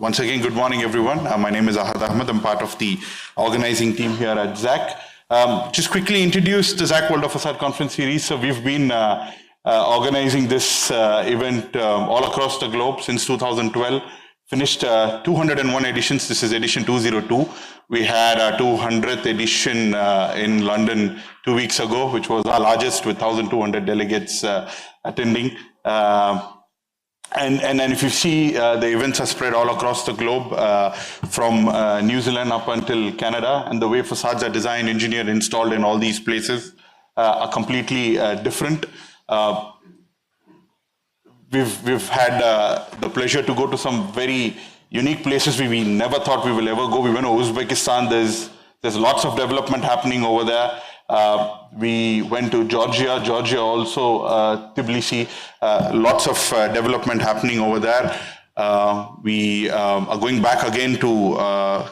once again, good morning, everyone. My name is Ahmed. I'm part of the organizing team here at Zak. Just quickly introduce the Zak World of Façades conference series. So we've been organizing this event all across the globe since 2012. Finished 201 editions. This is edition 202. We had our 200th edition in London 2 weeks ago, which was our largest with 1,200 delegates attending. And if you see, the events are spread all across the globe, from New Zealand up until Canada, and the way facades are designed, engineered, installed in all these places are completely different. We've had the pleasure to go to some very unique places we never thought we will ever go. We went to Uzbekistan. There's lots of development happening over there. We went to Georgia also, Tbilisi, lots of development happening over there. We are going back again to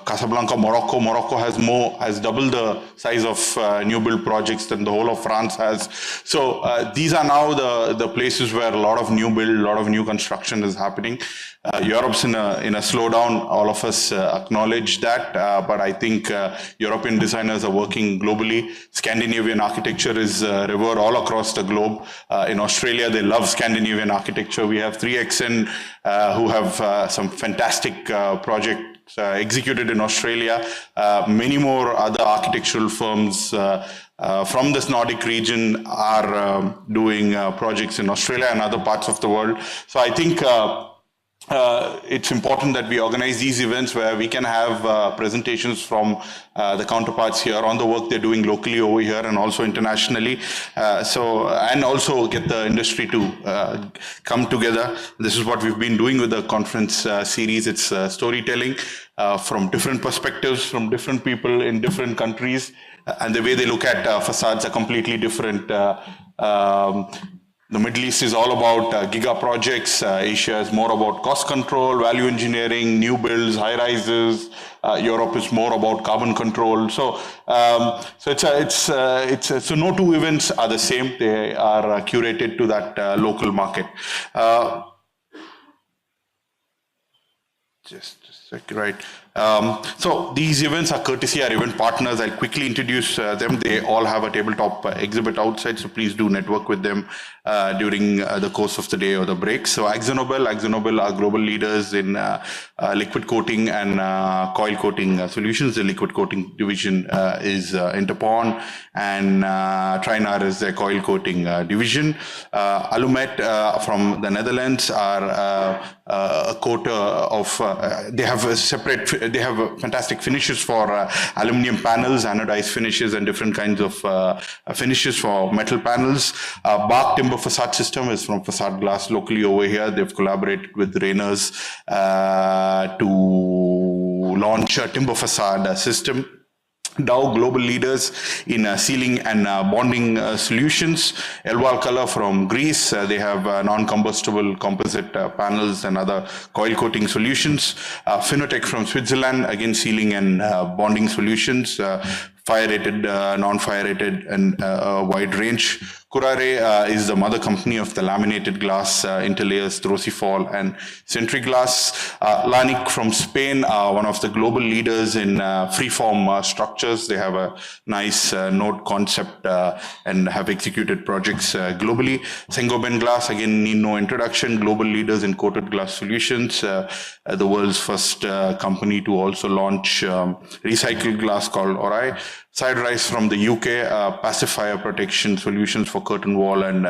Casablanca, Morocco. Morocco has double the size of new build projects than the whole of France has. So these are now the places where a lot of new build, a lot of new construction is happening. Europe's in a slowdown. All of us acknowledge that, but I think European designers are working globally. Scandinavian architecture is revered all across the globe. In Australia, they love Scandinavian architecture. We have 3XN who have some fantastic projects executed in Australia. Many more other architectural firms from this Nordic region are doing projects in Australia and other parts of the world. So I think it's important that we organize these events where we can have presentations from the counterparts here on the work they're doing locally over here and also internationally. And also get the industry to come together. This is what we've been doing with the conference series. It's storytelling from different perspectives, from different people in different countries. And the way they look at facades are completely different. The Middle East is all about giga projects. Asia is more about cost control, value engineering, new builds, high rises. Europe is more about carbon control. So so no two events are the same. They are curated to that local market. Just a sec, right. So these events are courtesy our event partners. I'll quickly introduce them. They all have a tabletop exhibit outside, so please do network with them during the course of the day or the break. So AkzoNobel are global leaders in liquid coating and coil coating solutions. The liquid coating division is Interpon, and Trinar is their coil coating division. Alumet from the Netherlands are a coater of, they have a separate, they have fantastic finishes for aluminum panels, anodized finishes, and different kinds of finishes for metal panels. Bart Timber Facade System is from Facade Glass locally over here. They've collaborated with Rainers to launch a timber facade system. Dow, global leaders in sealing and bonding solutions. Elval Color from Greece, they have non-combustible composite panels and other coil coating solutions. Finotech from Switzerland, again sealing and bonding solutions. Fire-rated, non-fire-rated, and a wide range. Curare is the mother company of the laminated glass interlayers, Trocifol and Sentry Glass. Lanik from Spain, one of the global leaders in freeform structures. They have a nice node concept and have executed projects globally. Saint-Gobain Glass, again, need no introduction. Global leaders in coated glass solutions. The world's first company to also launch recycled glass called Orai. Siderise from the UK, pacifier protection solutions for curtain wall and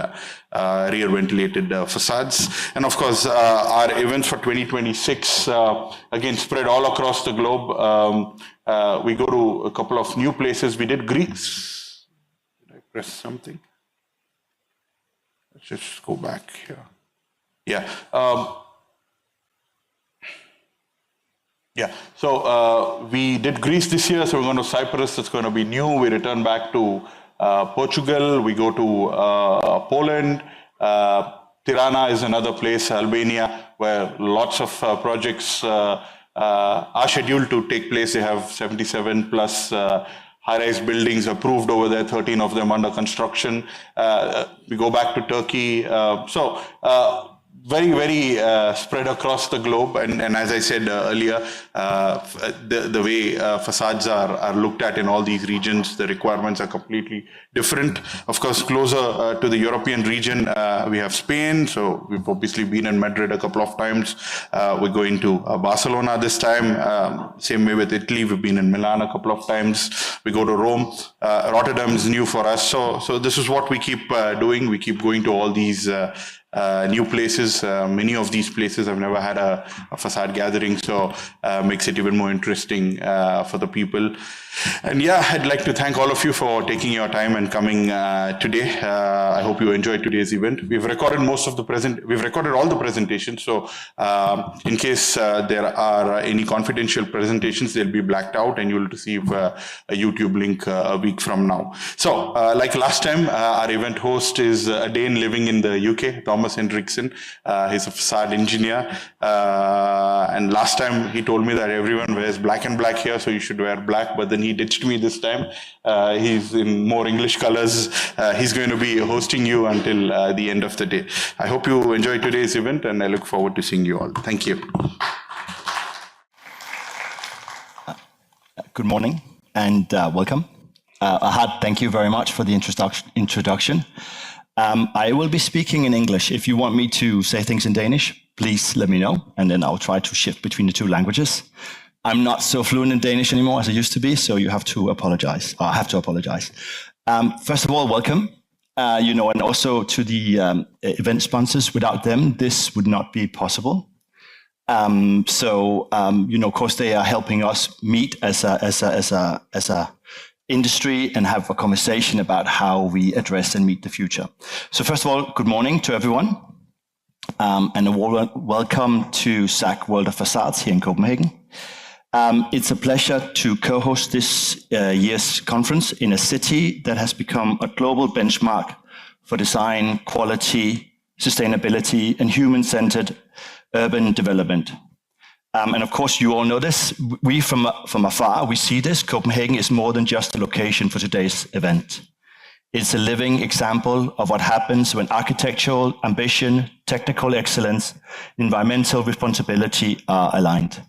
rear ventilated facades. And of course, our events for 2026, again, spread all across the globe. We go to a couple of new places. We did Greece. Did I press something? Let's just go back here. Yeah. Yeah, so we did Greece this year, so we're going to Cyprus. It's going to be new. We return back to Portugal. We go to Poland. Tirana is another place, Albania, where lots of projects are scheduled to take place. They have 77 plus high-rise buildings approved over there, 13 of them under construction. We go back to Turkey. very spread across the globe, and as I said earlier, the way facades are looked at in all these regions, the requirements are completely different. Of course, closer to the European region, we have Spain, so we've obviously been in Madrid a couple of times. We're going to Barcelona this time. Same way with Italy, we've been in Milan a couple of times. We go to Rome. Rotterdam is new for us, so this is what we keep doing. We keep going to all these new places. Many of these places have never had a facade gathering, so makes it even more interesting for the people. And yeah, I'd like to thank all of you for taking your time and coming today. I hope you enjoyed today's event. We've recorded all the presentations, so in case there are any confidential presentations, they'll be blacked out and you'll receive a YouTube link a week from now. So like last time, our event host is a Dane living in the UK, Thomas Henriksen. He's a facade engineer, and last time he told me that everyone wears black and black here, so you should wear black, but then he ditched me this time. He's in more English colors. He's going to be hosting you until the end of the day. I hope you enjoyed today's event, and I look forward to seeing you all. Thank you. Good morning and welcome. Ahmed, thank you very much for the introduction. I will be speaking in English. If you want me to say things in Danish, please let me know, and then I'll try to shift between the two languages. I'm not so fluent in Danish anymore as I used to be, so you have to apologize. I have to apologize. First of all, welcome. And also to the event sponsors. Without them, this would not be possible. Of course, they are helping us meet as a industry and have a conversation about how we address and meet the future. So first of all, good morning to everyone, and a warm welcome to Zak World of Façades here in Copenhagen. It's a pleasure to co-host this year's conference in a city that has become a global benchmark for design, quality, sustainability, and human-centered urban development. And of course, you all know this. We from afar, we see this. Copenhagen is more than just a location for today's event. It's a living example of what happens when architectural ambition, technical excellence, environmental responsibility are aligned.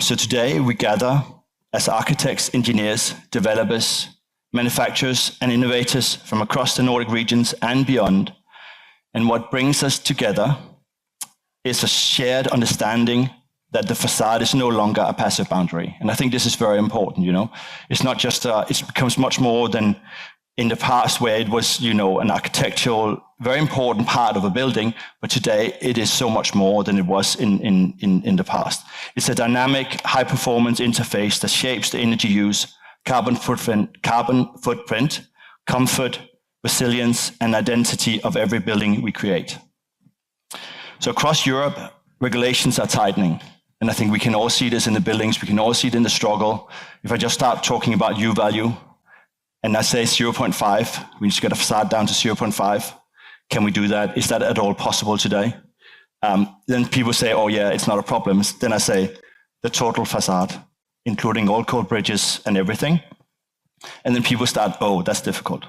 So today we gather as architects, engineers, developers, manufacturers, and innovators from across the Nordic regions and beyond. And what brings us together is a shared understanding that the facade is no longer a passive boundary. And I think this is very important, It's not just, it becomes much more than in the past where it was, an architectural, very important part of a building, but today it is so much more than it was in the past. It's a dynamic, high-performance interface that shapes the energy use, carbon footprint, comfort, resilience, and identity of every building we create. So across Europe, regulations are tightening. And I think we can all see this in the buildings. We can all see it in the struggle. If I just start talking about U value, and I say 0.5, we just get a facade down to 0.5. Can we do that? Is that at all possible today? Then people say, oh yeah, it's not a problem. Then I say the total facade, including all cold bridges and everything. And then people start, oh, that's difficult.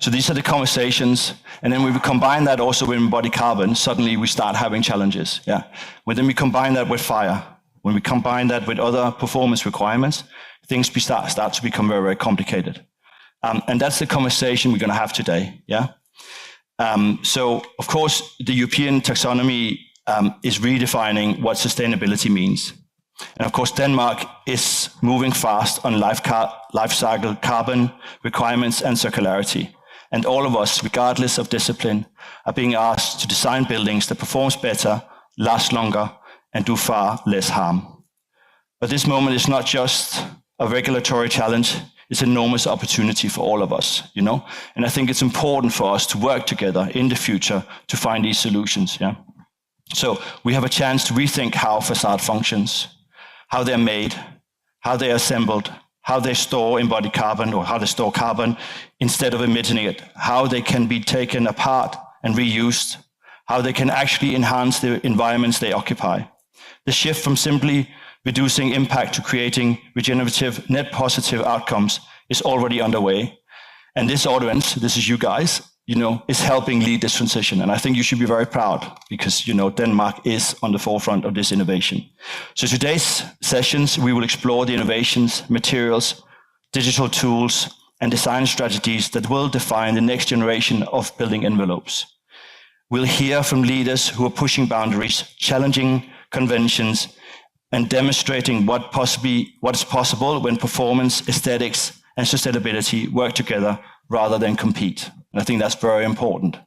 So these are the conversations. And then when we combine that also with embodied carbon, suddenly we start having challenges. Yeah. When then we combine that with fire, when we combine that with other performance requirements, things start to become very, very complicated. And that's the conversation we're going to have today. Yeah. So of course, the European taxonomy is redefining what sustainability means. And of course, Denmark is moving fast on life cycle carbon requirements and circularity. And all of us, regardless of discipline, are being asked to design buildings that perform better, last longer, and do far less harm. But this moment is not just a regulatory challenge, it's an enormous opportunity for all of us, And I think it's important for us to work together in the future to find these solutions, yeah? So we have a chance to rethink how facade functions, how they're made, how they're assembled, how they store embodied carbon or how they store carbon instead of emitting it, how they can be taken apart and reused, how they can actually enhance the environments they occupy. The shift from simply reducing impact to creating regenerative, net positive outcomes is already underway. And this audience, this is you guys, is helping lead this transition. And I think you should be very proud because, Denmark is on the forefront of this innovation. So today's sessions, we will explore the innovations, materials, digital tools, and design strategies that will define the next generation of building envelopes. We'll hear from leaders who are pushing boundaries, challenging conventions, and demonstrating what is possible when performance, aesthetics, and sustainability work together rather than compete. And I think that's very important.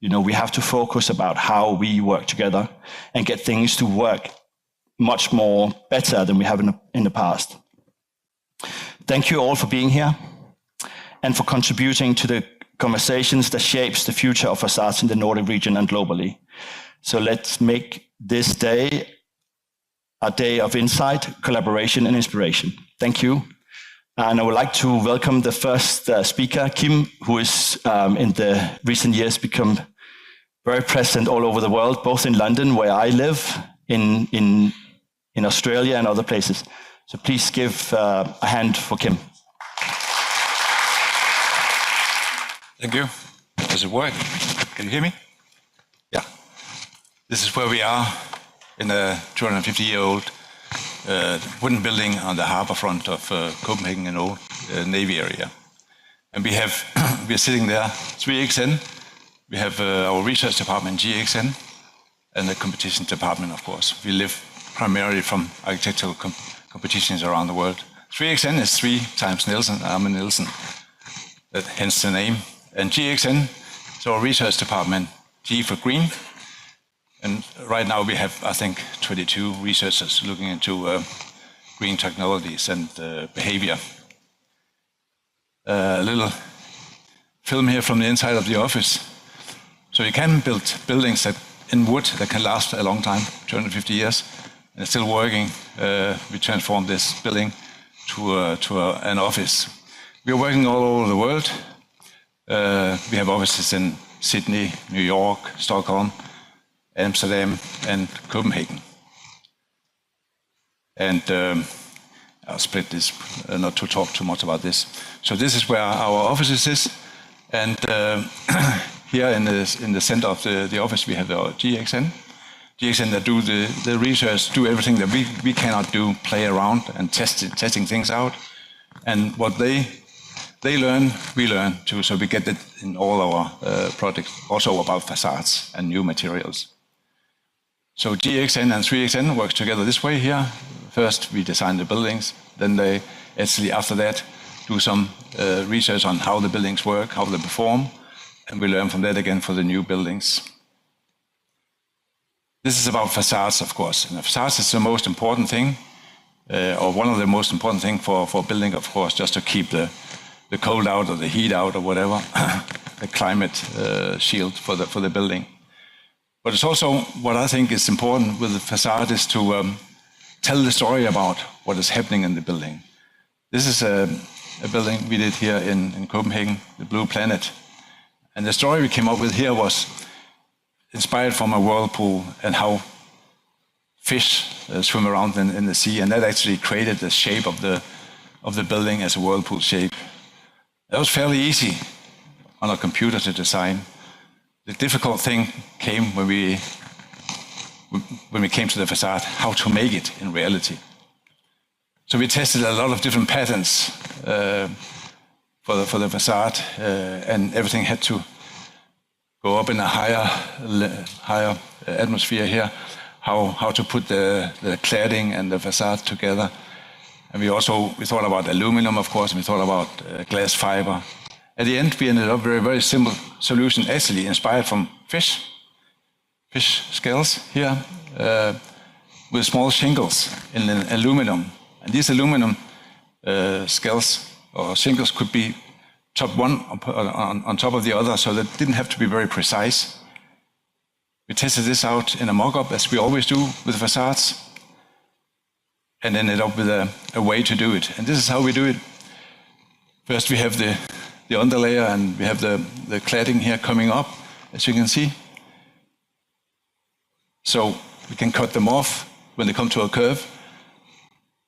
We have to focus about how we work together and get things to work much more better than we have in the past. Thank you all for being here and for contributing to the conversations that shapes the future of facades in the Nordic region and globally. So let's make this day a day of insight, collaboration, and inspiration. Thank you. And I would like to welcome the first speaker, Kim, who is in the recent years become very present all over the world, both in London, where I live, in Australia and other places. So please give a hand for Kim. Thank you. Does it work? Can you hear me? Yeah. This is where we are in a 250-year-old wooden building on the harbor front of Copenhagen, an old Navy area. And we are sitting there, 3XN. We have our research department, GXN, and the competition department, of course. We live primarily from architectural competitions around the world. 3XN is 3 times Nielsen, Ahmed Nielsen, hence the name. And GXN is our research department, G for green. And right now we have, I think, 22 researchers looking into green technologies and behavior. A little film here from the inside of the office. So you can build buildings in wood that can last a long time, 250 years, and it's still working. We transformed this building to an office. We are working all over the world. We have offices in Sydney, New York, Stockholm, Amsterdam, and Copenhagen. And I'll split this, not to talk too much about this. So this is where our offices is, and here in the center of the office we have our GXN. GXN that do the research, do everything that we cannot do, play around and testing things out. And what they learn, we learn too, so we get it in all our projects, also about facades and new materials. So GXN and 3XN works together this way here. First we design the buildings, then they actually after that do some research on how the buildings work, how they perform, and we learn from that again for the new buildings. This is about facades, of course. And facades is the most important thing, or one of the most important things for building, of course, just to keep the cold out or the heat out or whatever, the climate shield for the building. But it's also what I think is important with the facade is to tell the story about what is happening in the building. This is a building we did here in Copenhagen, the Blue Planet. And the story we came up with here was inspired from a whirlpool and how fish swim around in the sea, and that actually created the shape of the building as a whirlpool shape. That was fairly easy on a computer to design. The difficult thing came when we came to the facade, how to make it in reality. So we tested a lot of different patterns for the facade, and everything had to go up in a higher atmosphere here. How to put the cladding and the facade together. And we thought about aluminum, of course, and we thought about glass fiber. At the end, we ended up with a very simple solution, actually inspired from fish scales here, with small shingles in aluminum. And these aluminum scales or shingles could be top one on top of the other, so that didn't have to be very precise. We tested this out in a mock-up, as we always do with facades, and ended up with a way to do it. And this is how we do it. First, we have the underlayer, and we have the cladding here coming up, as you can see. So we can cut them off when they come to a curve.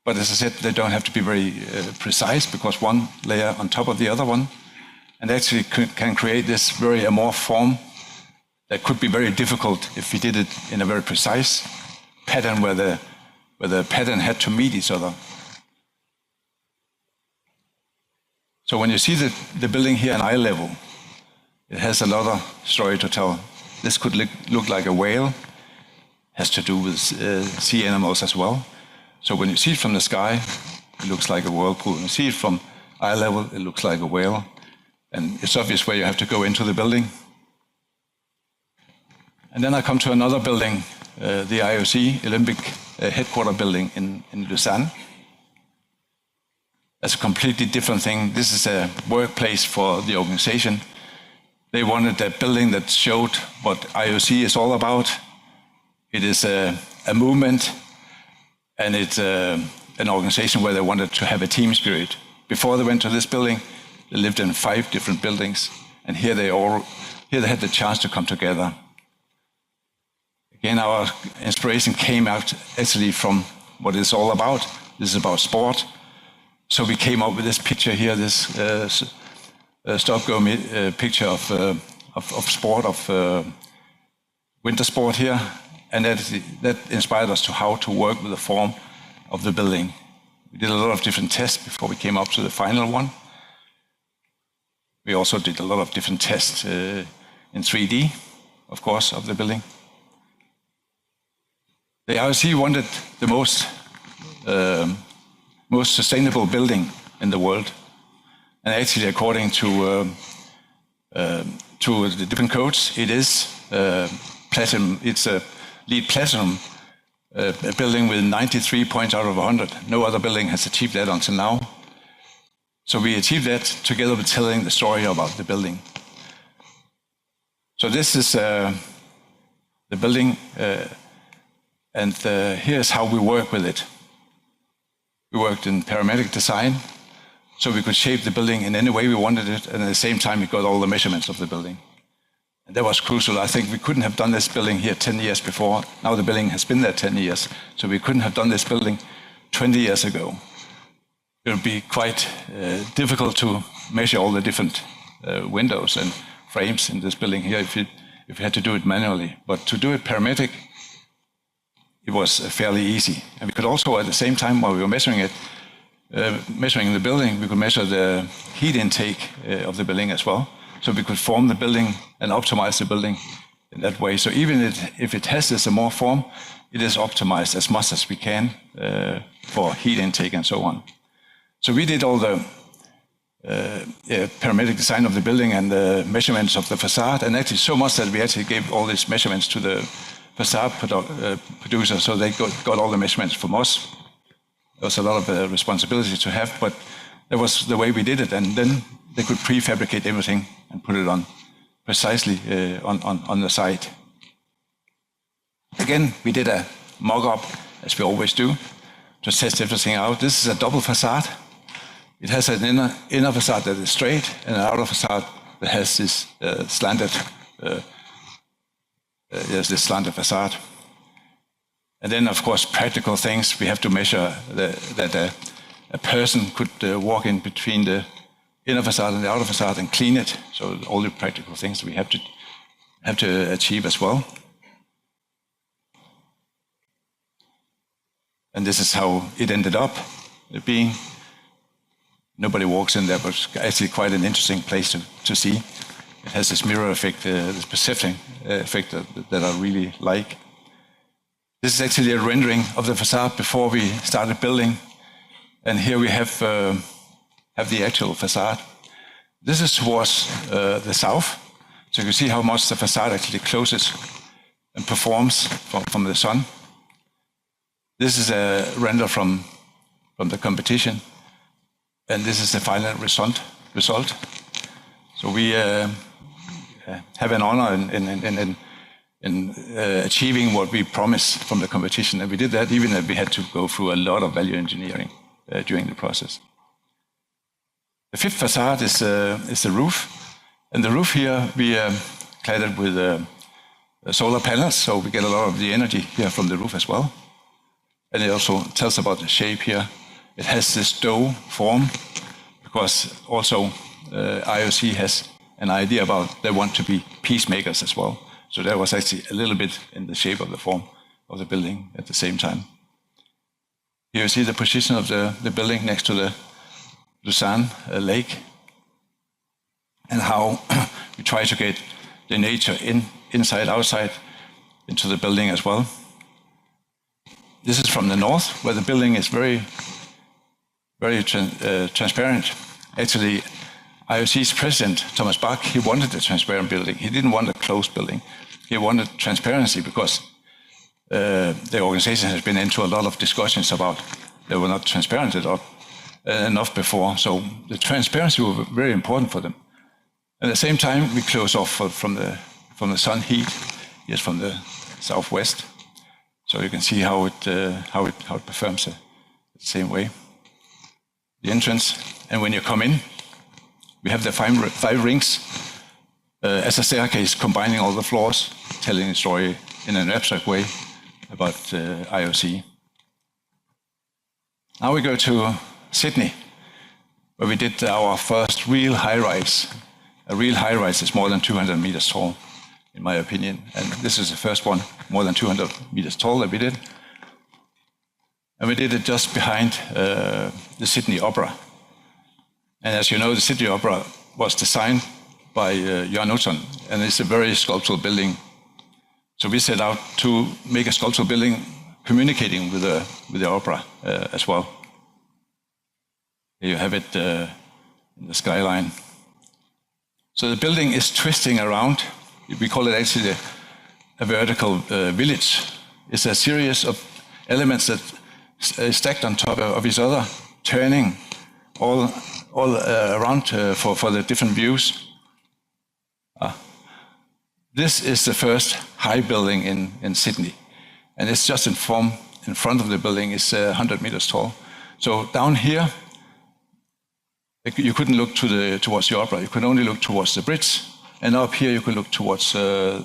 But as I said, they don't have to be very precise, because one layer on top of the other one. and actually can create this very amorph form that could be very difficult if we did it in a very precise pattern where the pattern had to meet each other. So when you see the building here in eye level, it has a lot of story to tell. This could look like a whale, has to do with sea animals as well. So when you see it from the sky, it looks like a whirlpool. When you see it from eye level, it looks like a whale. And it's obvious where you have to go into the building. And then I come to another building, the IOC Olympic headquarter building in Lausanne. That's a completely different thing. This is a workplace for the organization. They wanted a building that showed what IOC is all about. It is a movement, and it's an organization where they wanted to have a team spirit. Before they went to this building, they lived in 5 different buildings, and here they had the chance to come together. Again, our inspiration came out actually from what it's all about. This is about sport. So we came up with this picture here, this stop-go picture of sport, of winter sport here, and that inspired us to how to work with the form of the building. We did a lot of different tests before we came up to the final one. We also did a lot of different tests in 3D, of course, of the building. The IOC wanted the most sustainable building in the world. And actually, according to the different codes, it is platinum. It's a LEED Platinum a building with 93 points out of 100. No other building has achieved that until now. So we achieved that together with telling the story about the building. So this is the building, and here's how we work with it. We worked in parametric design, so we could shape the building in any way we wanted it, and at the same time we got all the measurements of the building. And that was crucial. I think we couldn't have done this building here 10 years before. Now the building has been there 10 years, so we couldn't have done this building 20 years ago. It would be quite difficult to measure all the different windows and frames in this building here if you had to do it manually. But to do it parametric, it was fairly easy. And we could also, at the same time while we were measuring it, measuring the building, we could measure the heat intake of the building as well. So we could form the building and optimize the building in that way. So even if it has this amorph form, it is optimized as much as we can for heat intake and so on. So we did all the parametric design of the building and the measurements of the facade, and actually so much that we actually gave all these measurements to the facade producer, so they got all the measurements from us. There was a lot of responsibility to have, but that was the way we did it, and then they could prefabricate everything and put it on precisely on the site. Again, we did a mock-up, as we always do, to test everything out. This is a double facade. It has an inner facade that is straight and an outer facade that has this slanted facade. And then, of course, practical things. We have to measure that a person could walk in between the inner facade and the outer facade and clean it. So all the practical things we have to achieve as well. And this is how it ended up being. Nobody walks in there, but it's actually quite an interesting place to see. It has this mirror effect, this perception effect that I really like. This is actually a rendering of the facade before we started building. And here we have the actual facade. This is towards the south. So you can see how much the facade actually closes and performs from the sun. This is a render from the competition. And this is the final result. So we have an honor in achieving what we promised from the competition. And we did that even if we had to go through a lot of value engineering during the process. The fifth facade is the roof. And the roof here we clad it with solar panels, so we get a lot of the energy here from the roof as well. And it also tells about the shape here. It has this dough form because also IOC has an idea about they want to be peacemakers as well. So that was actually a little bit in the shape of the form of the building at the same time. Here you see the position of the building next to the Lucerne lake, and how we try to get the nature inside, outside, into the building as well. This is from the north, where the building is very transparent. Actually, IOC's president, Thomas Bach, he wanted a transparent building. He didn't want a closed building. He wanted transparency because the organization has been into a lot of discussions about they were not transparent enough before. So the transparency was very important for them. At the same time, we close off from the sun heat, yes, from the southwest. So you can see how it performs the same way. The entrance, and when you come in, we have the five rings as a staircase combining all the floors, telling a story in an abstract way about IOC. Now we go to Sydney, where we did our first real high-rise. A real high-rise is more than 200 meters tall, in my opinion. And this is the first one, more than 200 meters tall that we did. And we did it just behind the Sydney Opera. And as you know, the Sydney Opera was designed by Jan Utzon, and it's a very sculptural building. So we set out to make a sculptural building communicating with the opera as well. Here you have it in the skyline. So the building is twisting around. We call it actually a vertical village. It's a series of elements that stacked on top of each other, turning all around for the different views. This is the first high building in Sydney, and it's just in front of the building. It's 100 meters tall. So down here, you couldn't look towards the opera. You could only look towards the bridge, and up here you could look towards the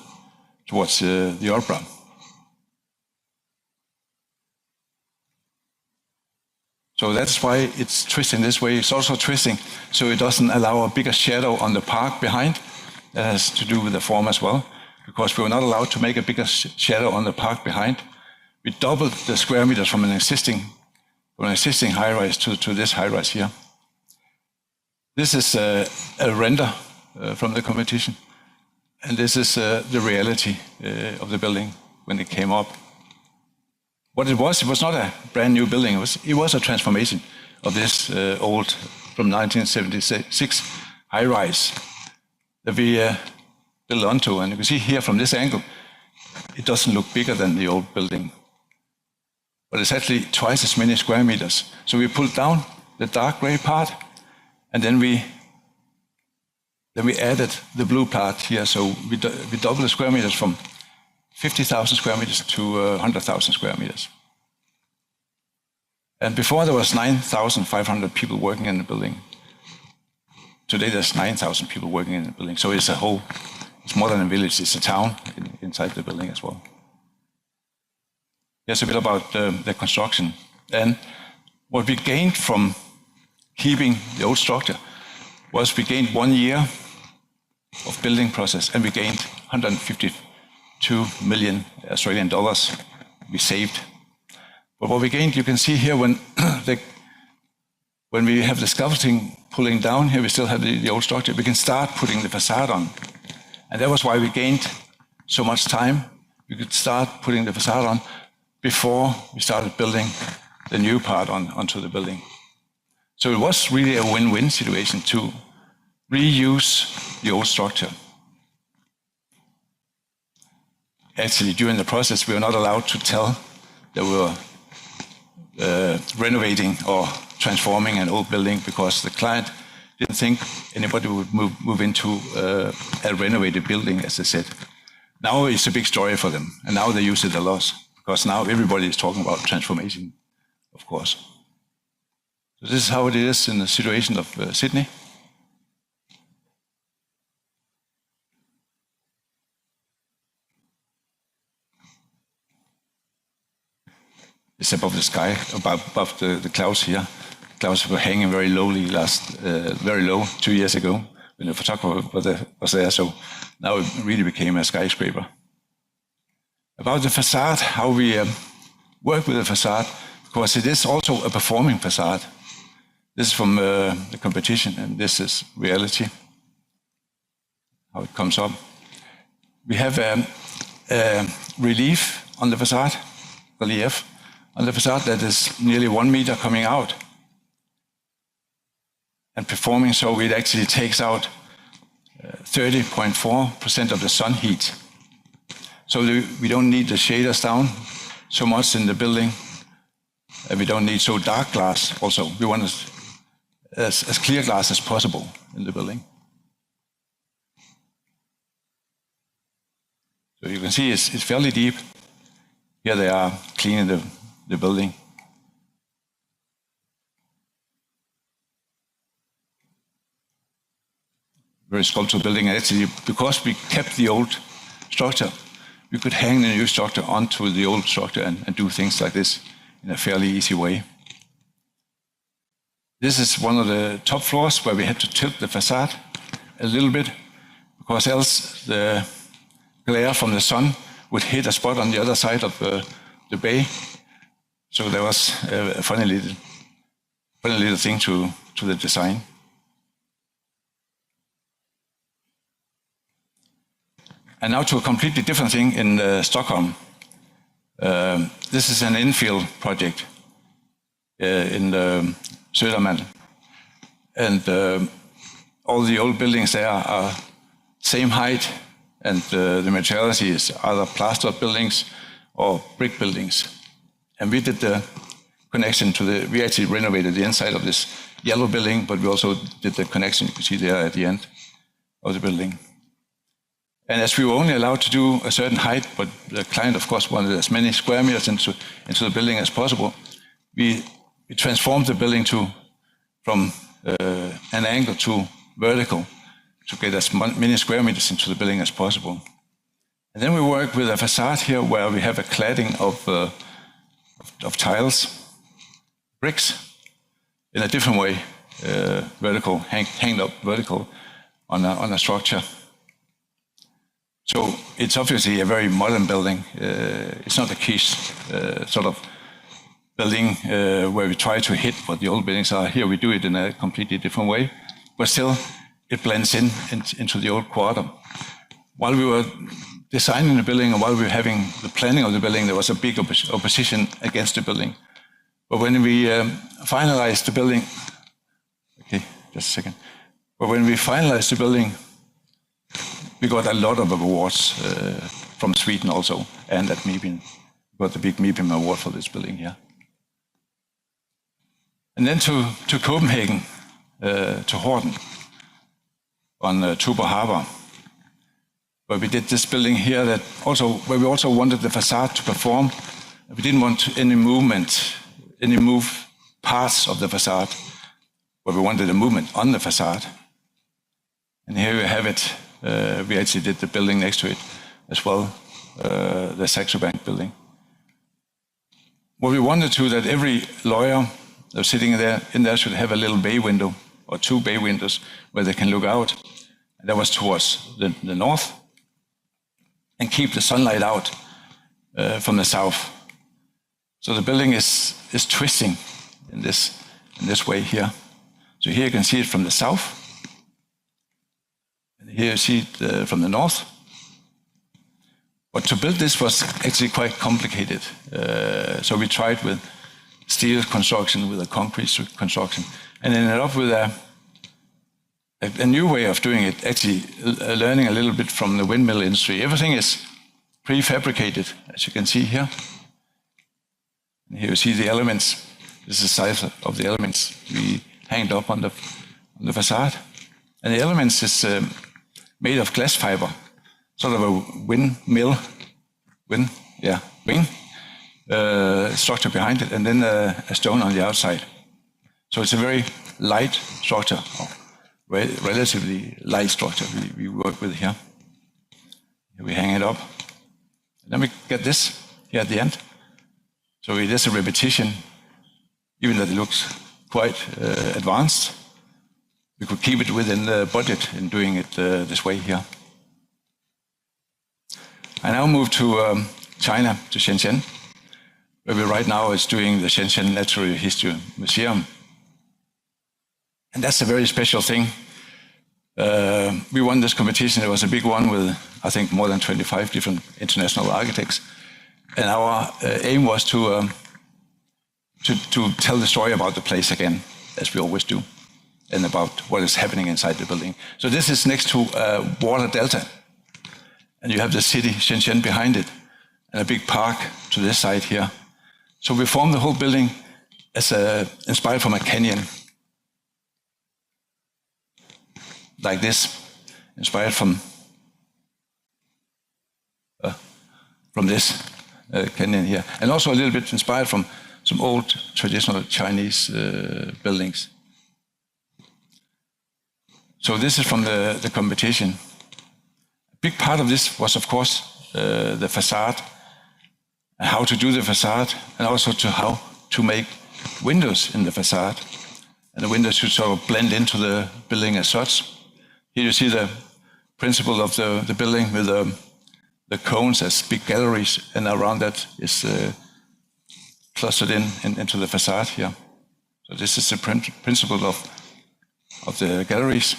opera. So that's why it's twisting this way. It's also twisting so it doesn't allow a bigger shadow on the park behind. That has to do with the form as well, because we were not allowed to make a bigger shadow on the park behind. We doubled the square meters from an existing high-rise to this high-rise here. This is a render from the competition, and this is the reality of the building when it came up. What it was not a brand new building. It was a transformation of this old, from 1976, high-rise that we built onto. And you can see here from this angle, it doesn't look bigger than the old building, but it's actually twice as many square meters. So we pulled down the dark gray part, and then we added the blue part here. So we doubled the square meters from 50,000 square meters to 100,000 square meters. And before there was 9,500 people working in the building. Today there's 9,000 people working in the building. So it's more than a village, it's a town inside the building as well. Here's a bit about the construction. And what we gained from keeping the old structure was we gained 1 year of building process, and we gained 152 million Australian dollars we saved. But what we gained, you can see here when we have the scaffolding pulling down here, we still have the old structure. We can start putting the facade on. And that was why we gained so much time. We could start putting the facade on before we started building the new part onto the building. So it was really a win-win situation to reuse the old structure. Actually, during the process, we were not allowed to tell that we were renovating or transforming an old building, because the client didn't think anybody would move into a renovated building, as they said. Now it's a big story for them, and now they use it a lot, because now everybody is talking about transformation, of course. So this is how it is in the situation of Sydney. It's above the sky, above the clouds here. clouds were hanging very lowly very low 2 years ago when the photographer was there. So now it really became a skyscraper. About the facade, how we work with the facade, because it is also a performing facade. This is from the competition, and this is reality, how it comes up. We have relief on the facade, that is nearly 1 meter coming out. And performing so, it actually takes out 30.4% of the sun heat. So we don't need the shaders down so much in the building. And we don't need so dark glass also. We want as clear glass as possible in the building. So you can see it's fairly deep. Here they are cleaning the building. Very sculptural building. And actually, because we kept the old structure, we could hang the new structure onto the old structure and do things like this in a fairly easy way. This is one of the top floors where we had to tilt the facade a little bit, because else the glare from the sun would hit a spot on the other side of the bay. So there was a funny little thing to the design. And now to a completely different thing in Stockholm. This is an infill project in Södermalm. And all the old buildings there are same height, and the materiality is either plastered buildings or brick buildings. And we did the connection we actually renovated the inside of this yellow building, but we also did the connection you can see there at the end of the building. And as we were only allowed to do a certain height, but the client, of course, wanted as many square meters into the building as possible, we transformed the building from an angle to vertical to get as many square meters into the building as possible. And then we work with a facade here where we have a cladding of tiles, bricks, in a different way, vertical, hanged up vertical on a structure. So it's obviously a very modern building. It's not a quiche sort of building where we try to hit what the old buildings are. Here we do it in a completely different way, but still it blends into the old quarter. While we were designing the building and while we were having the planning of the building, there was a big opposition against the building. But when we finalized the building, okay, just a second. But when we finalized the building, we got a lot of awards from Sweden also, and at Mibim. We got the big Mibim award for this building here. And then to Copenhagen, to Horten, on Tuborg Harbor, where we did this building here where we also wanted the facade to perform. We didn't want any move parts of the facade, but we wanted a movement on the facade. And here we have it. We actually did the building next to it as well, the Saxo Bank building. What we wanted that every lawyer that was sitting in there should have a little bay window or 2 bay windows where they can look out. And that was towards the north and keep the sunlight out from the south. So the building is twisting in this way here. So here you can see it from the south. And here you see it from the north. But to build this was actually quite complicated. So we tried with steel construction, with a concrete construction, and ended up with a new way of doing it, actually learning a little bit from the windmill industry. Everything is prefabricated, as you can see here. And here you see the elements. This is the size of the elements we hanged up on the facade. And the elements is made of glass fiber, sort of a wing structure behind it, and then a stone on the outside. So it's a very light structure, or relatively light structure we work with here. We hang it up. And then we get this here at the end. So it is a repetition, even though it looks quite advanced. We could keep it within the budget in doing it this way here. I now move to China, to Shenzhen, where we right now is doing the Shenzhen Natural History Museum. And that's a very special thing. We won this competition. It was a big one with, I think, more than 25 different international architects. And our aim was to tell the story about the place again, as we always do, and about what is happening inside the building. So this is next to water delta. And you have the city, Shenzhen, behind it, and a big park to this side here. So we formed the whole building as inspired from a canyon. Like this, inspired from this canyon here. And also a little bit inspired from some old traditional Chinese buildings. So this is from the competition. A big part of this was, of course, the facade, and how to do the facade, and also to how to make windows in the facade. And the windows should sort of blend into the building as such. Here you see the principle of the building with the cones as big galleries, and around that is clustered into the facade here. So this is the principle of the galleries.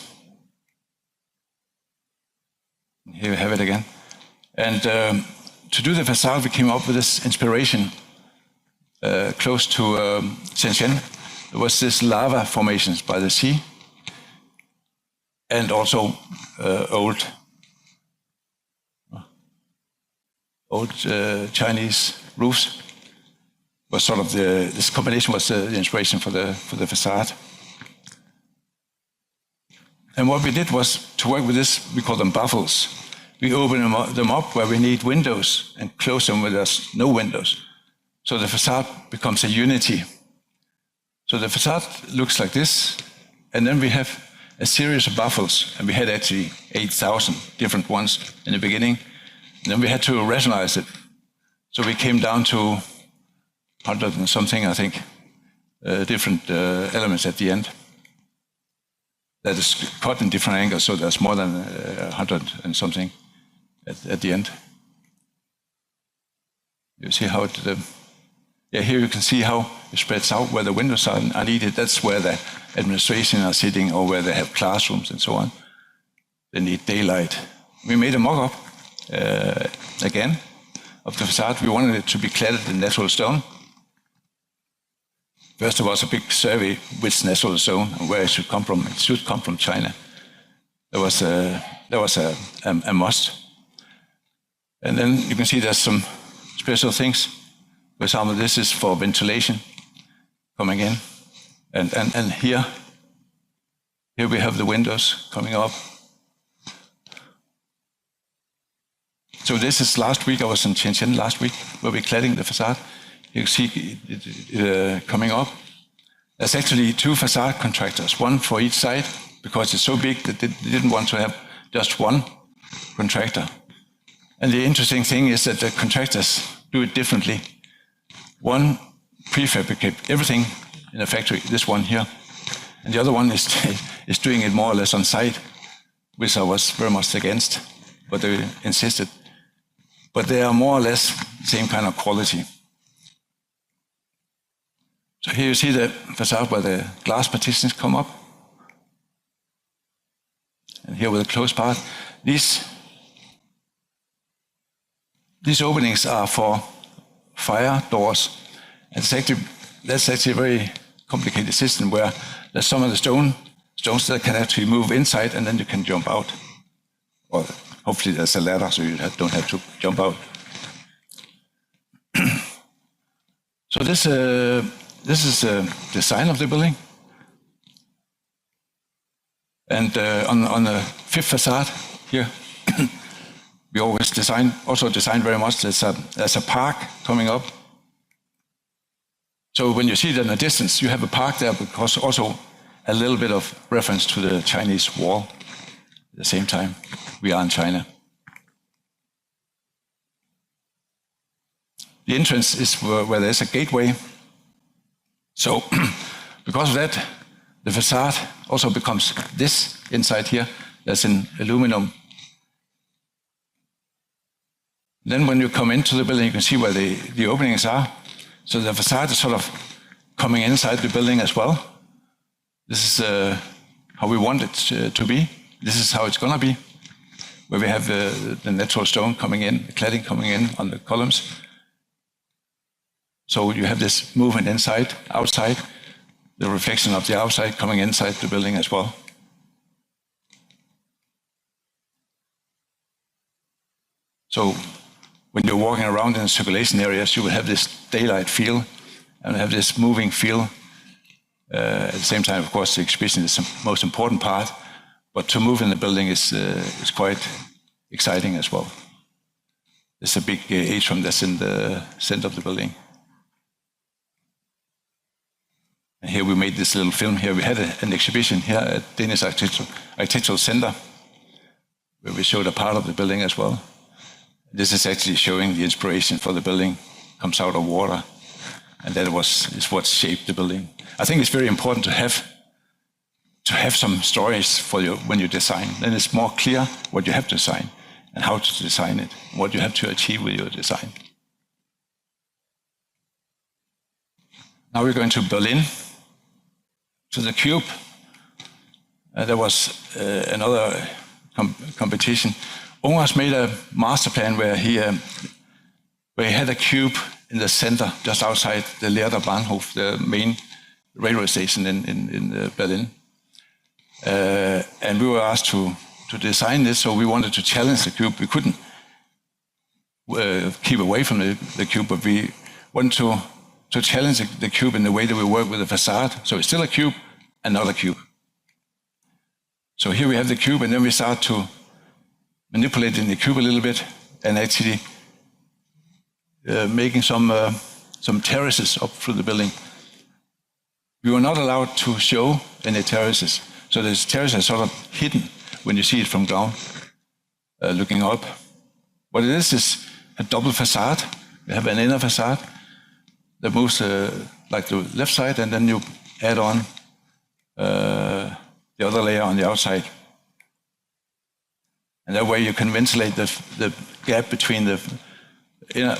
Here we have it again. And to do the facade, we came up with this inspiration close to Shenzhen. There was this lava formations by the sea, and also old Chinese roofs. Was sort of this combination was the inspiration for the facade. And what we did was to work with this. We call them baffles. We open them up where we need windows and close them where there's no windows. So the facade becomes a unity. So the facade looks like this, and then we have a series of baffles, and we had actually 8,000 different ones in the beginning. And then we had to rationalize it. So we came down to 100 and something, I think, different elements at the end. That is cut in different angles, so there's more than 100 and something at the end. You see how it, here you can see how it spreads out where the windows are needed. That's where the administration are sitting, or where they have classrooms and so on. They need daylight. We made a mock-up again of the facade. We wanted it to be cladded in natural stone. First there was a big survey which natural stone and where it should come from. It should come from China. That was a must. And then you can see there's some special things. For example, this is for ventilation coming in. And here we have the windows coming up. So this is last week. I was in Shenzhen last week where we're cladding the facade. You see it coming up. There's actually 2 facade contractors, one for each side, because it's so big that they didn't want to have just one contractor. And the interesting thing is that the contractors do it differently. One prefabricates everything in a factory, this one here, and the other one is doing it more or less on site, which I was very much against, but they insisted. But they are more or less same kind of quality. So here you see the facade where the glass partitions come up. And here with the closed part. These openings are for fire doors. And that's actually a very complicated system where there's some of the stones that can actually move inside, and then you can jump out. Or hopefully there's a ladder so you don't have to jump out. So this is the design of the building. And on the 5th facade here, we always also design very much. There's a park coming up. So when you see it in the distance, you have a park there, because also a little bit of reference to the Chinese wall. At the same time, we are in China. The entrance is where there's a gateway. So Because of that, the facade also becomes this inside here. That's in aluminum. Then when you come into the building, you can see where the openings are. So the facade is sort of coming inside the building as well. This is how we want it to be. This is how it's going to be, where we have the natural stone coming in, the cladding coming in on the columns. So you have this movement inside, outside, the reflection of the outside coming inside the building as well. So when you're walking around in circulation areas, you will have this daylight feel and have this moving feel. At the same time, of course, the exhibition is the most important part, but to move in the building is quite exciting as well. There's a big atrium that's in the center of the building. And here we made this little film here. We had an exhibition here at Danish Architectural Center, where we showed a part of the building as well. This is actually showing the inspiration for the building comes out of water, and that is what shaped the building. I think it's very important to have some stories for you when you design. Then it's more clear what you have to design and how to design it, what you have to achieve with your design. Now we're going to Berlin, to the Cube. There was another competition. Ungar's made a master plan where he had a cube in the center, just outside the Lehrter Bahnhof, the main railway station in Berlin. And we were asked to design this, so we wanted to challenge the cube. We couldn't keep away from the cube, but we wanted to challenge the cube in the way that we work with the facade. So it's still a cube, another cube. So here we have the cube, and then we start to manipulating the cube a little bit and actually making some terraces up through the building. We were not allowed to show any terraces, so the terraces are sort of hidden when you see it from ground, looking up. What it is a double facade. We have an inner facade that moves like the left side, and then you add on the other layer on the outside. And that way you can ventilate the gap between the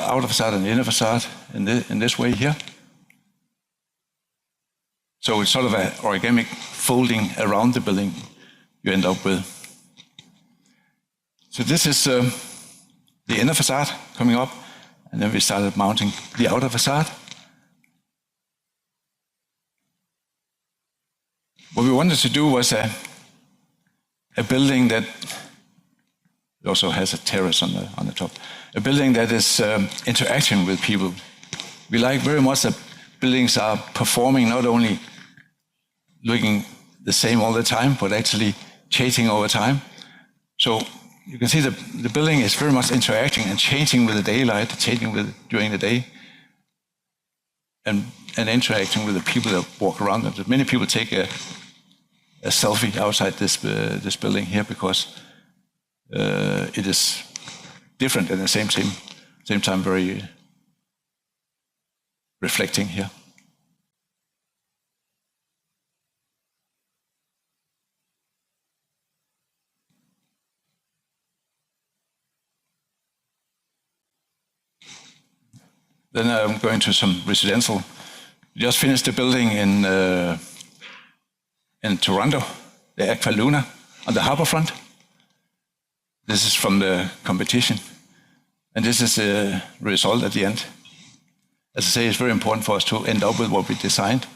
outer facade and the inner facade in this way here. So it's sort of an origamic folding around the building you end up with. So this is the inner facade coming up, and then we started mounting the outer facade. What we wanted to do was a building that also has a terrace on the top. A building that is interacting with people. We like very much that buildings are performing, not only looking the same all the time, but actually changing over time. So you can see the building is very much interacting and changing with the daylight, changing during the day, and interacting with the people that walk around them. Many people take a selfie outside this building here because it is different and at the same time very reflecting here. Then I'm going to some residential. We just finished a building in Toronto, the Aqua Luna, on the harbourfront. This is from the competition, and this is the result at the end. As I say, it's very important for us to end up with what we designed.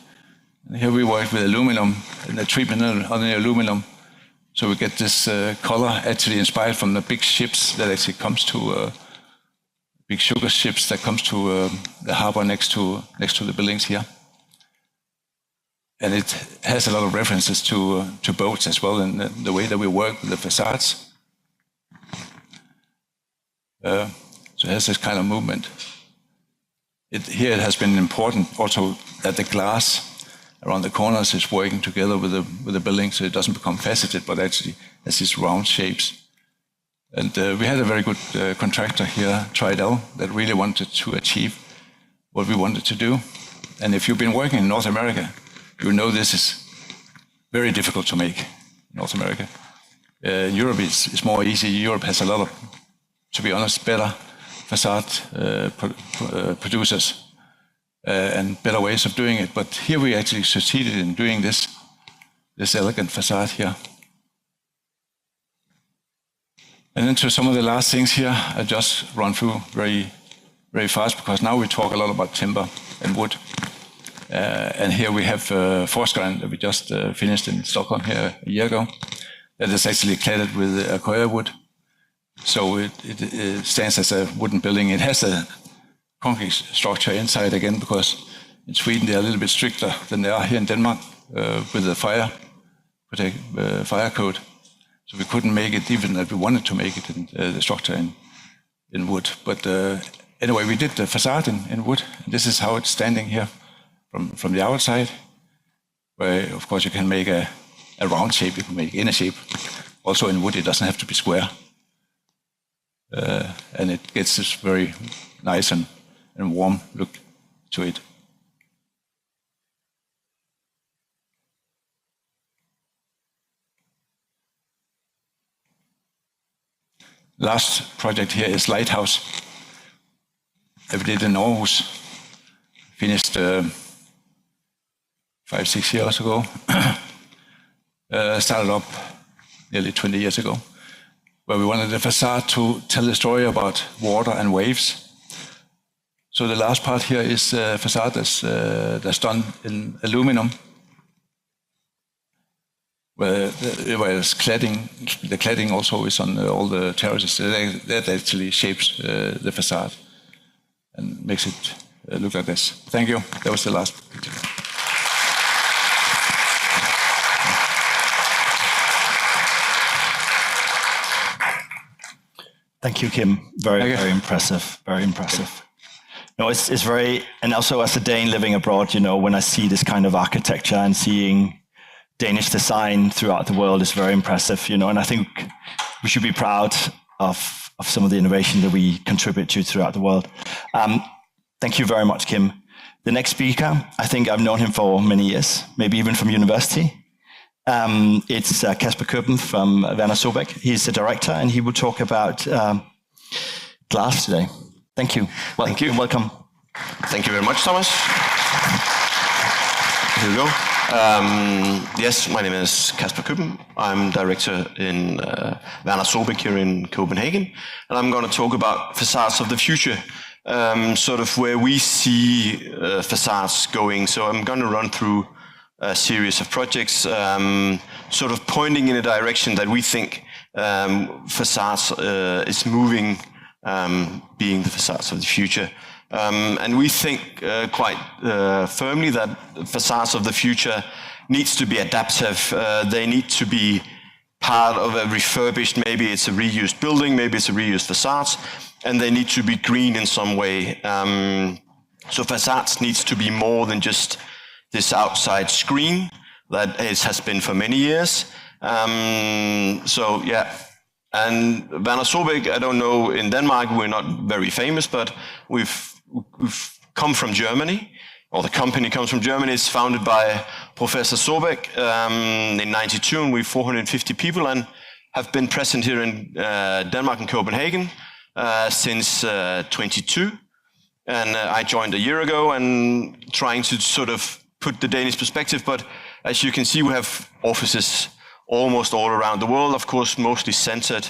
And here we work with aluminum and the treatment on the aluminum, so we get this color actually inspired from the big ships that actually comes to big sugar ships that comes to the harbor next to the buildings here. And it has a lot of references to boats as well, and the way that we work with the facades. So it has this kind of movement. Here it has been important also that the glass around the corners is working together with the building, so it doesn't become faceted, but actually has these round shapes. And we had a very good contractor here, Tridel, that really wanted to achieve what we wanted to do. And if you've been working in North America, you know this is very difficult to make in North America. Europe is more easy. Europe has a lot of, to be honest, better facade producers and better ways of doing it. But here we actually succeeded in doing this elegant facade here. And then to some of the last things here, I just run through very, very fast because now we talk a lot about timber and wood. And here we have Forskeren that we just finished in Stockholm here a year ago. That is actually cladded with Akoya wood. So it stands as a wooden building. It has a concrete structure inside again because in Sweden they are a little bit stricter than they are here in Denmark with the fire code. So we couldn't make it even if we wanted to make it in the structure in wood. But anyway, we did the facade in wood. This is how it's standing here from the outside, where of course you can make a round shape, you can make inner shape. Also in wood, it doesn't have to be square. And it gets this very nice and warm look to it. Last project here is Lighthouse that we did in Aarhus. Finished 5-6 years ago. Started up nearly 20 years ago, where we wanted the facade to tell the story about water and waves. So the last part here is a facade that's done in aluminum, where it's cladding. The cladding also is on all the terraces. That actually shapes the facade and makes it look like this. Thank you. That was the last picture. Thank you, Kim. Very impressive. Very impressive. No, it's very, and also as a Dane living abroad, you know, when I see this kind of architecture and seeing Danish design throughout the world is very impressive, you know, and I think we should be proud of some of the innovation that we contribute to throughout the world. Thank you very much, Kim. The next speaker, I think I've known him for many years, maybe even from university. It's Kasper Køppen from Werner Sobeck. He's the director, and he will talk about glass today. Thank you. Thank you. Welcome. Thank you very much, Thomas. Here we go. Yes, my name is Kasper Køppen. I'm director in Werner Sobeck here in Copenhagen, and I'm going to talk about facades of the future, sort of where we see facades going. So I'm going to run through a series of projects, sort of pointing in a direction that we think facades is moving, being the facades of the future. And we think quite firmly that facades of the future needs to be adaptive. They need to be part of a refurbished, maybe it's a reused building, maybe it's a reused facades, and they need to be green in some way. So facades needs to be more than just this outside screen that it has been for many years. So yeah, and Werner Sobeck, I don't know, in Denmark we're not very famous, but we've come from Germany, or the company comes from Germany. It's founded by Professor Sobeck in '92, and we're 450 people and have been present here in Denmark and Copenhagen since 22. And I joined a year ago and trying to sort of put the Danish perspective, but as you can see, we have offices almost all around the world, of course, mostly centered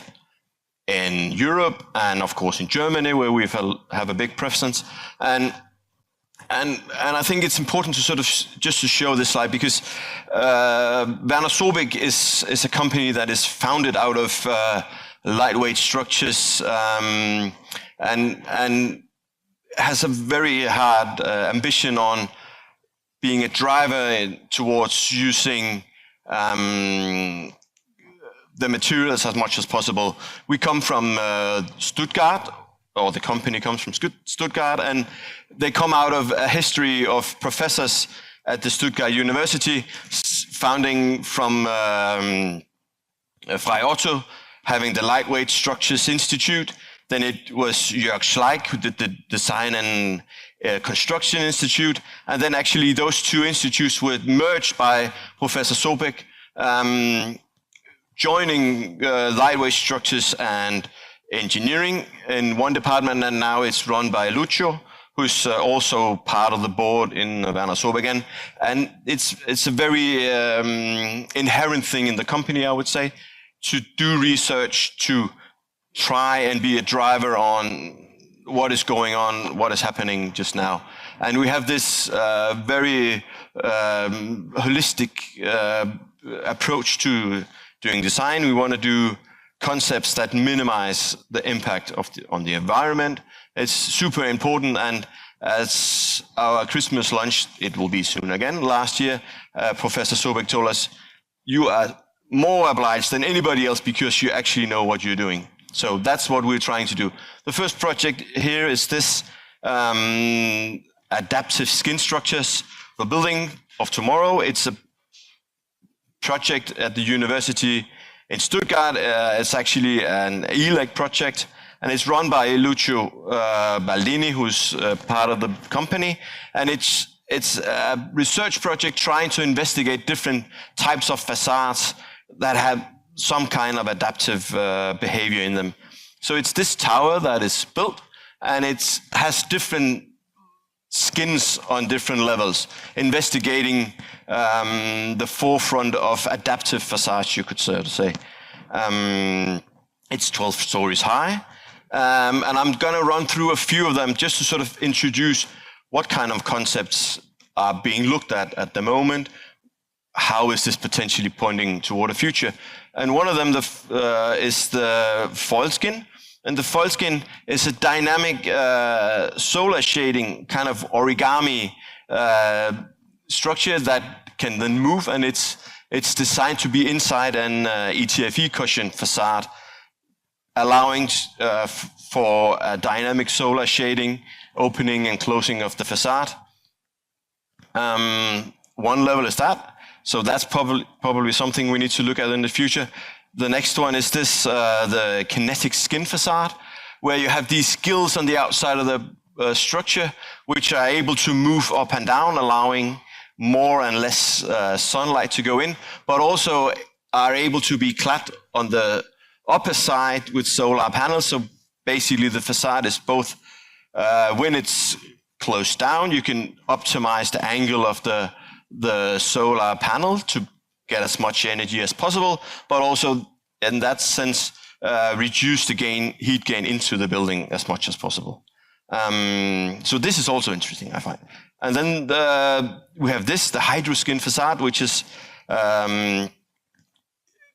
in Europe and of course in Germany, where we have a big presence. And I think it's important to sort of just to show this slide because Werner Sobeck is a company that is founded out of lightweight structures and has a very hard ambition on being a driver towards using the materials as much as possible. We come from Stuttgart, or the company comes from Stuttgart, and they come out of a history of professors at the Stuttgart University, founding from Frei Otto, having the Lightweight Structures Institute. Then it was Jörg Schleich who did the design and Construction Institute, and then actually those two institutes were merged by Professor Sobek, joining lightweight structures and engineering in one department, and now it's run by Lucio, who's also part of the board in Werner Sobek. And it's a very inherent thing in the company, I would say, to do research, to try and be a driver on what is going on, what is happening just now. And we have this very holistic approach to doing design. We want to do concepts that minimize the impact on the environment. It's super important, and as our Christmas lunch, it will be soon again. Last year, Professor Sobek told us, you are more obliged than anybody else because you actually know what you're doing. So that's what we're trying to do. The first project here is this adaptive skin structures for building of tomorrow. It's a project at the university in Stuttgart. It's actually an ELEC project, and it's run by Lucio Baldini, who's part of the company. And it's a research project trying to investigate different types of facades that have some kind of adaptive behavior in them. So it's this tower that is built, and it has different skins on different levels, investigating the forefront of adaptive facades, you could sort of say. It's 12 stories high, and I'm going to run through a few of them just to sort of introduce what kind of concepts are being looked at the moment. How is this potentially pointing toward the future? And one of them is the foil skin. And the foil skin is a dynamic solar shading kind of origami structure that can then move, and it's designed to be inside an ETFE cushion facade, allowing for a dynamic solar shading, opening and closing of the facade. One level is that. So that's probably something we need to look at in the future. The next one is this, the kinetic skin facade, where you have these gills on the outside of the structure, which are able to move up and down, allowing more and less sunlight to go in, but also are able to be clad on the upper side with solar panels. So basically the facade is both, when it's closed down, you can optimize the angle of the solar panel to get as much energy as possible, but also in that sense reduce the heat gain into the building as much as possible. So this is also interesting, I find. And then we have this, the hydroskin facade, which is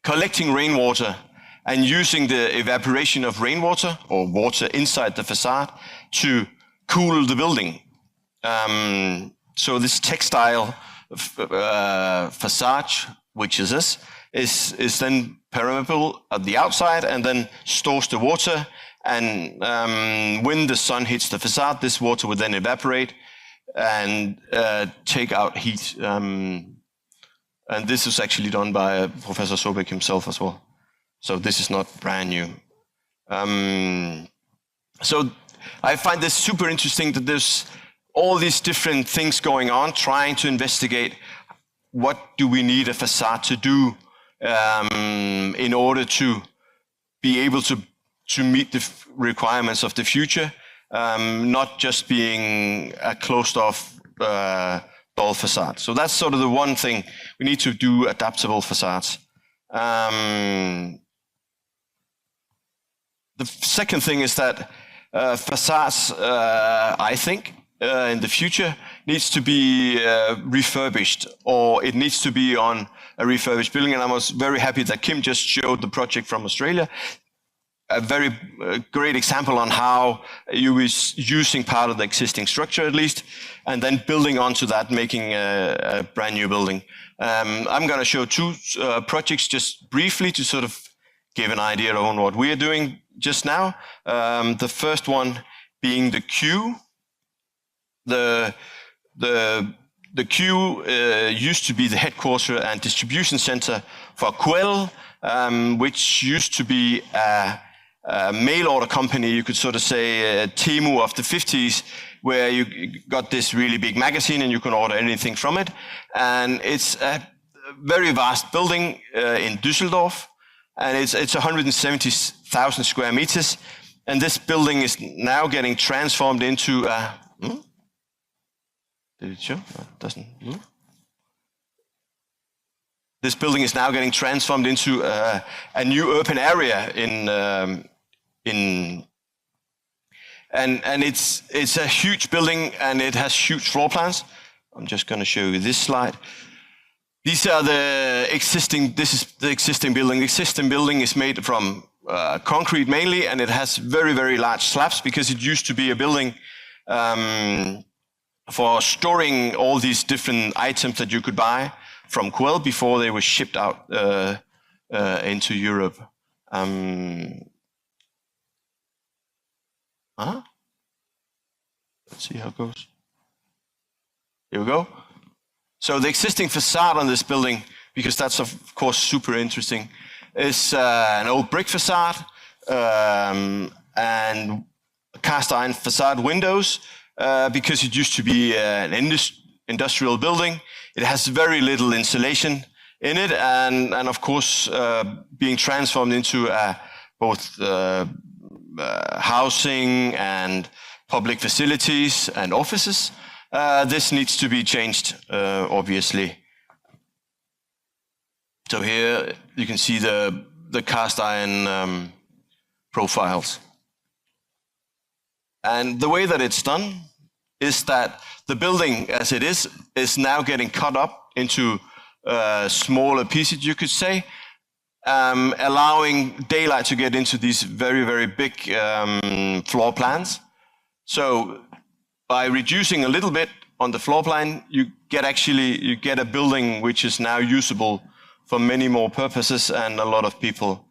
collecting rainwater and using the evaporation of rainwater or water inside the facade to cool the building. So this textile facade, which is this, is then permeable at the outside and then stores the water. And when the sun hits the facade, this water would then evaporate and take out heat. And this is actually done by Professor Sobek himself as well. So this is not brand new. So I find this super interesting that there's all these different things going on, trying to investigate what do we need a facade to do in order to be able to meet the requirements of the future, not just being a closed-off dull facade. So that's sort of the one thing. We need to do adaptable facades. The second thing is that facades, I think, in the future needs to be refurbished, or it needs to be on a refurbished building. And I was very happy that Kim just showed the project from Australia. A very great example on how you is using part of the existing structure at least, and then building onto that, making a brand new building. I'm going to show two projects just briefly to sort of give an idea on what we are doing just now. The first one being the Q. The Q used to be the headquarters and distribution center for Quell, which used to be a mail order company, you could sort of say, Temu of the 50s, where you got this really big magazine and you can order anything from it. And it's a very vast building in Düsseldorf, and it's 170,000 square meters. And this building is now getting transformed into a... Did it show? No, it doesn't. This building is now getting transformed into a new urban area and it's a huge building, and it has huge floor plans. I'm just going to show you this slide. These are the existing. This is the existing building. The existing building is made from concrete mainly, and it has very, very large slabs because it used to be a building for storing all these different items that you could buy from Quell before they were shipped out into Europe. Let's see how it goes. Here we go. So the existing facade on this building, because that's of course super interesting, is an old brick facade and cast iron facade windows because it used to be an industrial building. It has very little insulation in it, and of course being transformed into both housing and public facilities and offices. This needs to be changed, obviously. So here you can see the cast iron profiles. And the way that it's done is that the building, as it is now getting cut up into smaller pieces, you could say, allowing daylight to get into these very, very big floor plans. So by reducing a little bit on the floor plan, you get a building which is now usable for many more purposes and a lot of people,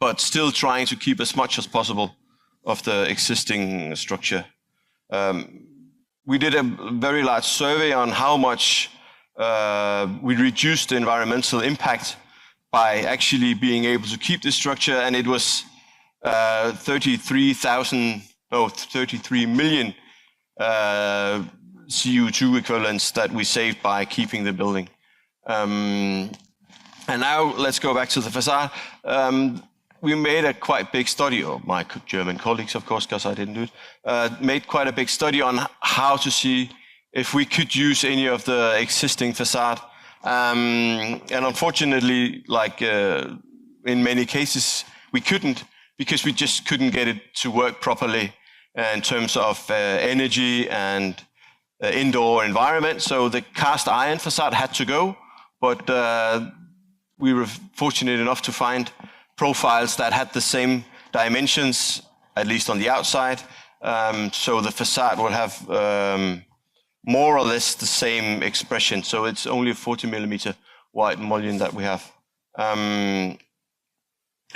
but still trying to keep as much as possible of the existing structure. We did a very large survey on how much we reduced the environmental impact by actually being able to keep this structure, and it was 33 million CO2 equivalents that we saved by keeping the building. And now let's go back to the facade. We made a quite big study, or my German colleagues, of course, because I didn't do it, made quite a big study on how to see if we could use any of the existing facade. And unfortunately, like in many cases, we couldn't, because we just couldn't get it to work properly in terms of energy and indoor environment. So the cast iron facade had to go, but we were fortunate enough to find profiles that had the same dimensions, at least on the outside. So the facade will have more or less the same expression. So it's only a 40 millimeter wide mullion that we have. And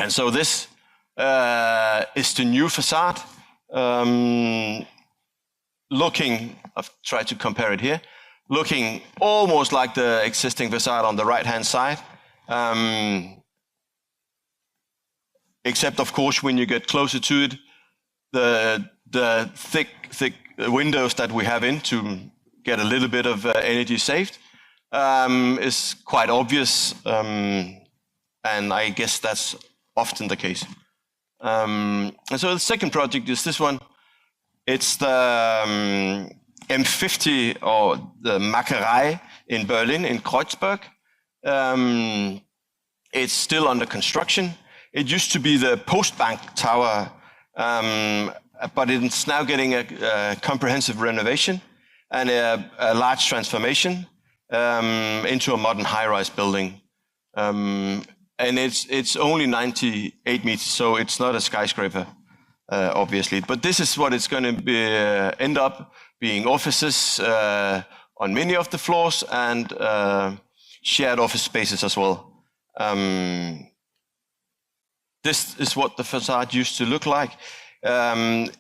so this is the new facade. Looking, I've tried to compare it here, looking almost like the existing facade on the right-hand side. Except, of course, when you get closer to it, the thick windows that we have in to get a little bit of energy saved is quite obvious, and I guess that's often the case. And so the second project is this one. It's the M50, or the Macherei in Berlin, in Kreuzberg. It's still under construction. It used to be the Postbank Tower, but it's now getting a comprehensive renovation and a large transformation into a modern high-rise building. And it's only 98 meters, so it's not a skyscraper, obviously. But this is what it's going to be, end up being: offices on many of the floors and shared office spaces as well. This is what the facade used to look like.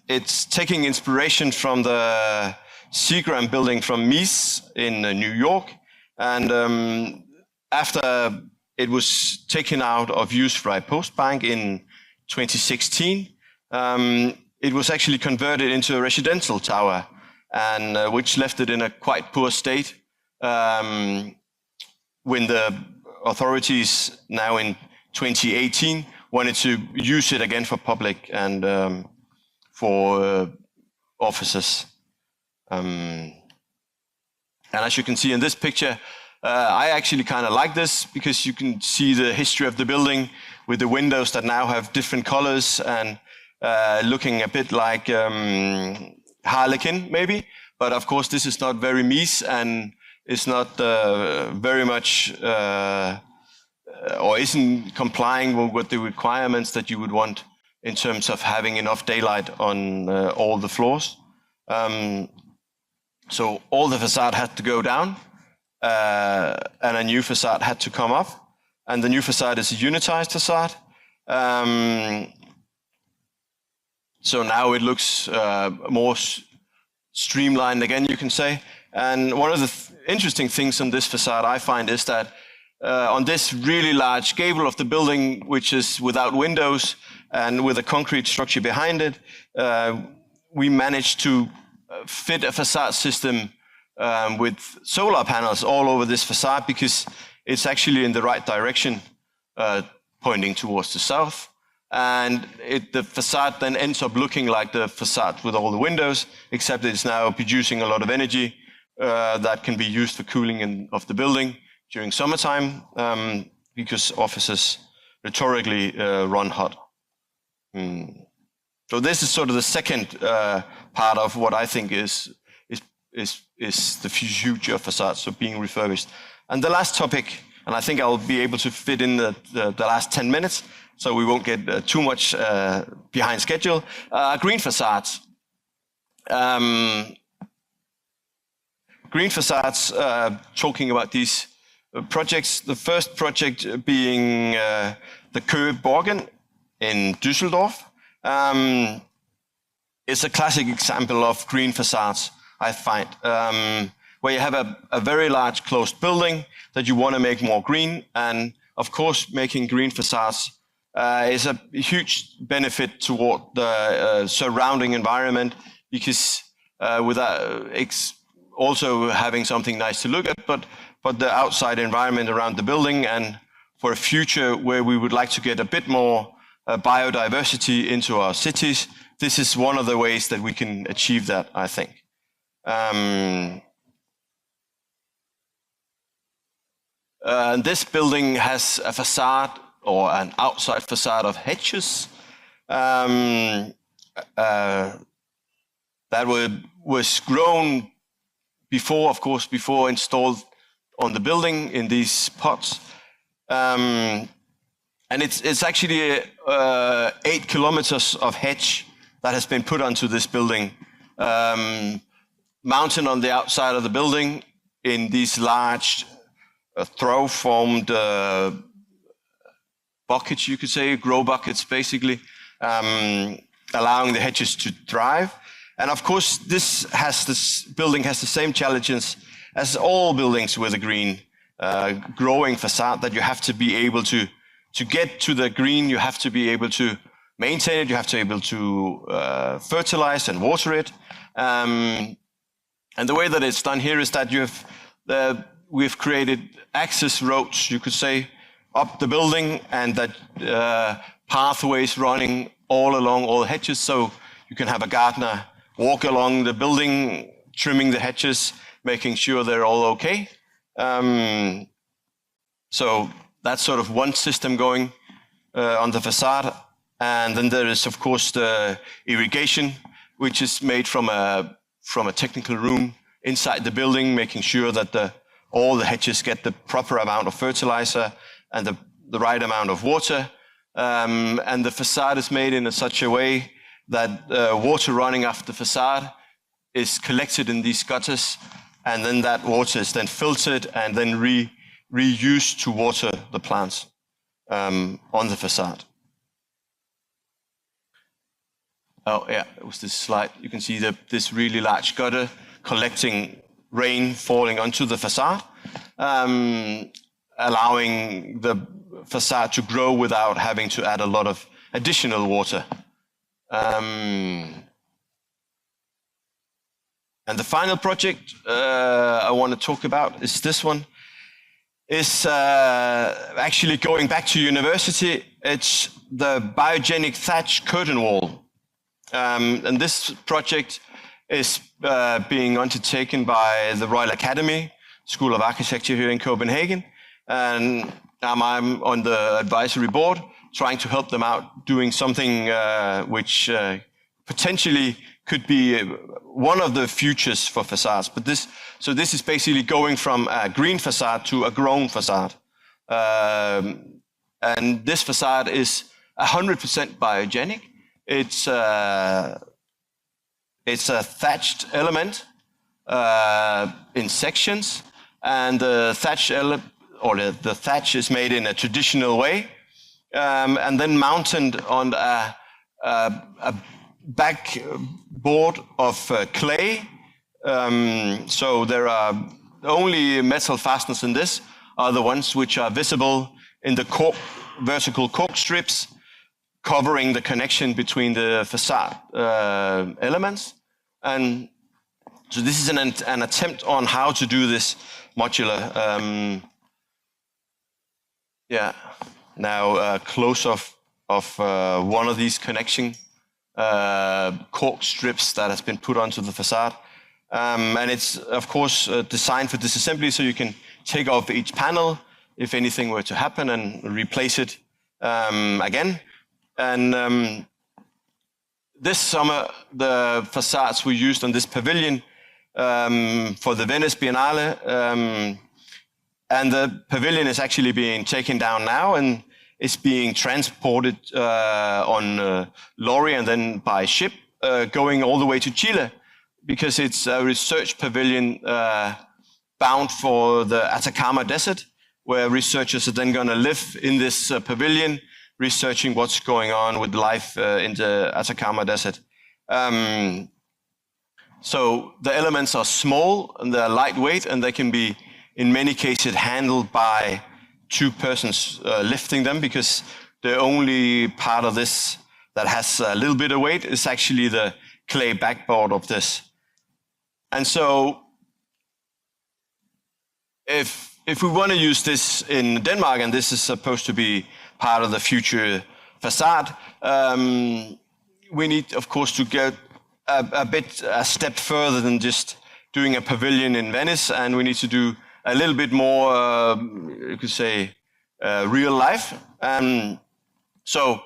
It's taking inspiration from the Seagram building from Mies in New York. And after it was taken out of use by Postbank in 2016, it was actually converted into a residential tower, and which left it in a quite poor state. When the authorities now in 2018 wanted to use it again for public and for offices. And as you can see in this picture, I actually kind of like this because you can see the history of the building with the windows that now have different colors and looking a bit like Harlequin maybe. But of course, this is not very Mies and it's not very much or isn't complying with the requirements that you would want in terms of having enough daylight on all the floors. So all the facade had to go down and a new facade had to come up. And the new facade is a unitized facade. So now it looks more streamlined again, you can say. And one of the interesting things on this facade I find is that on this really large gable of the building, which is without windows and with a concrete structure behind it, we managed to fit a facade system with solar panels all over this facade because it's actually in the right direction, pointing towards the south. And the facade then ends up looking like the facade with all the windows, except it's now producing a lot of energy that can be used for cooling of the building during summertime because offices rhetorically run hot. So this is sort of the second part of what I think is the future of facades, so being refurbished. And the last topic, and I think I'll be able to fit in the last 10 minutes, so we won't get too much behind schedule. Green facades. Green facades, talking about these projects. The first project being the Kø Borgen in Düsseldorf. It's a classic example of green facades, I find, where you have a very large closed building that you want to make more green. And of course, making green facades is a huge benefit toward the surrounding environment because it's also having something nice to look at, but the outside environment around the building, and for a future where we would like to get a bit more biodiversity into our cities, this is one of the ways that we can achieve that, I think. This building has a facade or an outside facade of hedges that was grown before, of course, before installed on the building in these pots. And it's actually 8 kilometers of hedge that has been put onto this building, mounted on the outside of the building in these large throw-formed buckets, you could say, grow buckets, basically, allowing the hedges to thrive. And of course, this building has the same challenges as all buildings with a green growing facade, that you have to be able to get to the green, you have to be able to maintain it, you have to be able to fertilize and water it. And the way that it's done here is that we've created access roads, you could say, up the building, and that pathways running all along all hedges, so you can have a gardener walk along the building, trimming the hedges, making sure they're all okay. So that's sort of one system going on the facade. And then there is, of course, the irrigation, which is made from a technical room inside the building, making sure that all the hedges get the proper amount of fertilizer and the right amount of water. And the facade is made in such a way that water running off the facade is collected in these gutters, and then that water is then filtered and then reused to water the plants on the facade. Oh yeah, it was this slide. You can see this really large gutter collecting rain falling onto the facade, allowing the facade to grow without having to add a lot of additional water. And the final project I want to talk about is this one. It's actually going back to university. It's the biogenic thatch curtain wall. And this project is being undertaken by the Royal Academy, School of Architecture here in Copenhagen. And I'm on the advisory board, trying to help them out, doing something which potentially could be one of the futures for facades. But this is basically going from a green facade to a grown facade. And this facade is 100% biogenic. It's a thatched element in sections, and the thatch is made in a traditional way, and then mounted on a backboard of clay. So there are only metal fasteners in this are the ones which are visible in the vertical cork strips covering the connection between the facade elements. And so this is an attempt on how to do this modular. Now a close-up of one of these connection cork strips that has been put onto the facade. And it's, of course, designed for disassembly, so you can take off each panel if anything were to happen and replace it again. And this summer, the facades were used on this pavilion for the Venice Biennale. And the pavilion is actually being taken down now, and it's being transported on lorry and then by ship, going all the way to Chile, because it's a research pavilion bound for the Atacama Desert, where researchers are then going to live in this pavilion, researching what's going on with life in the Atacama Desert. So the elements are small and they're lightweight, and they can be, in many cases, handled by two persons lifting them, because the only part of this that has a little bit of weight is actually the clay backboard of this. And so if we want to use this in Denmark, and this is supposed to be part of the future facade, we need, of course, to get a step further than just doing a pavilion in Venice, and we need to do a little bit more, you could say, real life. So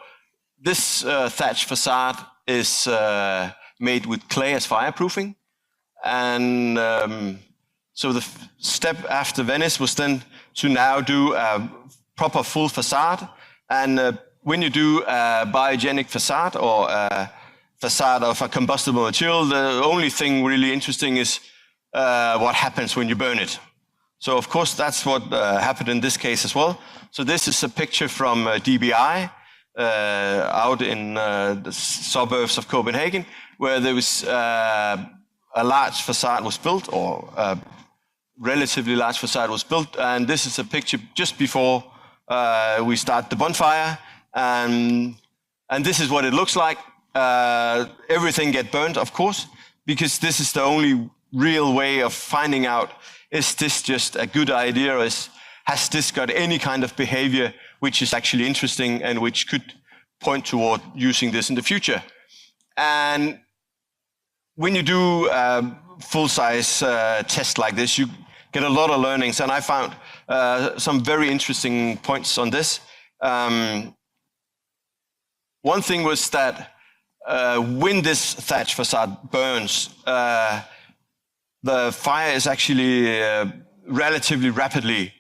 this thatch facade is made with clay as fireproofing. And so the step after Venice was then to now do a proper full facade. And when you do a biogenic facade or a facade of a combustible material, the only thing really interesting is what happens when you burn it. So of course that's what happened in this case as well. So this is a picture from DBI out in the suburbs of Copenhagen, where there was a large facade was built, or a relatively large facade was built. And this is a picture just before we start the bonfire. And this is what it looks like. Everything get burnt, of course, because this is the only real way of finding out, is this just a good idea, or has this got any kind of behavior which is actually interesting and which could point toward using this in the future. And when you do a full-size test like this, you get a lot of learnings, and I found some very interesting points on this. One thing was that when this thatch facade burns, the fire is actually relatively rapidly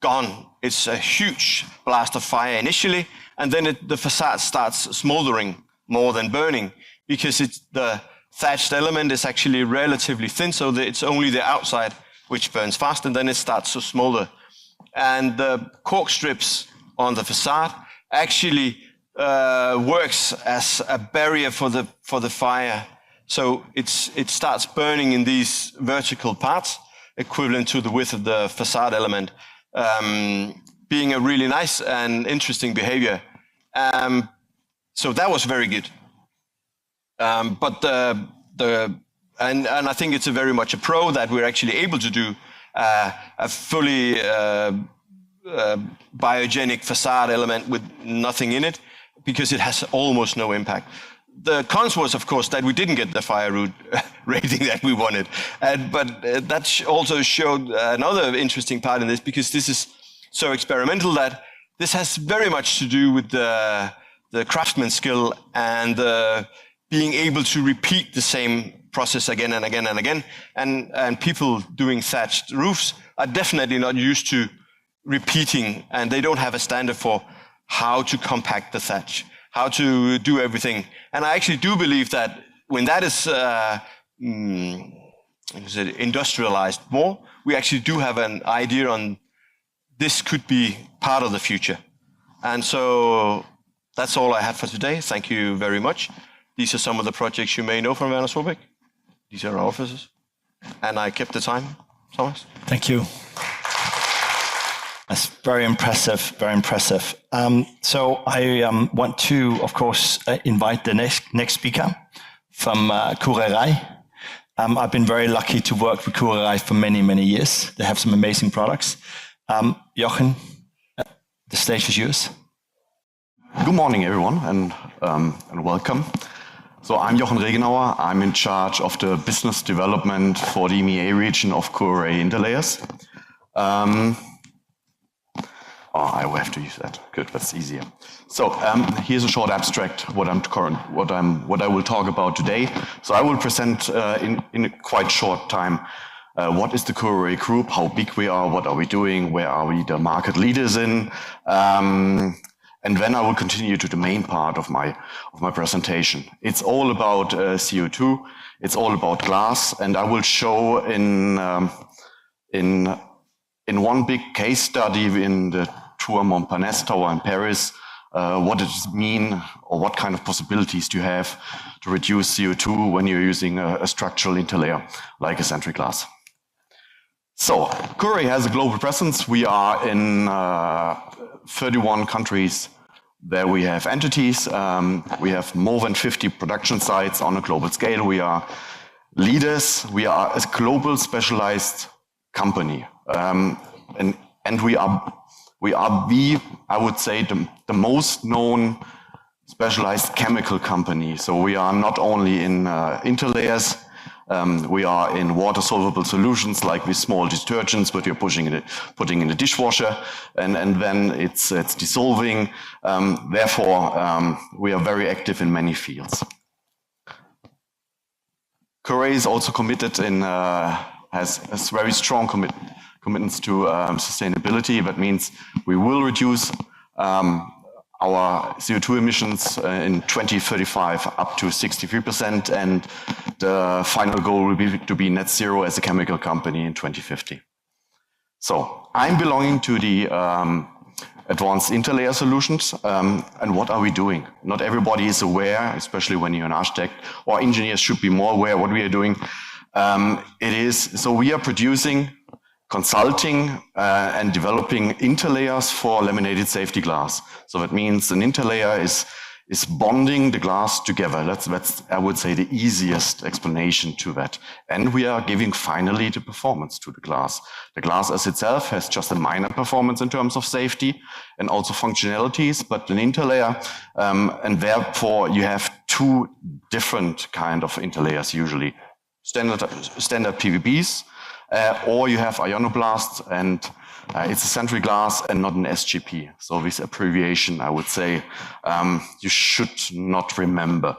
gone. It's a huge blast of fire initially, and then the facade starts smoldering more than burning, because the thatched element is actually relatively thin, so it's only the outside which burns fast, and then it starts to smolder. And the cork strips on the facade actually works as a barrier for the fire. So it starts burning in these vertical parts, equivalent to the width of the facade element, being a really nice and interesting behavior. So that was very good. But I think it's very much a pro that we're actually able to do a fully biogenic facade element with nothing in it, because it has almost no impact. The cons was, of course, that we didn't get the fire root rating that we wanted. But that also showed another interesting part in this, because this is so experimental that this has very much to do with the craftsman's skill and being able to repeat the same process again and again and again. And people doing thatched roofs are definitely not used to repeating, and they don't have a standard for how to compact the thatch, how to do everything. And I actually do believe that when that is industrialized more, we actually do have an idea on this could be part of the future. And so that's all I have for today. Thank you very much. These are some of the projects you may know from Werner Sobeck. These are our offices. And I kept the time, Thomas. Thank you. That's very impressive, very impressive. So I want to, of course, invite the next speaker from Cutri. I've been very lucky to work with Cutri for many, many years. They have some amazing products. Jochen, the stage is yours. Good morning, everyone, and welcome. So I'm Jochen Regenauer. I'm in charge of the business development for the EMEA region of Cutri Interlayers. I will have to use that. Good, that's easier. So here's a short abstract what I will talk about today. So I will present in a quite short time what is the Cutri Group, how big we are, what are we doing, where are we the market leaders in, and then I will continue to the main part of my presentation. It's all about CO2. It's all about glass, and I will show in one big case study in the Tour Montparnasse Tower in Paris, what it means or what kind of possibilities do you have to reduce CO2 when you're using a structural interlayer like a Sentry glass. So Cutri has a global presence. We are in 31 countries. There we have entities. We have more than 50 production sites on a global scale. We are leaders. We are a global specialized company. And we are I would say, the most known specialized chemical company. So we are not only in interlayers, we are in water-soluble solutions like with small detergents, but you're putting in the dishwasher, and then it's dissolving. Therefore, we are very active in many fields. Cutri is also committed has very strong commitments to sustainability. That means we will reduce our CO2 emissions in 2035 up to 63%, and the final goal will be to be net zero as a chemical company in 2050. So I'm belonging to the advanced interlayer solutions, and what are we doing? Not everybody is aware, especially when you're an architect, or engineers should be more aware what we are doing. So we are producing, consulting and developing interlayers for laminated safety glass. So that means an interlayer is bonding the glass together. That's I would say the easiest explanation to that. And we are giving finally the performance to the glass. The glass as itself has just a minor performance in terms of safety and also functionalities, but an interlayer, and therefore you have two different kind of interlayers usually. Standard PVBs, or you have ionoblasts, and it's a Sentry glass and not an SGP. So this abbreviation, I would say, you should not remember.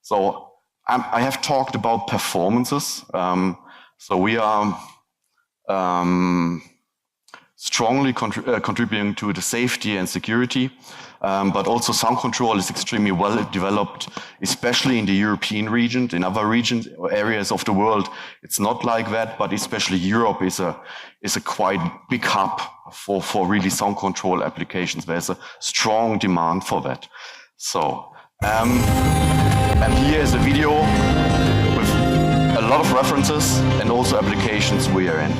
So I have talked about performances. So we are strongly contributing to the safety and security, but also sound control is extremely well developed, especially in the European region. In other regions or areas of the world, it's not like that, but especially Europe is a quite big hub for really sound control applications. There's a strong demand for that. So, and here is a video with a lot of references and also applications we are in.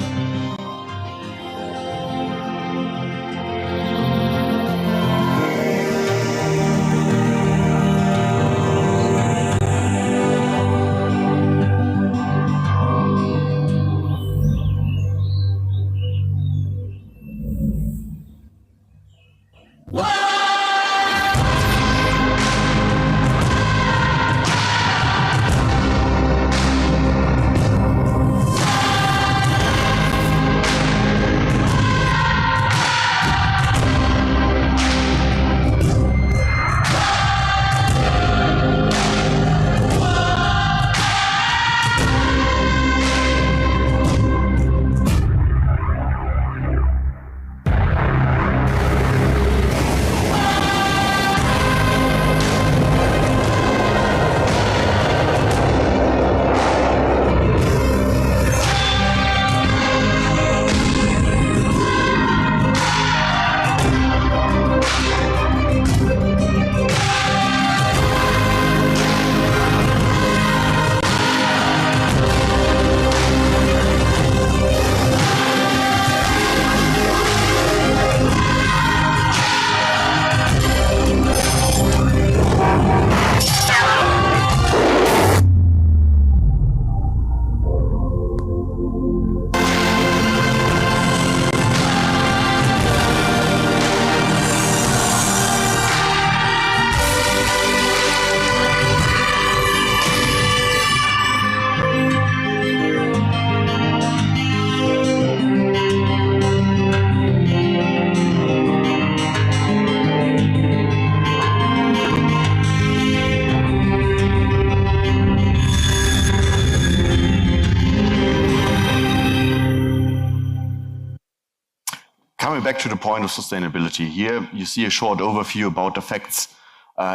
coming back to the point of sustainability, here you see a short overview about effects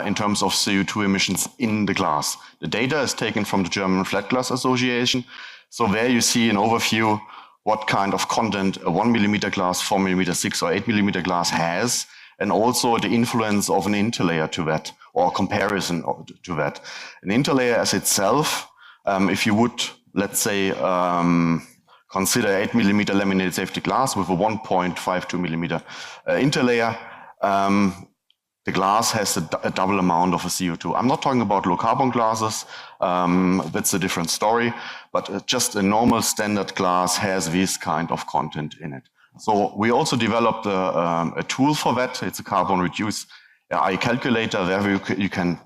in terms of CO2 emissions in the glass. The data is taken from the German Flat Glass Association. So there you see an overview what kind of content a 1 millimeter glass, 4 millimeter, 6 or 8 millimeter glass has, and also the influence of an interlayer to that, or comparison to that. An interlayer as itself, if you would, let's say, consider 8 millimeter laminated safety glass with a 1.52 millimeter interlayer, the glass has a double amount of a CO2. I'm not talking about low carbon glasses, that's a different story, but just a normal standard glass has this kind of content in it. So we also developed a tool for that. It's a carbon reduce AI calculator. There you can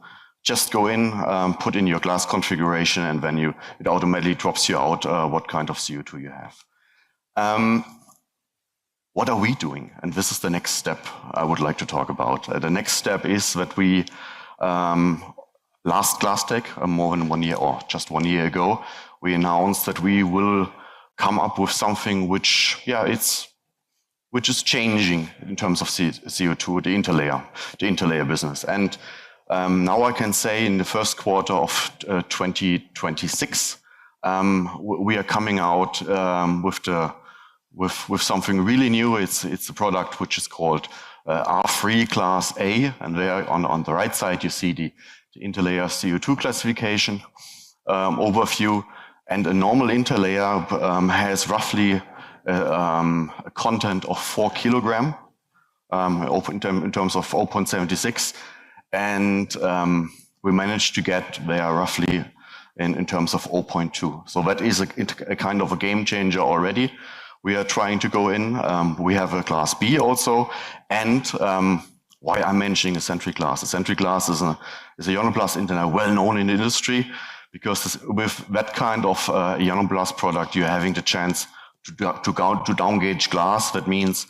just go in, put in your glass configuration, and then it automatically drops you out what kind of CO2 you have. What are we doing? And this is the next step I would like to talk about. The next step is that we, last GlassTech, more than 1 year, or just 1 year ago, we announced that we will come up with something which is changing in terms of CO2, the interlayer business. And now I can say in the first quarter of 2026, we are coming out with something really new. It's a product which is called R3 Class A, and there on the right side you see the interlayer CO2 classification overview. And a normal interlayer has roughly a content of 4 kilogram in terms of 0.76, and we managed to get there roughly in terms of 0.2. So that is a kind of a game changer already. We are trying to go in. We have a Class B also, and why I'm mentioning a Sentry glass. A Sentry glass is a ionoblast interlayer, well known in the industry, because with that kind of ionoblast product, you're having the chance to down gauge glass. That means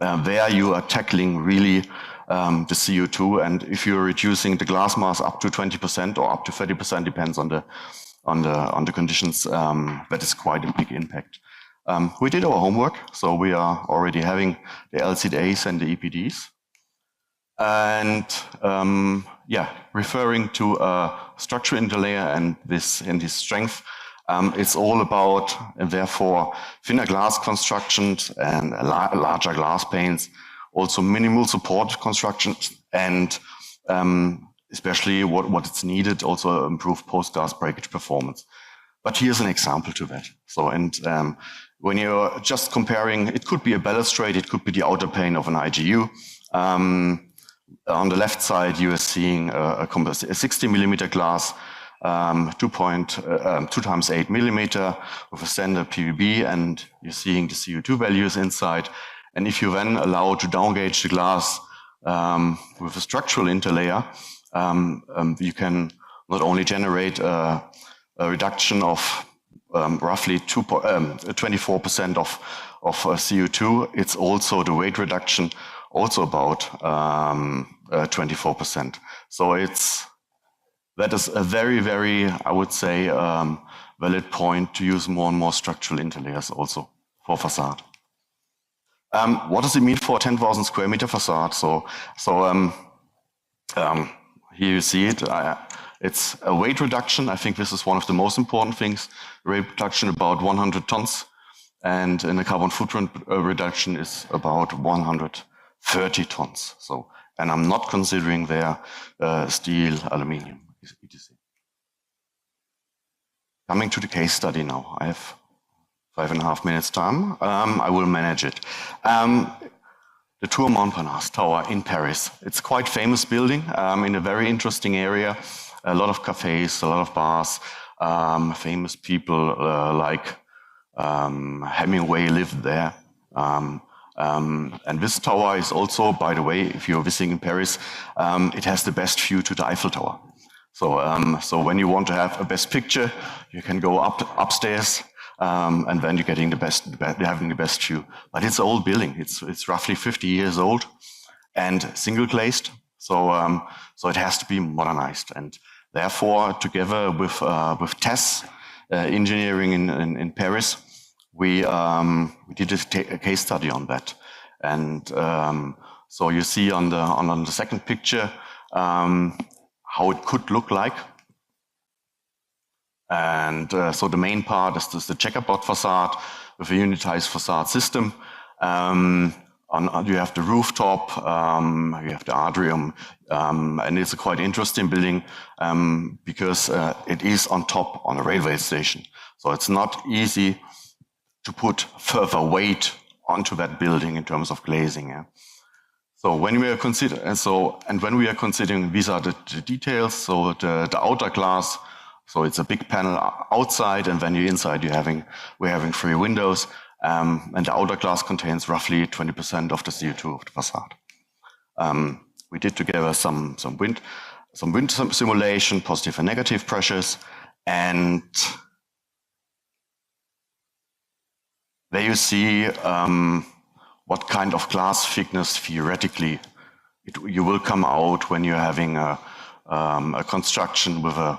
there you are tackling really the CO2, and if you're reducing the glass mass up to 20% or up to 30%, depends on the conditions, that is quite a big impact. We did our homework, so we are already having the LCDAs and the EPDs. And referring to a structural interlayer and his strength, it's all about, and therefore, thinner glass constructions and larger glass panes, also minimal support constructions, and especially what it's needed, also improve post-glass breakage performance. But here's an example to that. So, when you're just comparing, it could be a balustrade, it could be the outer pane of an IGU. On the left side, you are seeing a 60 millimeter glass, 2 times 8 millimeter with a standard PVB, and you're seeing the CO2 values inside. And if you then allow to down gauge the glass with a structural interlayer, you can not only generate a reduction of roughly 24% of CO2, it's also the weight reduction, also about 24%. So that is a very, very, I would say, valid point to use more and more structural interlayers also for facade. What does it mean for a 10,000 square meter facade? So here you see it. It's a weight reduction. I think this is one of the most important things. Weight reduction about 100 tons, and in the carbon footprint reduction is about 130 tons. So, and I'm not considering their steel, aluminium, etc. Coming to the case study now. I have 5.5 minutes time. I will manage it. The Tour Montparnasse Tower in Paris. It's quite famous building in a very interesting area. A lot of cafes, a lot of bars, famous people like Hemingway lived there. And this tower is also, by the way, if you're visiting in Paris, it has the best view to the Eiffel Tower. So when you want to have a best picture, you can go upstairs, and then you're getting having the best view. But it's an old building. It's roughly 50 years old and single glazed. So it has to be modernized. And therefore, together with TES engineering in Paris, we did a case study on that. And so you see on the second picture how it could look like. And so the main part is the checkerboard facade with a unitized facade system. You have the rooftop, you have the atrium, and it's a quite interesting building because it is on top on a railway station. So it's not easy to put further weight onto that building in terms of glazing. Yeah? So when we are considering, these are the details. So the outer glass, so it's a big panel outside, and when you're inside, we're having 3 windows. And the outer glass contains roughly 20% of the CO2 of the facade. We did together some wind simulation, positive and negative pressures, and there you see what kind of glass thickness theoretically you will come out when you're having a construction with a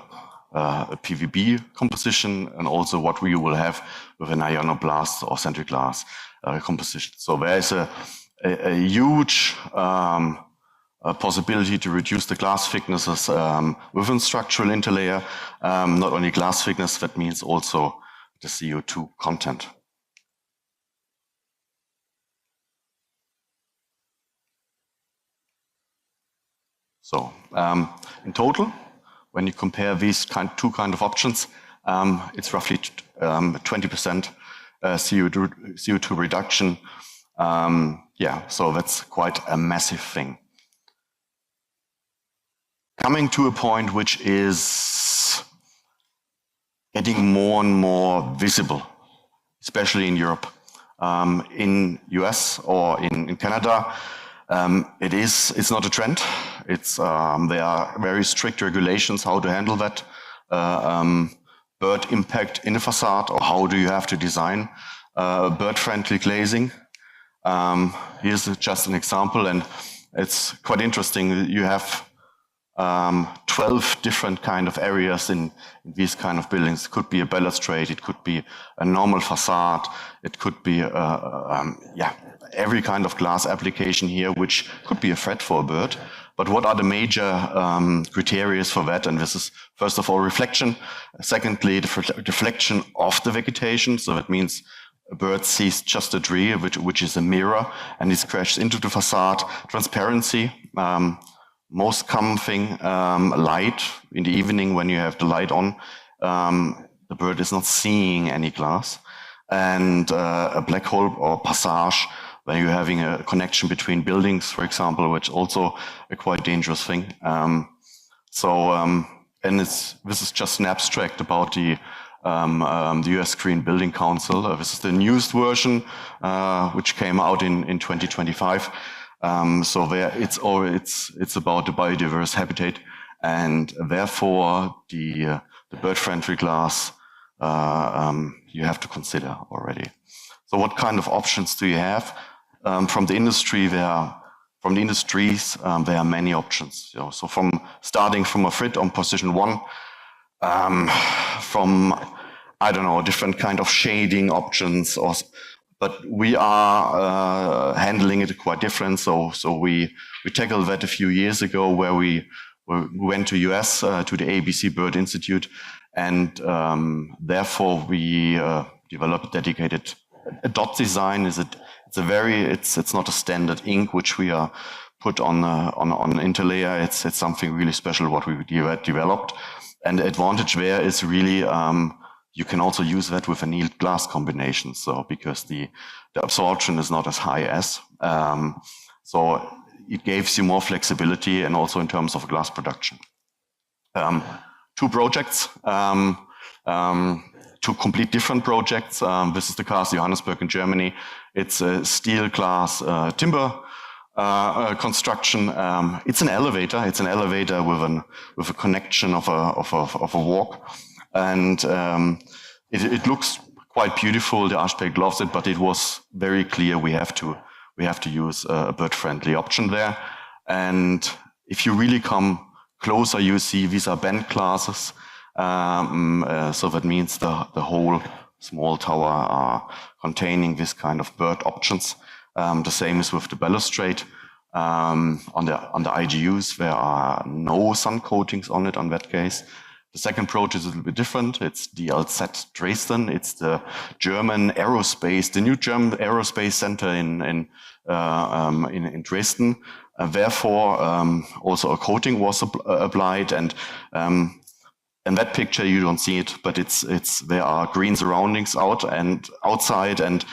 PVB composition, and also what we will have with an ionoblast or centric glass composition. So there is a huge possibility to reduce the glass thicknesses within structural interlayer. Not only glass thickness, that means also the CO2 content. So in total, when you compare these two kind of options, it's roughly 20% CO2 reduction. So that's quite a massive thing. Coming to a point which is getting more and more visible, especially in Europe. In US or in Canada, it's not a trend. There are very strict regulations how to handle that bird impact in the facade, or how do you have to design bird-friendly glazing. Here's just an example, and it's quite interesting. You have 12 different kind of areas in these kind of buildings. It could be a balustrade, it could be a normal facade, it could be every kind of glass application here, which could be a threat for a bird. But what are the major criteria for that? And this is, first of all, reflection. Secondly, the reflection of the vegetation. So that means a bird sees just a tree, which is a mirror, and it crashes into the facade. Transparency, most common thing, light. In the evening when you have the light on, the bird is not seeing any glass. And a black hole or passage, when you're having a connection between buildings, for example, which is also a quite dangerous thing. And this is just an abstract about the US Green Building Council. This is the newest version, which came out in 2025. So there it's about the biodiverse habitat, and therefore the bird-friendly glass you have to consider already. So what kind of options do you have? From the industries, there are many options. So starting from a frit on position 1, from different kind of shading options, but we are handling it quite different. So we tackled that a few years ago, where we went to US to the ABC Bird Institute, and therefore we developed a dedicated dot design. It's not a standard ink which we are put on interlayer. It's something really special what we developed, and the advantage there is really you can also use that with annealed glass combination. So because the absorption is not as high as, so it gives you more flexibility, and also in terms of glass production. 2 projects, 2 complete different projects. This is the Castle Johannesburg in Germany. It's a steel glass timber construction. It's an elevator. It's an elevator with a connection of a walk, and it looks quite beautiful. The architect loves it, but it was very clear we have to use a bird-friendly option there. And if you really come closer, you see these are bent glasses. So that means the whole small tower are containing this kind of bird options. The same is with the balustrade. On the IGUs, there are no sun coatings on it on that case. The second project is a little bit different. It's the Elsted Dresden. It's the German aerospace, the new German aerospace center in Dresden. Therefore, also a coating was applied, and in that picture you don't see it, but there are green surroundings outside, and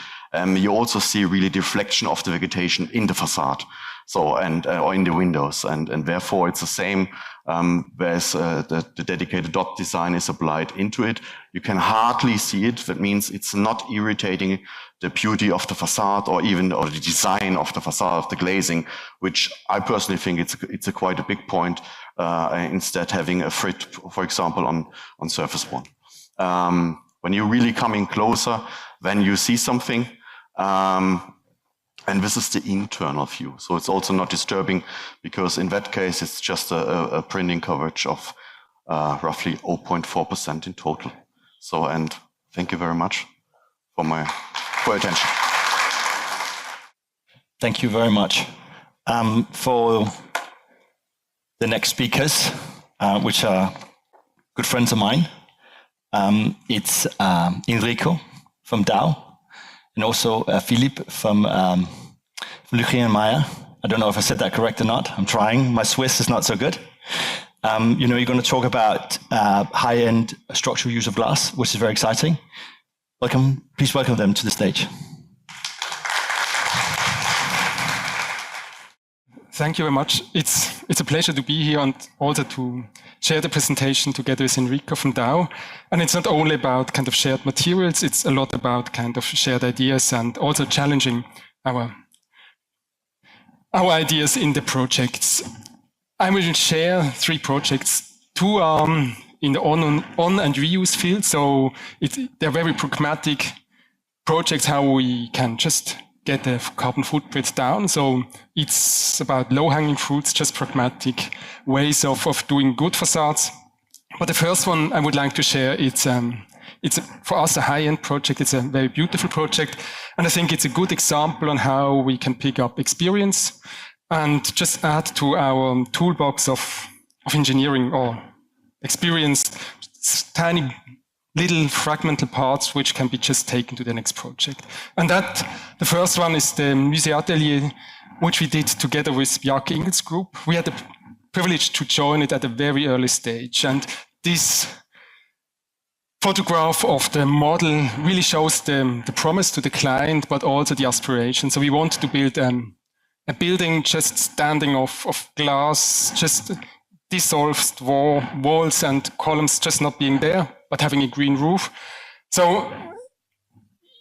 you also see really deflection of the vegetation in the facade. So, or in the windows, and therefore it's the same. Whereas the dedicated dot design is applied into it, you can hardly see it. That means it's not irritating the beauty of the facade, or the design of the facade, of the glazing, which I personally think it's quite a big point. Instead, having a frit, for example, on surface one. When you're really coming closer, then you see something. And this is the internal view. So it's also not disturbing, because in that case, it's just a printing coverage of roughly 0.4% in total. So, and thank you very much for your attention. Thank you very much. For the next speakers, which are good friends of mine, it's Enrico from Dow, and also Philippe from Lüchinger+Meyer. I don't know if I said that correct or not. I'm trying. My Swiss is not so good. You're going to talk about high-end structural use of glass, which is very exciting. Please welcome them to the stage. Thank you very much. It's a pleasure to be here and also to share the presentation together with Enrico from Dow. And it's not only about kind of shared materials, it's a lot about kind of shared ideas and also challenging our ideas in the projects. I will share 3 projects. 2 are in the on and reuse field, so they're very pragmatic projects, how we can just get the carbon footprint down. So it's about low-hanging fruits, just pragmatic ways of doing good facades. But the first one I would like to share, it's for us a high-end project. It's a very beautiful project, and I think it's a good example on how we can pick up experience and just add to our toolbox of engineering or experience tiny little fragmental parts which can be just taken to the next project. And the first one is the Musée Atelier, which we did together with Bjarke Ingels Group. We had the privilege to join it at a very early stage. And this photograph of the model really shows the promise to the client, but also the aspiration. So we wanted to build a building just standing of glass, just dissolved walls and columns just not being there, but having a green roof. So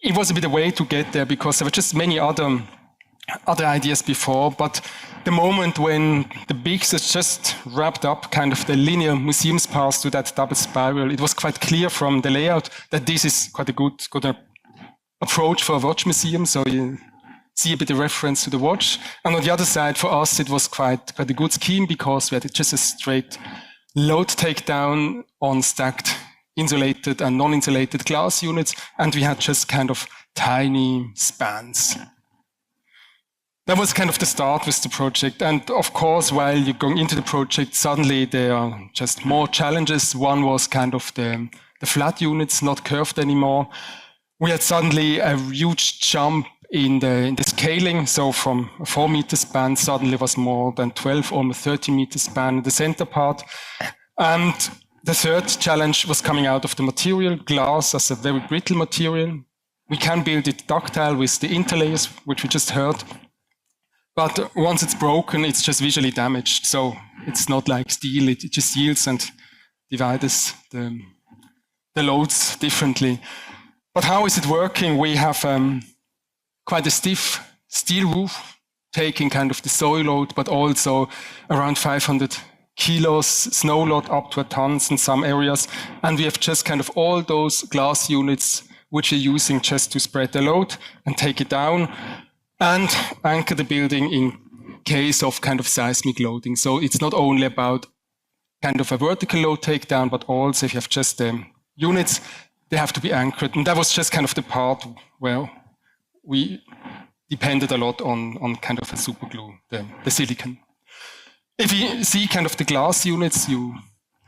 it was a bit a way to get there, because there were just many other ideas before, but the moment when the Bixes just wrapped up kind of the linear museum's path to that double spiral, it was quite clear from the layout that this is quite a good approach for a watch museum. So you see a bit of reference to the watch. And on the other side, for us, it was quite a good scheme, because we had just a straight load takedown on stacked insulated and non-insulated glass units, and we had just kind of tiny spans. That was kind of the start with the project. And of course, while you're going into the project, suddenly there are just more challenges. One was kind of the flat units, not curved anymore. We had suddenly a huge jump in the scaling. So from a 4-meter span, suddenly was more than 12, almost 30-meter span in the center part. And the third challenge was coming out of the material. Glass as a very brittle material. We can build it ductile with the interlayers, which we just heard. But once it's broken, it's just visually damaged. So it's not like steel, it just yields and divides the loads differently. But how is it working? We have quite a stiff steel roof, taking kind of the soil load, but also around 500 kilos snow load, up to a tons in some areas. And we have just kind of all those glass units which are using just to spread the load and take it down and anchor the building in case of kind of seismic loading. So it's not only about kind of a vertical load takedown, but also if you have just units, they have to be anchored. And that was just kind of the part where we depended a lot on kind of a super glue, the silicon. If you see kind of the glass units, you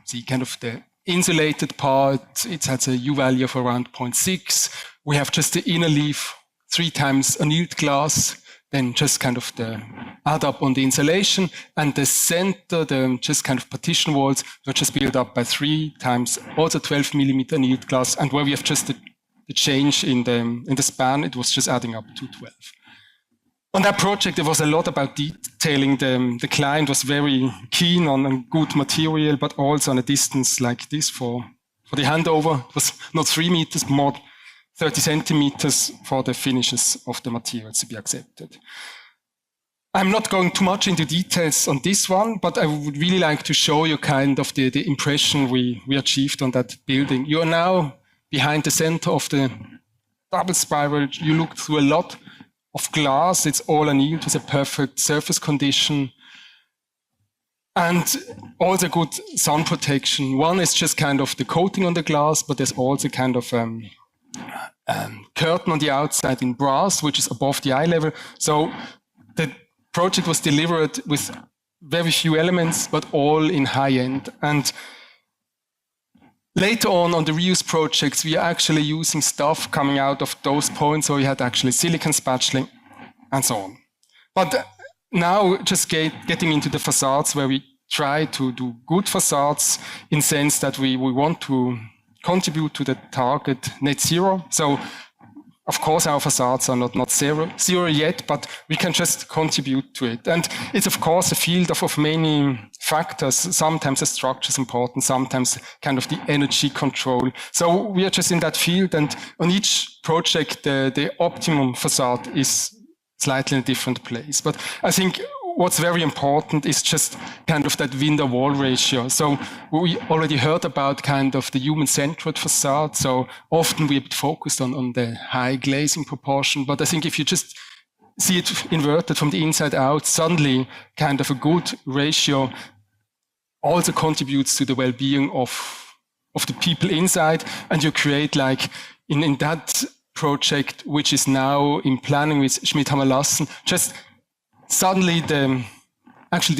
see kind of the insulated part. It has a U value of around 0.6. We have just the inner leaf, 3 times annealed glass, then just kind of the add up on the insulation, and the center, the just kind of partition walls were just built up by 3 times also 12 millimeter annealed glass, and where we have just the change in the span, it was just adding up to 12. On that project, there was a lot about detailing. The client was very keen on good material, but also on a distance like this for the handover. It was not 3 meters, more 30 centimeters for the finishes of the materials to be accepted. I'm not going too much into details on this one, but I would really like to show you kind of the impression we achieved on that building. You are now behind the center of the double spiral. You look through a lot of glass. It's all annealed with a perfect surface condition. And also good sun protection. One is just kind of the coating on the glass, but there's also kind of curtain on the outside in brass, which is above the eye level. So the project was delivered with very few elements, but all in high end. And later on the reuse projects, we are actually using stuff coming out of those points. So we had actually silicon spatuling and so on. But now just getting into the facades where we try to do good facades in sense that we want to contribute to the target net zero. So of course our facades are not zero yet, but we can just contribute to it. And it's of course a field of many factors. Sometimes the structure is important, sometimes kind of the energy control. So we are just in that field, and on each project the optimum facade is slightly in a different place. But I think what's very important is just kind of that window-wall ratio. So we already heard about kind of the human-centered facade. So often we're focused on the high glazing proportion. But I think if you just see it inverted from the inside out, suddenly kind of a good ratio also contributes to the well-being of the people inside. And you create like in that project, which is now in planning with Schmidhammer-Lassen, just suddenly the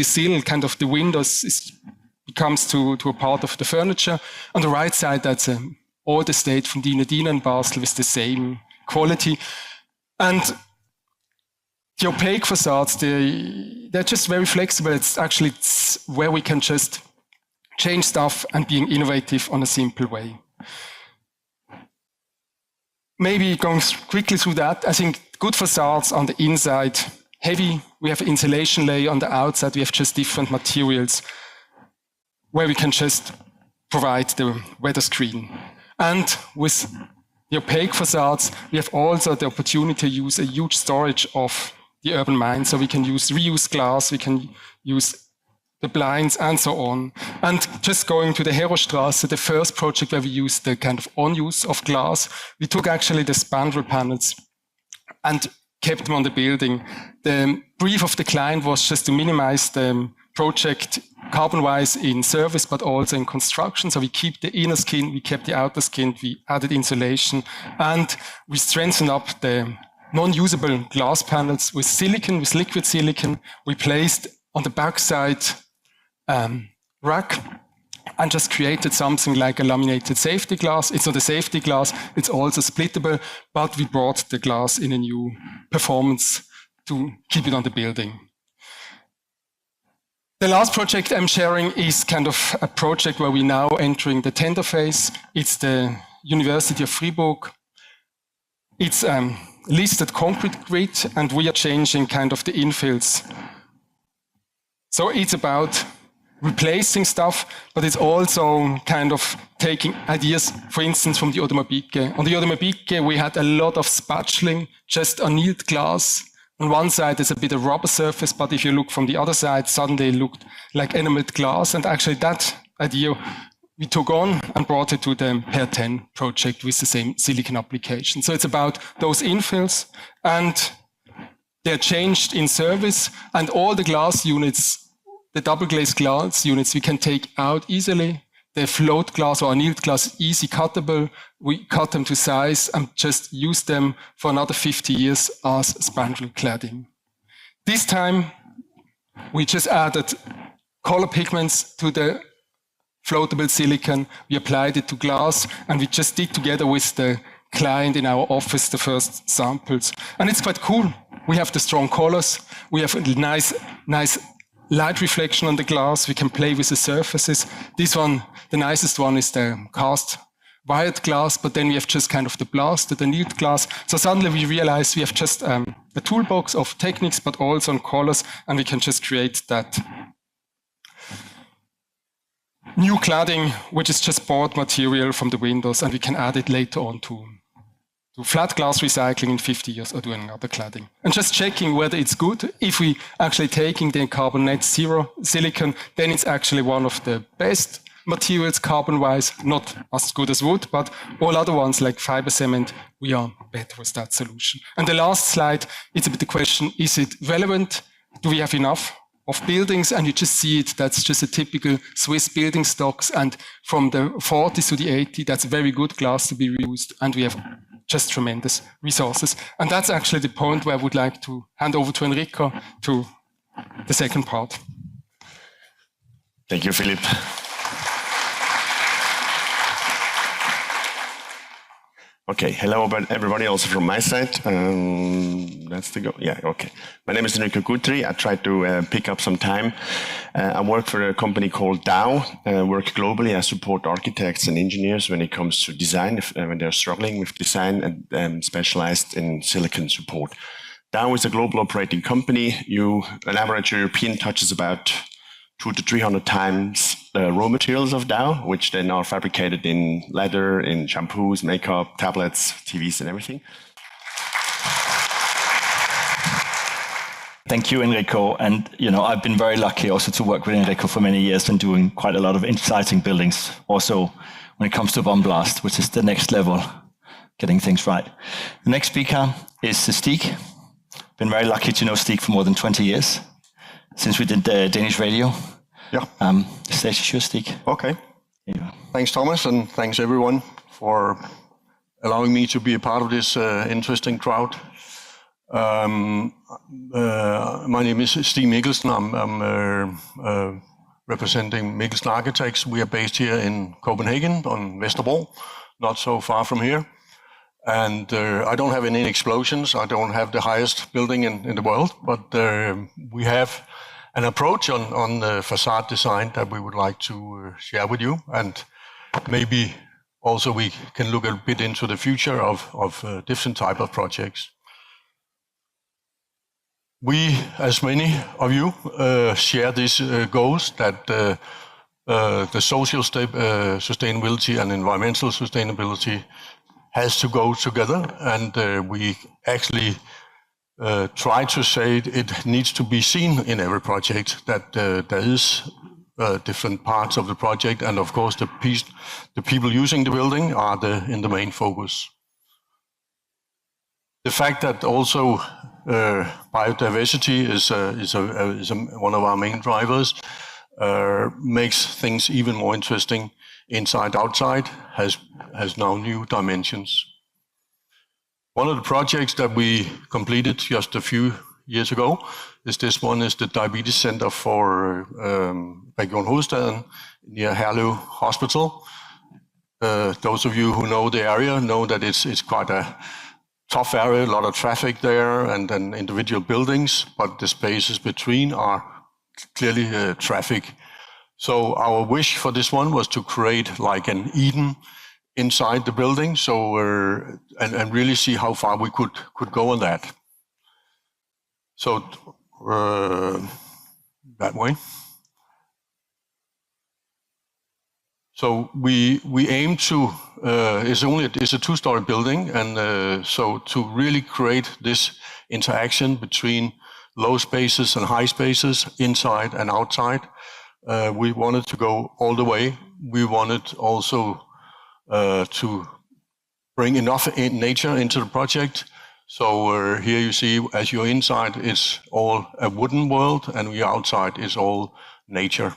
sill, kind of the windows, becomes to a part of the furniture. On the right side, that's all the estate from Dina and Basel with the same quality. And the opaque facades, they're just very flexible. It's where we can just change stuff and being innovative on a simple way. Maybe going quickly through that, I think good facades on the inside, heavy, we have insulation layer on the outside, we have just different materials where we can just provide the weather screen. And with the opaque facades, we have also the opportunity to use a huge storage of the urban mine. So we can use reuse glass, we can use the blinds and so on. And just going to the Herostrasse, the first project where we used the kind of on-use of glass, we took actually the spandrel panels and kept them on the building. The brief of the client was just to minimize the project carbon-wise in service, but also in construction. So we keep the inner skin, we kept the outer skin, we added insulation, and we strengthened up the non-usable glass panels with silicon, with liquid silicon. We placed on the backside rack and just created something like a laminated safety glass. It's not a safety glass, it's also splittable, but we brought the glass in a new performance to keep it on the building. The last project I'm sharing is kind of a project where we're now entering the tender phase. It's the University of Fribourg. It's listed concrete grid, and we are changing kind of the infills. So it's about replacing stuff, but it's also kind of taking ideas, for instance, from the Odomabike. On the Odomabike, we had a lot of spatuling, just annealed glass. On one side, there's a bit of rubber surface, but if you look from the other side, suddenly it looked like enameled glass. And actually that idea we took on and brought it to the Per 10 project with the same silicon application. So it's about those infills, and they're changed in service, and all the glass units, the double glazed glass units, we can take out easily. the float glass or annealed glass easy cuttable. We cut them to size and just use them for another 50 years as spandrel cladding. This time, we just added color pigments to the floatable silicon. We applied it to glass, and we just did together with the client in our office the first samples. And it's quite cool. We have the strong colors. We have a nice light reflection on the glass. We can play with the surfaces. This one, the nicest one, is the cast wired glass, but then we have just kind of the blasted, annealed glass. So suddenly we realize we have just a toolbox of techniques, but also on colors, and we can just create that new cladding, which is just bought material from the windows, and we can add it later on to flat glass recycling in 50 years or doing another cladding. And just checking whether it's good. If we actually taking the carbon net zero silicon, then it's actually one of the best materials carbon-wise, not as good as wood, but all other ones like fiber cement, we are better with that solution. And the last slide, it's a bit the question, is it relevant? Do we have enough of buildings? And you just see it, that's just a typical Swiss building stocks. And from the 40s to the 80s, that's very good glass to be reused. And we have just tremendous resources. And that's actually the point where I would like to hand over to Enrico to the second part. Thank you, Philippe. Okay, hello everybody, also from my side. That's the go. Yeah, okay. My name is Enrico Cutri. I tried to pick up some time. I work for a company called Dow. I work globally. I support architects and engineers when it comes to design, when they're struggling with design, and specialized in silicon support. Dow is a global operating company. An average European touches about 200 to 300 times the raw materials of Dow, which then are fabricated in leather, in shampoos, makeup, tablets, TVs, and everything. Thank you, Enrico. And, I've been very lucky also to work with Enrico for many years and doing quite a lot of exciting buildings. Also, when it comes to bomb blast, which is the next level, getting things right. The next speaker is Stig. Been very lucky to know Stig for more than 20 years. Since we did the Danish radio. Yeah. The stage is yours, Stig. Okay. Thanks, Thomas, and thanks everyone for allowing me to be a part of this interesting crowd. My name is Stig Mikkelsen. I'm representing Mikkelsen Architects. We are based here in Copenhagen on Vesterbro, not so far from here. And I don't have any explosions. I don't have the highest building in the world, but we have an approach on facade design that we would like to share with you. And maybe also we can look a bit into the future of different type of projects. We, as many of you, share these goals that the social sustainability and environmental sustainability has to go together, and we actually try to say it needs to be seen in every project that there is different parts of the project, and of course the people using the building are in the main focus. The fact that also biodiversity is one of our main drivers makes things even more interesting. Inside, outside has now new dimensions. One of the projects that we completed just a few years ago is the Diabetes Center for Region Hovedstaden near Herlev Hospital. Those of you who know the area know that it's quite a tough area, a lot of traffic there, and then individual buildings, but the spaces between are clearly traffic. So our wish for this one was to create like an Eden inside the building, so and really see how far we could go on that. So that way. So we aim to it's a two-story building, and so to really create this interaction between low spaces and high spaces, inside and outside. We wanted to go all the way. We wanted also to bring enough nature into the project. So here you see, as you're inside, it's all a wooden world, and we outside is all nature.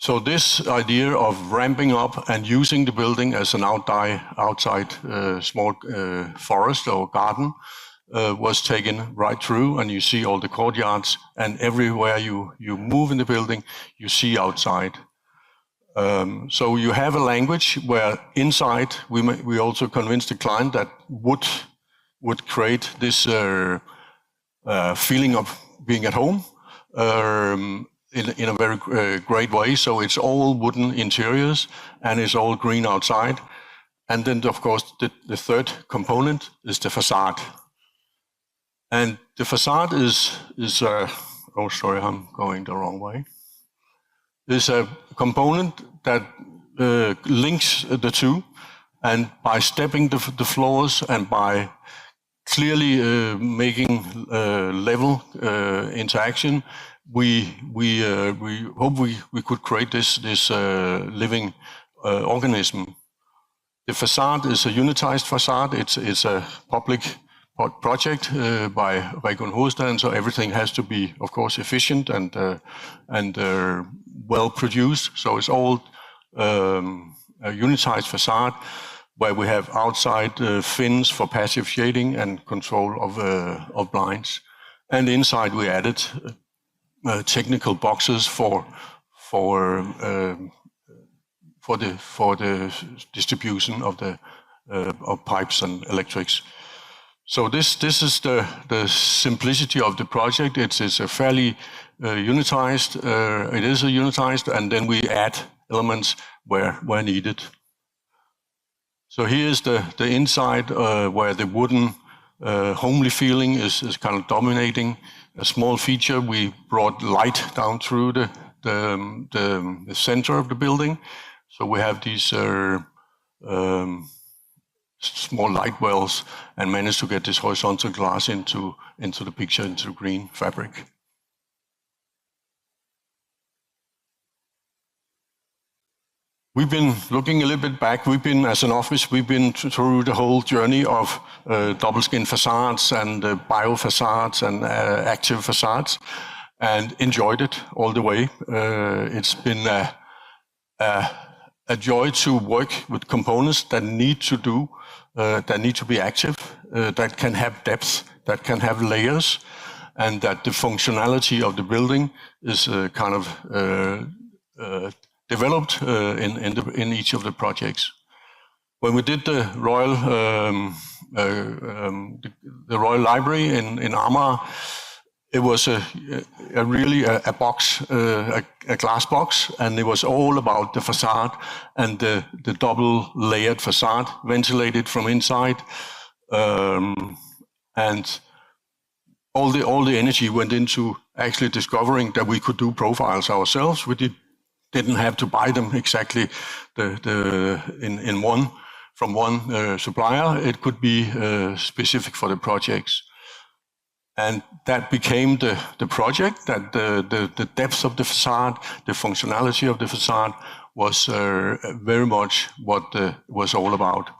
So this idea of ramping up and using the building as an outside small forest or garden was taken right through, and you see all the courtyards, and everywhere you move in the building, you see outside. So you have a language where inside we also convinced the client that would create this feeling of being at home in a very great way. So it's all wooden interiors and it's all green outside. And then, of course, the third component is the facade. And the facade is oh, sorry, I'm going the wrong way. Is a component that links the two. And by stepping the floors and by clearly making level interaction, we hope we could create this living organism. The facade is a unitized facade. It's a public project by Region Hovedstaden, so everything has to be, of course, efficient and well produced. So it's all a unitized facade where we have outside fins for passive shading and control of blinds, and inside we added technical boxes for the distribution of of pipes and electrics. So this is the simplicity of the project. It's a fairly unitized. It is a unitized, and then we add elements where needed. So here's the inside where the wooden homely feeling is kind of dominating. A small feature, we brought light down through the center of the building. So we have these small light wells and managed to get this horizontal glass into the picture, into green fabric. We've been looking a little bit back. As an office, we've been through the whole journey of double skin facades and bio facades and active facades, and enjoyed it all the way. It's been a joy to work with components that need to be active, that can have depth, that can have layers, and that the functionality of the building is kind of developed in each of the projects. When we did the Royal Library in Amager, it was really a box, a glass box, and it was all about the facade and the double layered facade, ventilated from inside, and all the energy went into actually discovering that we could do profiles ourselves. We didn't have to buy them exactly from one supplier. It could be specific for the projects. And that became the project, that the depth of the facade, the functionality of the facade was very much what it was all about.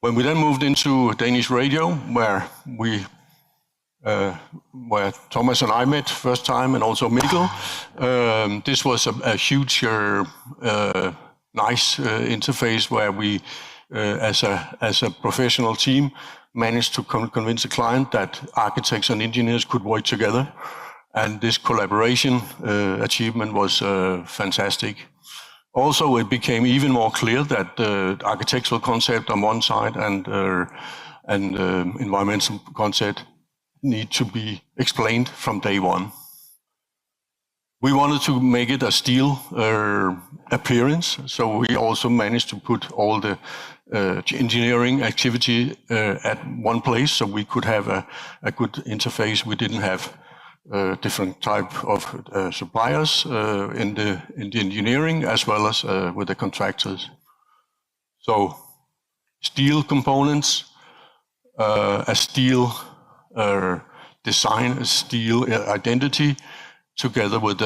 When we then moved into Danish radio, where Thomas and I met first time, and also Mikkel, this was a huge, nice interface where we, as a professional team, managed to convince the client that architects and engineers could work together. And this collaboration achievement was fantastic. Also, it became even more clear that the architectural concept on one side and environmental concept need to be explained from day one. We wanted to make it a steel appearance, so we also managed to put all the engineering activity at one place, so we could have a good interface. We didn't have different type of suppliers in the engineering as well as with the contractors. So steel components, a steel design, a steel identity, together with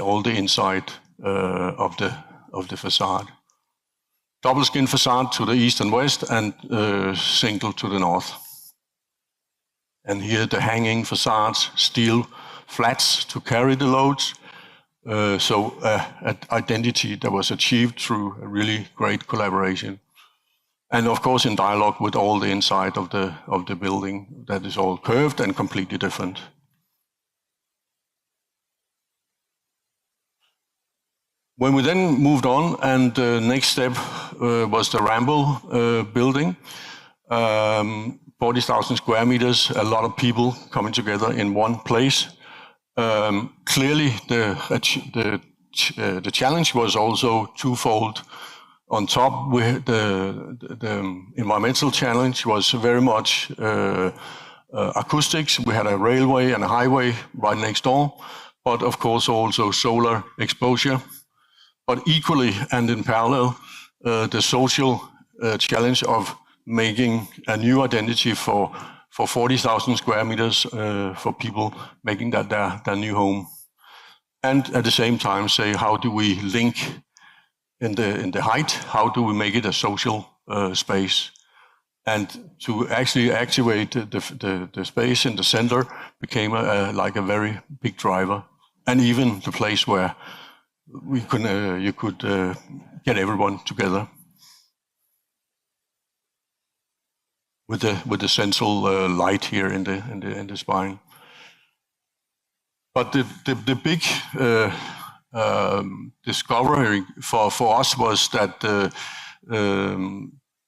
all the inside of the facade. Double skin facade to the east and west, and single to the north. And here the hanging facades, steel flats to carry the loads, So an identity that was achieved through a really great collaboration. And of course, in dialogue with all the inside of the building, that is all curved and completely different. When we then moved on, and the next step was the Rambo building, 40,000 square meters, a lot of people coming together in one place. Clearly, the challenge was also twofold. On top, the environmental challenge was very much acoustics. We had a railway and a highway right next door, but of course also solar exposure. But equally and in parallel, the social challenge of making a new identity for 40,000 square meters for people making that their new home. And at the same time say, how do we link in the height? How do we make it a social space? And to actually activate the space in the center became like a very big driver. And even the place where you could get everyone together with the central light here in the spine. But the big discovery for us was that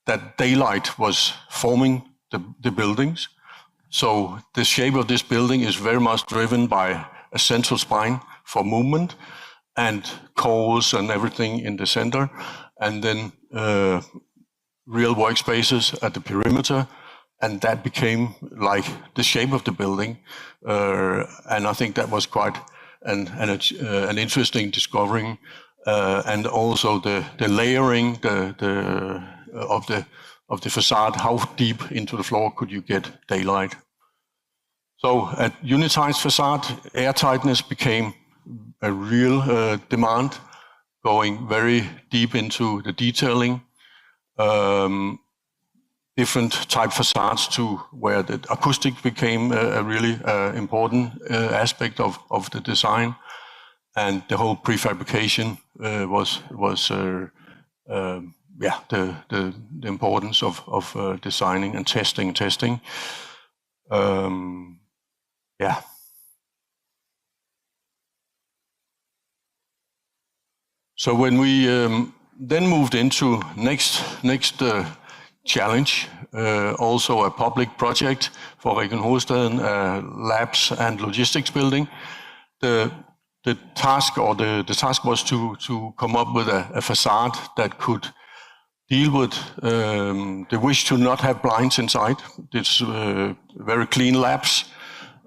that daylight was forming the buildings. So the shape of this building is very much driven by a central spine for movement, and cores and everything in the center, and then real workspaces at the perimeter, and that became like the shape of the building. And I think that was quite an interesting discovering, and also the layering of the facade. How deep into the floor could you get daylight? So at unitized facade, airtightness became a real demand, going very deep into the detailing, different type facades to where the acoustic became a really important aspect of the design, and the whole prefabrication was the importance of designing and testing. So when we then moved into next challenge, also a public project for Region Hovedstaden, labs and logistics building, the task was to come up with a facade that could deal with the wish to not have blinds inside. It's very clean labs.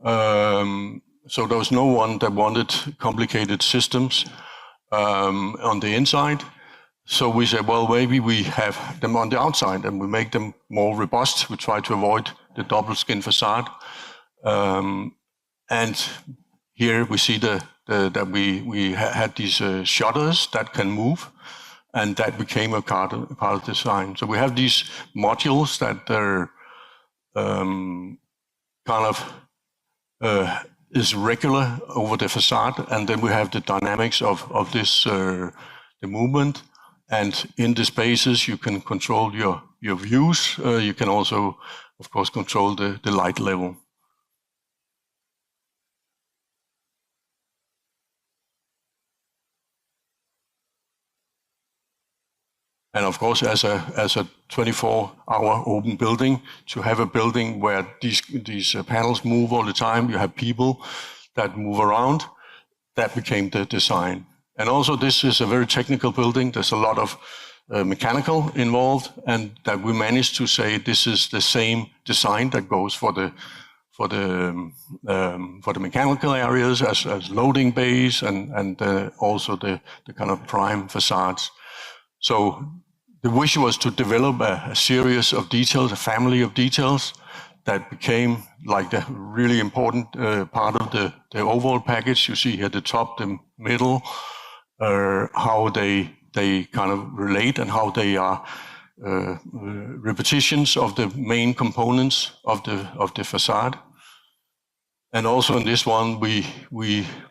So there was no one that wanted complicated systems on the inside. So we said, well, maybe we have them on the outside and we make them more robust. We try to avoid the double skin facade. And here we see that we had these shutters that can move, and that became a part of the design. So we have these modules that are kind of is regular over the facade, and then we have the dynamics of this the movement, and in the spaces you can control your views. You can also, of course, control the light level. And of course, as a 24-hour open building, to have a building where these panels move all the time, you have people that move around, that became the design. And also, this is a very technical building. There's a lot of mechanical involved, and that we managed to say this is the same design that goes for the mechanical areas as loading bays and also the kind of prime facades. So the wish was to develop a series of details, a family of details that became like the really important part of the overall package. You see here the top, the middle, how they kind of relate and how they are repetitions of the main components of the facade. And also in this one,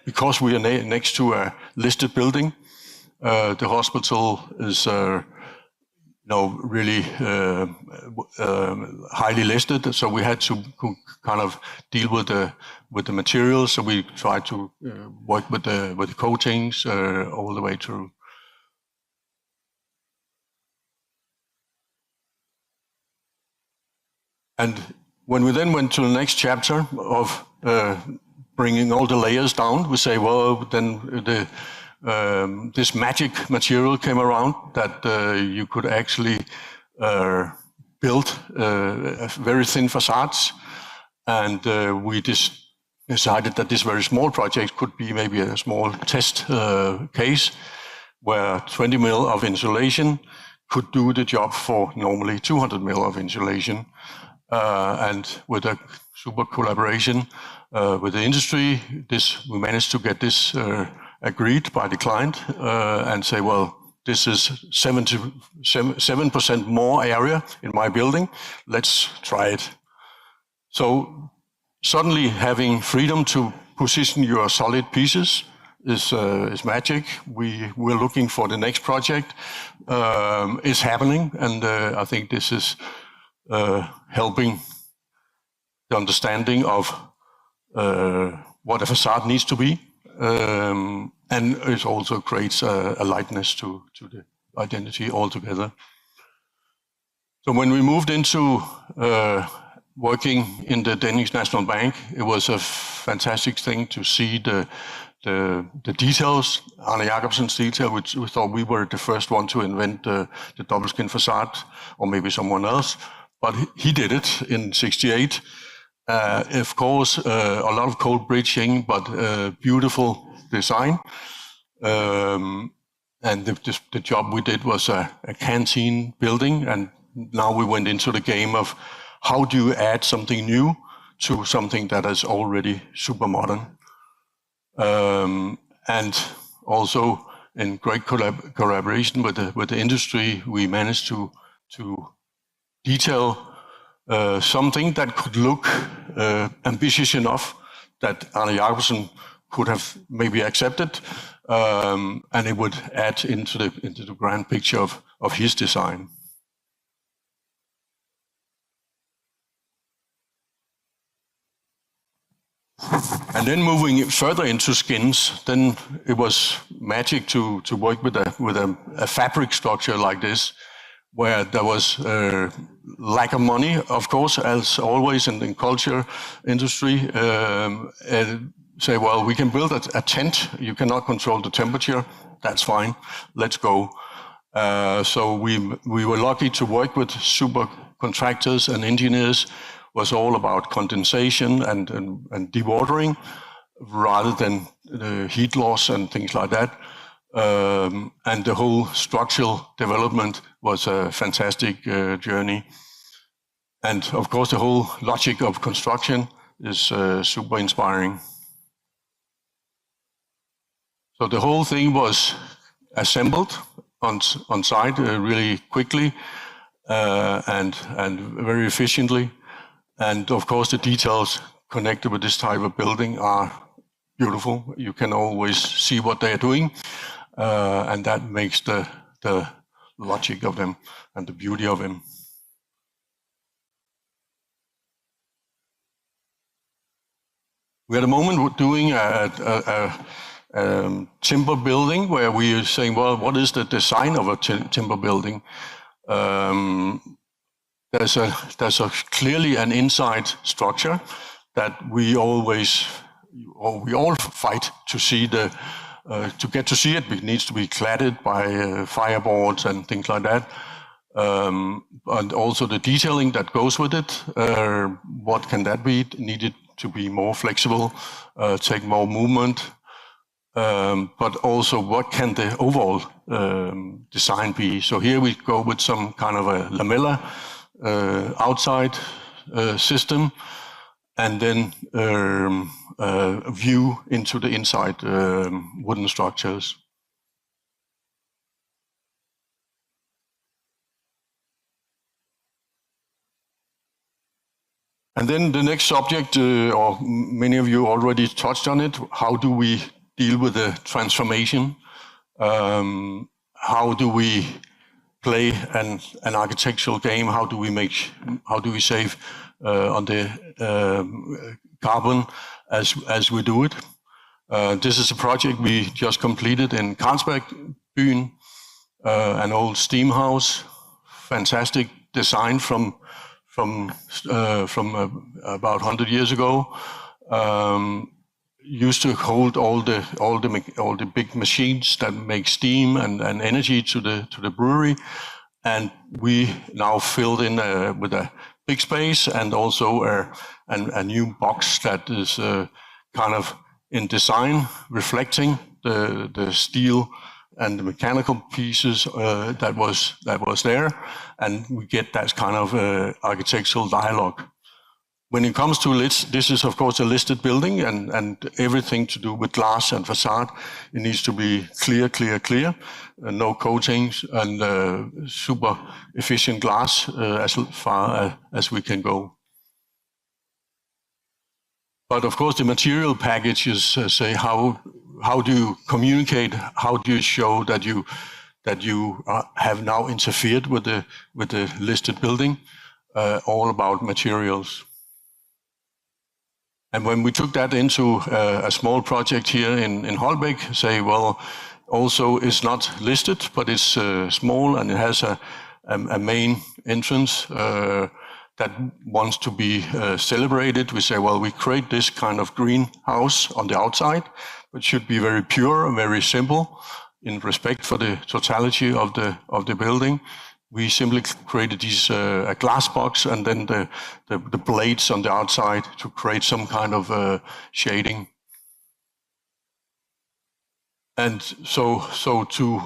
because we are next to a listed building, the hospital is really highly listed. So we had to kind of deal with the materials. So we tried to work with the coatings all the way through. And when we then went to the next chapter of bringing all the layers down, we say, well, then this magic material came around that you could actually build very thin facades. And we decided that this very small project could be maybe a small test case where 20 mil of insulation could do the job for normally 200 mil of insulation. And with a super collaboration with the industry, we managed to get this agreed by the client and say, well, this is 7% more area in my building. Let's try it. So suddenly having freedom to position your solid pieces is magic. We're looking for the next project. It's happening, and I think this is helping the understanding of what a facade needs to be. And it also creates a lightness to the identity altogether. So when we moved into working in the Danish National Bank, it was a fantastic thing to see the details, Arne Jacobsen's detail, which we thought we were the first one to invent the double skin facade, or maybe someone else, but he did it in '68. Of course, a lot of cold bridging, but beautiful design. And the job we did was a canteen building, and now we went into the game of how do you add something new to something that is already super modern. And also in great collaboration with the industry, we managed to detail something that could look ambitious enough that Arne Jacobsen could have maybe accepted, and it would add into the grand picture of his design. And then moving further into skins, then it was magic to work with a fabric structure like this, where there was lack of money, of course, as always in the culture industry. Say, well, we can build a tent. You cannot control the temperature. That's fine. Let's go. So we were lucky to work with super contractors and engineers. Was all about condensation and dewatering rather than heat loss and things like that. And the whole structural development was a fantastic journey. And of course, the whole logic of construction is super inspiring. So the whole thing was assembled on site really quickly and very efficiently. And of course, the details connected with this type of building are beautiful. You can always see what they are doing, and that makes the logic of them and the beauty of them. We at the moment we're doing a timber building where we are saying, well, what is the design of a timber building? There's clearly an inside structure that we all fight to see to get to see it. It needs to be cladded by fireboards and things like that. And also the detailing that goes with it. What can that be? It needed to be more flexible, take more movement. But also what can the overall design be? So here we go with some kind of a lamella outside system, and then view into the inside wooden structures. And then the next subject, or many of you already touched on it, how do we deal with the transformation? How do we play an architectural game? How do we save on the carbon as we do it? This is a project we just completed in Carlsbergbyen, an old steam house, fantastic design from about 100 years ago. Used to hold all the big machines that make steam and energy to the brewery, and we now filled in with a big space and also a new box that is kind of in design reflecting the steel and the mechanical pieces that was there, and we get that kind of architectural dialogue. When it comes to this is of course a listed building, and everything to do with glass and facade, it needs to be clear, no coatings, and super efficient glass as far as we can go. But of course, the material package is say how do you communicate? How do you show that you have now interfered with the listed building? All about materials. And when we took that into a small project here in Holbæk, say, well, also it's not listed, but it's small and it has a main entrance that wants to be celebrated. We say, well, we create this kind of greenhouse on the outside, but should be very pure and very simple in respect for the totality of the building. We simply created these a glass box and then the blades on the outside to create some kind of shading. And so to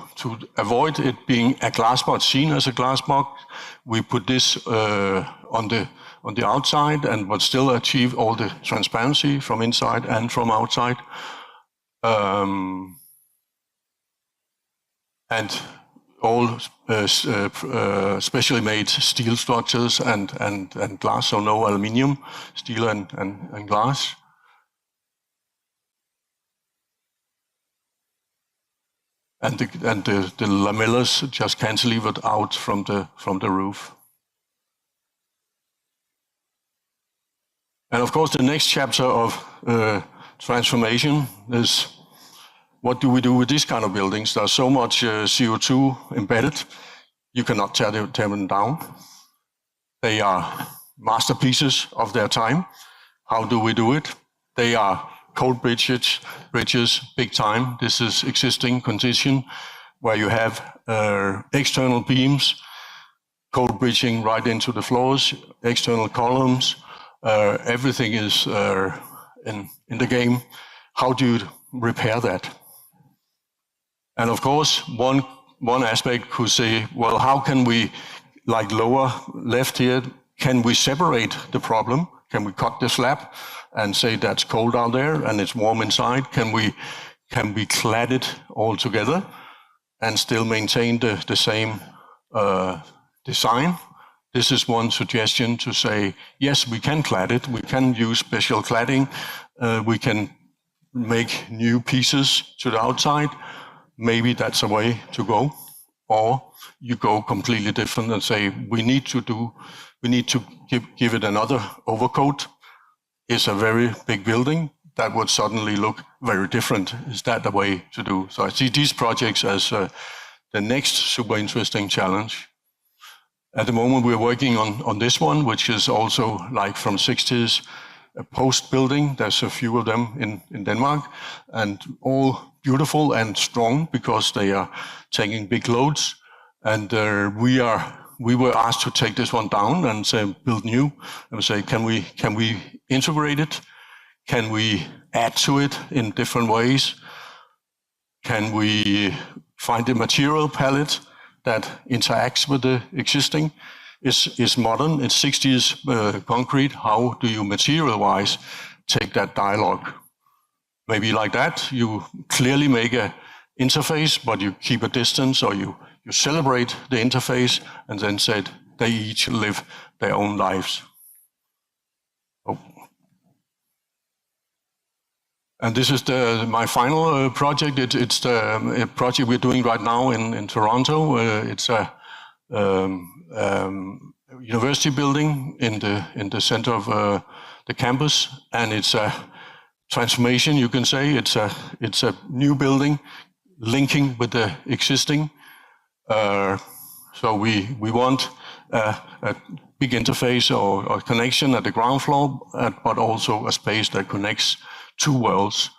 avoid it being a glass box, seen as a glass box, we put this on the outside and but still achieve all the transparency from inside and from outside. And all specially made steel structures and glass, so no aluminium, steel and glass. And the lamellas just cantilevered out from the roof. And of course, the next chapter of transformation is what do we do with these kind of buildings? There's so much CO2 embedded, you cannot tear them down. They are masterpieces of their time. How do we do it? They are cold bridges, big time. This is existing condition where you have external beams, cold bridging right into the floors, external columns. Everything is in the game. How do you repair that? And of course, one aspect could say, well, how can we, like lower left here, can we separate the problem? Can we cut the slab and say that's cold out there and it's warm inside? Can we clad it all together and still maintain the same design? This is one suggestion to say, yes, we can clad it. We can use special cladding. We can make new pieces to the outside. Maybe that's a way to go. Or you go completely different and say, we need to give it another overcoat. It's a very big building that would suddenly look very different. Is that the way to do? So I see these projects as the next super interesting challenge. At the moment, we're working on this one, which is also like from 60s, a post building. There's a few of them in Denmark, and all beautiful and strong because they are taking big loads. And we were asked to take this one down and say build new, and say can we integrate it? Can we add to it in different ways? Can we find a material palette that interacts with the existing? Is modern, it's 60s concrete. How do you material-wise take that dialogue? Maybe like that, you clearly make a interface, but you keep a distance, or you celebrate the interface and then said they each live their own lives. Oh. And this is my final project. It's the project we're doing right now in Toronto. It's a university building in the center of the campus, and it's a transformation, you can say. It's a new building linking with the existing. So we want a big interface or connection at the ground floor, but also a space that connects two worlds.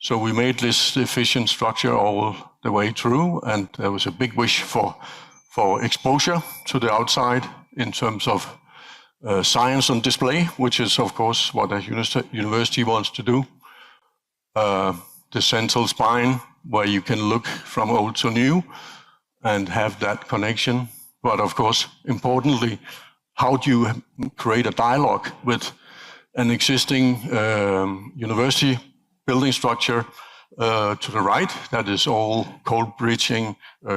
So we made this efficient structure all the way through, and there was a big wish for exposure to the outside in terms of science on display, which is of course what a university wants to do. The central spine where you can look from old to new and have that connection. But of course, importantly, how do you create a dialogue with an existing university building structure to the right that is all cold breaching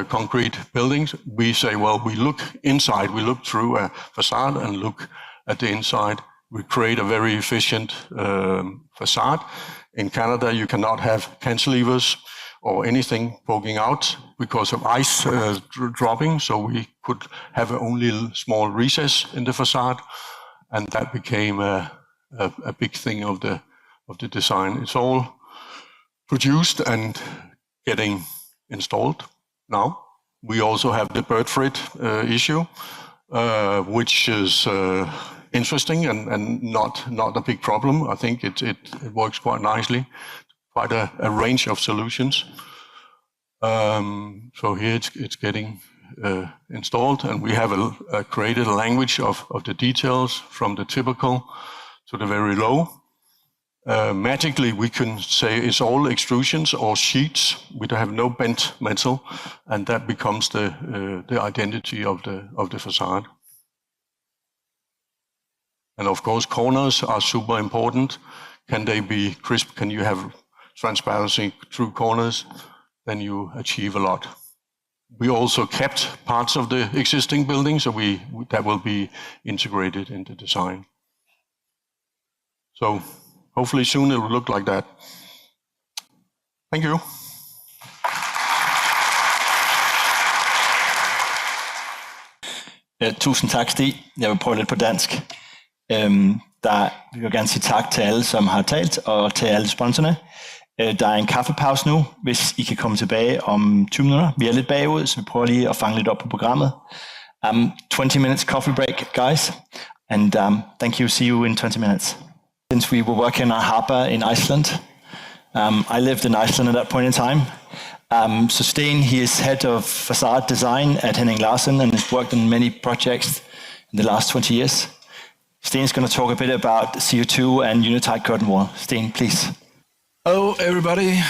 concrete buildings? We say, well, we look inside, we look through a facade and look at the inside. We create a very efficient facade. In Canada, you cannot have cantilevers or anything poking out because of ice dropping, so we could have only a small recess in the facade, and that became a big thing of the design. It's all produced and getting installed now. We also have the bird frit issue, which is interesting and not a big problem. I think it works quite nicely, quite a range of solutions. So here it's getting installed, and we have created a language of the details from the typical to the very low. Magically, we can say it's all extrusions or sheets. We don't have no bent metal, and that becomes the identity of the facade. And of course, corners are super important. Can they be crisp? Can you have transparency through corners? Then you achieve a lot. We also kept parts of the existing building, so that will be integrated in the design. So hopefully soon it will look like that. Thank you. Tusind tak, Stig. Jeg vil prøve lidt på dansk. Jeg vil gerne sige tak til alle, som har talt, og til alle sponsorerne. Der er en kaffepause nu, hvis I kan komme tilbage om 20 minutter. Vi er lidt bagud, så vi prøver lige at fange lidt op på programmet. 20 minutes coffee break, guys. And thank you. See you in 20 minutes. Since we were working on harbour in Iceland, I lived in Iceland at that point in time. So Steen, he is head of facade design at Henriksen and has worked on many projects in the last 20 years. Steen's going to talk a bit about CO2 and unitized curtain wall. Steen, please. Hello, everybody.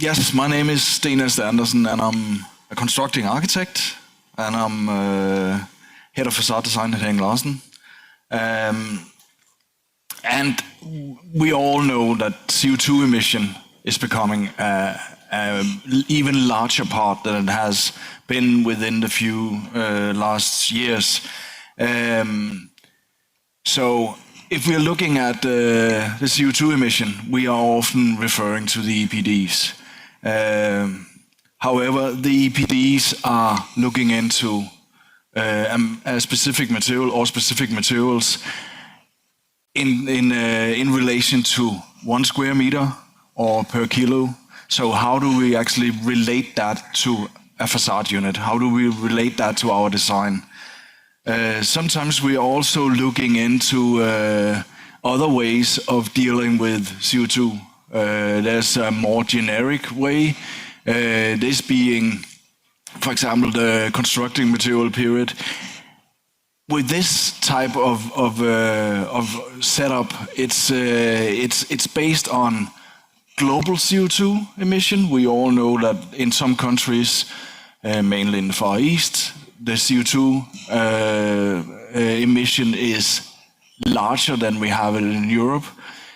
Yes, my name is Steen Andersen, and I'm a constructing architect, and I'm head of facade design at Henriksen. And we all know that CO2 emission is becoming an even larger part than it has been within the few last years. So if we're looking at the CO2 emission, we are often referring to the EPDs. However, the EPDs are looking into a specific material or specific materials in relation to 1 square meter or per kilo. So how do we actually relate that to a facade unit? How do we relate that to our design? Sometimes we are also looking into other ways of dealing with CO2. There's a more generic way, this being, for example, the constructing material period. With this type of setup, it's based on global CO2 emission. We all know that in some countries, mainly in the Far East, the CO2 emission is larger than we have it in Europe.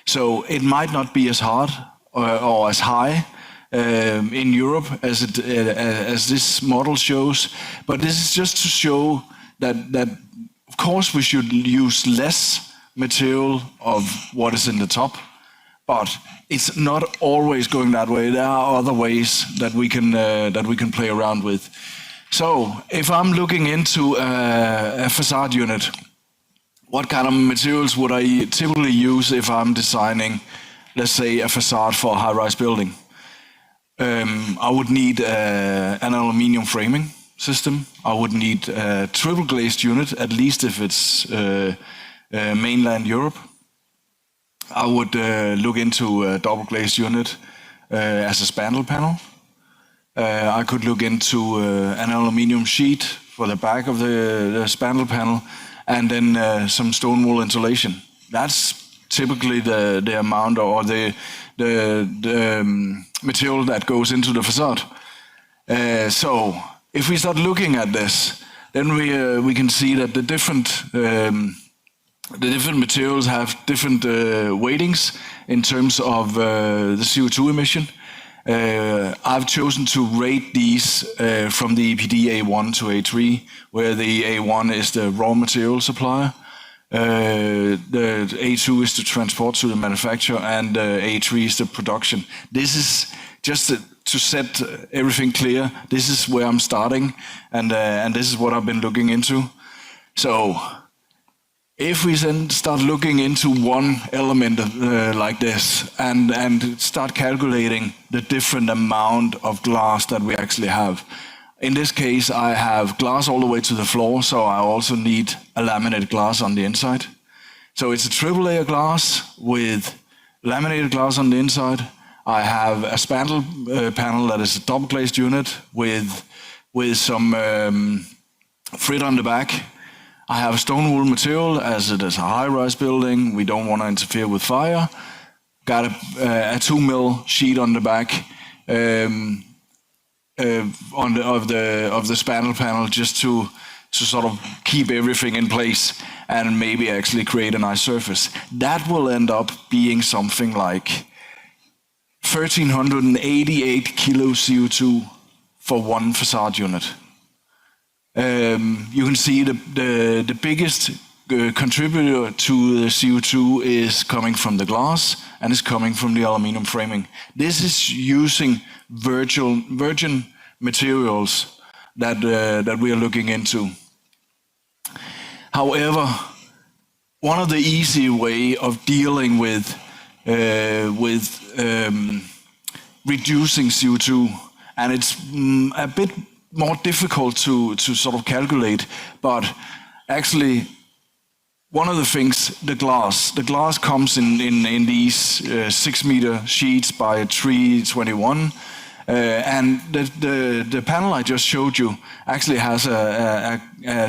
So it might not be as hard or as high in Europe as this model shows. But this is just to show that of course we should use less material of what is in the top, but it's not always going that way. There are other ways that we can play around with. So if I'm looking into a facade unit, what kind of materials would I typically use if I'm designing, let's say, a facade for a high-rise building? I would need an aluminium framing system. I would need a triple glazed unit, at least if it's mainland Europe. I would look into a double glazed unit as a spandrel panel. I could look into an aluminium sheet for the back of the spandrel panel, and then some stone wool insulation. That's typically the amount or the material that goes into the facade. So if we start looking at this, then we can see that the different materials have different weightings in terms of the CO2 emission. I've chosen to rate these from the EPD A1 to A3, where the A1 is the raw material supplier, the A2 is the transport to the manufacturer, and A3 is the production. This is just to set everything clear. This is where I'm starting, and this is what I've been looking into. So if we then start looking into one element like this and start calculating the different amount of glass that we actually have. In this case, I have glass all the way to the floor, so I also need a laminated glass on the inside. So it's a triple layer glass with laminated glass on the inside. I have a spandrel panel that is a double glazed unit with some frit on the back. I have stone wool material, as it is a high-rise building. We don't want to interfere with fire. Got a 2 mil sheet on the back of the spandrel panel, just to sort of keep everything in place and maybe actually create a nice surface. That will end up being something like 1,388 kilo CO2 for one facade unit. You can see the biggest contributor to the CO2 is coming from the glass and is coming from the aluminium framing. This is using virgin materials that we are looking into. However, one of the easy way of dealing with reducing CO2, and it's a bit more difficult to sort of calculate, but actually one of the things, the glass comes in these 6 meter sheets by 321, and the panel I just showed you actually has a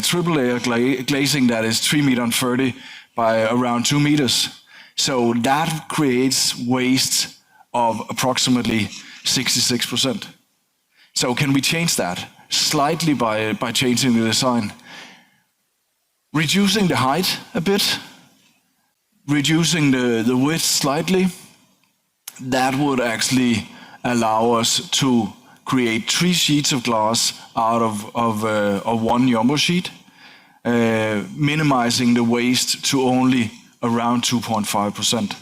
triple layer glazing that is 3 meter and 30 by around 2 meters. So that creates waste of approximately 66%. So can we change that slightly by changing the design? Reducing the height a bit, reducing the width slightly, that would actually allow us to create 3 sheets of glass out of one jumbo sheet, minimizing the waste to only around 2.5%.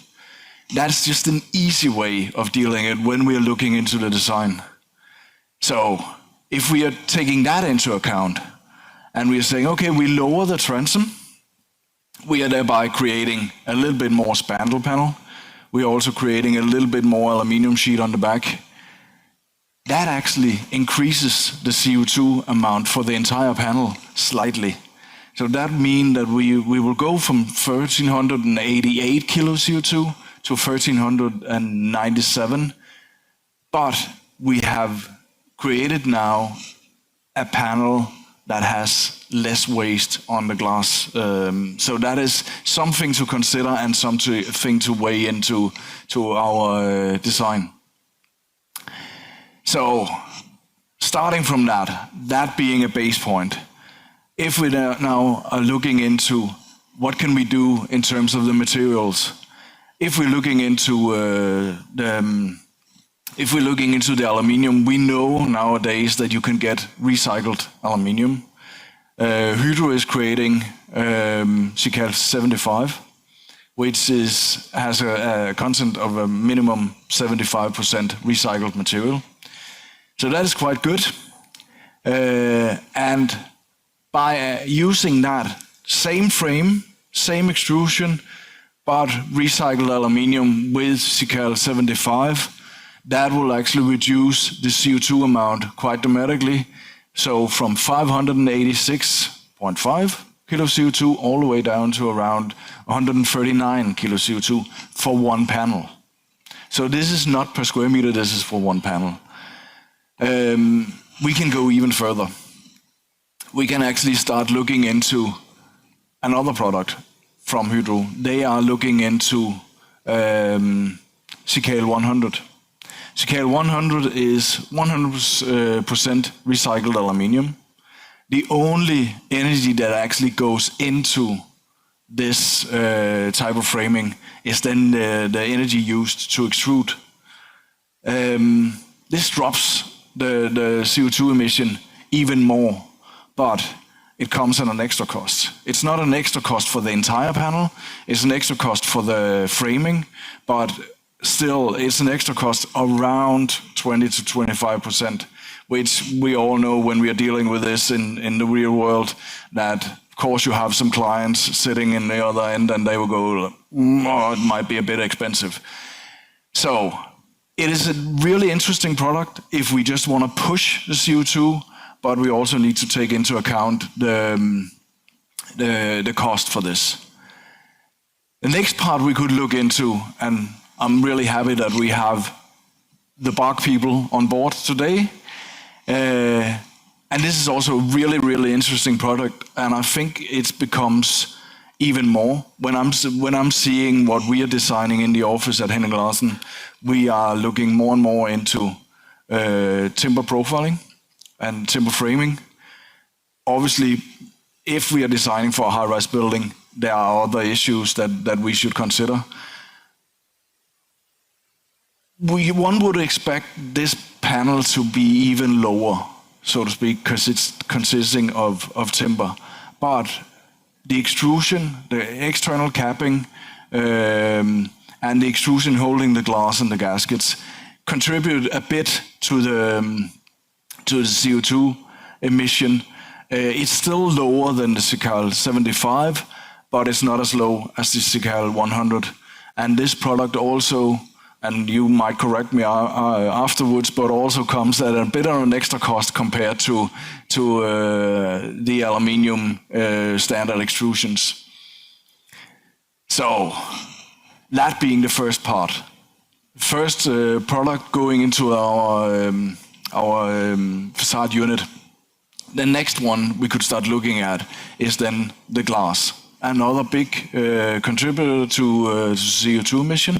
That's just an easy way of dealing it when we are looking into the design. So if we are taking that into account and we are saying, okay, we lower the transom, we are thereby creating a little bit more spandrel panel. We are also creating a little bit more aluminium sheet on the back. That actually increases the CO2 amount for the entire panel slightly. So that means that we will go from 1,388 kilo CO2 to 1,397, but we have created now a panel that has less waste on the glass. So that is something to consider and something to weigh into our design. So starting from that being a base point, if we now are looking into what can we do in terms of the materials, if we're looking into the aluminium, we know nowadays that you can get recycled aluminium. Hydro is creating CCAL 75. which has a content of a minimum 75% recycled material. So that is quite good. And by using that same frame, same extrusion, but recycled aluminium with CICAL 75, that will actually reduce the CO2 amount quite dramatically. So from 586.5 kilo CO2 all the way down to around 139 kilo CO2 for one panel. So this is not per square meter, this is for one panel. We can go even further. We can actually start looking into another product from Hydro. They are looking into CICAL 100. CICAL 100 is 100% recycled aluminium. The only energy that actually goes into this type of framing is then the energy used to extrude. This drops the CO2 emission even more, but it comes at an extra cost. It's not an extra cost for the entire panel, it's an extra cost for the framing, but still it's an extra cost around 20 to 25%, which we all know when we are dealing with this in the real world, that of course you have some clients sitting in the other end and they will go, oh, it might be a bit expensive. So it is a really interesting product if we just want to push the CO2, but we also need to take into account the cost for this. The next part we could look into, and I'm really happy that we have the Bart people on board today. And this is also a really, really interesting product, and I think it becomes even more. When I'm seeing what we are designing in the office at Henrik Larsen, we are looking more and more into timber profiling and timber framing. Obviously, if we are designing for a high-rise building, there are other issues that we should consider. One would expect this panel to be even lower, so to speak, because it's consisting of timber. But the extrusion, the external capping, and the extrusion holding the glass and the gaskets contribute a bit to the CO2 emission. It's still lower than the CICAL 75, but it's not as low as the CICAL 100. And this product also, and you might correct me afterwards, but also comes at a bit of an extra cost compared to the aluminium standard extrusions. So that being the first part. First product going into our facade unit. The next one we could start looking at is then the glass. Another big contributor to CO2 emission.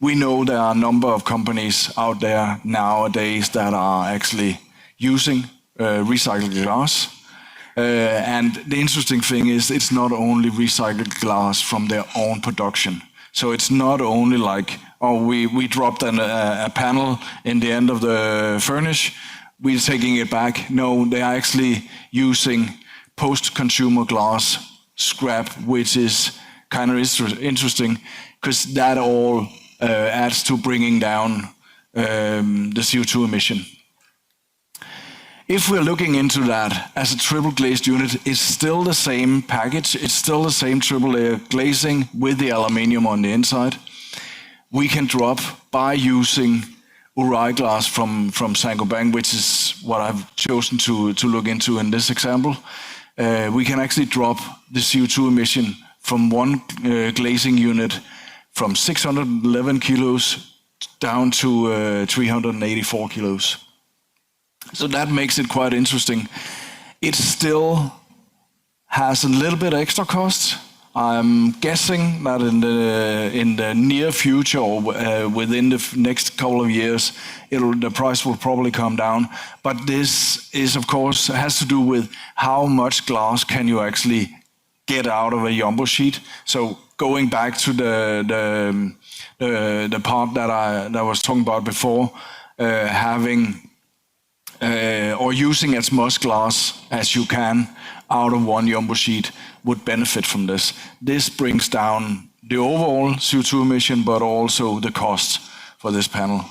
We know there are a number of companies out there nowadays that are actually using recycled glass. And the interesting thing is it's not only recycled glass from their own production. So it's not only like, oh, we dropped a panel in the end of the furnish, we're taking it back. No, they are actually using post-consumer glass scrap, which is kind of interesting because that all adds to bringing down the CO2 emission. If we're looking into that as a triple glazed unit, it's still the same package, it's still the same triple layer glazing with the aluminium on the inside. We can drop by using Uri glass from Saint-Gobain, which is what I've chosen to look into in this example. We can actually drop the CO2 emission from one glazing unit from 611 kilos down to 384 kilos. So that makes it quite interesting. It still has a little bit extra cost. I'm guessing that in the near future or within the next couple of years, the price will probably come down. But this is, of course, has to do with how much glass can you actually get out of a jumbo sheet. So going back to the part that I was talking about before, having or using as much glass as you can out of one jumbo sheet would benefit from this. This brings down the overall CO2 emission, but also the cost for this panel.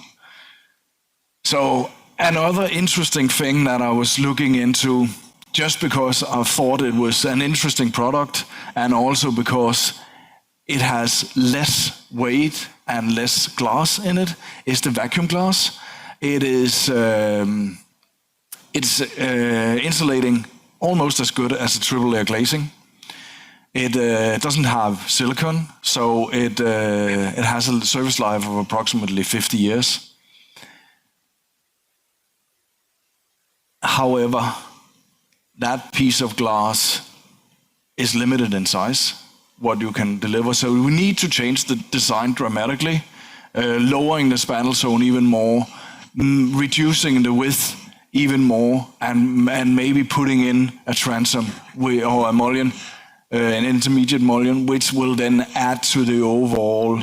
So another interesting thing that I was looking into, just because I thought it was an interesting product, and also because it has less weight and less glass in it, is the vacuum glass. It is insulating almost as good as a triple layer glazing. It doesn't have silicone, so it has a service life of approximately 50 years. However, that piece of glass is limited in size, what you can deliver. So we need to change the design dramatically, lowering the spanel zone even more, reducing the width even more, and maybe putting in a transom or a mullion, an intermediate mullion, which will then add to the overall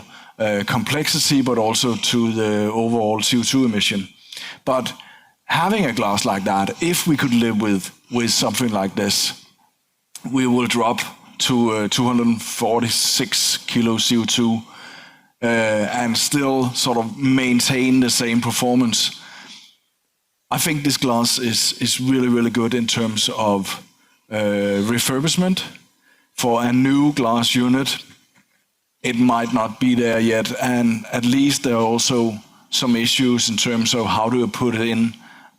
complexity, but also to the overall CO2 emission. But having a glass like that, if we could live with something like this, we will drop to 246 kilo CO2 and still sort of maintain the same performance. I think this glass is really, really good in terms of refurbishment. For a new glass unit, it might not be there yet, and at least there are also some issues in terms of how do you put it in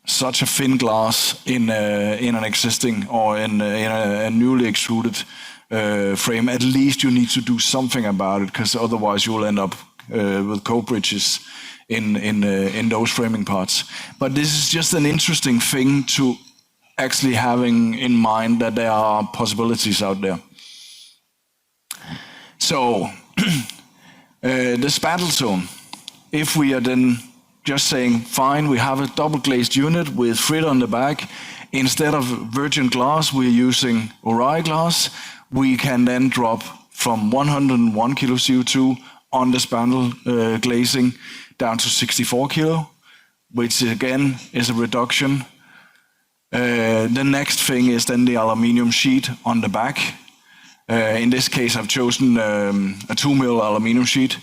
such a thin glass in an existing or in a newly extruded frame. At least you need to do something about it, because otherwise you will end up with co-bridges in those framing parts. But this is just an interesting thing to actually having in mind that there are possibilities out there. So the spantle zone, if we are then just saying, fine, we have a double glazed unit with frit on the back, instead of virgin glass, we're using Orai glass, we can then drop from 101 kilo CO2 on the spantle glazing down to 64 kilo, which again is a reduction. The next thing is then the aluminium sheet on the back. In this case, I've chosen a 2 mil aluminium sheet.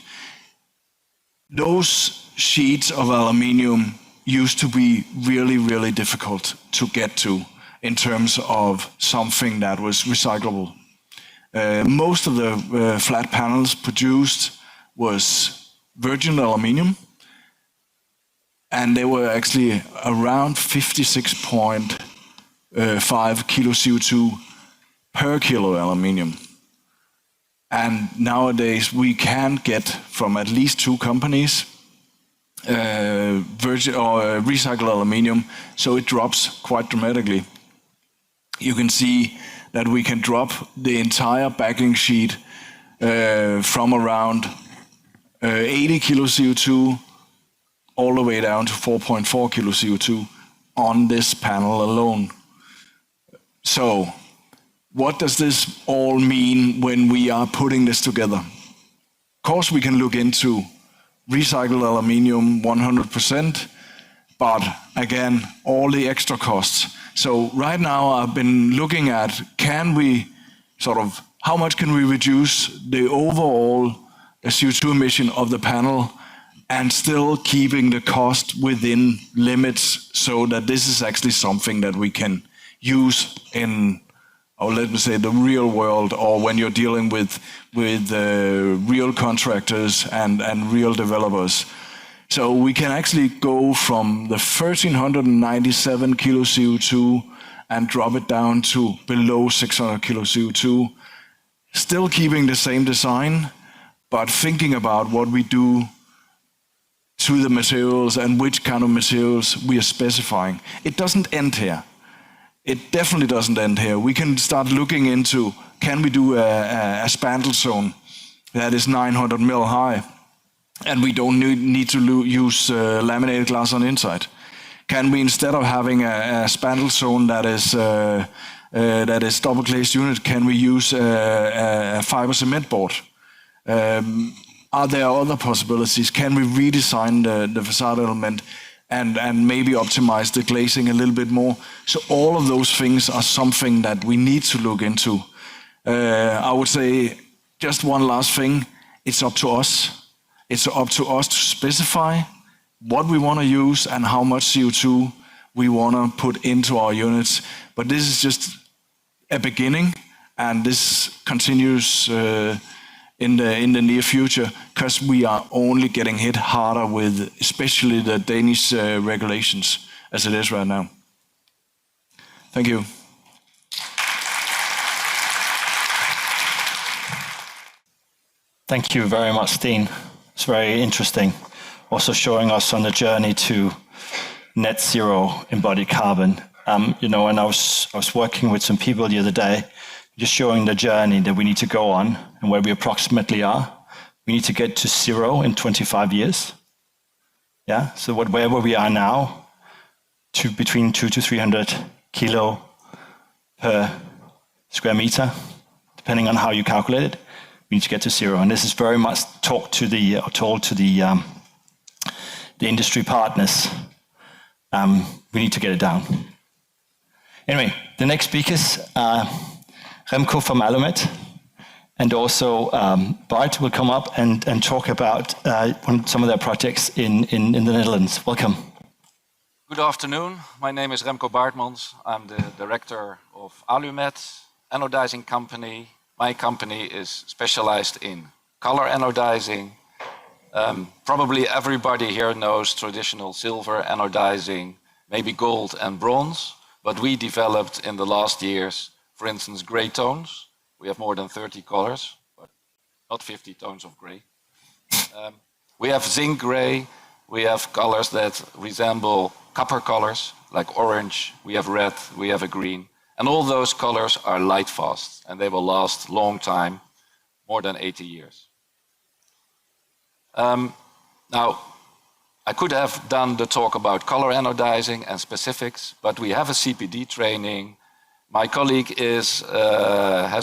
Those sheets of aluminium used to be really, really difficult to get to in terms of something that was recyclable. Most of the flat panels produced was virgin aluminium, and they were actually around 56.5 kilo CO2 per kilo aluminium. And nowadays we can get from at least 2 companies virgin or recycled aluminium, so it drops quite dramatically. You can see that we can drop the entire backing sheet from around 80 kilo CO2 all the way down to 4.4 kilo CO2 on this panel alone. So what does this all mean when we are putting this together? Of course, we can look into recycled aluminium 100%, but again, all the extra costs. So right now I've been looking at, how much can we reduce the overall CO2 emission of the panel and still keeping the cost within limits, so that this is actually something that we can use in, or let me say, the real world, or when you're dealing with real contractors and real developers. So we can actually go from the 1,397 kilo CO2 and drop it down to below 600 kilo CO2, still keeping the same design, but thinking about what we do to the materials and which kind of materials we are specifying. It doesn't end here. It definitely doesn't end here. We can start looking into, can we do a spantle zone that is 900 mil high, and we don't need to use laminated glass on the inside? Can we, instead of having a spantle zone that is double glazed unit, can we use a fiber cement board? Are there other possibilities? Can we redesign the facade element and maybe optimize the glazing a little bit more? So all of those things are something that we need to look into. I would say just one last thing. it's up to us. It's up to us to specify what we want to use and how much CO2 we want to put into our units. But this is just a beginning, and this continues in the near future, because we are only getting hit harder with especially the Danish regulations as it is right now. Thank you. Thank you very much, Steen. It's very interesting. Also showing us on the journey to net zero embodied carbon. You know, and I was working with some people the other day, just showing the journey that we need to go on and where we approximately are. We need to get to zero in 25 years. Yeah, so wherever we are now, to between 200 to 300 kilo per square meter, depending on how you calculate it, we need to get to zero. And this is very much told to the industry partners. We need to get it down. Anyway, the next speakers are Remco from Alumet, and also Bart will come up and talk about some of their projects in the Netherlands. Welcome. Good afternoon. My name is Remco Baartmans. I'm the director of Alumet, anodizing company. My company is specialized in color anodizing. Probably everybody here knows traditional silver anodizing, maybe gold and bronze, but we developed in the last years, for instance, gray tones. We have more than 30 colors, but not 50 tones of gray. We have zinc gray. We have colors that resemble copper colors, like orange. We have red, we have a green. And all those colors are light fast, and they will last long time, more than 80 years. Now, I could have done the talk about color anodizing and specifics, but we have a CPD training. My colleague has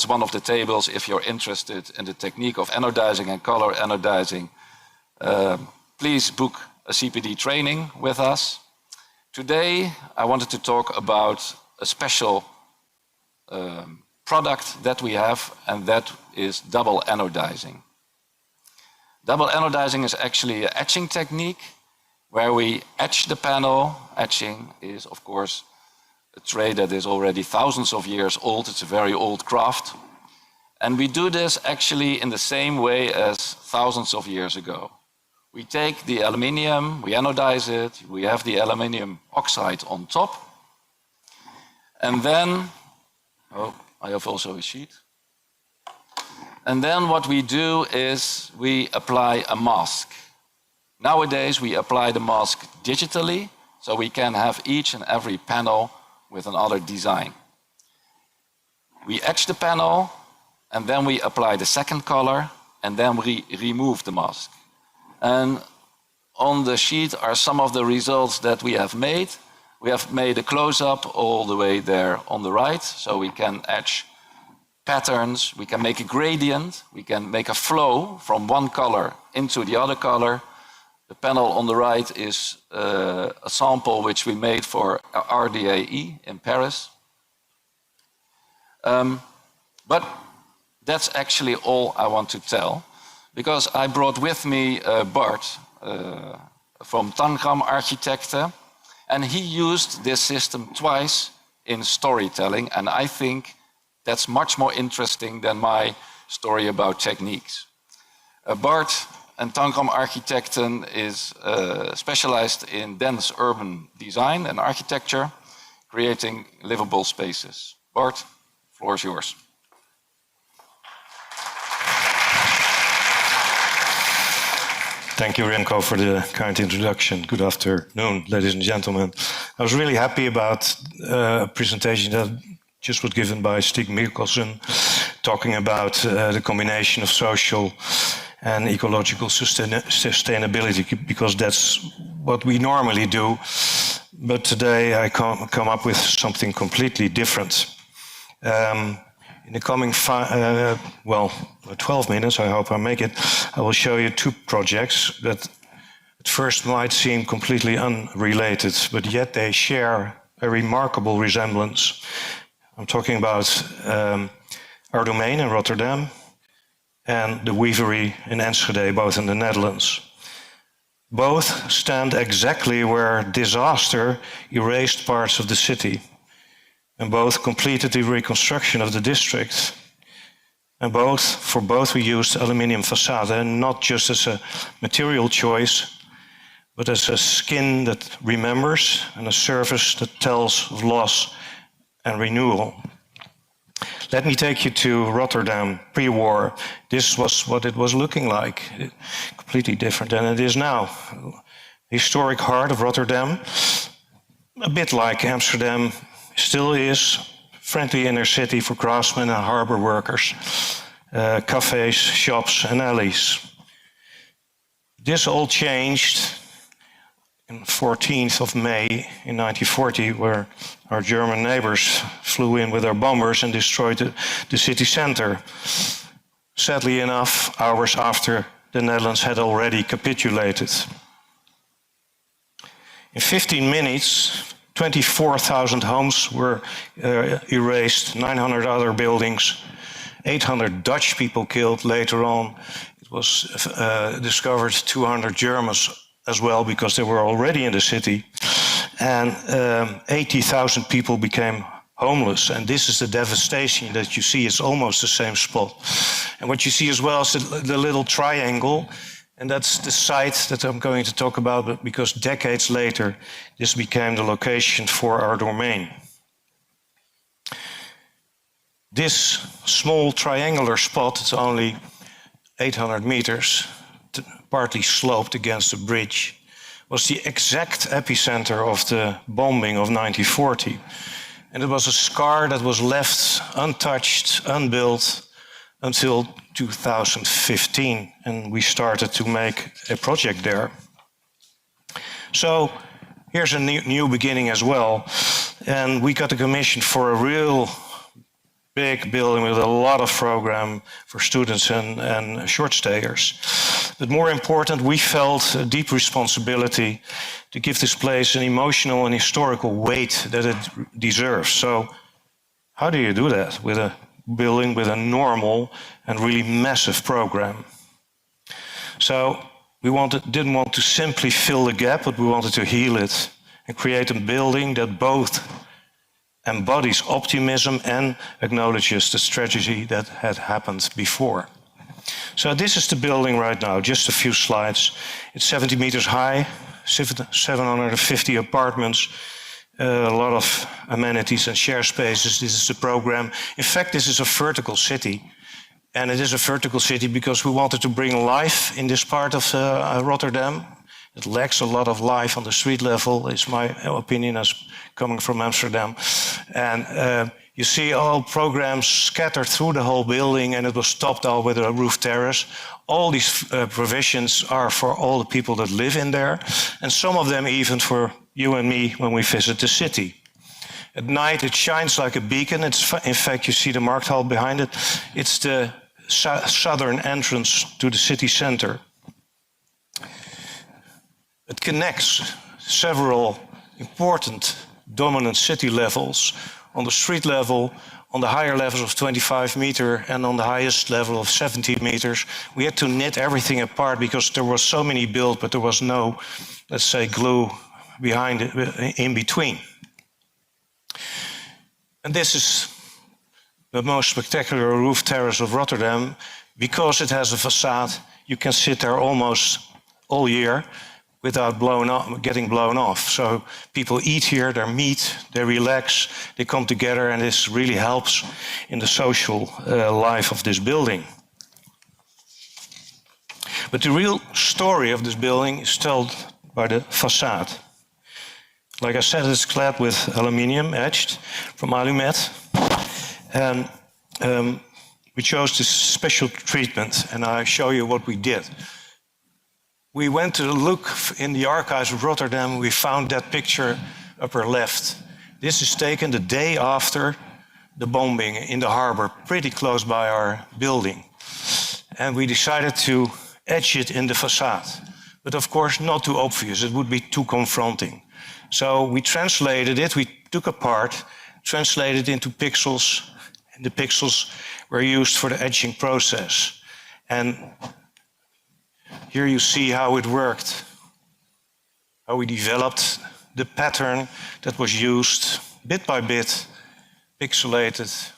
one of the tables if you're interested in the technique of anodizing and color anodizing. Please book a CPD training with us. Today, I wanted to talk about a special product that we have, and that is double anodizing. Double anodizing is actually an etching technique where we etch the panel. Etching is, of course, a trade that is already thousands of years old. It's a very old craft. And we do this actually in the same way as thousands of years ago. We take the aluminium, we anodize it, we have the aluminium oxide on top. And then, oh, I have also a sheet. And then what we do is we apply a mask. Nowadays we apply the mask digitally, so we can have each and every panel with another design. We etch the panel, and then we apply the second color, and then we remove the mask. And on the sheet are some of the results that we have made. We have made a close-up all the way there on the right, so we can etch patterns, we can make a gradient, we can make a flow from one color into the other color. The panel on the right is a sample which we made for RDAE in Paris. But that's actually all I want to tell, because I brought with me Bart from Tangram Architekten, and he used this system twice in storytelling, and I think that's much more interesting than my story about techniques. Bart and Tangram Architekten is specialized in dense urban design and architecture, creating livable spaces. Bart, the floor is yours. Thank you, Remco, for the kind introduction. Good afternoon, ladies and gentlemen. I was really happy about a presentation that just was given by Stig Mikkelsen, talking about the combination of social and ecological sustainability, because that's what we normally do. But today I come up with something completely different. In the coming 12 minutes, I hope I make it, I will show you two projects that at first might seem completely unrelated, but yet they share a remarkable resemblance. I'm talking about our domain in Rotterdam, and the Weavery in Enschede, both in the Netherlands. Both stand exactly where disaster erased parts of the city, and both completed the reconstruction of the district. And for both we used aluminium facade, and not just as a material choice, but as a skin that remembers and a surface that tells of loss and renewal. Let me take you to Rotterdam pre-war. This was what it was looking like, completely different than it is now. Historic heart of Rotterdam, a bit like Amsterdam still is, friendly inner city for craftsmen and harbor workers, cafes, shops and alleys. This all changed on 14th of May in 1940, where our German neighbors flew in with their bombers and destroyed the city center. Sadly enough, hours after the Netherlands had already capitulated. In 15 minutes, 24,000 homes were erased, 900 other buildings, 800 Dutch people killed. Later on, it was discovered 200 Germans as well, because they were already in the city. And 80,000 people became homeless. And this is the devastation that you see. It's almost the same spot. And what you see as well is the little triangle. And that's the site that I'm going to talk about, because decades later, this became the location for our domain. This small triangular spot, it's only 800 meters, partly sloped against a bridge, was the exact epicenter of the bombing of 1940. And it was a scar that was left untouched, unbuilt, until 2015, and we started to make a project there. So here's a new beginning as well, and we got a commission for a real big building with a lot of program for students and short stayers. But more important, we felt a deep responsibility to give this place an emotional and historical weight that it deserves. So how do you do that with a building with a normal and really massive program? So we didn't want to simply fill the gap, but we wanted to heal it and create a building that both embodies optimism and acknowledges the tragedy that had happened before. So this is the building right now, just a few slides. It's 70 meters high, 750 apartments, a lot of amenities and share spaces. This is the program. In fact, this is a vertical city. And it is a vertical city because we wanted to bring life in this part of Rotterdam. It lacks a lot of life on the street level, is my opinion as coming from Amsterdam. And you see all programs scattered through the whole building, and it was topped out with a roof terrace. All these provisions are for all the people that live in there, and some of them even for you and me when we visit the city. At night, it shines like a beacon. In fact, you see the Markthal behind it. It's the southern entrance to the city center. It connects several important dominant city levels. On the street level, on the higher levels of 25 meters, and on the highest level of 70 meters. We had to knit everything apart because there were so many built, but there was no, let's say, glue behind it, in between. And this is the most spectacular roof terrace of Rotterdam. Because it has a facade, you can sit there almost all year without getting blown off. So people eat here, they meet, they relax, they come together, and this really helps in the social life of this building. But the real story of this building is told by the facade. Like I said, it's clad with aluminium, etched from Alumet. And we chose this special treatment, and I show you what we did. We went to look in the archives of Rotterdam. We found that picture upper left. This is taken the day after the bombing in the harbor, pretty close by our building. And we decided to etch it in the facade. But of course, not too obvious. It would be too confronting. So we translated it. We took apart, translated it into pixels, and the pixels were used for the etching process. And here you see how it worked, how we developed the pattern that was used bit by bit, pixelated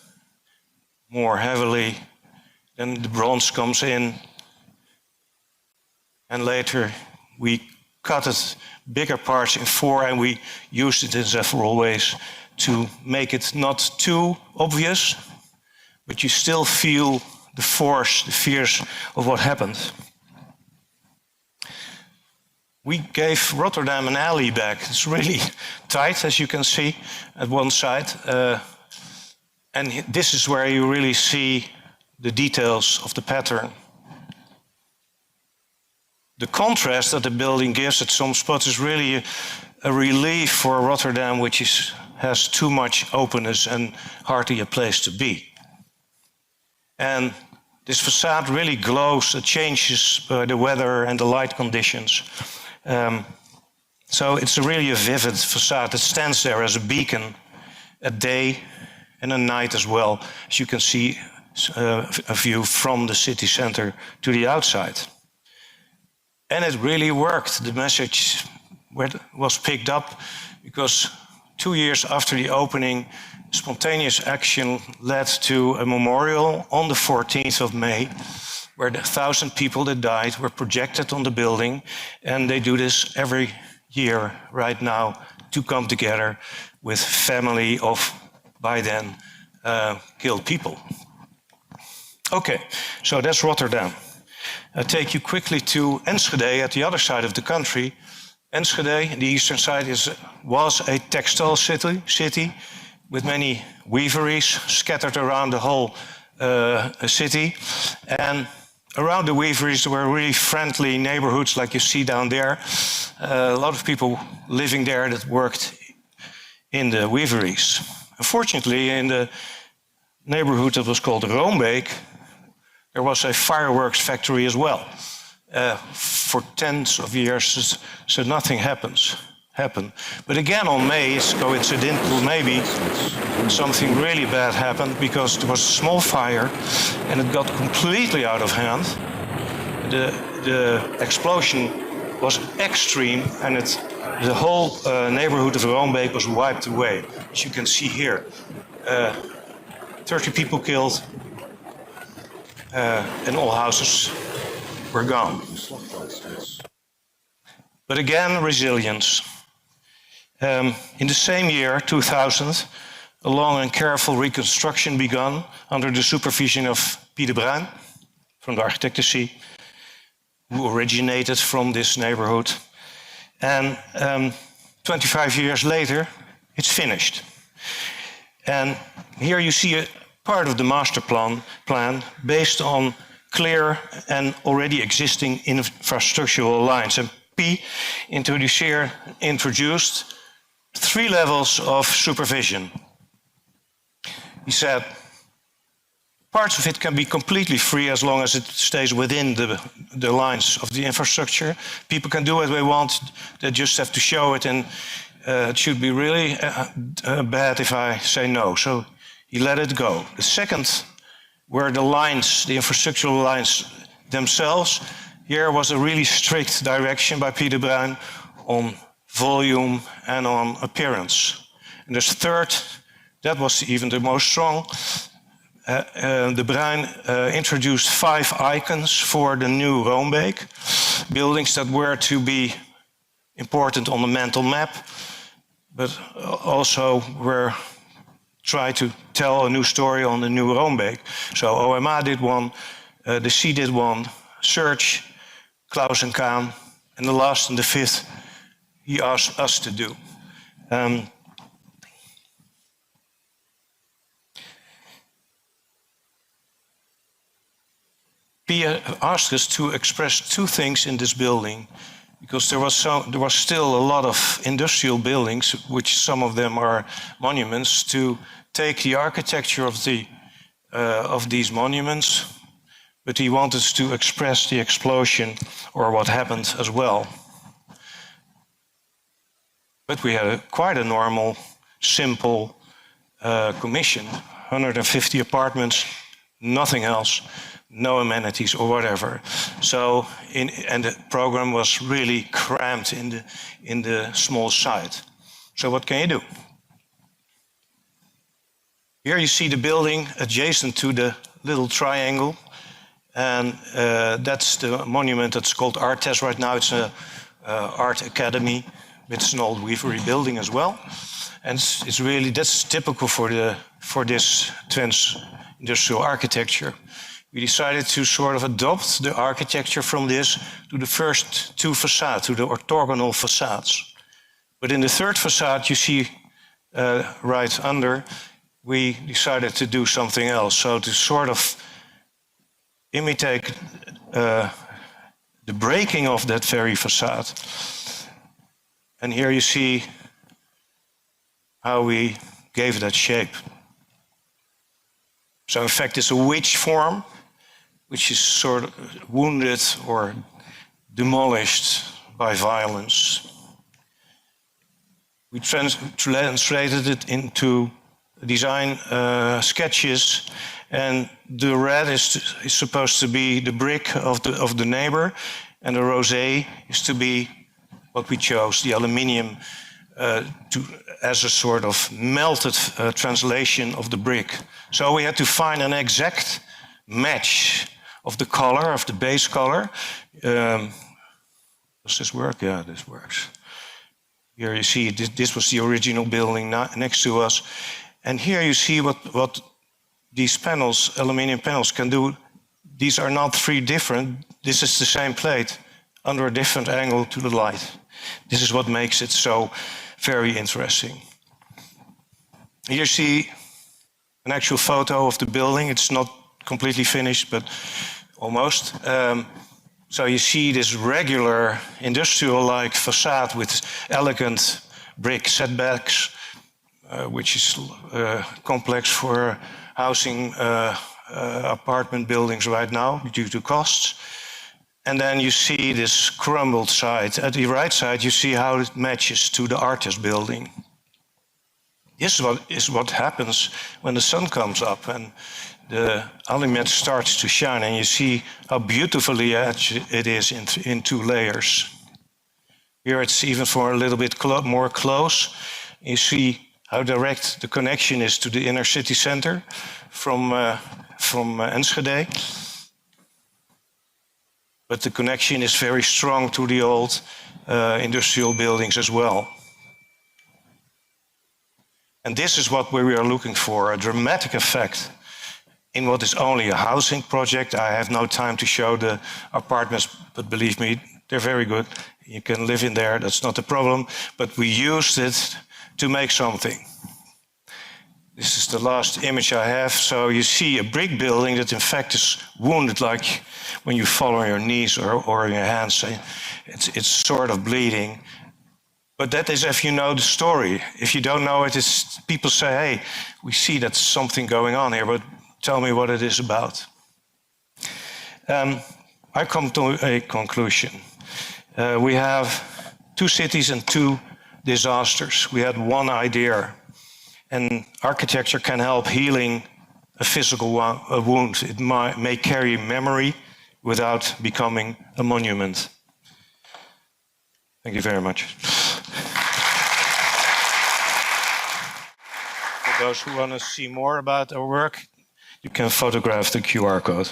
more heavily. Then the bronze comes in, and later we cut it bigger parts in 4, and we used it in several ways to make it not too obvious, but you still feel the force, the fierce of what happened. We gave Rotterdam an alley back. It's really tight, as you can see, at one side. And this is where you really see the details of the pattern. The contrast that the building gives at some spots is really a relief for Rotterdam, which has too much openness and hardly a place to be. And this facade really glows. It changes by the weather and the light conditions. So it's really a vivid facade that stands there as a beacon at day and at night as well, as you can see a view from the city center to the outside. And it really worked. The message was picked up because 2 years after the opening, spontaneous action led to a memorial on the 14th of May, where the 1,000 people that died were projected on the building, and they do this every year right now to come together with family of, by then, killed people. Okay, so that's Rotterdam. I take you quickly to Enschede at the other side of the country. Enschede, the eastern side, was a textile city with many weaveries scattered around the whole city. And around the weaveries there were really friendly neighborhoods like you see down there. A lot of people living there that worked in the weaveries. Unfortunately, in the neighborhood that was called Roombeek, there was a fireworks factory as well for tens of years, so nothing happened. But again on May, it's coincidental maybe, something really bad happened because there was a small fire and it got completely out of hand. The explosion was extreme and the whole neighborhood of Roombeek was wiped away, as you can see here. 30 people killed, and all houses were gone. But again, resilience. In the same year, 2000, a long and careful reconstruction began under the supervision of Piet de Bruijn from the Architekten, who originated from this neighborhood. And 25 years later, it's finished. And here you see a part of the master plan based on clear and already existing infrastructural lines. And P introduced 3 levels of supervision. He said, parts of it can be completely free as long as it stays within the lines of the infrastructure. People can do what they want, they just have to show it, and it should be really bad if I say no. So he let it go. The second were the lines, the infrastructural lines themselves. Here was a really strict direction by Piet de Bruijn on volume and on appearance. And this third, that was even the most strong. De Bruijn introduced 5 icons for the new Roombeek, buildings that were to be important on the mental map, but also were try to tell a new story on the new Roombeek. So OMA did one, the C did one, Search, Klaus and Kaan, and the last and the 5th he asked us to do. Pia asked us to express 2 things in this building, because there was still a lot of industrial buildings, which some of them are monuments, to take the architecture of these monuments, but he wanted to express the explosion or what happened as well. But we had quite a normal, simple commission, 150 apartments, nothing else. no amenities or whatever. So, and the program was really cramped in the small site. So what can you do? Here you see the building adjacent to the little triangle, and that's the monument that's called Artes right now. It's an art academy. It's an old weavery building as well, and it's really, that's typical for this trans-industrial architecture. We decided to sort of adopt the architecture from this to the first two facades, to the orthogonal facades. But in the third facade, you see right under, we decided to do something else. So to sort of imitate the breaking of that very facade. And here you see how we gave that shape. So in fact, it's a wedge form, which is sort of wounded or demolished by violence. We translated it into design sketches, and the red is supposed to be the brick of the neighbor, and the rosé is to be what we chose, the aluminium, as a sort of melted translation of the brick. So we had to find an exact match of the color, of the base color. Does this work? Yeah, this works. Here you see this was the original building next to us. And here you see what these panels, aluminium panels, can do. These are not three different. This is the same plate under a different angle to the light. This is what makes it so very interesting. Here you see an actual photo of the building. It's not completely finished, but almost. So you see this regular industrial-like facade with elegant brick setbacks, which is complex for housing apartment buildings right now due to costs. And then you see this crumbled side. At the right side, you see how it matches to the artist building. This is what happens when the sun comes up and the Alumet starts to shine, and you see how beautifully etched it is in two layers. Here it's even for a little bit more close. You see how direct the connection is to the inner city center from Enschede. But the connection is very strong to the old industrial buildings as well. And this is what we are looking for, a dramatic effect in what is only a housing project. I have no time to show the apartments, but believe me, they're very good. You can live in there, that's not a problem. But we used it to make something. This is the last image I have. So you see a brick building that in fact is wounded, like when you fall on your knees or in your hands. It's sort of bleeding. But that is if you know the story. If you don't know it, it's people say, hey, we see that's something going on here, but tell me what it is about. I come to a conclusion. We have two cities and two disasters. We had one idea, and architecture can help healing a physical wound. It may carry memory without becoming a monument. Thank you very much. For those who want to see more about our work, you can photograph the QR code.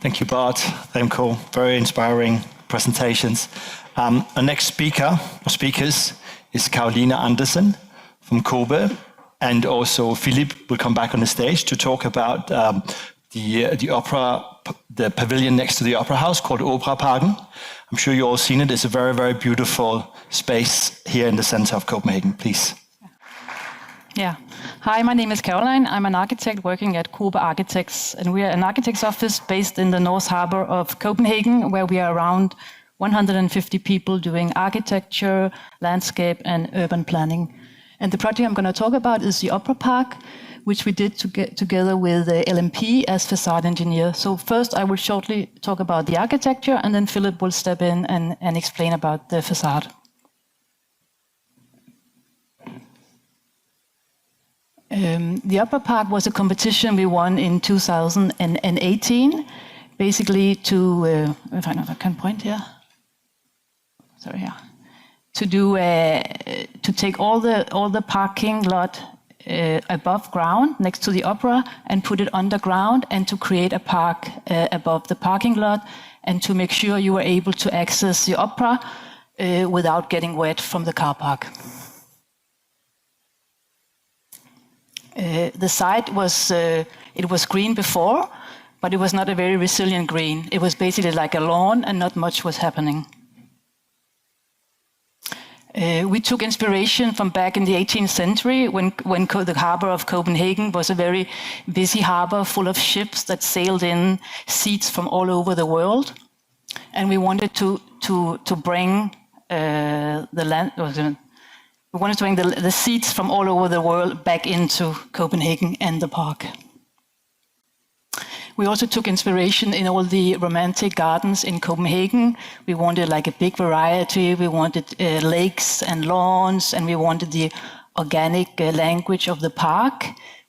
Thank you, Bart, Remco. Very inspiring presentations. Our next speaker or speakers is Caroline Andersen from Kobe, and also Philippe will come back on the stage to talk about the opera, the pavilion next to the opera house called Operaparken. I'm sure you all seen it. It's a very, very beautiful space here in the center of Copenhagen. Please. Yeah. Hi, my name is Caroline. I'm an architect working at Kobe Architects, and we are an architect's office based in the North Harbour of Copenhagen, where we are around 150 people doing architecture, landscape, and urban planning. And the project I'm going to talk about is the Opera Park, which we did together with LMP as facade engineer. So first I will shortly talk about the architecture, and then Philippe will step in and explain about the facade. The Upper Park was a competition we won in 2018, basically to, if I can point here, sorry, yeah, to take all the parking lot above ground next to the opera and put it underground, and to create a park above the parking lot, and to make sure you were able to access the opera without getting wet from the car park. The site was it was green before, but it was not a very resilient green. It was basically like a lawn, and not much was happening. We took inspiration from back in the 18th century when the harbor of Copenhagen was a very busy harbor full of ships that sailed in seeds from all over the world, and we wanted to bring the land. We wanted to bring the seeds from all over the world back into Copenhagen and the park. We also took inspiration in all the romantic gardens in Copenhagen. We wanted like a big variety. We wanted lakes and lawns, and we wanted the organic language of the park.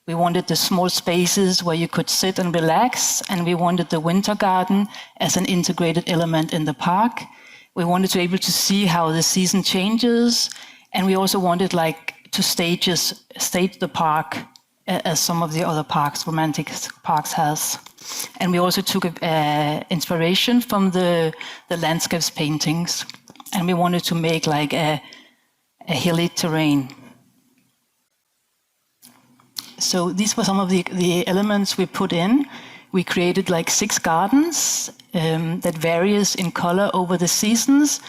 We wanted the small spaces where you could sit and relax, and we wanted the winter garden as an integrated element in the park. We wanted to be able to see how the season changes, and we also wanted like to stage the park as some of the other parks, romantic parks has. And we also took inspiration from the landscapes paintings, and we wanted to make like a hilly terrain. So these were some of the elements we put in. We created like 6 gardens that varies in color over the seasons.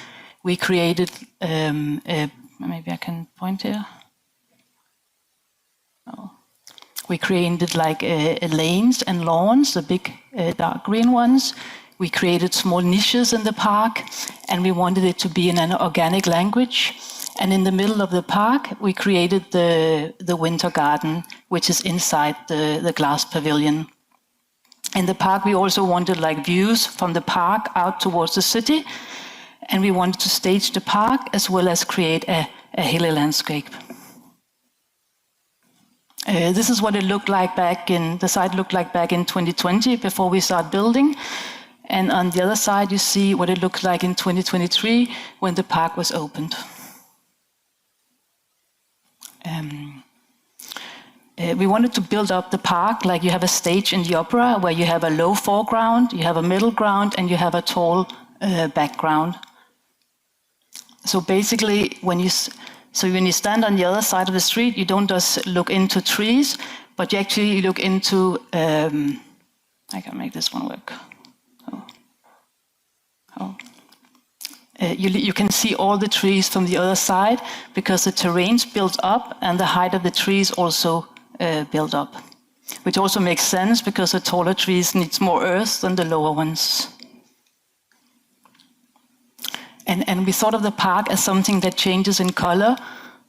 We created, maybe I can point here. Oh. We created like lanes and lawns, the big dark green ones. We created small niches in the park, and we wanted it to be in an organic language. And in the middle of the park, we created the winter garden, which is inside the glass pavilion. In the park, we also wanted like views from the park out towards the city, and we wanted to stage the park as well as create a hilly landscape. This is what it looked like the site looked like back in 2020 before we started building. And on the other side, you see what it looked like in 2023 when the park was opened. We wanted to build up the park like you have a stage in the opera where you have a low foreground, you have a middle ground, and you have a tall background. So basically, when you stand on the other side of the street, you don't just look into trees, but you actually look into, I can make this one work. You can see all the trees from the other side because the terrain's built up and the height of the trees also built up, which also makes sense because the taller trees need more earth than the lower ones. And we thought of the park as something that changes in color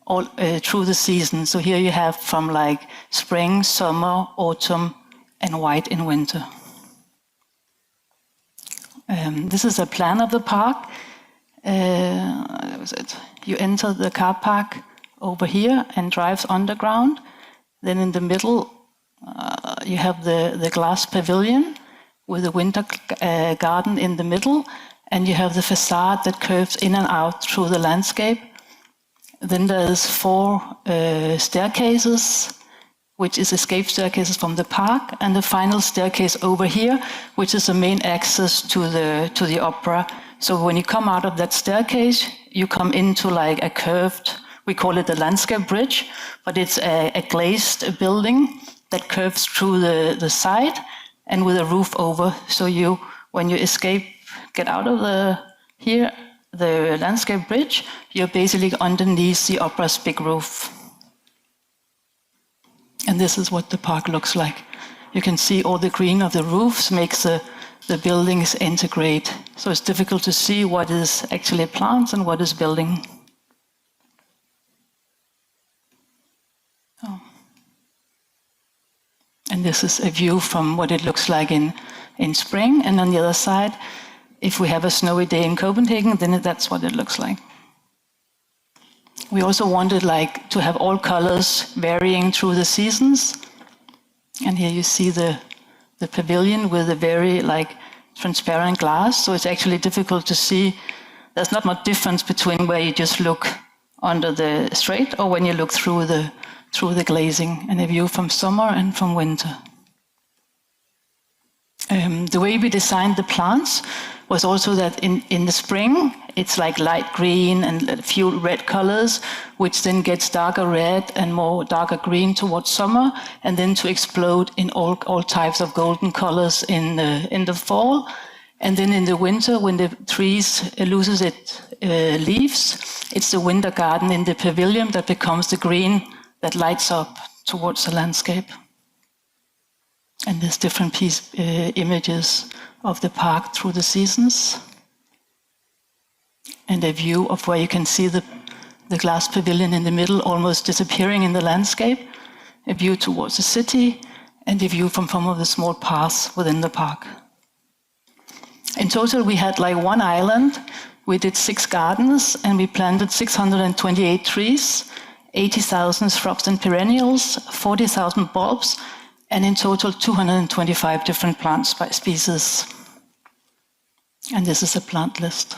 all through the season. So here you have from like spring, summer, autumn, and white in winter. This is a plan of the park. That was it. You enter the car park over here and drives underground. Then in the middle, you have the glass pavilion with the winter garden in the middle. And you have the facade that curves in and out through the landscape. Then there's 4 staircases, which is escape staircases from the park, and the final staircase over here, which is the main access to the opera. So when you come out of that staircase, you come into like a curved, we call it the landscape bridge, but it's a glazed building that curves through the side and with a roof over. So when you get out of the landscape bridge, you're basically underneath the opera's big roof. And this is what the park looks like. You can see all the green of the roofs makes the buildings integrate. So it's difficult to see what is actually plants and what is building. Oh. And this is a view from what it looks like in spring. And on the other side, if we have a snowy day in Copenhagen, then that's what it looks like. We also wanted to have all colors varying through the seasons. And here you see the pavilion with a very transparent glass, so it's actually difficult to see. There's not much difference between where you just look under the straight or when you look through the glazing, and a view from summer and from winter. The way we designed the plants was also that in the spring it's light green and a few red colors, which then gets darker red and more darker green towards summer, and then to explode in all types of golden colors in the fall. And then in the winter, when the trees loses its leaves, it's the winter garden in the pavilion that becomes the green that lights up towards the landscape. And there's different images of the park through the seasons. And a view of where you can see the glass pavilion in the middle almost disappearing in the landscape, a view towards the city, and a view from some of the small paths within the park. In total, we had one island. We did 6 gardens, and we planted 628 trees, 80,000 shrubs and perennials, 40,000 bulbs, and in total 225 different plant species. And this is a plant list.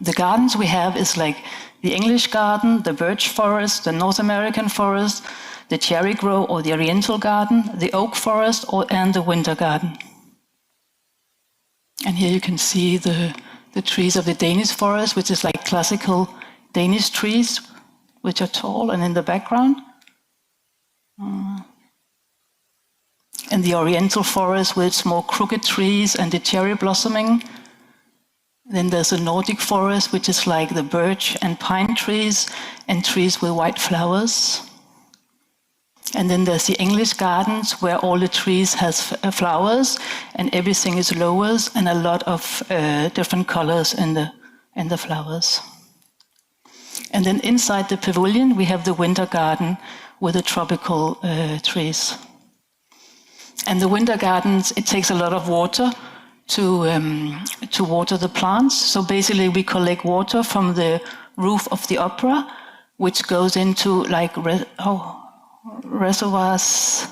The gardens we have is the English garden, the birch forest, the North American forest, the cherry grove or the Oriental garden, the oak forest, and the winter garden. And here you can see the trees of the Danish forest, which is classical Danish trees, which are tall and in the background. And the Oriental forest with its more crooked trees and the cherry blossoming. Then there's a Nordic forest, which is the birch and pine trees and trees with white flowers. And then there's the English gardens, where all the trees has flowers and everything is lowers and a lot of different colors in the flowers. And then inside the pavilion, we have the winter garden with the tropical trees. And the winter gardens, it takes a lot of water to water the plants. So basically we collect water from the roof of the opera, which goes into reservoirs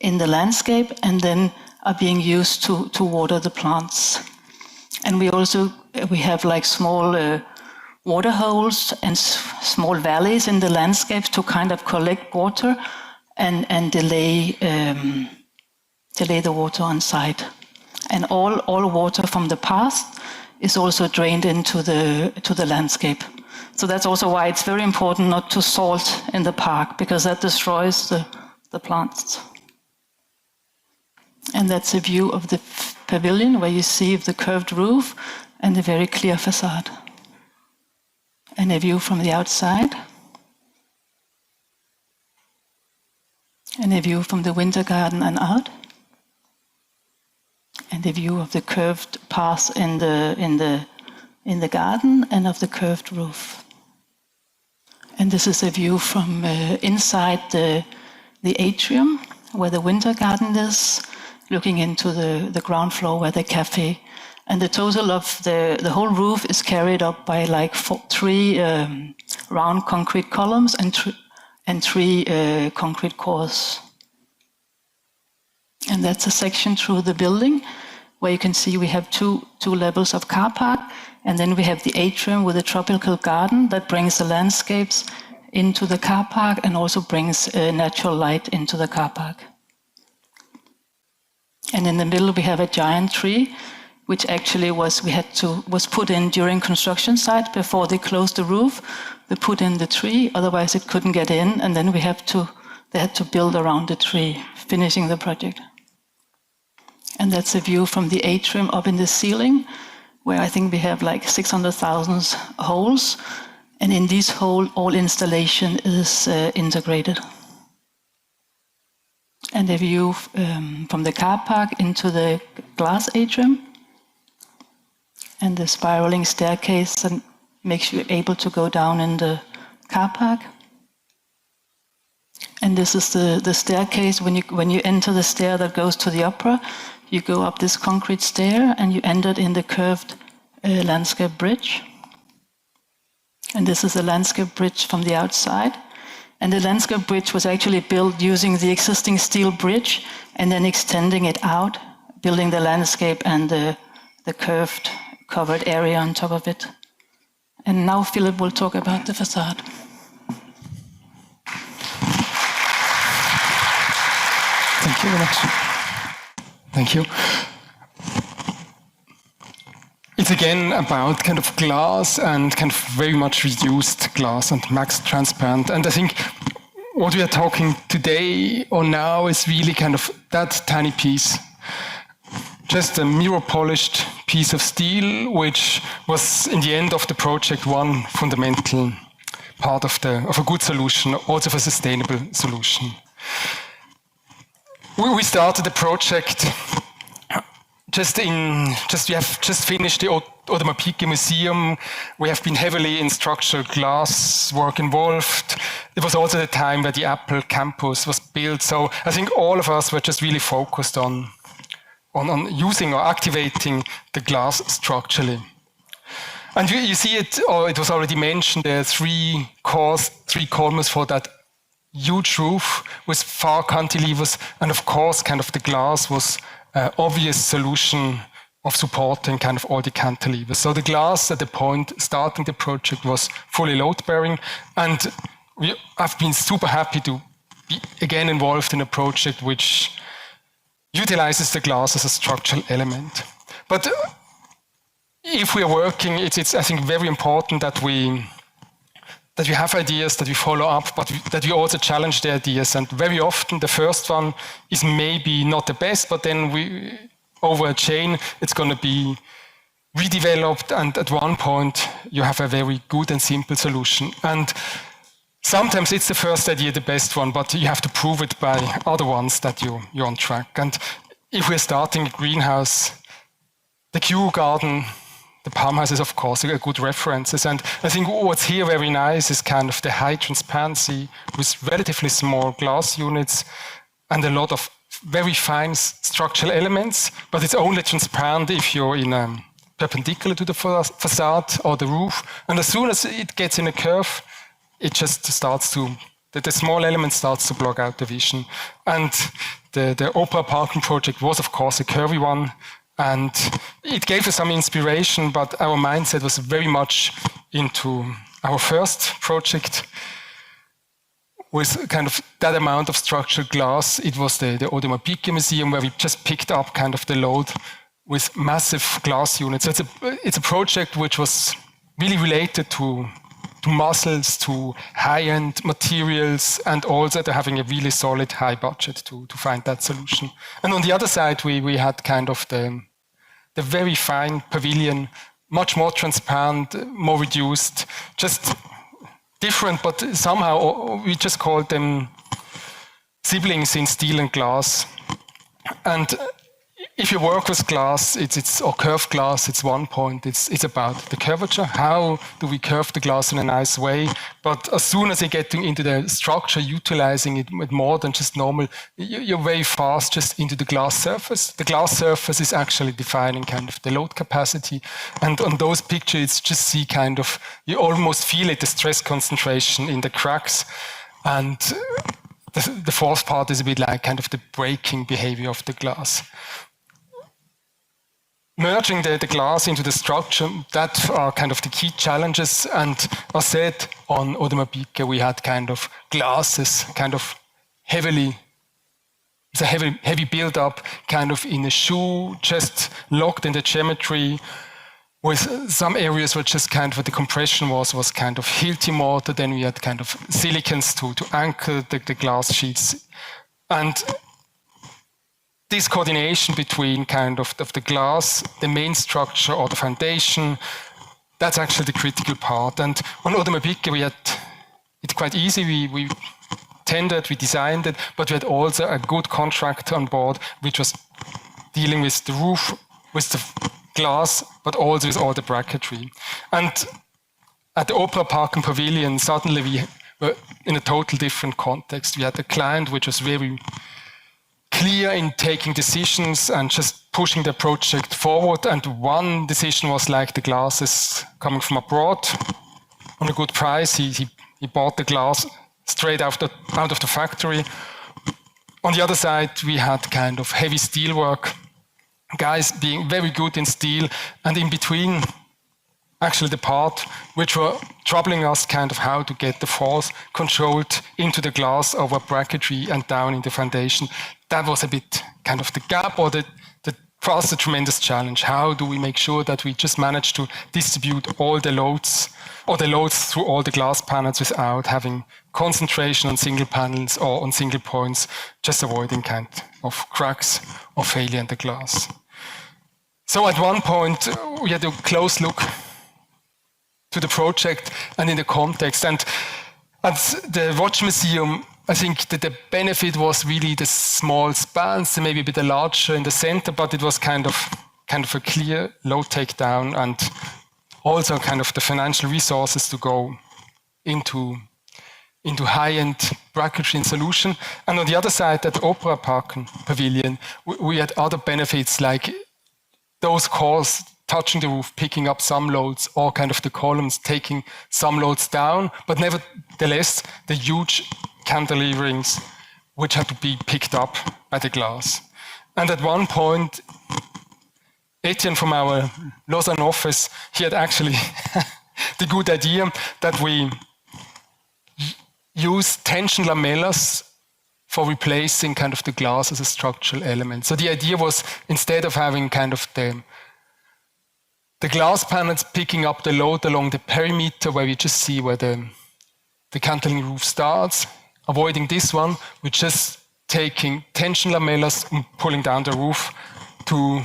in the landscape and then are being used to water the plants. And we have small water holes and small valleys in the landscapes to kind of collect water and delay the water on site. And all water from the past is also drained into the landscape. So that's also why it's very important not to salt in the park, because that destroys the plants. And that's a view of the pavilion where you see the curved roof and a very clear facade. And a view from the outside. And a view from the winter garden and out. And a view of the curved path in the garden and of the curved roof. And this is a view from inside the atrium where the winter garden is, looking into the ground floor where the cafe. And the total of the whole roof is carried up by 3 round concrete columns and 3 concrete cores. And that's a section through the building where you can see we have two levels of car park, and then we have the atrium with a tropical garden that brings the landscapes into the car park and also brings natural light into the car park. And in the middle we have a giant tree, which actually was put in during construction site before they closed the roof. They put in the tree, otherwise it couldn't get in, and then they had to build around the tree, finishing the project. And that's a view from the atrium up in the ceiling, where I think we have 600,000 holes, and in these holes all installation is integrated. And a view from the car park into the glass atrium, and the spiraling staircase that makes you able to go down in the car park. And this is the staircase. When you enter the stair that goes to the opera, you go up this concrete stair and you enter in the curved landscape bridge. And this is a landscape bridge from the outside. And the landscape bridge was actually built using the existing steel bridge and then extending it out, building the landscape and the curved covered area on top of it. And now Philippe will talk about the facade. Thank you very much. Thank you. It's again about kind of glass and kind of very much reduced glass and max transparent. And I think what we are talking today or now is really kind of that tiny piece. Just a mirror polished piece of steel, which was in the end of the project one fundamental part of a good solution, also of a sustainable solution. We started the project we have just finished the Audemars Museum. We have been heavily in structural glass work involved. It was also the time where the Apple campus was built. So I think all of us were just really focused on using or activating the glass structurally. And you see it, or it was already mentioned, there are three columns for that huge roof with far cantilevers, and of course kind of the glass was an obvious solution of supporting kind of all the cantilevers. So the glass at the point starting the project was fully load-bearing, and I've been super happy to be again involved in a project which utilizes the glass as a structural element. But if we are working, it's I think very important that we have ideas, that we follow up, but that we also challenge the ideas. And very often the first one is maybe not the best, but then over a chain, it's going to be redeveloped. And at one point, you have a very good and simple solution. And sometimes it's the first idea, the best one, but you have to prove it by other ones that you're on track. And if we're starting a greenhouse, the Kew Garden, the palm house is, of course, a good references. And I think what's here very nice is kind of the high transparency with relatively small glass units and a lot of very fine structural elements, but it's only transparent if you're in perpendicular to the facade or the roof. And as soon as it gets in a curve, it just starts to, the small element starts to block out the vision. And the Opera Parking project was, of course, a curvy one. And it gave us some inspiration, but our mindset was very much into our first project with kind of that amount of structured glass. It was the Audemars Museum where we just picked up kind of the load with massive glass units. So it's a project which was really related to muscles, to high-end materials, and also to having a really solid high budget to find that solution. And on the other side, we had kind of the very fine pavilion, much more transparent, more reduced, just different, but somehow we just called them siblings in steel and glass. And if you work with glass, or curved glass, it's one point. It's about the curvature. How do we curve the glass in a nice way? But as soon as you get into the structure, utilizing it with more than just normal, you're very fast just into the glass surface. The glass surface is actually defining kind of the load capacity. And on those pictures, it's just see kind of, you almost feel it, the stress concentration in the cracks. And the fourth part is a bit like kind of the breaking behavior of the glass. Merging the glass into the structure, that are kind of the key challenges. And as said, on Audemars we had kind of glasses, kind of heavy build-up, kind of in a shoe, just locked in the geometry, with some areas where just kind of the compression was kind of Hilti mortar. Then we had kind of silicons to anchor the glass sheets. And this coordination between kind of the glass, the main structure or the foundation, that's actually the critical part. And on Audemars we had it quite easy. We tendered, we designed it, but we had also a good contractor on board, which was dealing with the roof, with the glass, but also with all the bracketry. And at the Opera Park and Pavilion, suddenly we were in a total different context. We had a client which was very clear in taking decisions and just pushing the project forward. And one decision was like the glasses coming from abroad. a good price. He bought the glass straight out of the factory. On the other side, we had kind of heavy steel work, guys being very good in steel, and in between, actually the part which were troubling us kind of how to get the force controlled into the glass over bracketry and down in the foundation. That was a bit kind of the gap, or for us, a tremendous challenge. How do we make sure that we just manage to distribute all the loads, or the loads through all the glass panels without having concentration on single panels or on single points, just avoiding kind of cracks or failure in the glass. So at one point, we had a close look to the project and in the context. And at the Watch Museum, I think that the benefit was really the small spans, maybe a bit larger in the center, but it was kind of a clear load takedown, and also kind of the financial resources to go into high-end bracketry solution. And on the other side, at the Opera Park Pavilion, we had other benefits, like those cores touching the roof, picking up some loads, or kind of the columns taking some loads down, but nevertheless, the huge cantileverings which had to be picked up by the glass. And at one point, Etienne from our Lausanne office, he had actually the good idea that we use tension lamellas for replacing kind of the glass as a structural element. So the idea was, instead of having kind of the glass panels picking up the load along the perimeter where we just see where the cantilever roof starts, avoiding this one, we're just taking tension lamellas and pulling down the roof to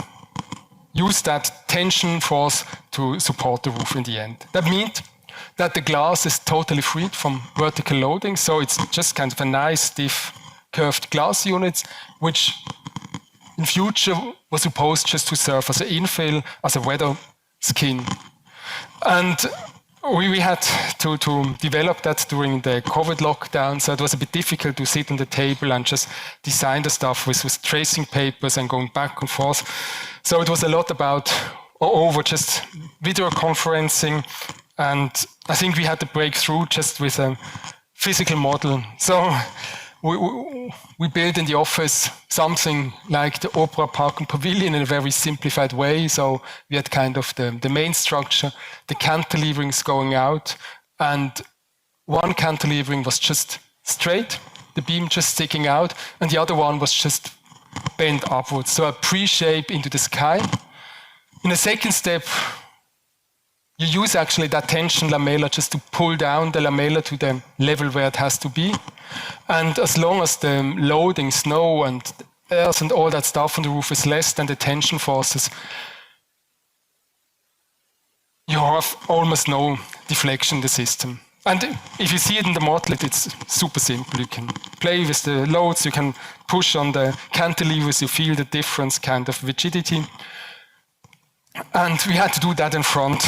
use that tension force to support the roof in the end. That means that the glass is totally freed from vertical loading, so it's just kind of a nice, stiff, curved glass unit, which in future was supposed just to serve as an infill, as a weather skin. And we had to develop that during the COVID lockdown, so it was a bit difficult to sit on the table and just design the stuff with tracing papers and going back and forth. So it was a lot about over just video conferencing, and I think we had to break through just with a physical model. So we built in the office something like the Opera Park and Pavilion in a very simplified way. So we had kind of the main structure, the cantileverings going out, and one cantilevering was just straight, the beam just sticking out, and the other one was just bent upwards, so a pre-shape into the sky. In a second step, you use actually that tension lamella just to pull down the lamella to the level where it has to be. And as long as the loading, snow and earth and all that stuff on the roof is less than the tension forces, you have almost no deflection in the system. And if you see it in the model, it's super simple. You can play with the loads, you can push on the cantilevers, you feel the difference kind of rigidity. And we had to do that in front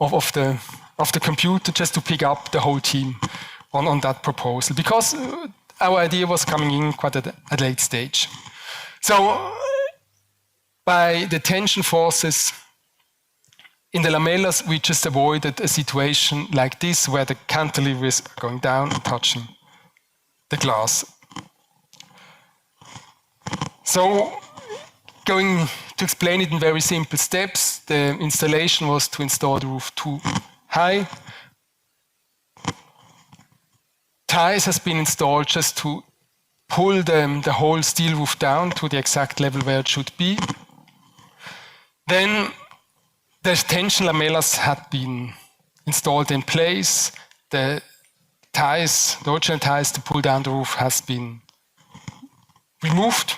of the computer just to pick up the whole team on that proposal, because our idea was coming in quite at a late stage. So by the tension forces in the lamellas, we just avoided a situation like this where the cantilever is going down and touching the glass. So going to explain it in very simple steps, the installation was to install the roof too high. Ties has been installed just to pull the whole steel roof down to the exact level where it should be. Then the tension lamellas had been installed in place. The ties, the original ties to pull down the roof has been removed.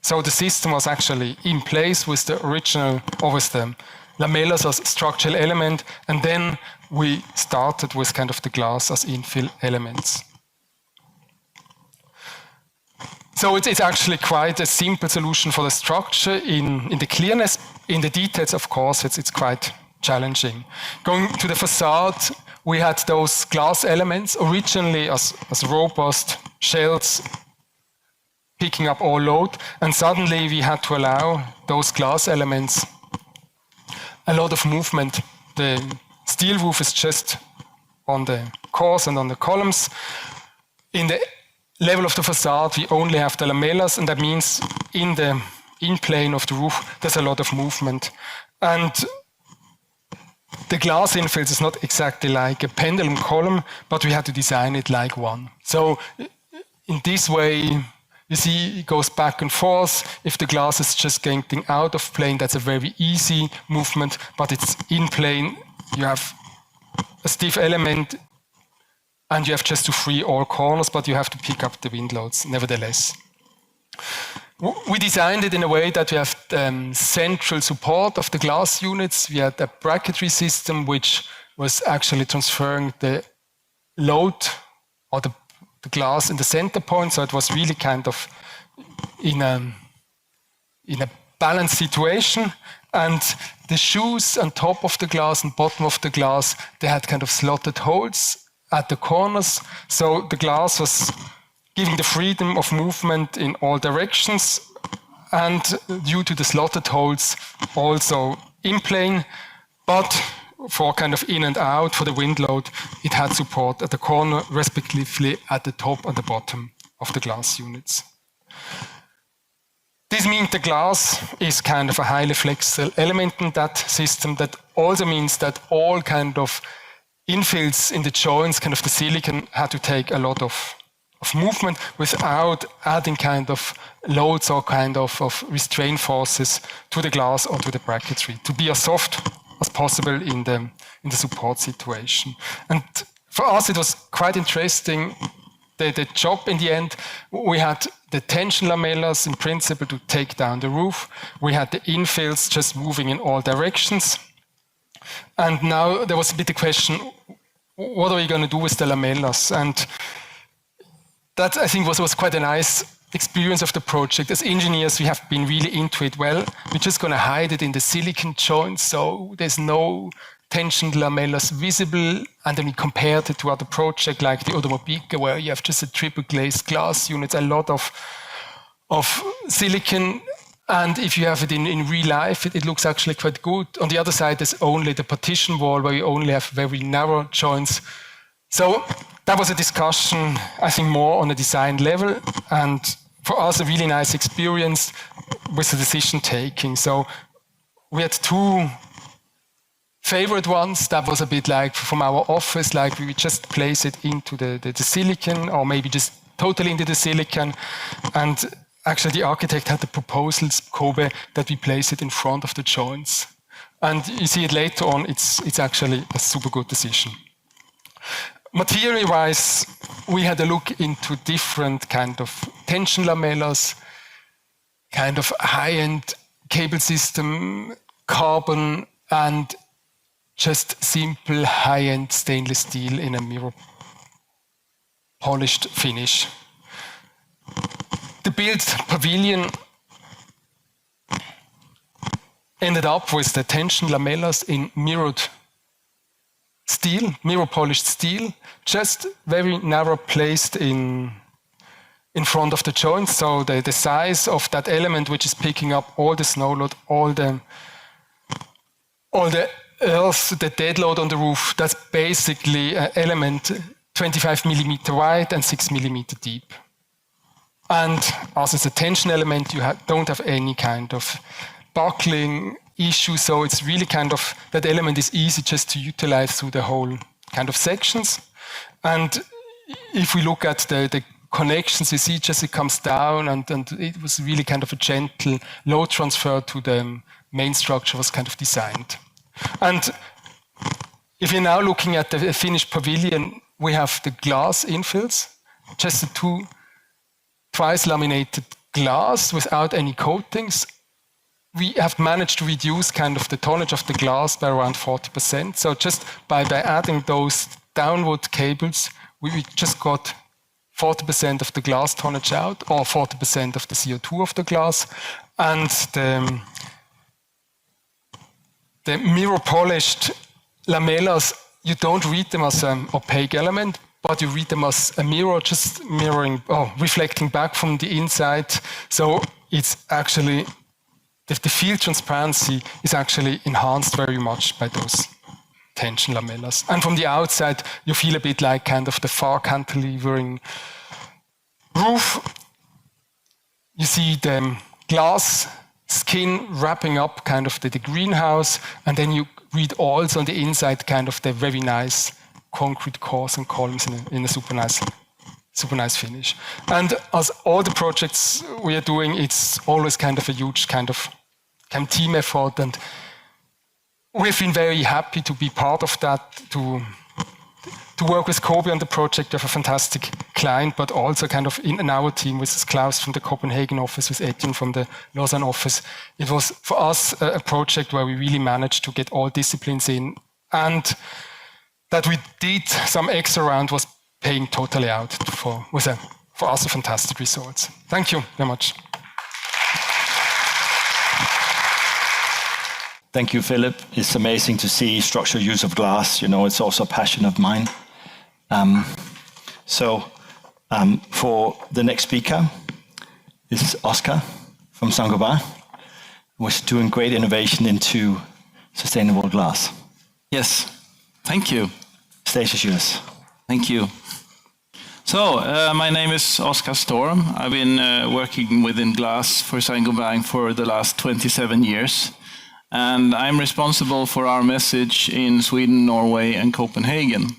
So the system was actually in place with the original, or with the lamellas as structural element, and then we started with kind of the glass as infill elements. So it's actually quite a simple solution for the structure in the clearness. In the details, of course, it's quite challenging. Going to the facade, we had those glass elements originally as robust shells picking up all load, and suddenly we had to allow those glass elements a lot of movement. The steel roof is just on the cores and on the columns. In the level of the facade, we only have the lamellas, and that means in the in-plane of the roof, there's a lot of movement. And the glass infills is not exactly like a pendulum column, but we had to design it like one. So in this way, you see, it goes back and forth. If the glass is just getting out of plane, that's a very easy movement, but it's in plane. You have a stiff element, and you have just to free all corners, but you have to pick up the wind loads nevertheless. We designed it in a way that we have central support of the glass units. We had a bracketry system which was actually transferring the load or the glass in the center point, so it was really kind of in a balanced situation. And the shoes on top of the glass and bottom of the glass, they had kind of slotted holes at the corners, so the glass was giving the freedom of movement in all directions, and due to the slotted holes, also in plane, but for kind of in and out, for the wind load, it had support at the corner, respectively at the top and the bottom of the glass units. This means the glass is kind of a highly flexible element in that system. That also means that all kind of infills in the joints, kind of the silicon, had to take a lot of movement without adding kind of loads or kind of restraint forces to the glass or to the bracketry, to be as soft as possible in the support situation. And for us, it was quite interesting, the job in the end. We had the tension lamellas in principle to take down the roof. We had the infills just moving in all directions. And now there was a bit the question, what are we going to do with the lamellas? And that, I think, was quite a nice experience of the project. As engineers, we have been really into it. Well, we're just going to hide it in the silicon joints, so there's no tension lamellas visible. And then we compared it to other projects like the Automobile, where you have just a triple glazed glass unit, a lot of silicon. And if you have it in real life, it looks actually quite good. On the other side, there's only the partition wall where you only have very narrow joints. So that was a discussion, I think, more on a design level, and for us a really nice experience with the decision taking. So we had two favorite ones. That was a bit like from our office, like we would just place it into the silicon, or maybe just totally into the silicon. And actually the architect had the proposals, Kobe, that we place it in front of the joints. And you see it later on, it's actually a super good decision. Material-wise, we had a look into different kind of tension lamellas, kind of high-end cable system, carbon, and just simple high-end stainless steel in a mirror polished finish. The built pavilion ended up with the tension lamellas in mirrored steel, mirror polished steel, just very narrow placed in front of the joints. So the size of that element, which is picking up all the snow load, all the earth, the dead load on the roof, that's basically an element 25 millimeter wide and 6 millimeter deep. And as it's a tension element, you don't have any kind of buckling issue, so it's really kind of, that element is easy just to utilize through the whole kind of sections. And if we look at the connections, you see just it comes down, and it was really kind of a gentle load transfer to the main structure was kind of designed. And if you're now looking at the finished pavilion, we have the glass infills, just the twice laminated glass without any coatings. We have managed to reduce kind of the tonnage of the glass by around 40%. So just by adding those downward cables, we just got 40% of the glass tonnage out, or 40% of the CO2 of the glass. And the mirror polished lamellas, you don't read them as an opaque element, but you read them as a mirror, just reflecting back from the inside. So it's actually, the field transparency is actually enhanced very much by those tension lamellas. And from the outside, you feel a bit like kind of the far cantilevering roof. You see the glass skin wrapping up kind of the greenhouse, and then you read also on the inside kind of the very nice concrete cores and columns in a super nice finish. And as all the projects we are doing, it's always kind of a huge kind of team effort, and we've been very happy to be part of that, to work with Kobe on the project. We have a fantastic client, but also kind of in our team with Klaus from the Copenhagen office, with Etienne from the Lausanne office. It was for us a project where we really managed to get all disciplines in, and that we did some extra round was paying totally out for us a fantastic results. Thank you very much. Thank you, Philippe. It's amazing to see structural use of glass. You know, it's also a passion of mine. For the next speaker, this is Oscar from Saint-Gobain, who's doing great innovation into sustainable glass. Yes, thank you. Stage is yours. Thank you. So, my name is Oscar Storm. I've been working within glass for Saint-Gobain for the last 27 years. And I'm responsible for our message in Sweden, Norway, and Copenhagen.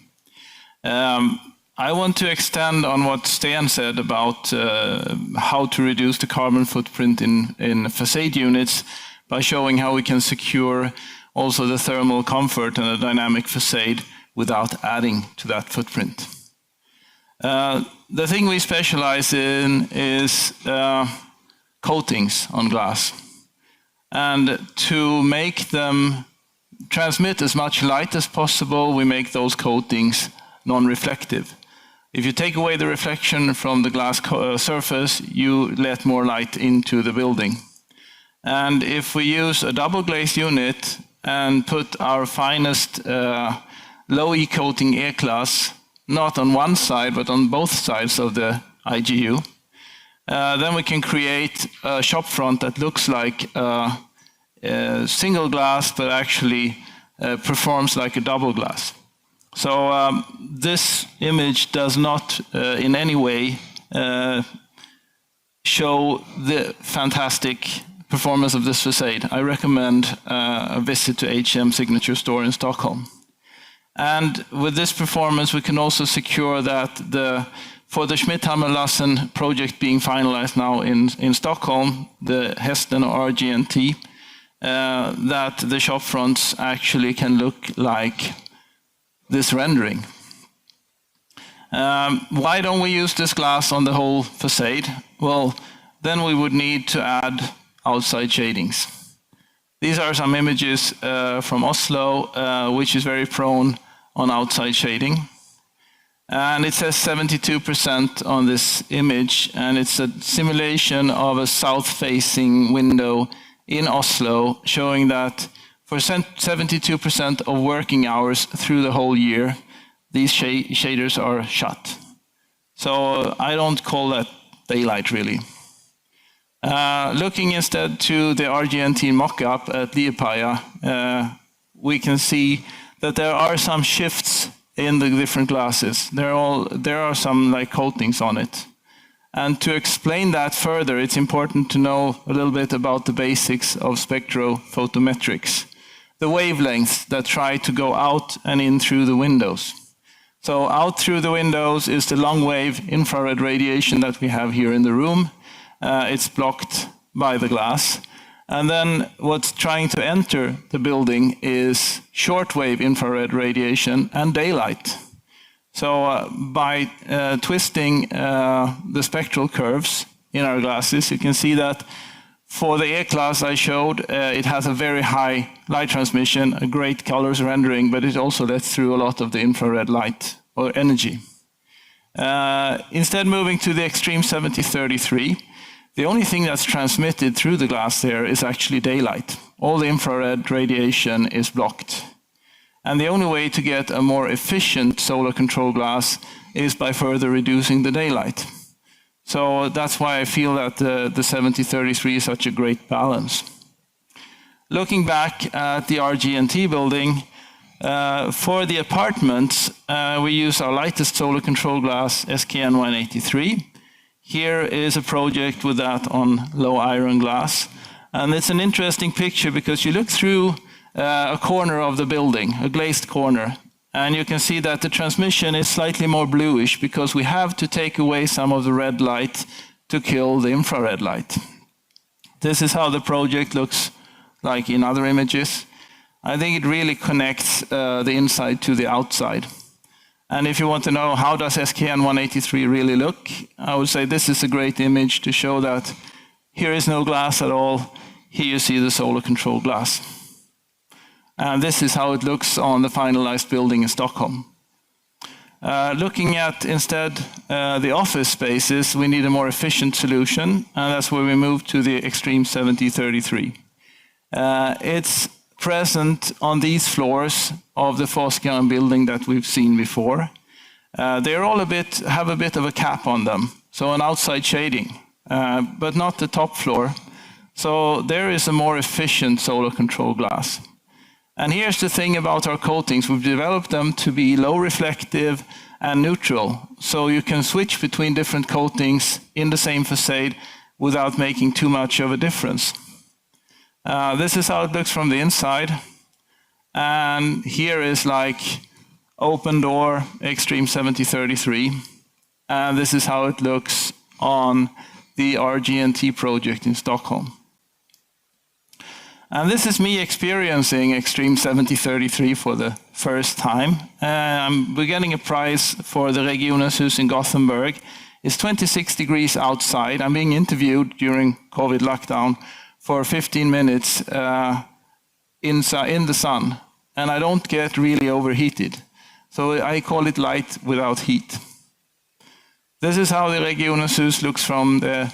I want to extend on what Steen said about how to reduce the carbon footprint in facade units by showing how we can secure also the thermal comfort and a dynamic facade without adding to that footprint. The thing we specialize in is coatings on glass. And to make them transmit as much light as possible, we make those coatings non-reflective. If you take away the reflection from the glass surface, you let more light into the building. And if we use a double glazed unit and put our finest low E coating A-class, not on one side, but on both sides of the IGU, then we can create a shop front that looks like a single glass, but actually performs like a double glass. So this image does not in any way show the fantastic performance of this facade. I recommend a visit to H&M Signature Store in Stockholm. And with this performance, we can also secure that for the Schmidhammer-Lassen project being finalized now in Stockholm, the Hästen RGNT, that the shop fronts actually can look like this rendering. Why don't we use this glass on the whole facade? Well, then we would need to add outside shadings. These are some images from Oslo, which is very prone on outside shading. And it says 72% on this image, and it's a simulation of a south-facing window in Oslo, showing that for 72% of working hours through the whole year, these shaders are shut. So I don't call that daylight, really. Looking instead to the RGNT mock-up at Liepaja, we can see that there are some shifts in the different glasses. There are some like coatings on it. And to explain that further, it's important to know a little bit about the basics of spectrophotometrics, the wavelengths that try to go out and in through the windows. So out through the windows is the long wave infrared radiation that we have here in the room. It's blocked by the glass. And then what's trying to enter the building is shortwave infrared radiation and daylight. So by twisting the spectral curves in our glasses, you can see that for the A-class I showed, it has a very high light transmission, a great colors rendering, but it also lets through a lot of the infrared light or energy. Instead, moving to the extreme 7033, the only thing that's transmitted through the glass there is actually daylight. All the infrared radiation is blocked. And the only way to get a more efficient solar control glass is by further reducing the daylight. So that's why I feel that the 7033 is such a great balance. Looking back at the RGNT building, For the apartments, we use our lightest solar control glass, SKN 183. Here is a project with that on low iron glass. And it's an interesting picture because you look through a corner of the building, a glazed corner, and you can see that the transmission is slightly more bluish because we have to take away some of the red light to kill the infrared light. This is how the project looks like in other images. I think it really connects the inside to the outside. And if you want to know how does SKN 183 really look, I would say this is a great image to show that here is no glass at all. Here you see the solar control glass. And this is how it looks on the finalized building in Stockholm. Looking at instead the office spaces, we need a more efficient solution, and that's where we move to the Extreme 7033. It's present on these floors of the Fosgan building that we've seen before. They're all have a bit of a cap on them, so an outside shading, but not the top floor. So there is a more efficient solar control glass. And here's the thing about our coatings. We've developed them to be low reflective and neutral. So you can switch between different coatings in the same facade without making too much of a difference. This is how it looks from the inside. And here is like open door Extreme 7033. And this is how it looks on the RGNT project in Stockholm. And this is me experiencing Extreme 7033 for the first time. We're getting a prize for the Regionenhus in Gothenburg. It's 26 degrees outside. I'm being interviewed during COVID lockdown for 15 minutes in the sun. And I don't get really overheated. So I call it light without heat. This is how the Regionenhus looks from the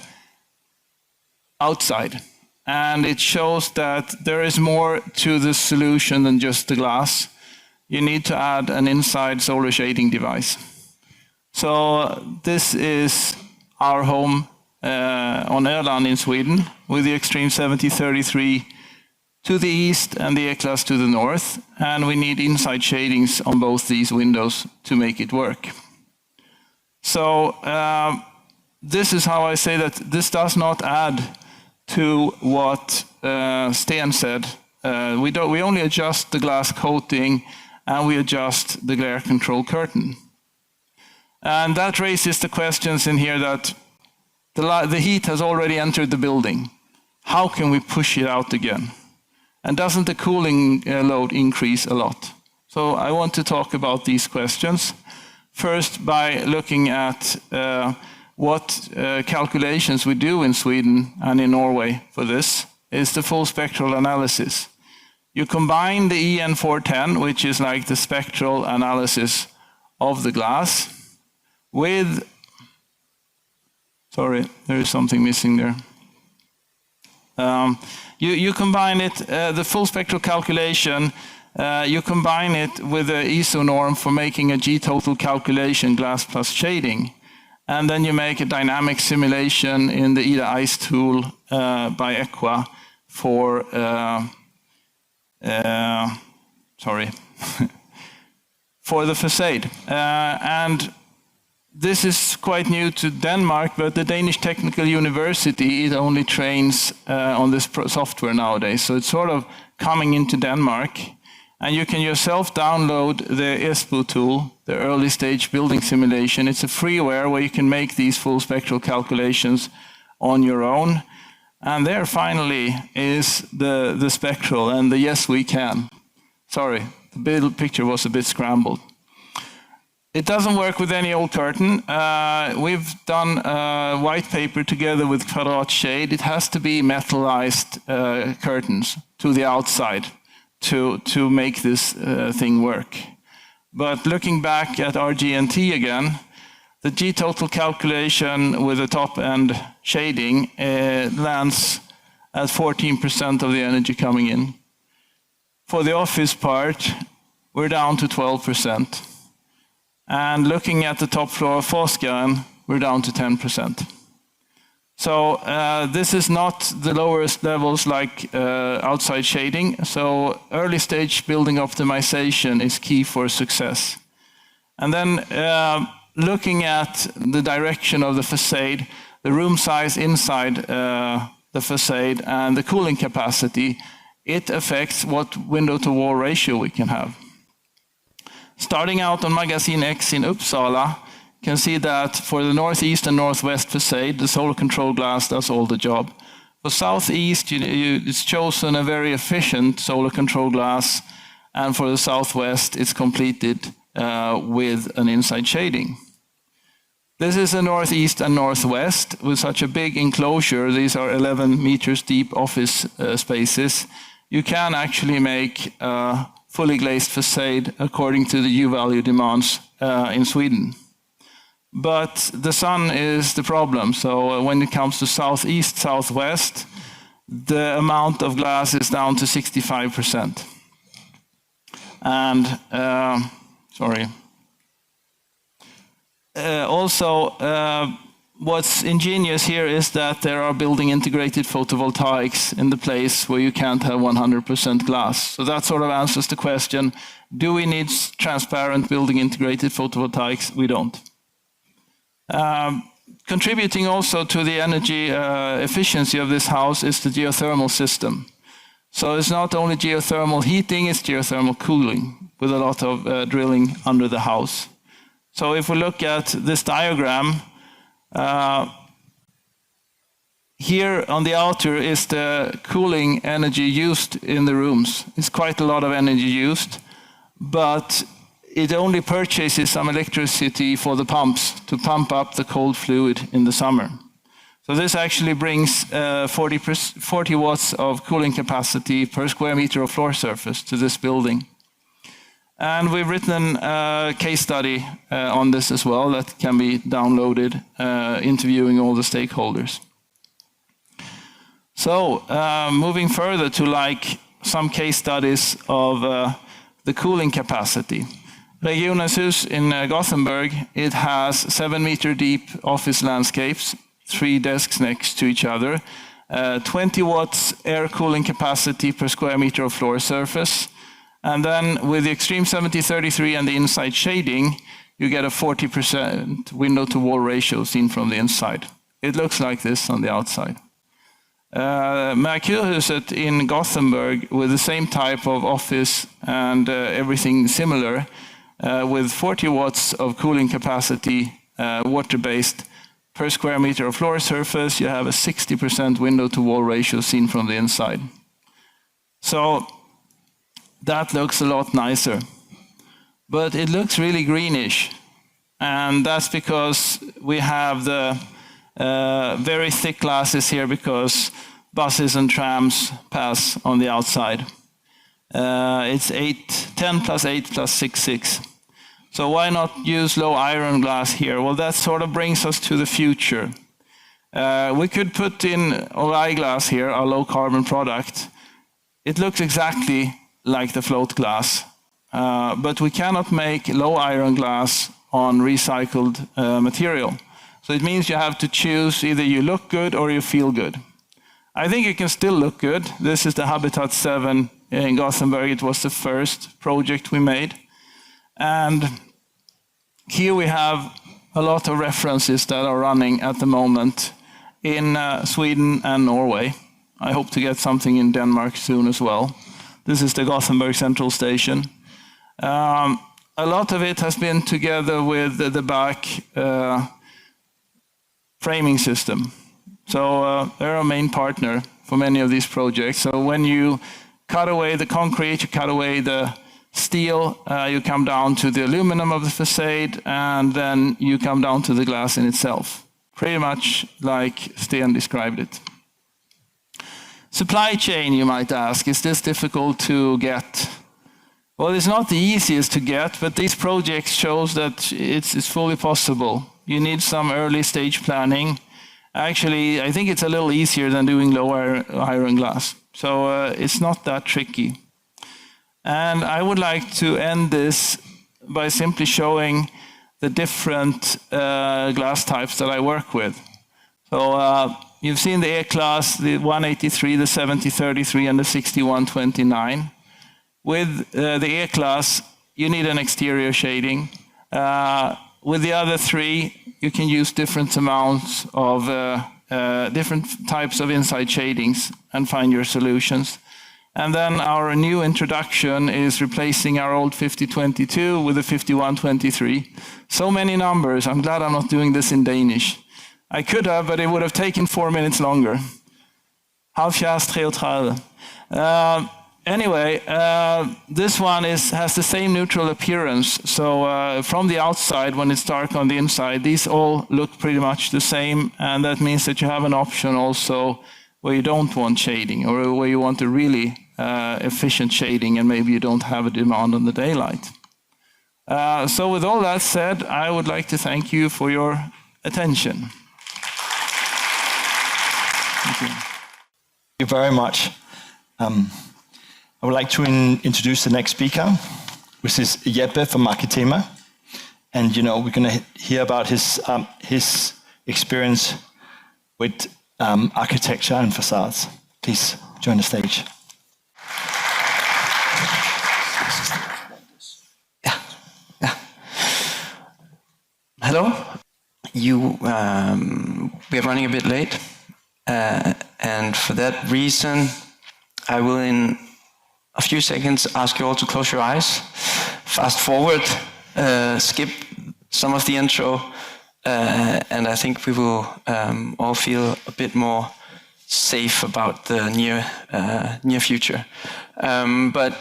outside. And it shows that there is more to this solution than just the glass. You need to add an inside solar shading device. So this is our home on Öland in Sweden with the Extreme 7033 to the east and the E-Class to the north. And we need inside shadings on both these windows to make it work. So this is how I say that this does not add to what Steen said. We only adjust the glass coating and we adjust the glare control curtain. And that raises the questions in here that the heat has already entered the building. How can we push it out again? And doesn't the cooling load increase a lot? So I want to talk about these questions. First, by looking at what calculations we do in Sweden and in Norway for this is the full spectral analysis. You combine the EN410, which is like the spectral analysis of the glass, with, sorry, there is something missing there. You combine it, the full spectral calculation, you combine it with the ISO norm for making a G-total calculation, glass plus shading. And then you make a dynamic simulation in the EDA ICE tool by Equa for, for the facade. And this is quite new to Denmark, but the Danish Technical University, it only trains on this software nowadays. So it's sort of coming into Denmark. And you can yourself download the ESPO tool, the early stage building simulation. It's a freeware where you can make these full spectral calculations on your own. And there finally is the spectral and the yes we can. Sorry, the picture was a bit scrambled. It doesn't work with any old curtain. We've done a white paper together with Kvadrat Shade. It has to be metallized curtains to the outside to make this thing work. But looking back at RGNT again, the G-total calculation with the top-end shading lands at 14% of the energy coming in. For the office part, we're down to 12%. And looking at the top floor of Fosgan, we're down to 10%. So this is not the lowest levels like outside shading. So early stage building optimization is key for success. And then looking at the direction of the facade, the room size inside the facade and the cooling capacity, it affects what window-to-wall ratio we can have. Starting out on Magazine X in Uppsala, you can see that for the northeast and northwest facade, the solar control glass does all the job. For southeast, it's chosen a very efficient solar control glass, and for the southwest, it's completed with an inside shading. This is the northeast and northwest with such a big enclosure. These are 11 meters deep office spaces. You can actually make a fully glazed facade according to the U-value demands in Sweden. But the sun is the problem. So when it comes to southeast, southwest, the amount of glass is down to 65%. And, what's ingenious here is that there are building integrated photovoltaics in the place where you can't have 100% glass. So that sort of answers the question, do we need transparent building integrated photovoltaics? We don't. Contributing also to the energy efficiency of this house is the geothermal system. So it's not only geothermal heating, it's geothermal cooling with a lot of drilling under the house. So if we look at this diagram, here on the outer is the cooling energy used in the rooms. It's quite a lot of energy used, but it only purchases some electricity for the pumps to pump up the cold fluid in the summer. So this actually brings 40 watts of cooling capacity per square meter of floor surface to this building. And we've written a case study on this as well that can be downloaded, interviewing all the stakeholders. So moving further to like some case studies of the cooling capacity. Regionshus in Gothenburg, it has 7 meter deep office landscapes, 3 desks next to each other, 20 watts air cooling capacity per square meter of floor surface. And then with the extreme 70-33 and the inside shading, you get a 40% window-to-wall ratio seen from the inside. It looks like this on the outside. Merkurhuset in Gothenburg with the same type of office and everything similar, with 40 watts of cooling capacity, water-based, per square meter of floor surface, you have a 60% window-to-wall ratio seen from the inside. So that looks a lot nicer, but it looks really greenish. And that's because we have the very thick glasses here because buses and trams pass on the outside. It's 10 plus 8 plus 6, 6. So why not use low iron glass here? Well, that sort of brings us to the future. We could put in Orai glass here, our low carbon product. It looks exactly like the float glass, but we cannot make low iron glass on recycled material. So it means you have to choose either you look good or you feel good. I think you can still look good. This is the Habitat 7 in Gothenburg. It was the first project we made. And here we have a lot of references that are running at the moment in Sweden and Norway. I hope to get something in Denmark soon as well. This is the Gothenburg Central Station. A lot of it has been together with the back framing system. So they're a main partner for many of these projects. So when you cut away the concrete, you cut away the steel, you come down to the aluminum of the facade, and then you come down to the glass in itself. Pretty much like Steen described it. Supply chain, you might ask, is this difficult to get? Well, it's not the easiest to get, but these projects shows that it's fully possible. You need some early stage planning. Actually, I think it's a little easier than doing low iron glass. So it's not that tricky. And I would like to end this by simply showing the different glass types that I work with. So you've seen the A-Class, the 183, the 7033, and the 6129. With the A-Class, you need an exterior shading. With the other three, you can use different amounts of different types of inside shadings and find your solutions. And then our new introduction is replacing our old 5022 with a 5123. So many numbers. I'm glad I'm not doing this in Danish. I could have, but it would have taken 4 minutes longer. Halvfjerds 33. Anyway, this one has the same neutral appearance. So from the outside, when it's dark on the inside, these all look pretty much the same. And that means that you have an option also where you don't want shading, or where you want a really efficient shading and maybe you don't have a demand on the daylight. So with all that said, I would like to thank you for your attention. Thank you. Thank you very much. I would like to introduce the next speaker, which is Jeppe from Arkitema. And we're going to hear about his experience with architecture and facades. Please join the stage. Hello. We're running a bit late, and for that reason, I will in a few seconds ask you all to close your eyes, fast forward, skip some of the intro, and I think we will all feel a bit more safe about the near future. But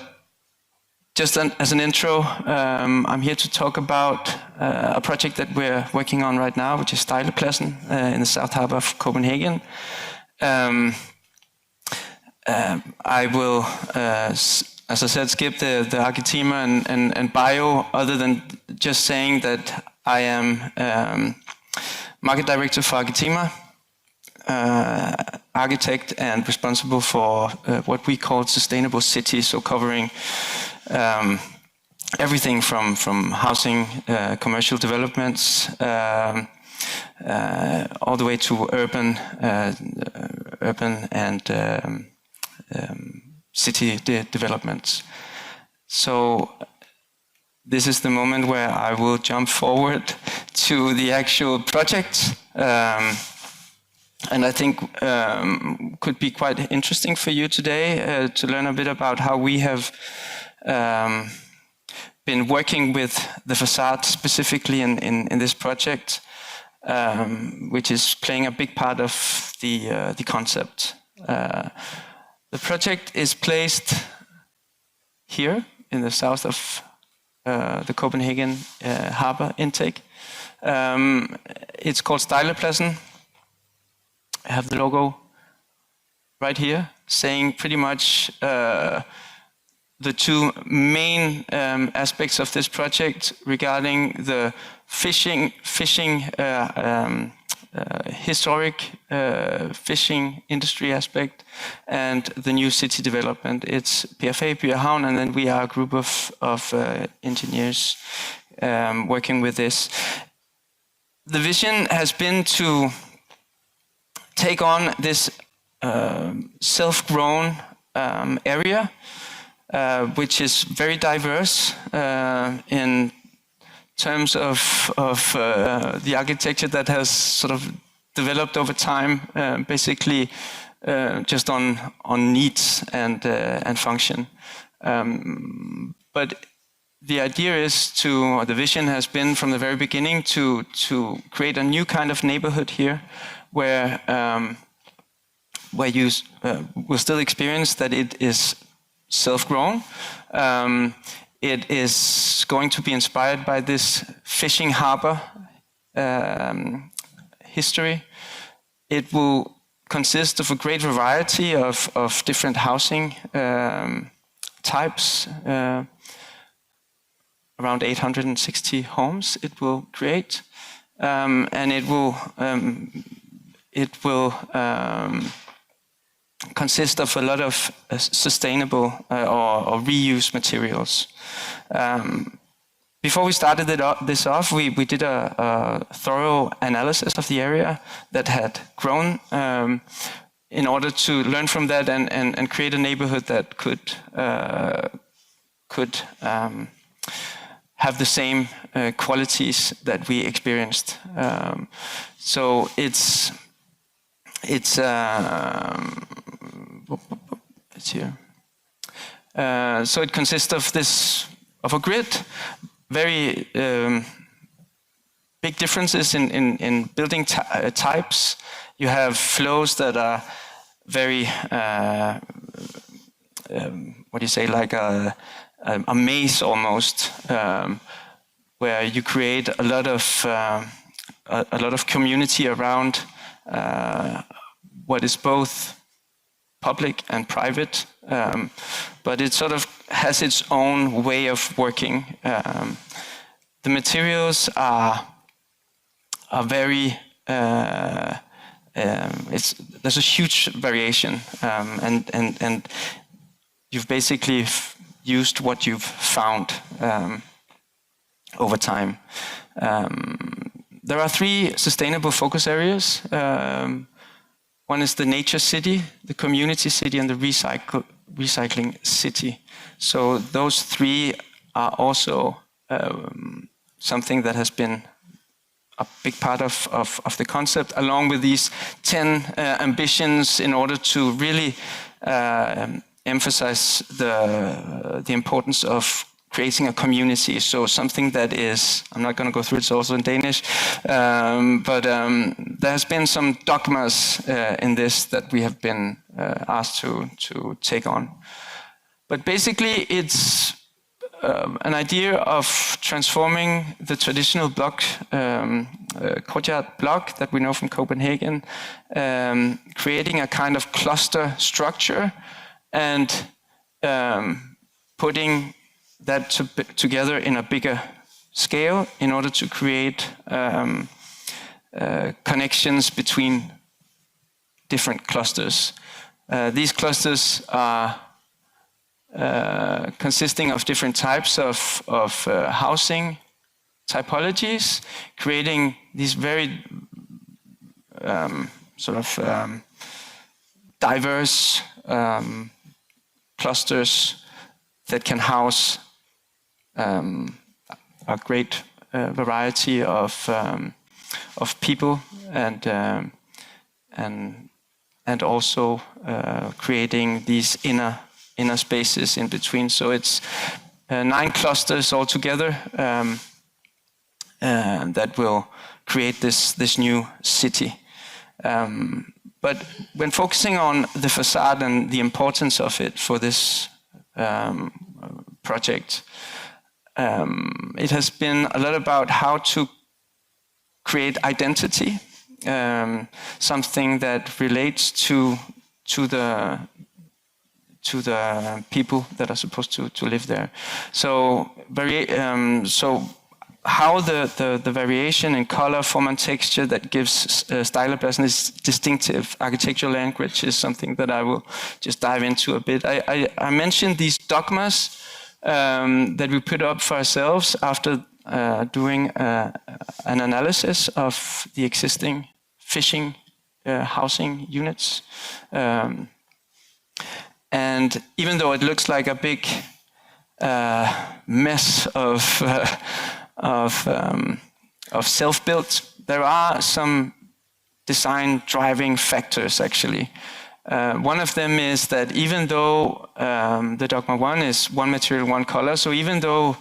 just as an intro, I'm here to talk about a project that we're working on right now, which is Stejlepladsen in the South Harbour of Copenhagen. I will, as I said, skip the Arkitema and bio, other than just saying that I am market director for Arkitema, architect and responsible for what we call sustainable cities, so covering everything from housing, commercial developments, all the way to urban and city developments. So this is the moment where I will jump forward to the actual project, and I think could be quite interesting for you today to learn a bit about how we have been working with the facade specifically in this project, which is playing a big part of the concept. The project is placed here in the south of the Copenhagen harbor intake. It's called Stejlepladsen. I have the logo right here, saying pretty much the two main aspects of this project regarding the fishing historic fishing industry aspect and the new city development. It's PFA, By & Havn, and then we are a group of engineers working with this. The vision has been to take on this self-grown area, which is very diverse in terms of the architecture that has sort of developed over time, basically just on needs and function. But the idea is to, or the vision has been from the very beginning to create a new kind of neighborhood here, where you will still experience that it is self-grown. It is going to be inspired by this fishing harbor history. It will consist of a great variety of different housing types, around 860 homes it will create, and it will consist of a lot of sustainable or reuse materials, before we started this off, we did a thorough analysis of the area that had grown in order to learn from that and create a neighborhood that could have the same qualities that we experienced. So it's here. So it consists of a grid, very big differences in building types. You have flows that are very, what do you say, like a maze almost, where you create a lot of community around what is both public and private, but it sort of has its own way of working. The materials are very, there's a huge variation, and you've basically used what you've found over time. There are 3 sustainable focus areas. One is the nature city, the community city, and the recycling city. So those 3 are also something that has been a big part of the concept, along with these 10 ambitions in order to really emphasize the importance of creating a community. So something that is, I'm not going to go through it, it's also in Danish, but there has been some dogmas in this that we have been asked to take on. But basically it's an idea of transforming the traditional block, courtyard block that we know from Copenhagen, creating a kind of cluster structure and putting that together in a bigger scale in order to create connections between different clusters. These clusters are consisting of different types of housing typologies, creating these very diverse clusters that can house a great variety of people and also creating these inner spaces in between. So it's 9 clusters altogether that will create this new city. But when focusing on the facade and the importance of it for this project, it has been a lot about how to create identity, something that relates to the people that are supposed to live there. So how the variation in color, form, and texture that gives Stejlerpladsen this distinctive architectural language is something that I will just dive into a bit. I mentioned these dogmas that we put up for ourselves after doing an analysis of the existing fishing housing units. And even though it looks like a big mess of self-built, there are some design driving factors actually. One of them is that even though the dogma 1 is one material, one color, so even though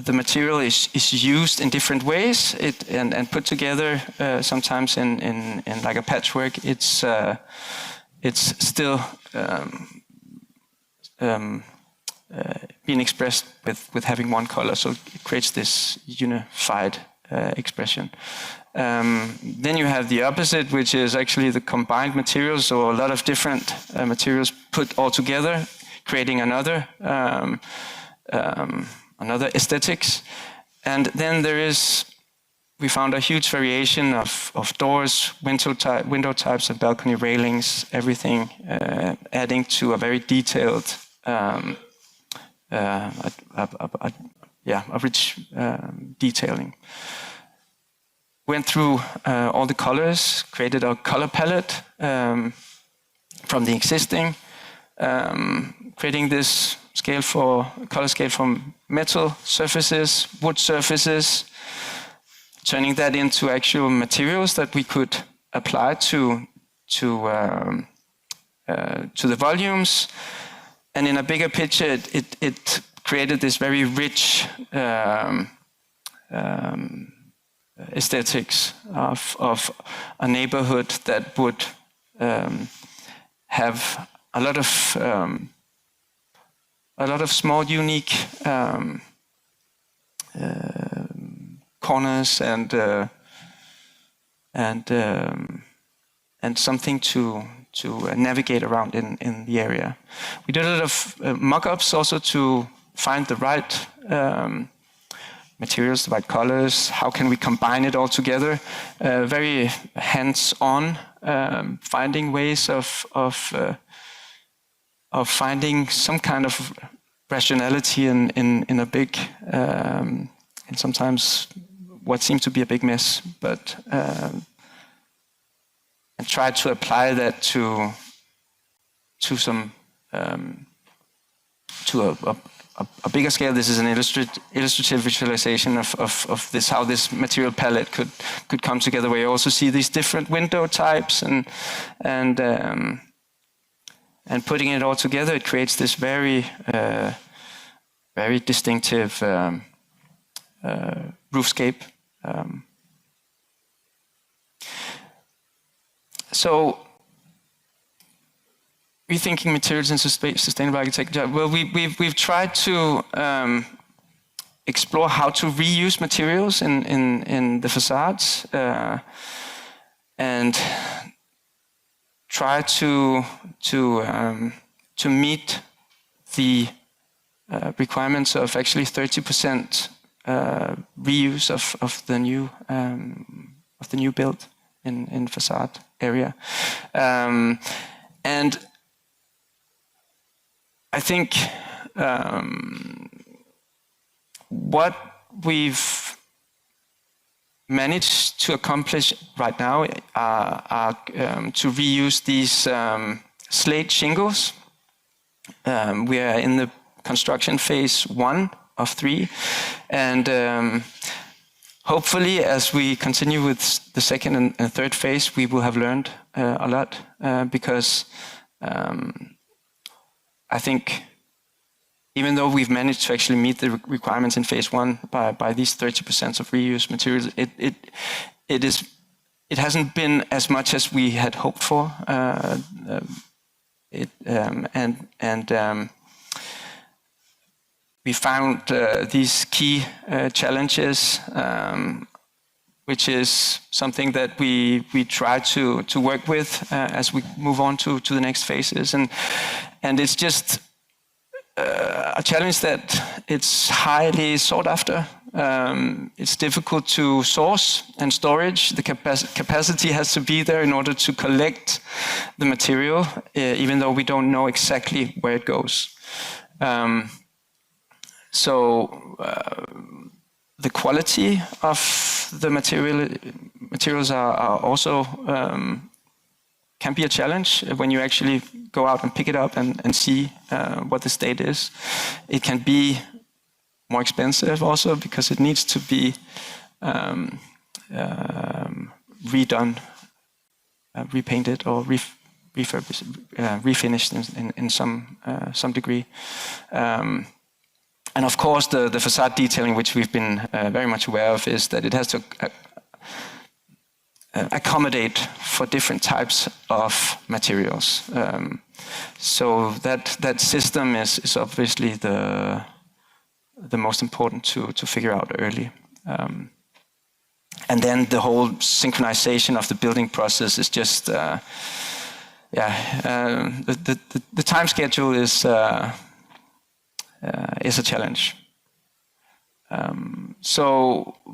the material is used in different ways and put together sometimes in like a patchwork, it's still being expressed with having one color, so it creates this unified expression. Then you have the opposite, which is actually the combined materials, so a lot of different materials put all together, creating another aesthetics. And then we found a huge variation of doors, window types, and balcony railings, everything adding to a very detailed rich detailing. Went through all the colors, created a color palette from the existing, creating this color scale from metal surfaces, wood surfaces, turning that into actual materials that we could apply to the volumes. And in a bigger picture, it created this very rich aesthetics of a neighborhood that would have a lot of small, unique corners and something to navigate around in the area. We did a lot of mock-ups also to find the right materials, the right colors. How can we combine it all together? Very hands-on, finding ways of finding some kind of rationality in a big, and sometimes what seemed to be a big mess, but and try to apply that to some to a bigger scale. This is an illustrative visualization of this, how this material palette could come together, where you also see these different window types and putting it all together, it creates this very very distinctive roofscape. So, rethinking materials and sustainable architecture. Well, we've tried to explore how to reuse materials in the facades and try to meet the requirements of actually 30% reuse of the new build in facade area, and I think what we've managed to accomplish right now are to reuse these slate shingles. We are in the construction phase 1 of 3, and hopefully, as we continue with the second and third phase, we will have learned a lot because I think even though we've managed to actually meet the requirements in phase 1 by these 30% of reused materials, it hasn't been as much as we had hoped for. We found these key challenges, which is something that we try to work with as we move on to the next phases, and it's just a challenge that it's highly sought after. It's difficult to source and storage. The capacity has to be there in order to collect the material, even though we don't know exactly where it goes. So the quality of the materials are also can be a challenge when you actually go out and pick it up and see what the state is. It can be more expensive also because it needs to be redone, repainted or refurbished, refinished in some degree. And of course, the facade detailing, which we've been very much aware of, is that it has to accommodate for different types of materials. So that system is obviously the most important to figure out early. And then the whole synchronization of the building process is just, the time schedule is a challenge.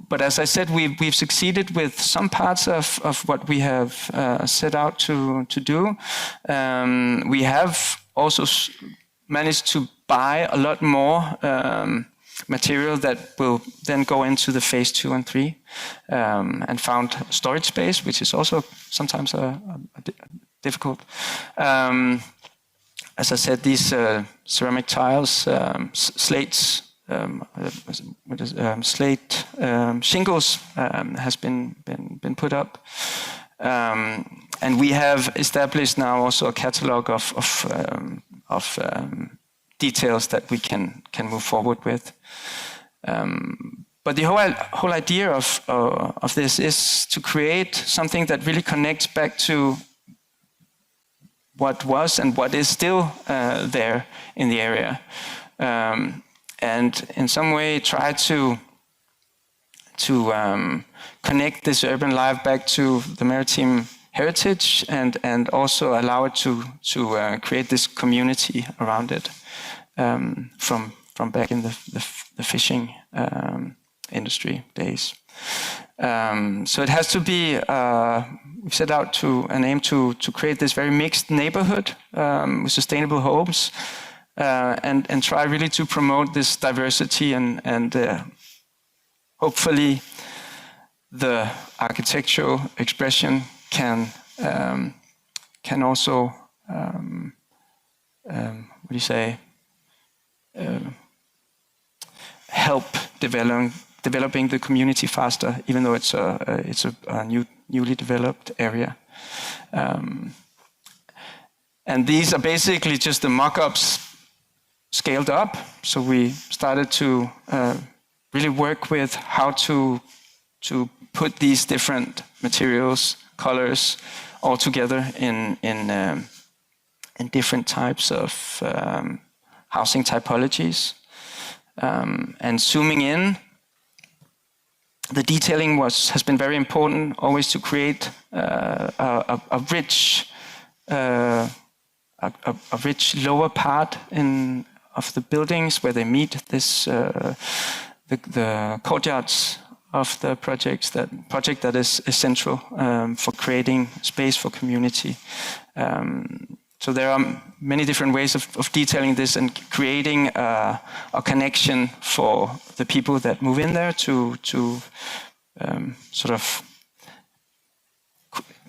But as I said, we've succeeded with some parts of what we have set out to do. We have also managed to buy a lot more material that will then go into the phase 2 and 3, and found storage space, which is also sometimes difficult. As I said, these ceramic tiles, slates, slate shingles has been put up, and we have established now also a catalog of details that we can move forward with. But the whole idea of this is to create something that really connects back to what was and what is still there in the area, and in some way try to connect this urban life back to the maritime heritage, and also allow it to create this community around it, from back in the fishing industry days. So it has to be, we set out to an aim to create this very mixed neighborhood with sustainable homes, and try really to promote this diversity, and hopefully the architectural expression can also what do you say, help developing the community faster, even though it's a newly developed area. And these are basically just the mock-ups scaled up. So we started to really work with how to put these different materials, colors, all together in different types of housing typologies. And zooming in, the detailing has been very important, always to create a rich lower part of the buildings where they meet this the courtyards of the project that is essential for creating space for community. So there are many different ways of detailing this and creating a connection for the people that move in there to sort of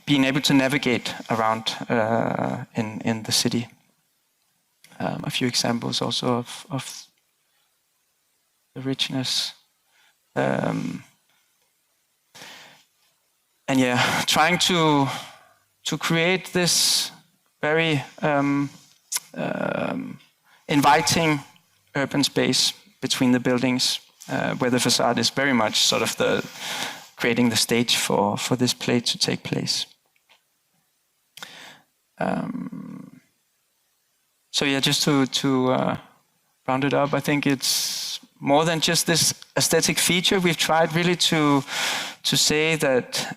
being able to navigate around in the city. A few examples also of the richness. And yeah, trying to create this very inviting urban space between the buildings, where the facade is very much sort of creating the stage for this play to take place. So yeah, just to round it up, I think it's more than just this aesthetic feature. We've tried really to say that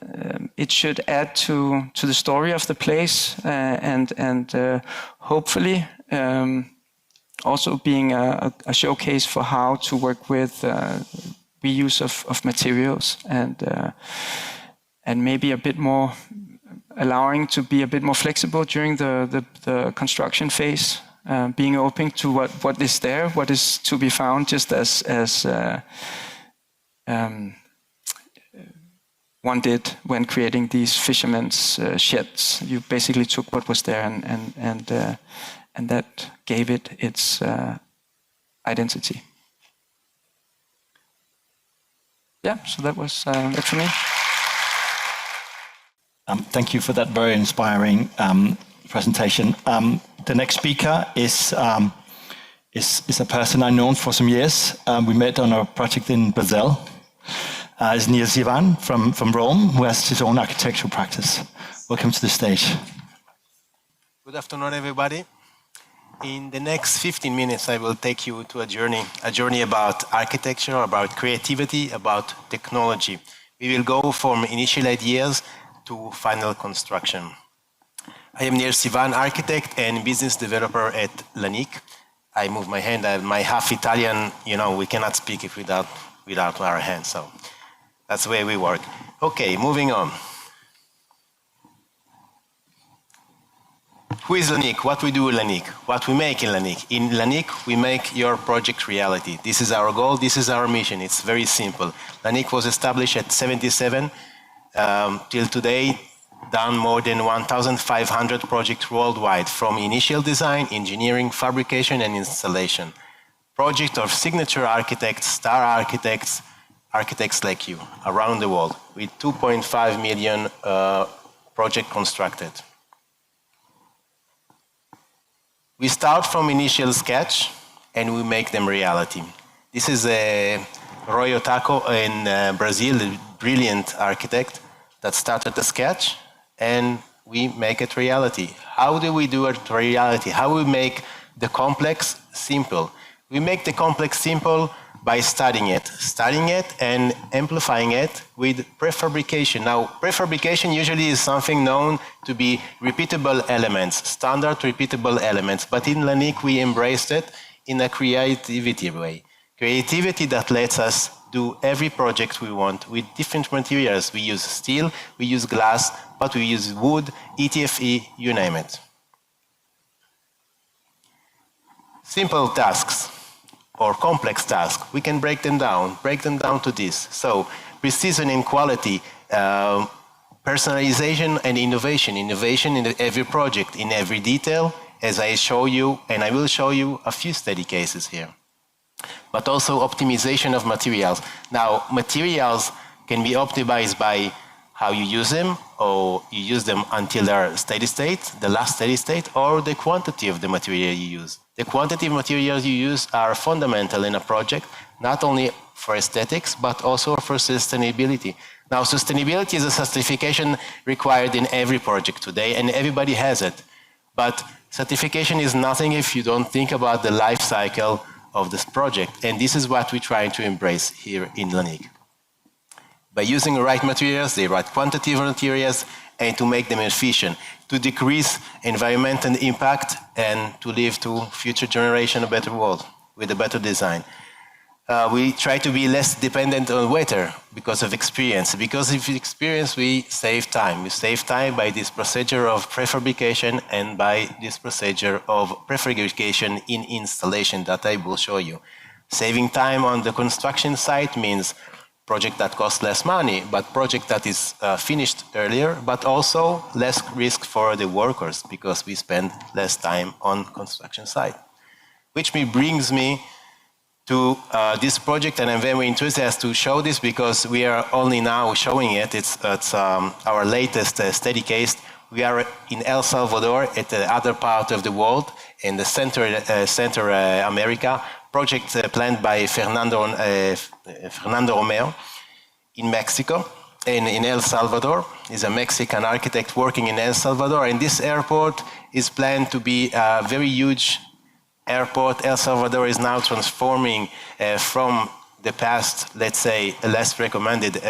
it should add to the story of the place, and hopefully also being a showcase for how to work with reuse of materials, and maybe a bit more allowing to be a bit more flexible during the construction phase, being open to what is there, what is to be found, just as one did when creating these fishermen's sheds. You basically took what was there and that gave it its identity. Yeah, so that was it for me. Thank you for that very inspiring presentation. The next speaker is a person I've known for some years. We met on a project in Basel. Is Nir Sivan from Rome, who has his own architectural practice. Welcome to the stage. Good afternoon, everybody. In the next 15 minutes, I will take you to a journey about architecture, about creativity, about technology. We will go from initial ideas to final construction. I am Nir Sivan, architect and business developer at Lanique. I move my hand, I'm my half Italian, we cannot speak it without our hands, so that's the way we work. Okay, moving on. Who is Lanique? What we do in Lanique? What we make in Lanique? In Lanique, we make your project reality. This is our goal. This is our mission. It's very simple. Lanique was established at 77. Till today, done more than 1,500 projects worldwide, from initial design, engineering, fabrication, and installation. Project of signature architects, star architects, architects like you, around the world, with 2.5 million projects constructed. We start from initial sketch, and we make them reality. This is Roy Otaco in Brazil, a brilliant architect that started the sketch, and we make it reality. How do we do it reality? How we make the complex simple? We make the complex simple by studying it and amplifying it with prefabrication. Now, prefabrication usually is something known to be repeatable elements, standard repeatable elements, but in Lanique we embraced it in a creativity way. Creativity that lets us do every project we want with different materials. We use steel, we use glass, but we use wood, ETFE, you name it. Simple tasks or complex tasks, we can break them down to this. So precision in quality, personalization and innovation in every project, in every detail, as I show you, and I will show you a few study cases here. But also optimization of materials. Now, materials can be optimized by how you use them, or you use them until their steady state, the last steady state, or the quantity of the material you use. The quantity of materials you use are fundamental in a project, not only for aesthetics, but also for sustainability. Now, sustainability is a certification required in every project today, and everybody has it. But certification is nothing if you don't think about the life cycle of this project, and this is what we're trying to embrace here in Lanique. By using the right materials, the right quantity of materials, and to make them efficient, to decrease environmental impact, and to leave to future generation a better world with a better design. We try to be less dependent on weather because of experience. Because of experience, we save time. We save time by this procedure of prefabrication and by this procedure of prefabrication in installation that I will show you. Saving time on the construction site means project that costs less money, but project that is finished earlier, but also less risk for the workers because we spend less time on construction site. Which brings me to this project, and I'm very enthusiastic to show this because we are only now showing it. It's our latest study case. We are in El Salvador, at the other part of the world, in the Central America. Project planned by Fernando Romeo in Mexico, in El Salvador. He's a Mexican architect working in El Salvador, and this airport is planned to be a very huge airport. El Salvador is now transforming from the past, let's say, less recommended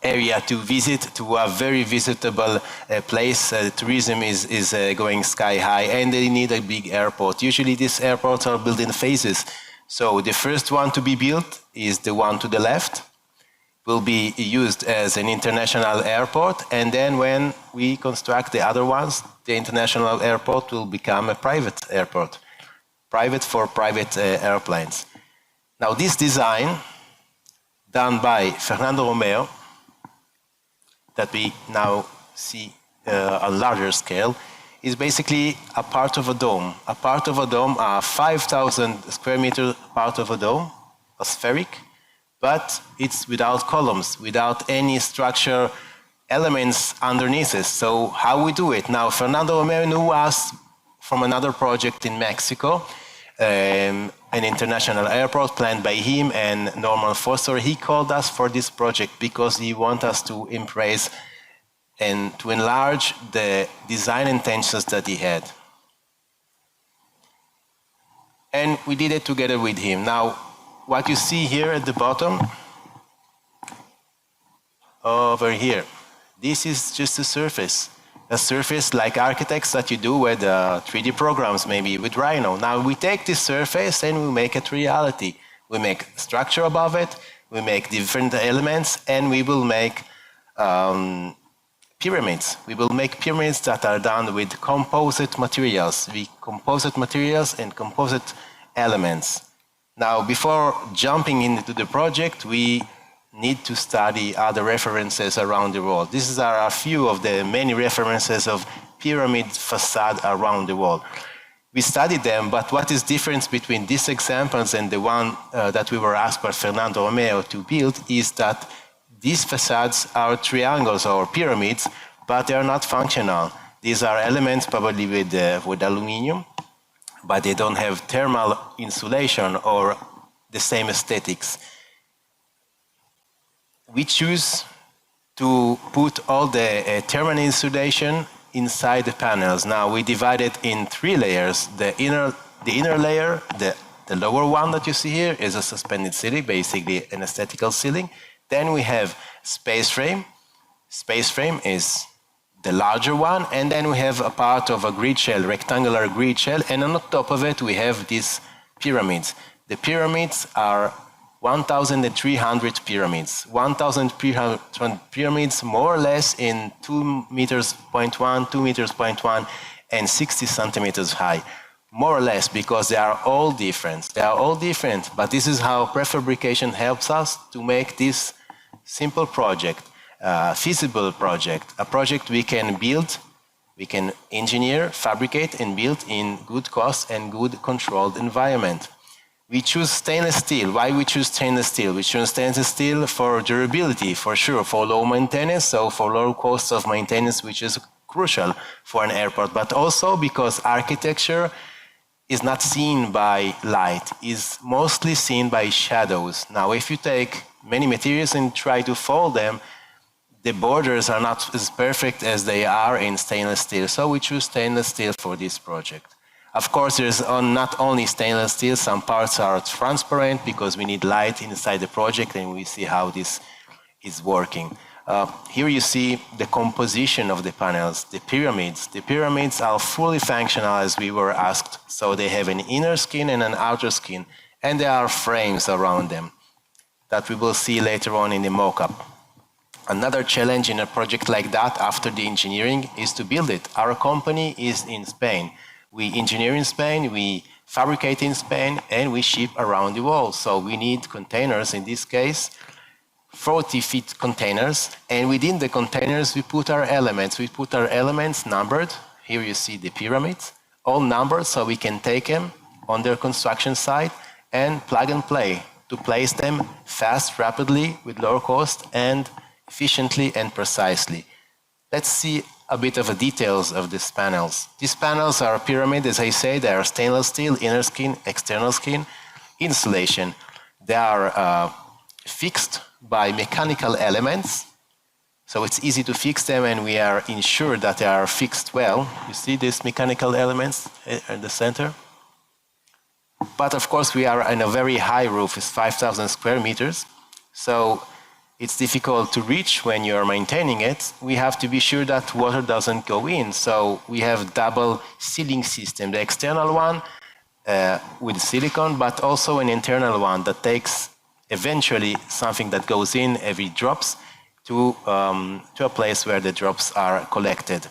area to visit to a very visitable place. Tourism is going sky high, and they need a big airport. Usually these airports are built in phases. So the first one to be built is the one to the left, will be used as an international airport, and then when we construct the other ones, the international airport will become a private airport, private for private airplanes. Now this design, done by Fernando Romeo, that we now see on larger scale, is basically a part of a dome. A part of a dome, a 5,000 square meter part of a dome, a spheric, but it's without columns, without any structure elements underneath it. So how we do it? Now, Fernando Romeo knew us from another project in Mexico, an international airport planned by him and Norman Foster. He called us for this project because he wants us to embrace and to enlarge the design intentions that he had. And we did it together with him. Now, what you see here at the bottom, over here, this is just a surface like architects that you do with 3D programs, maybe with Rhino. Now we take this surface and we make it reality. We make structure above it, we make different elements, and we will make pyramids. We will make pyramids that are done with composite materials, and composite elements. Now, before jumping into the project, we need to study other references around the world. These are a few of the many references of pyramid facade around the world. We studied them, but what is the difference between these examples and the one that we were asked by Fernando Romeo to build is that these facades are triangles or pyramids, but they are not functional. These are elements probably with aluminium, but they don't have thermal insulation or the same aesthetics. We choose to put all the thermal insulation inside the panels. Now we divide it in 3 layers. The inner layer, the lower one that you see here, is a suspended ceiling, basically an aesthetical ceiling. Then we have space frame. Space frame is the larger one, and then we have a part of a grid shell, rectangular grid shell, and on top of it we have these pyramids. The pyramids are 1,300 pyramids. 1,300 pyramids more or less in 2.1 meters, 2 meters, and 60 centimeters high. More or less, because they are all different. They are all different, but this is how prefabrication helps us to make this simple project, feasible project, a project we can build, we can engineer, fabricate, and build in good cost and good controlled environment. We choose stainless steel. Why we choose stainless steel? We choose stainless steel for durability, for sure, for low maintenance, so for low costs of maintenance, which is crucial for an airport, but also because architecture is not seen by light, is mostly seen by shadows. Now, if you take many materials and try to fold them, the borders are not as perfect as they are in stainless steel. So we choose stainless steel for this project. Of course, there's not only stainless steel, some parts are transparent because we need light inside the project, and we see how this is working. Here you see the composition of the panels, the pyramids. The pyramids are fully functional as we were asked. So they have an inner skin and an outer skin, and there are frames around them that we will see later on in the mock-up. Another challenge in a project like that after the engineering is to build it. Our company is in Spain. We engineer in Spain, we fabricate in Spain, and we ship around the world. So we need containers, in this case, 40-feet containers, and within the containers we put our elements. We put our elements numbered. Here you see the pyramids, all numbered, so we can take them on their construction site and plug and play to place them fast, rapidly, with lower cost, and efficiently and precisely. Let's see a bit of the details of these panels. These panels are a pyramid, as I say. They are stainless steel, inner skin, external skin, insulation. They are fixed by mechanical elements, so it's easy to fix them, and we are ensured that they are fixed well. You see these mechanical elements in the center? But of course we are in a very high roof, it's 5,000 square meters, so it's difficult to reach when you're maintaining it. We have to be sure that water doesn't go in, so we have double sealing system, the external one with silicone, but also an internal one that takes eventually something that goes in every drops to a place where the drops are collected.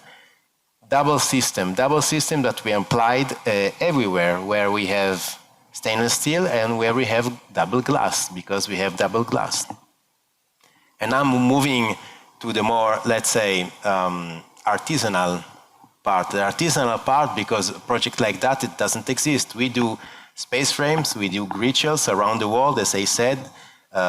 Double system that we applied everywhere where we have stainless steel and where we have double glass, because we have double glass. And I'm moving to the more, let's say, artisanal part. The artisanal part, because a project like that, it doesn't exist. We do space frames, we do grid shells around the world, as I said,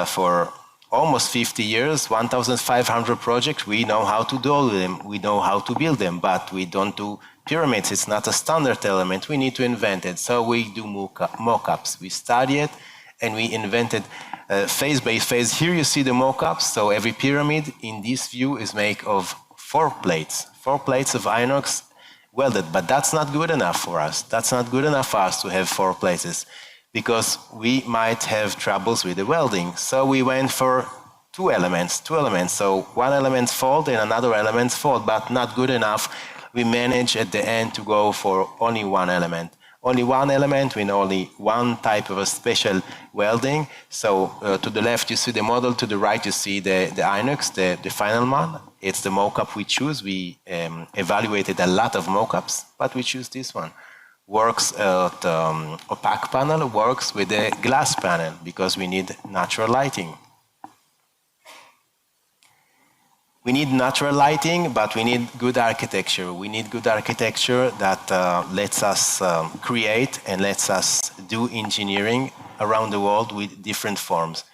for almost 50 years, 1,500 projects. We know how to do them, we know how to build them, but we don't do pyramids. It's not a standard element, we need to invent it. So we do mock-ups, we study it, and we invented phase by phase. Here you see the mock-ups, so every pyramid in this view is made of 4 plates of inox welded, but that's not good enough for us. That's not good enough for us to have 4 plates, because we might have troubles with the welding. So we went for two elements. So one element fold and another element fold, but not good enough. We managed at the end to go for only one element. only one element with only one type of a special welding. So to the left you see the model, to the right you see the Inox, the final one. It's the mock-up we choose. We evaluated a lot of mock-ups, but we choose this one. Works at opaque panel, works with a glass panel because we need natural lighting. We need natural lighting, but we need good architecture. We need good architecture that lets us create and lets us do engineering around the world with different forms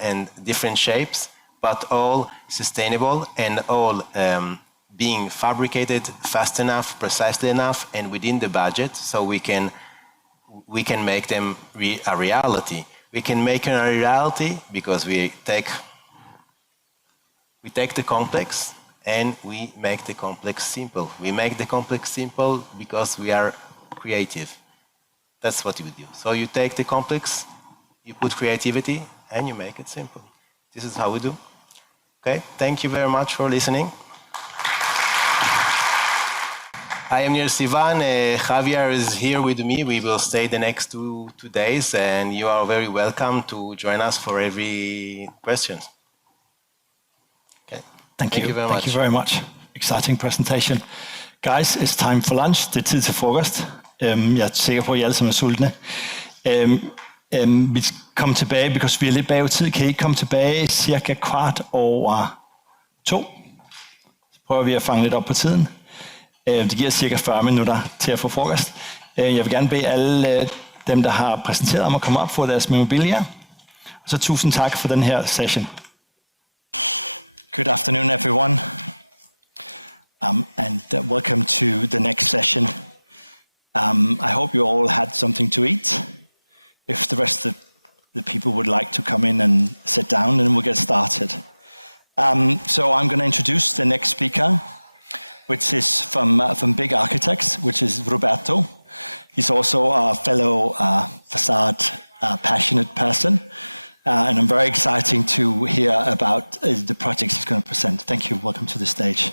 and different shapes, but all sustainable and all being fabricated fast enough, precisely enough, and within the budget, so we can make them a reality. We can make it a reality because we take the complex and we make the complex simple. We make the complex simple because we are creative. That's what you do. So you take the complex, you put creativity, and you make it simple. This is how we do. Okay, thank you very much for listening. I am Nir Sivan. Javier is here with me. We will stay the next two days, and you are very welcome to join us for every question. Okay. Thank you very much. Thank you very much. Exciting presentation. Guys, it's time for lunch. Det er tid til frokost. Jeg er sikker på, at I alle sammen er sultne. Vi kommer tilbage, because vi er lidt bagud tid. Kan I komme tilbage cirka 2:15? Så prøver vi at fange lidt op på tiden. Det giver cirka 40 minutter til at få frokost. Jeg vil gerne bede alle dem, der har præsenteret, om at komme op for deres memorabilia. Og så tusind tak for den her session. Good afternoon, everyone, and welcome to the next session. I hope you all had something to eat. If the rest of the people would like to come in and sit down, then we'll get started. So I'm going to introduce the next speaker, which is from Big Architects, which is Roberto. He's also a fellow facade passionate person. And I'm very excited to hear about the projects he's going to present. Thank you. Welcome to the stage.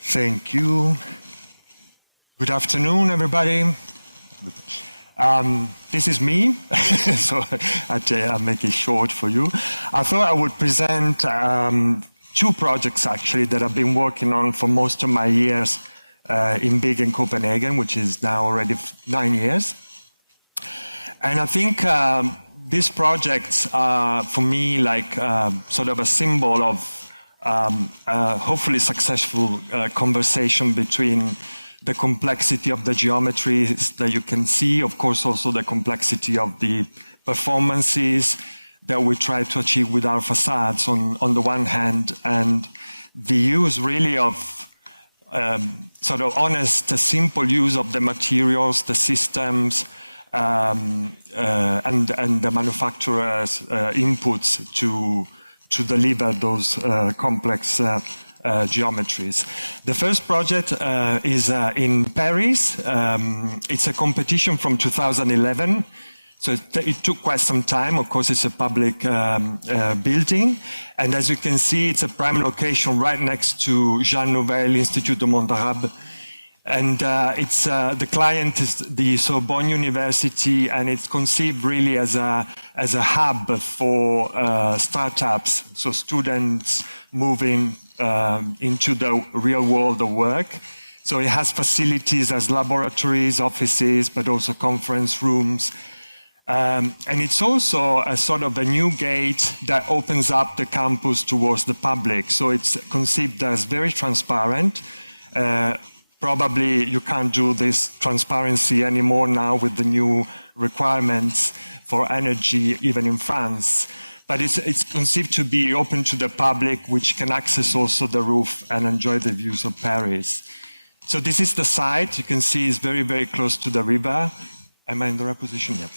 Thank you. Good afternoon, everybody. This is me, so I'll make it short for you. I thought I would present two projects, actually, that I've been working on for most of my years in Big in Copenhagen, which is now already 9 years. And I think these projects are, for me, like sort of a symbol of hopefully successful conversation between the complexity of the geometries that you can see, of course, also the complexity of the performances that we try to achieve with our facades on the one hand, and the use really of sort of honest, simple use of the materials, the systems, and the manufacturer's inputs to deliver those complex geometries. The first project is in Paris. It's a competition from 2011. So it took quite some time. Of course, it's a public building. And as you can see, it's a prime location right next to Jean Nouvel Institut de Montarab. And it's the client is the Sorbonne University, and it's conceived really as a hub for startups, so students moving into the real world of work. So it has facilities as laboratories, offices, but also conference rooms. And it's also a sort of a new gate that opens up the campus towards the public. So it's conceived as very transparent. Probably you can't do this transparency anymore now with the new requirements for energy, even in France. But it's conceived to be open to the public, which can access also the roof and enjoy the views of Paris. So this is the site. You can see it's very, very close to the river. Am I in the right position? Yeah.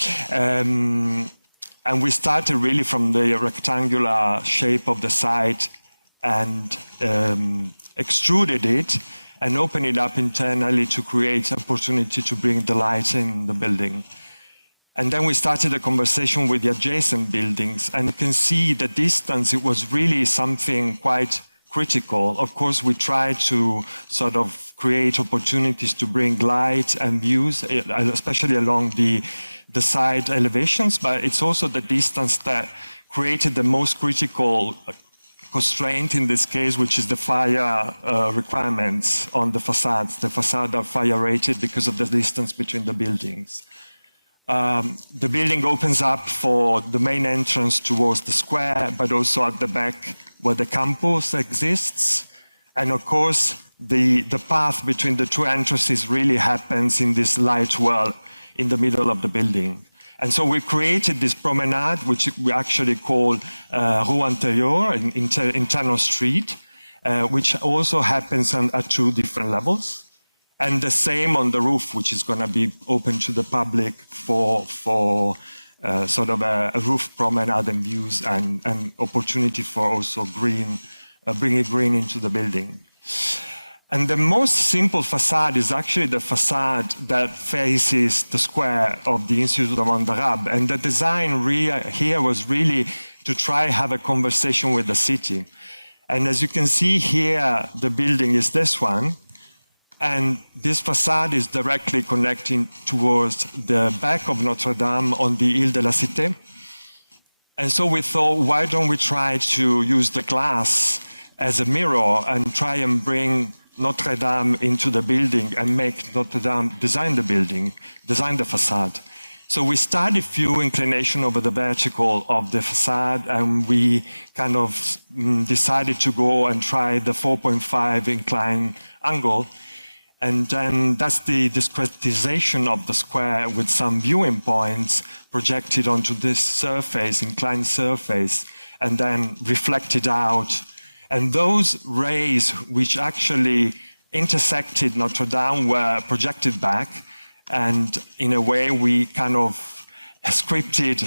And we started really from the rectangular shape of the site and extruded it and opened it up internally to create opportunity to bring the light in the building. And then we started a conversation with the adjacent buildings, and you can see the distance. It was really something quite critical. Of course, we try to sort of create opportunities to bring light and views, especially along the side elevations, but it's also the distance that created the most critical constraint in this case, which is the fire requirements on the facades. The facades are fire rated because of the distance between the buildings. The building opens up for the main entrance towards the square, but also at the back where the campus exists. And of course, the path between the two entrances really happens in this light well in the middle of the building. And so we created this promenade, which we actually call Rue Intérieure, internal street, which also happens at 2 different levels. And the same on the roof, which is going to be open to the public for sort of a roof promenade and views and opportunity for also green, bringing green into the building. And the most simple facade is actually the facade that faces the square of the Institute of Mondarab. And the design here was really to try have a conversation with the city. And as you can see here, the building is this one. And this facade is directly connecting towards the back of Notre Dame on the Ile de la Cité. And so we thought, why don't we try to use the glass as a mirror and try and bring Notre Dame into the building and make Notre Dame design the building, design the facade. So we started a few inclination over the vertical of the facade, and we kind of decided to go and try the 4.5 incline angle. And then that's the discretization of the square with some viewing points projected onto this surface, inclined surface, and then reflected out. And those rays which actually intersected Notre Dame were projected back. And in a way, we kind of scripted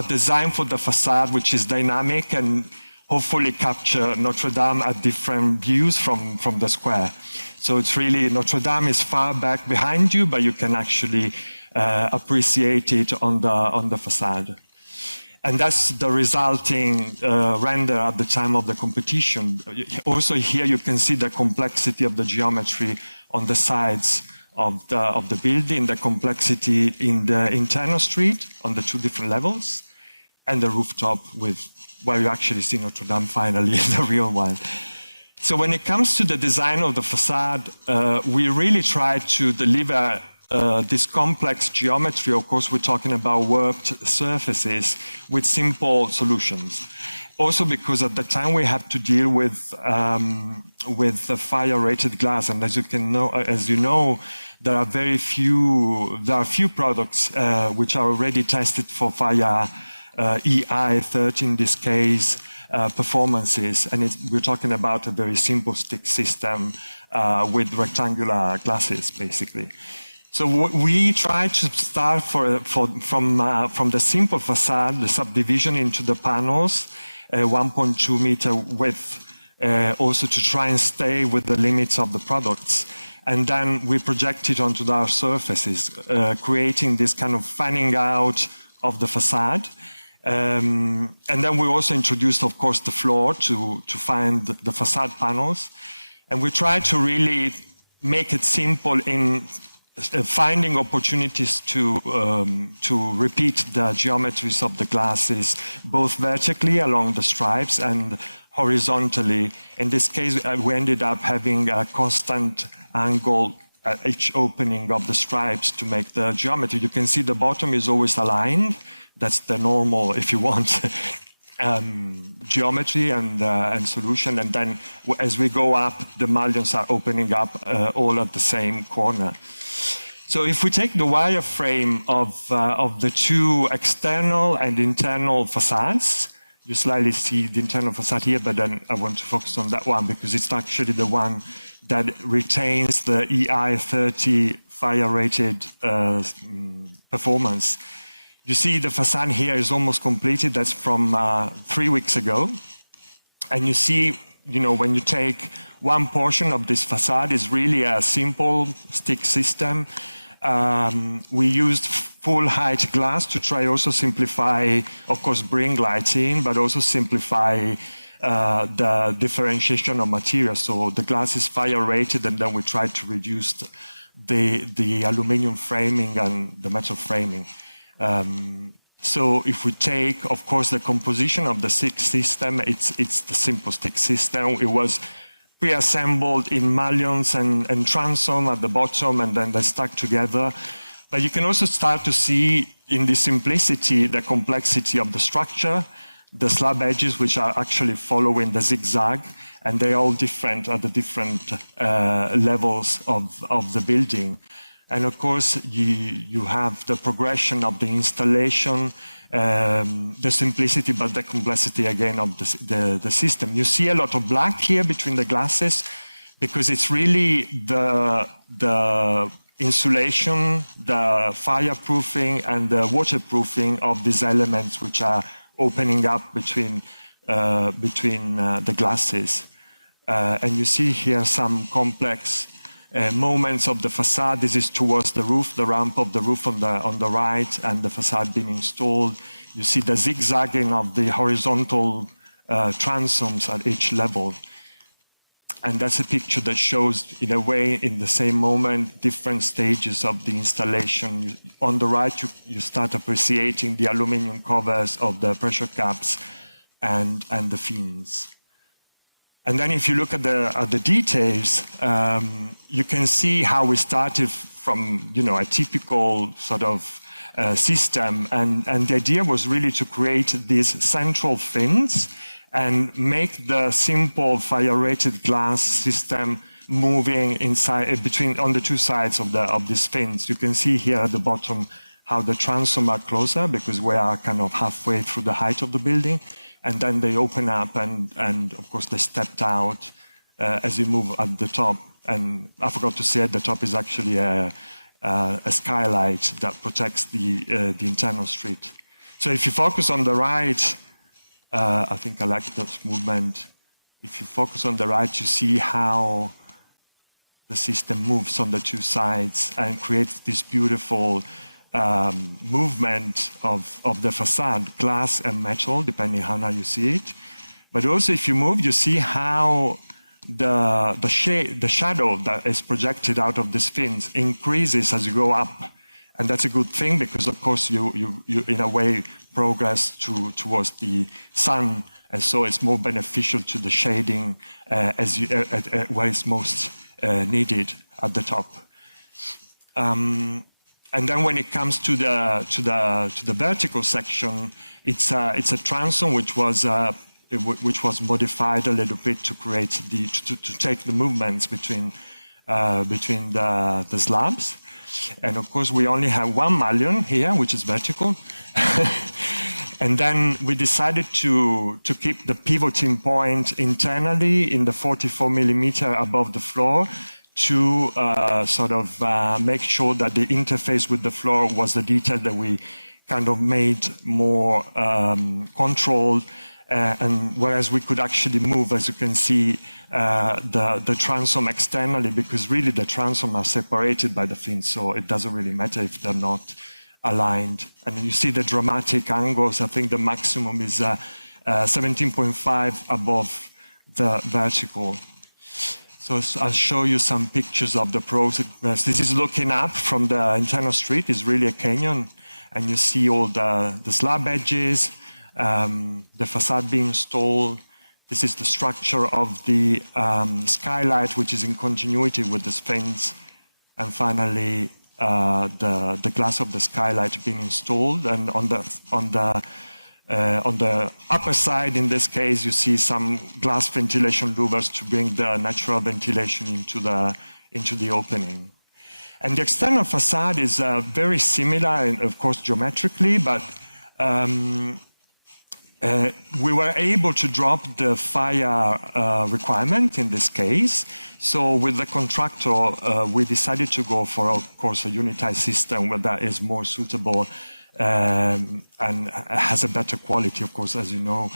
a design for the facade, which is dynamic and hopefully capture Notre Dame at different views from the square. So it's really, Notre Dame is far back behind you, but you can actually appreciate it on the facade. And that's the resulting render at the time of the competition. Also here you can see the complexity of the geometry on the sides of the building, the complexity in the internal street on the 2 different levels, and the rooftop where you actually see Notre Dame finally, the real one. So when it comes to the design of the facade, we really try to deliver this complex geometry. Of course, we're talking about warped surfaces with simple solutions. Also because at the time we have to deal with the fire-rated glass, and as you know, there are few products which are already tested for fire EI 30 in this case performances, and we're talking about a very simple stick system with rectangular glasses, basically. So we try to start from the simple facade, the subdivision into the panels, 1.2 meter width, also to try and stay with the limits of the products. And then we project it onto our surfaces, creating this kind of fanning out of the facade. And then we also introduced, of course, the floor to find the facade panels. And we try to really make it simple in finding opportunities to repeat the geometries of the glasses, both vertically along the stripes and horizontally. In this case, we ended up having a constant angle at each opening of the stripes to make the geometry. You can see the bottom is always aligned. That's the normal, if you want, geometry and solution. And then as we go up, the mullions are opening up all at the same corner. So if we take the wireframe of the 2 external and internal facades, you slightly see the internal facade here, but then I want to focus on that one because it's actually the one that retains the EI 30 fire-rated performance. You see the facade here is almost completed. That's from 3 weeks ago. And you see, when you take one portion of this facade, is really a simple stick system. We used full height glass to try also simplify, of course, bring light in, but also simplify the differentiation of materials. So the glass is fire rated, and then we try to reduce the aluminum framing and the metal framing. So if we take, of course, the composition of the stick system, it's the simple stick system. It was pre-assembled in mullions and transom at the bottom, and then they stuck together. But you can also start to see in the simplicity the complexity of the structure, the slab edges, which are actually following the zigzag, and they're all different at the different levels of the building. And of course, you have the progression of the installation, the simplicity, but the complexity again of the system. You see a lot of black here between the glasses, because it's really the insulation, the fireproofing, and the waterproofing of these elements which are opening up between the glasses. And you see here some complex moments of the facade. This is towards the roof, the ramp of the roof on the right, and the facade being installed. You see the zigzagging of the horizontal transoms at each level. And that's a picture that shows, in a way, in the same moment, different stages of the installation. On the right, you start appreciating the aluminum covers of the pressure caps and the fins. And then if you look at the details, you can see how we started from, a typical sort of system. And the idea was really to create these central fins and make the simple fire-rated glass system moving inside on the two sides of these fins. You can see here at the bottom how the transom are closer, because we are kind of halfway through the height of the building. And then they open up, and of course they stepped out as you move at the top. And I forgot to say, at the top is actually a skylight that protects the internal street. So if you focus on the right, I think I like that movement. If you focus on the right, you see how the system moves on the two sides and creates this beautiful movement of the facade, glass and metal, depending how now you see it. But also, if you move, you see how the shadow that is projected out of these fins increases as you go up. And that's a good thing, because of course you in a way progress towards the sun, and so it's more beneficial to the shading where it's most needed at the top. And then when it comes to the vertical section, it's a transom which was modified a little bit to create to take the movements between the slabs. And of course, we only have one mullion here, which is vertical. And then we decided to keep the pivoting point internally in the 44 millimeter above the floor, to sort of make sure that the interface with the floor was the detail that we kind of made more controlled. And whereas we could actually move, as you can see, the transom externally, because really the transom are separated by the fins, so it doesn't really matter if they're not aligned. And you see the dramatic angles. I think the maximum is 17.5 above the vertical. So I'll show you some pictures of the process. This is looking up from the internal street. It's really a canyon, and you see all the slab edges, the facade being installed. This is the structure of the skylight, which is in continuity with the fins, and finally the glass of the skylight being installed. And on the upper side, in this case, you see some glass ventilation louvers to bring the natural ventilation into the opening. And the external facade is very similar, and of course geometrically, but we were able to drop the fire requirement in this case. So with the contractor, we decided to go for, of course, a unitized system where that is more suitable and has a better quality, of course, as you know.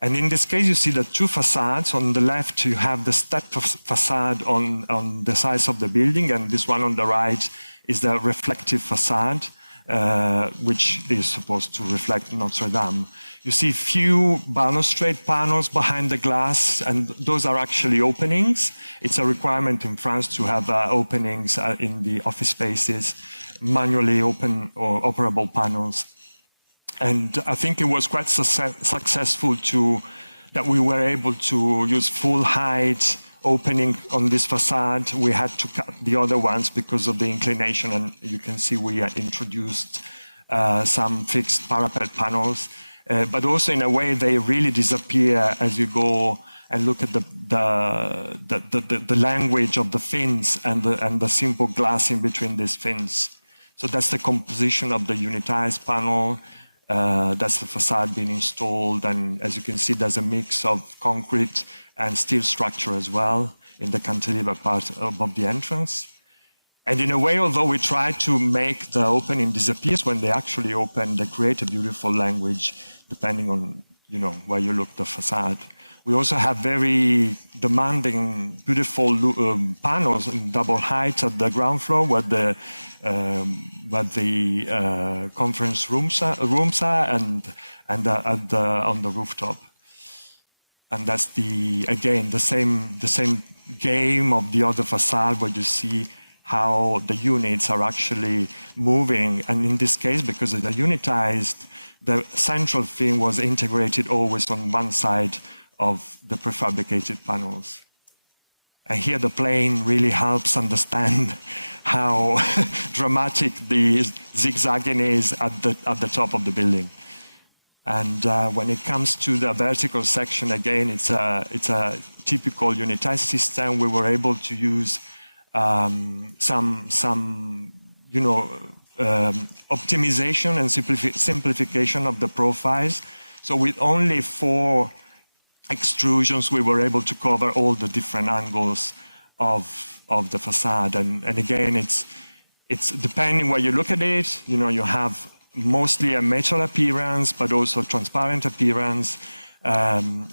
And in this case, you see the two facades. On the left, you have the step facade on the sides of the building, and this one on the right is the reflective facade, which is supposed to reflect Notre Dame. You see few balustrade panels behind the glass, and those are actually openings. It's a requirement in France to have openings in the office spaces, manually open or operable panels. And I think it was quite successful that we were able to use full height opening on this facade. We had to cut the other ones because of the inclination, and you can see we introduced some fixed parapet panels. But also in a way they really disappear as you go and look at the language of the fins and the simple glass in between these fins. So that's the composition of the unitized panel. That's the facade being installed, and as you can see, there's a mix of concrete and steel structure as well in the cantilever part above the entrance. And in a way, although we try to make the opening disappear, when they actually open, they create a beautiful language, depending on where you look the facade. We also have very demanding, beautiful panels in double height at the ground floor, where the conference rooms are, and on the rooftop. And that's again the same game of the other facade, where you see how the units are actually moving. And in this case, because they're unitized, the central fin was integrated always on one side of the prefabricated panels. And here the plane really helps understand how dramatic the zigzagging is at the top of the building. And when it comes to the vertical section, again, it's a typical unitized system. We were able to use some optimization and simplification of the profiles. So with only 4 extrusions, we were able to cover all the different angles of the facade. And again, it's depending where you look at it. You have mostly a metal appearance, but also a transparent appearance. And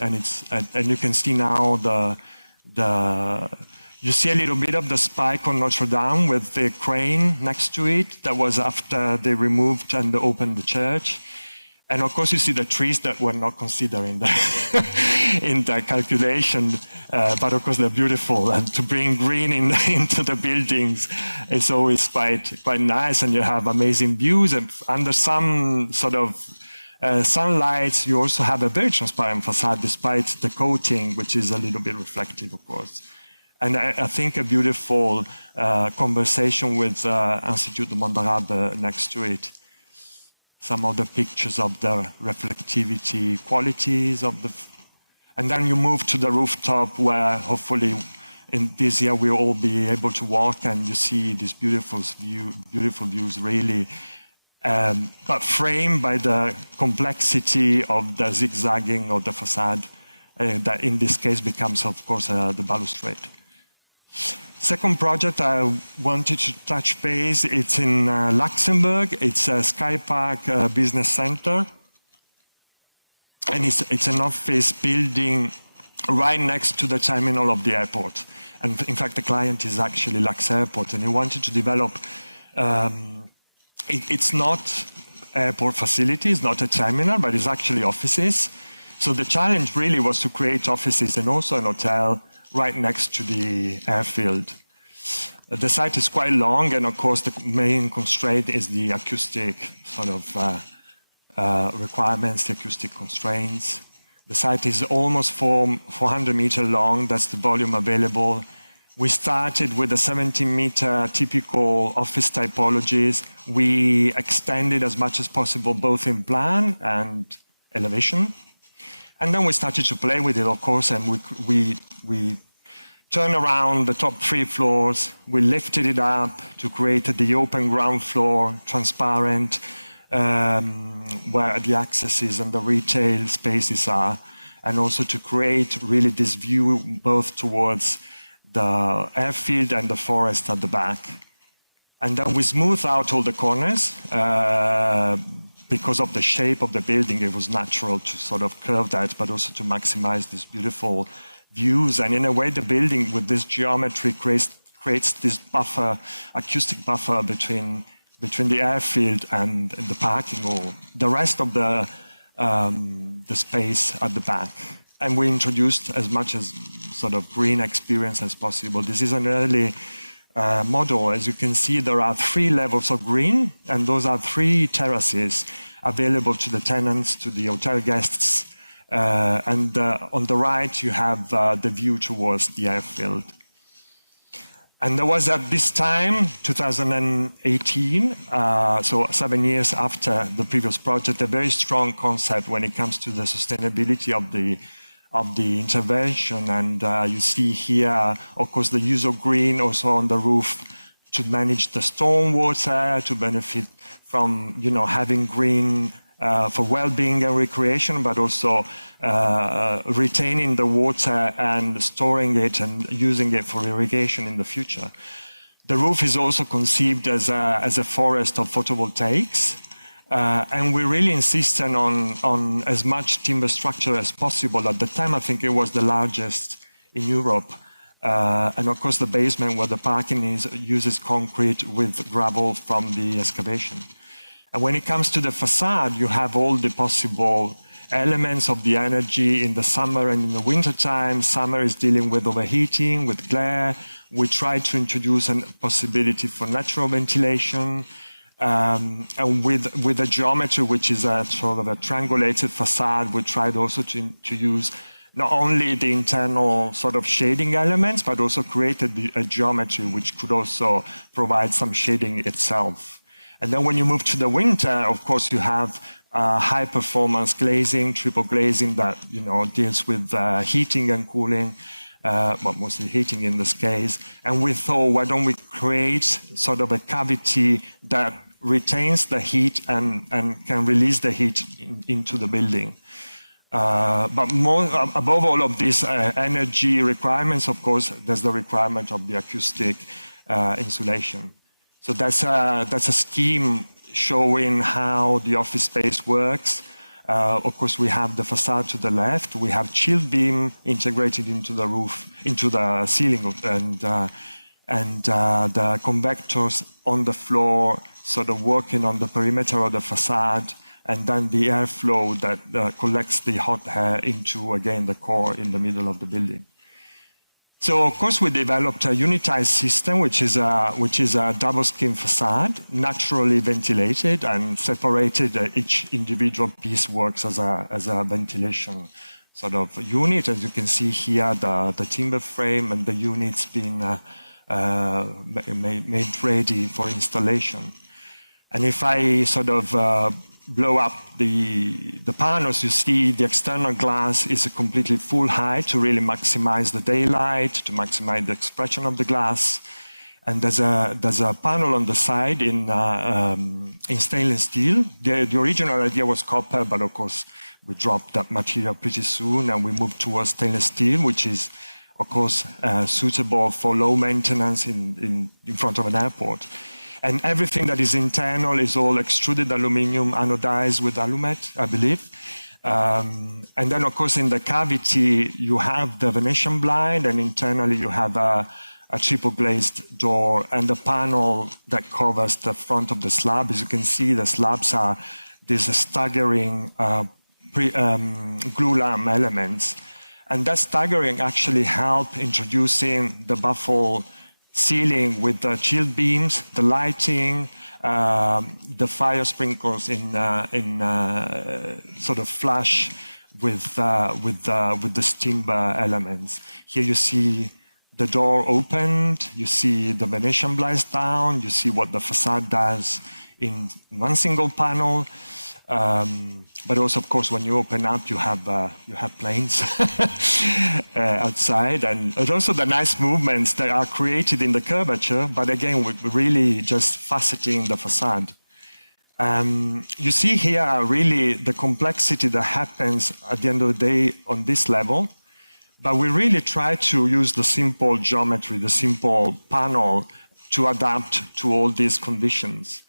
you can see now you see a little bit of the spike on Notre Dame with the crane next to it. That was after they removed and opened the church. And of course, you see the trees that were not considered in the calculation, but of course they're beautiful. And to bring green into the buildings is always quite nice. And you have amazing views. And under some sort of sunlight, you also have a very transparent facade, despite the coating, which is a little bit reflective, of course. And I think a beautiful conversation with Institut du Monde Arabe next to it. Some of the pictures of the reflectivity qualities of the... And then you move to the rooftop, where hopefully in this year we'll all be able to walk, and you see these beautiful views really, but framed by the complexity of the zigzagging of the facade, that in this case becomes, of course, the balustrade. Second project I wanted to touch base, it's in Luxembourg. It's a Sky Park business center. And it's an office building right next to the terminal of the airport. And in fact, the client is actually Lux Airport, and he wanted to develop, it's not airport facilities, not a terminal, but it's actually offices. So the challenge really was to create offices and also an hotel right next to the airfield. The site is quite long, and of course the main constraint is the acoustic sort of requirements, the acoustic constraints. The site is almost 400 meters long, that's the volume available. We started with a 17-meter typical office typologies. We extended as much as possible, both in plan and elevation. And then we started to play with it, of course, and we turned around the top 3 floors. We lifted it up to create the open ground floor, transparent, where the accesses and the retail spaces are, and also to create really this view both towards the airfield and the forest at the back. And then we smooth out all the corners. Because of the shape of the building, it was natural to sort of curve that, but also to maximize these beautiful views. And in a way, the building with this geometry creates this buffer, acoustic buffer between the airfield and the parking, or the rest of the the space at the back. And we introduced as much as sort of green experience as possible. This is an early model. As you can see, there are 3 levels of green, and those are 3 terraces available to the tenants, to the hotel guests. And on the right, you have the view towards the airfield. And there was at this time, 2018, so 7 years after the previous project, a very strong concept when it comes to the sustainability of the intervention. And you see here, of course, the use of green also on the roof to manage the storm water, to benefit from, you know, having green for well-being and recreation, but also retaining the water and storing it and using it for irrigation in the future. The roof is also conceived as a forest of photovoltaics, and we really insisted on as much timber structure as possible. At the time, I think it was the largest in Europe. And of course, the basement where the parking is uses concrete with gravel from the excavation. And when it comes to the facade, you have all the possible elements of the energy in the summer and in the winter time. Summer is dealing with overheating, with glare. We try to introduce a possibility for natural ventilation. And with a geometry, which is a sort of a triangulated facade, we tried also to use not only the internal sort of shading elements, but also created a geometry which could also provide some shading itself. And then when you move to the winter, of course, you have high performance glazing, triple glazing that, you know, deals with heating and cooling, but mostly heating in this case. And we thought, why don't we create sort of a cavity that retains the heat and can release the heat into the building. But more, above all of these energy requirements, of course, there's the requirement of the acoustic insulation. So that's a scheme showing how the office space works. Of course, we have the facade to the left. We have chilled beam integrated into the roof, into the ceiling, and the convectors on the floor, sort of working on the perimeter of the facade, and then the airflow that collects the hot air into, again, the core in the middle of the building. So, of course, we developed a unitized system, which is a double skin facade, naturally ventilated and separated. Each individual piece works as a ventilation sort of unit. As you can see here, the timber frame and the units being made ready for installation. And if I sort of blow up the panels, you see the external glass is a completely full height to really maximize the daylight, to maximize the expression of the glass. And there's a panel on the side in stainless steel. The original idea was copper, but of course we dropped that material pretty soon and we moved towards stainless steel, which is of course suitable for low maintenance in front of an airport. And everything that is internal is all extruded aluminum anodized with Alumet, I believe. And then, of course, in the cavity, you have the Venetian blind, and internally you have a triple glazed door and a panel that covers the front of the slab. As you can see, the slabs are these staggering glue lamp elements. And that staggering actually helped introducing the baffle ceiling with the chilled beams, the lighting, the fire sprinklers in sort of flush with the timber elements. Here you see the door opened, you see the Venetian blinds down, you see what the facade does in one single panel. But also, of course, when you open up, you have planes outside, and also the nice movements that are created in the curvature. But again, we're really just faceting the facade. You see here really the complexity that happens at the end of the day on this level. But we really try to use the simple geometry, the simple panel, to adapt to all these conditions.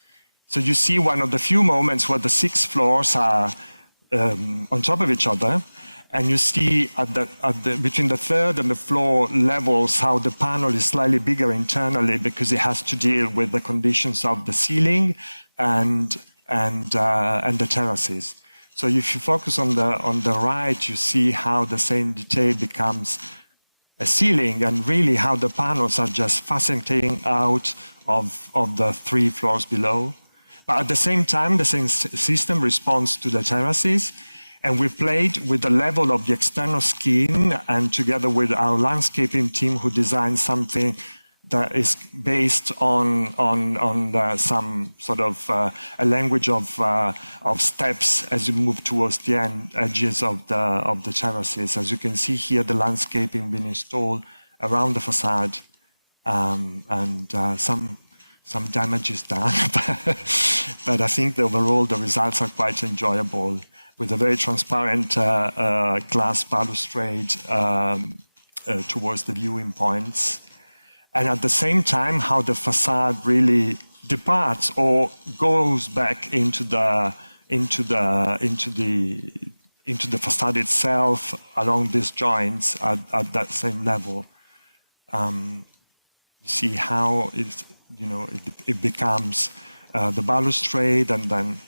So you see one of the few moments where the 6 floors are on top of each other, and you see between the third and the floor levels how the panel is slightly bigger internally because it has to deal with the conditions of the ceiling and the terraces. So if you focus on the right, you see how the same detail becomes a ceiling, and really how the panels are just facilitating out of the 3 floors below. But at the same time, the same system responds to the terraces, and we played with the level of the external skin, and together with our landscaping team who designed something that is based on some sort of a language of steps as you move towards the edges of the terraces. As you can see here, the landscaping being installed around the facade, and some damage is done, but I think overall the results are quite enjoyable, with a very transparent glass balustrade towards the viewing points. And at the same time, how the facade really departs or goes back into the facade itself along these joints at that same level. You see how it becomes the balustrade, and then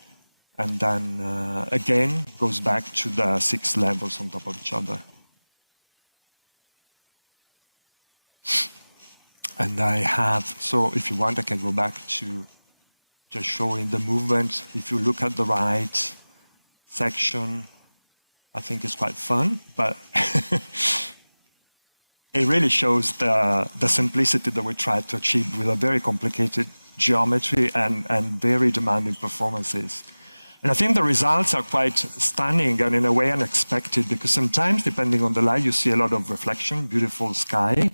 again goes back to the 6 levels on top of each other. And I have, so if you want, I can go back to just showing the movement. If you look at the right section, I think it's quite fun, but it really shows the simplicity that we tried to achieve with a very complicated geometry and very demanding performances. And I think the results are quite stunning and in a way unexpected, because sometimes, depending on the light, you see a lot of reflection, beautiful sky.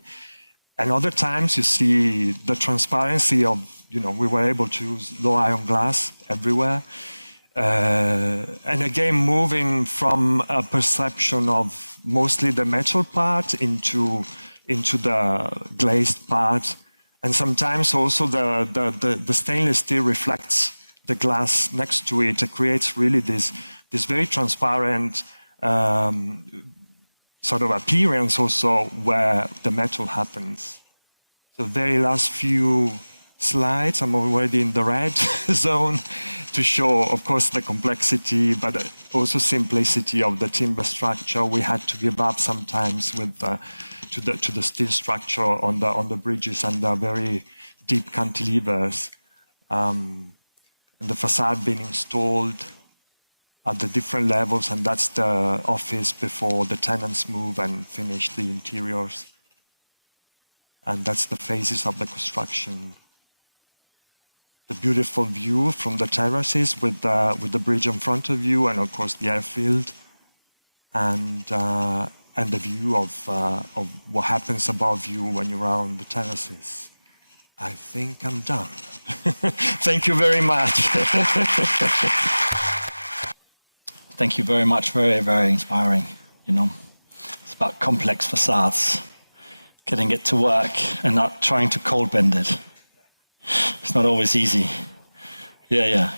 And other times you see the transparency of, we were able to use low iron glass everywhere. And again, moving from a perception of mostly the metal part into the glazed part. And sometimes also the stainless steel reflects the glass next to it. It creates really this very transparent sort of appearance also where the metal happens. The very last few slides, I'm already in the red zone, to show, of course, the complexity, but also simplicity of the timber structure. We had to give up sometimes with to the steel structure on the bridges and the very deep cantilevers, and the facade being installed at the different levels, and that's the office before the tenants move and finish the interiors. And that's the phases of the construction. The beautiful view from the terraces with the bridge in front of you, and of course the airfield, and the view of what happens above you when you're on the terraces. I think I'm done. Thank you very much. Thank you very much. Very, very inspiring. It's about complex facades, getting it to work and not trying to cold bend it. It's not always easy. Yeah.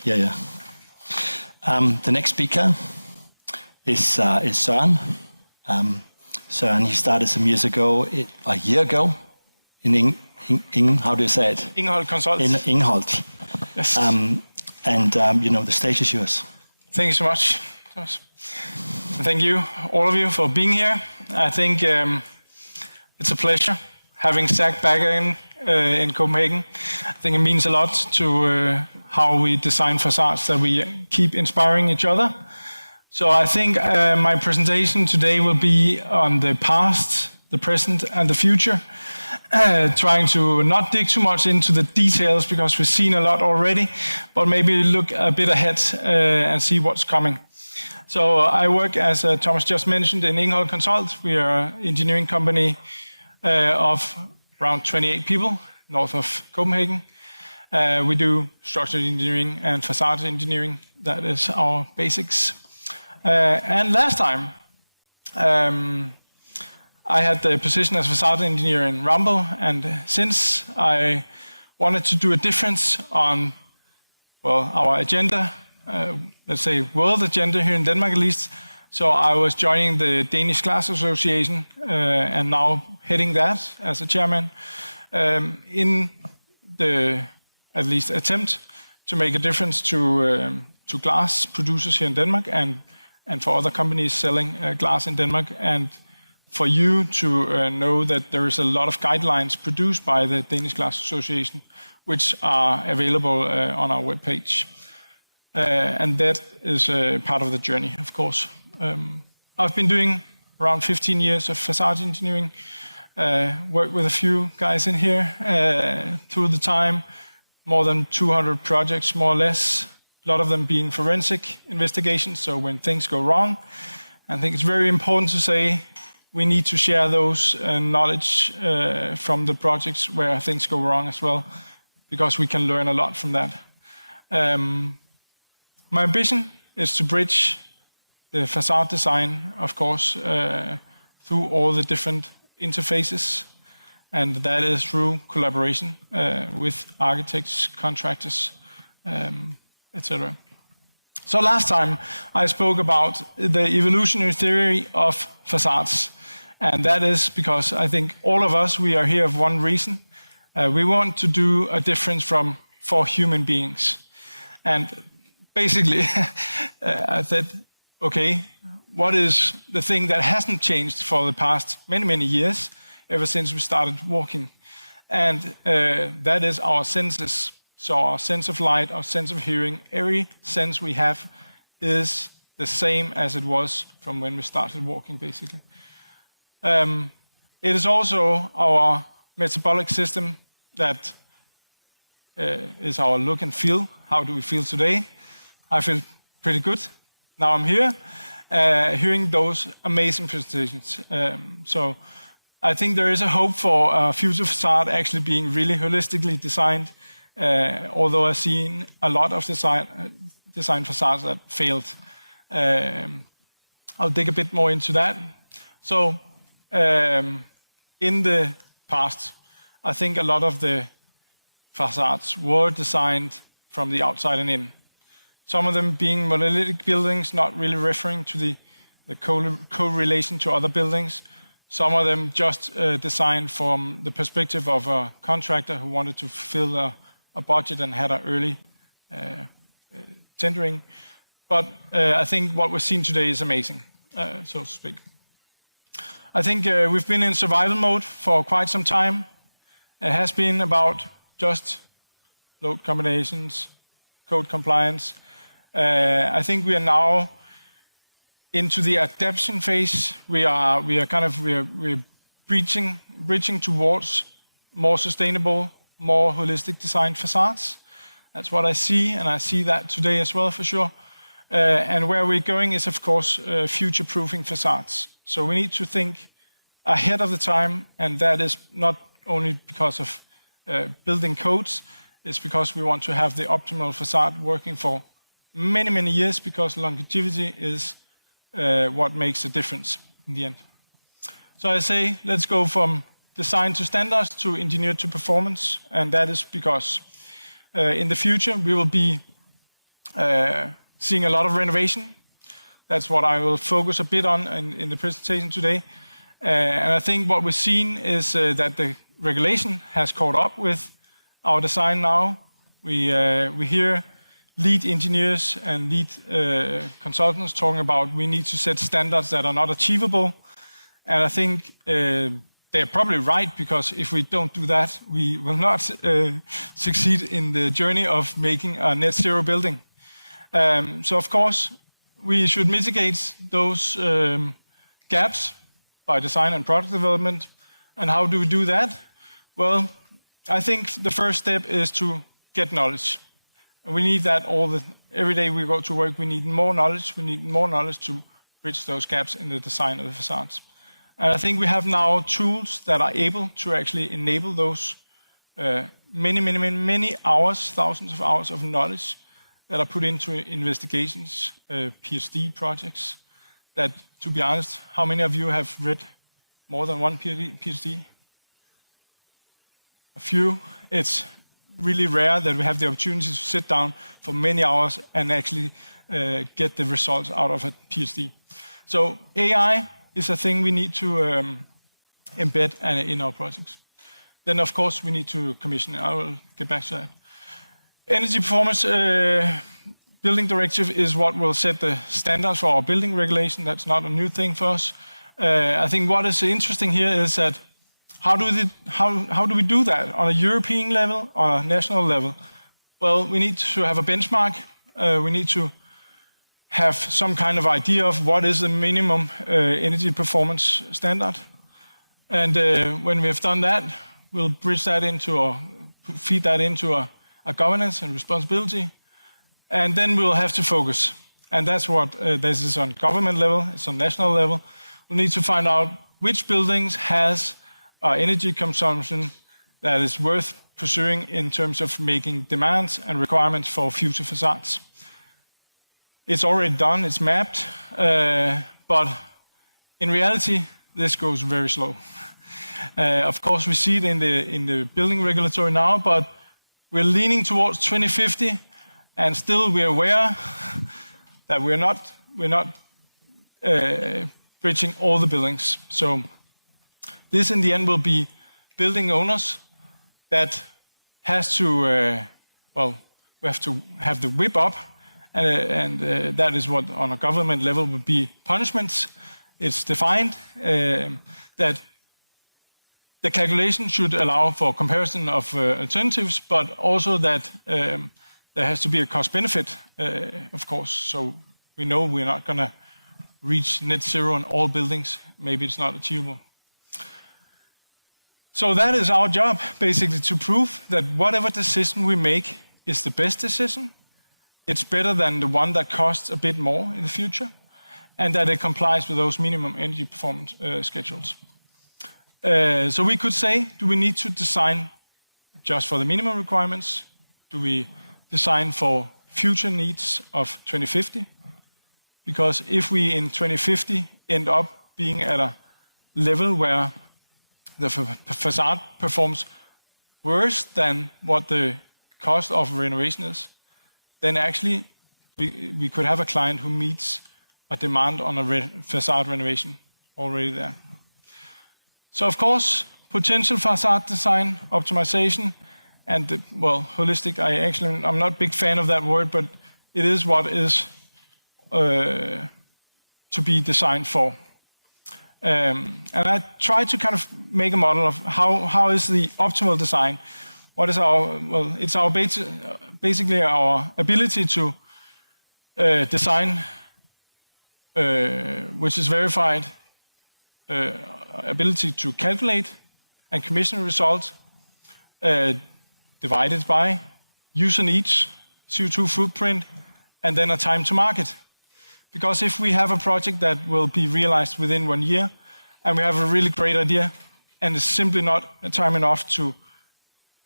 The next speaker is Søren. Søren, he started some years ago, a year ago, in how do you say it? Ingholt Consult. In Ingholt. Yes. The stage is yours. Thank you so much, Thomas. Thank you, all of you, for being here. I think it's a pleasure having Zak back in Copenhagen. I think it means a lot to how we design facades, that we keep inspiring each other. So I think my presentation today will be on the past, the present, and the future. Trying to not dig too much into the details because we've seen a lot already, but maybe look a bit ahead and see what's coming. So I work, as Thomas just mentioned, in Ingholt Consult. We are an engineering company of around 28 people, north of Copenhagen. We do structural engineering and facade engineering. That is our basics. And last time, I had the position as facade engineer in Rambo, and since I wanted to do a difference on, our agenda, let's say world agenda here in Denmark at least, so I was joining the Danish Glass Association and now heading that as a chairman in the, at least, attempt to make a difference to to glass producers here in Denmark and for other companies selling glass in Denmark, and for you to know that there is a lot of guidelines produced by the Danish Glass Association, which are available on our webpage. And that is part of the journey, of course. I've been doing around 15 years of facade engineering, worked with a few guys in here through the time, more than 200 projects, more or less, a lot of them being forensic investigations, so when things go wrong. I think it's very important to say we need to share those knowledge from the projects where things go wrong as well, because we can learn a lot from that. My ambition is to bridge the facade design, of course, through all the different interfaces, and that is through collaboration with architects, contractors, etc. So last time I spoke about the evolutionary theory of facades, and that is because I think all of us, we are here for one reason. We want to do a difference for human beings. And basically, I said, okay, what is the thing that hasn't changed for the past many, many years, ever since we started walking? And that is our senses. So our sense of light, our sense of hearing, every sense we have is the same as it was from when we started walking, basically. It is also our metabolic system that is our look and feel. How do we feel today? I feel pretty good. Now I'm here, hearing those amazing presentations. So I think there is a hope for a future facade actually being really holistically designed, although I've seen a lot of design facades that failed. I'll dig a bit more into that. So in the past, I think a lot of the facades were designed from the outside and in. Some of them being monolithic buildings, not really referring to the correlation to other buildings. Some of them just designed from the perspective of a contractor who wanted to fulfill a budget and had an early tendering. But I think what we're seeing today is amazing, so to speak. I think we've been in survival mode for quite some time. It has been about just load combinations, code compliance. I think we are now into the adaptation phase. We're bridging towards more sustainable, more holistic design facades. That's what I see, and I see that today as well, for sure. And where we're going is, of course, future-proofing facades. So we need to think ahead of the time, and that is not only because of building codes, it's because we want to have the optimal facade working for many, many years, because longevity is what makes a difference in the end. So I say, let's go from design to standards to engineer to performance, and that is because in the future we will be seeing a lot of renovation. That's what I will focus a bit on in the presentation today. And I think what we're seeing is that the regulation has caught up with our design now. We hear lead engineers and lead consultants talking about we need to set standards that are not achievable. And I think they're probably right, because if we don't do that, we will not succeed in the journey of making a net zero building. So of course, we should mitigate those gaps by design and product development. And how do we do that? Well, I think the first step is to get knowledge. And we need that every day we go to work, we need more knowledge. We need more knowledge to bridge those gaps in the design of the facades. And I think we have now tools that are able to actually enable those many hours, thousands of hours of knowledge that are put into investigations, PhD projects, that, to be honest, how many of you have read more than one PhD? A few. It's really rare that we have the opportunity to sit down for many hours and actually get the results out of a PhD. So AI is a thing we need to embed in our projects. Then, of course, we need to commission. I will get back to that. Energy performance, building directive is what will set the standards for our building regulation. That's not a new thing for us. I think what is interesting here is that how do we do that on a European level, on a national level? Well, we need to have a benchmark. We need to have some kind of idea of what is the minimum energy performance standard. And when we have done that, we'll bridge that into or feed that into a governance and responsibility. And then we'll have to focus. And that's what this is on government level, it's on national level. We need to find out which buildings has energy consumption that is worth pursuing in terms of making demands and requirements for future facades. It's already done, it's mapped, but in reality, this goes very slow. Of course, we see it in the building regulatory now, but we're leaning towards 2050, and still we're aware that we're not bridging all the buildings. So this, in the end, will be building owners that has to we have to have the whip up, and that is what on a government level would be punishments. It's defined that the calculation should allow for comparison of alternatives, but also that there has to be a cost-benefit, of course. So we know we're not going to reach net zero in all buildings. Maybe it's not achievable. So that is our job, basically, to prove that whatever decision we make is the best decision. It's better than the one that costs a bit more in the future, and that it complies with those minimum energy performance schedules. So we could say, do we need to design just for the minimum requirements? Do we design for future needs of 2050? Because if we in 2050 end up being at a level where the facade performs worse than what the cost of renovation is, then actually we could have a client who meets a demand on a facade renovation already there. So of course, potential facade design, optimization, and holistic, I'm not a big fan of that word, but it is what is to be designed for. And I try to kind of make a model of how is the optimal design. What is our, it's our basically our ability to design, which is verified, ability to calculate and commission results divided by user needs, CO2 footprint, and then a time to market. Because if we have a project that will be realized within 1 year, and we have a really great idea, and it's simply not time enough to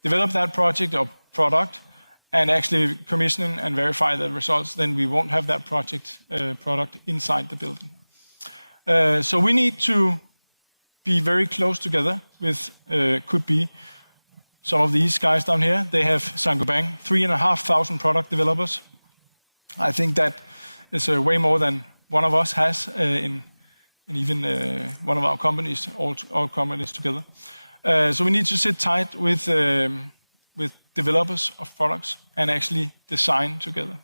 develop that project or product, and actually commission and verify the results, then we won't have that product inside the building. So we need to be very close together with, could be some of these guys down here. They have Saint-Gobain, 3,500 product developers. I think that is way more than one of us has in even one of our companies, all companies together. So we need to sit tight with developers of products and actually design together.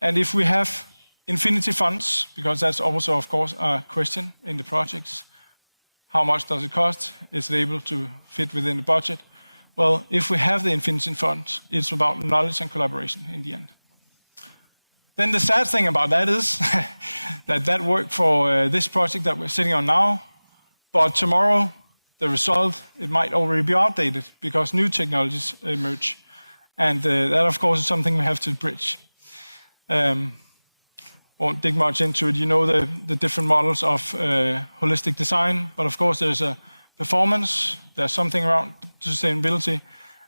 And if we have infinity funds, because that's also, of course, a question in the projects, how much does it cost? Is it able to fit within the budget? Well, if we have the infinity funds, it's about knowledge and collaboration in the end. Then the sad thing about that is that worked for this project that we're sitting on now, but tomorrow, the result, it might already be outdated because new technologies emerge. And that, of course, is something we have to bridge. Won't dig much into it. You know the different models of holistic design, but of course there's a performance, there's something around sustainability.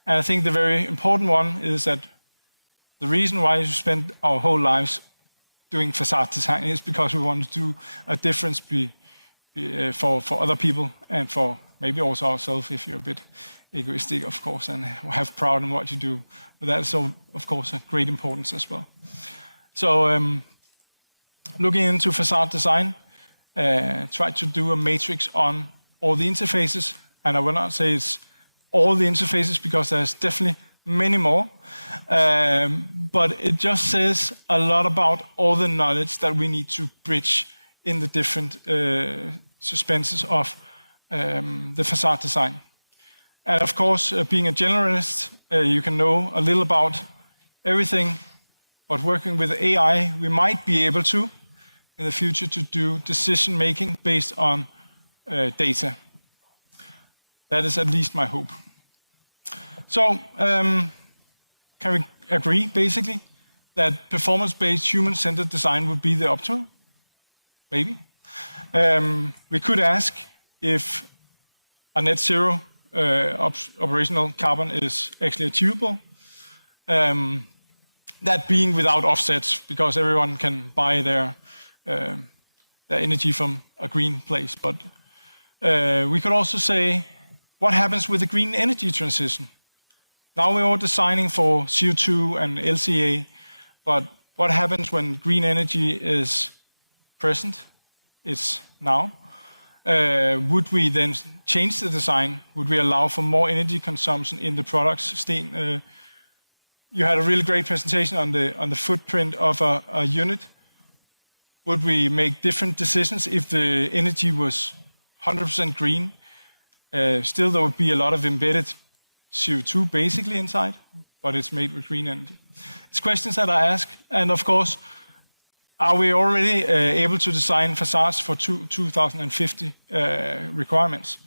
And I think the very important one is that the reason why we spend our whole lives doing facade design is because we want to do a difference for other people and for maybe also ourselves if you're a bit egoistic, of course, and have pride in what you do. But that's, of course, a great importance as well. So looking into facade design, try to do a matrix on all the interfaces. And I will not say it's all the interfaces because there's definitely many more. But it just says a lot about all the knowledge that we need to bridge in the different suspenses of the facade design. And of course, being a generalist, you can know a little about everything, but working with AI, we might be able to, in the future, to do decision making based on data. That is at least my hope. So, can we agree, basically, that performance-based human-centered design would be the optimal? Maybe. We could ask if a net zero operational carbon is actually achievable. That being without offsets, because everyone can buy their energy from a green place. But we could also say, what happens with the green energy transition? Now we're all designing for CO2 and LCA, but what happens when green energy is present? It's now. Would we then change the design? Would we allow for more energy consumption in the products? Steen, you had a really great presentation on the footprint of a unit. Would we make different decisions if the energy was 100% green? Still, there would be a lot of embedded CO2 basically inside, but it's made with green energy. It's questions that I ask, and of course, are we already able to design facades for 2050 requirements?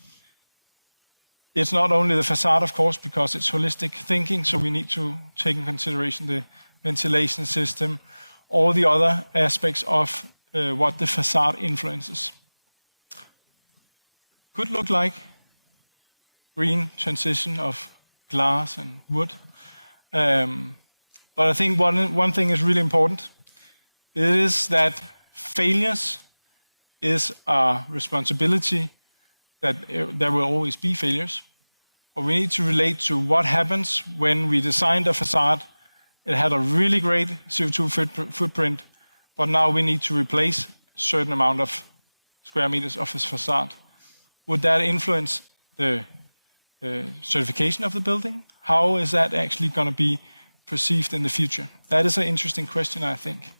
It's not only the facade, of course, because it's holistic thinking, so we need to take in consideration the ventilation system, all the other aspects of what the facade influences. Could look like green transition of glass and wood. But I think one thing is really important. It is that failures is a responsibility, that there will always be failures. But we need to relate to what happens when we designed a facade. It had a really great CO2 footprint, but now we need to replace a certain amount of square meters of this facade. Would that influence the certification of the building? How is that actually going to be perceived in the future? That is an interesting question, I think.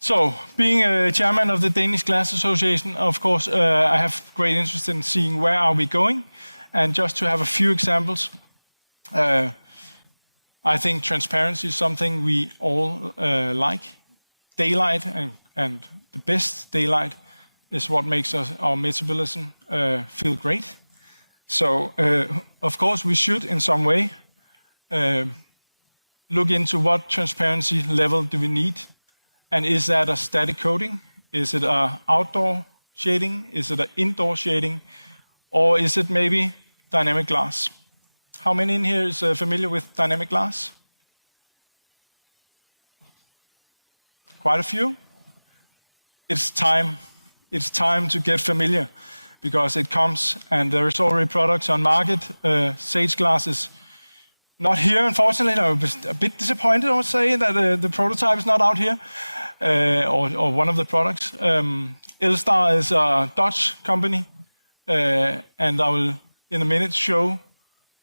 So, being a chairman of the Danish Glass Association, of course, I have great interest in seeing where are we going. And just to have a few examples, I think transparency is something we all like. Daylight and the best daylight is what makes our metabolism feel great. So, of course, we should, in some way, look into what transparency level do we need. And is that a static coating? Is it an outdoor shading? Is it an indoor shading? Or is it maybe dynamic glass? How many in here is familiar with dynamic glass? Quite a few. It's time to get familiar, because it comes and there is already products on market. Sage glass is not here, unfortunately. I'm a bit disappointed, I would say, that the prototype is not out here, or one of the products. Elsted is a Dutch company, and I will, in a minute, show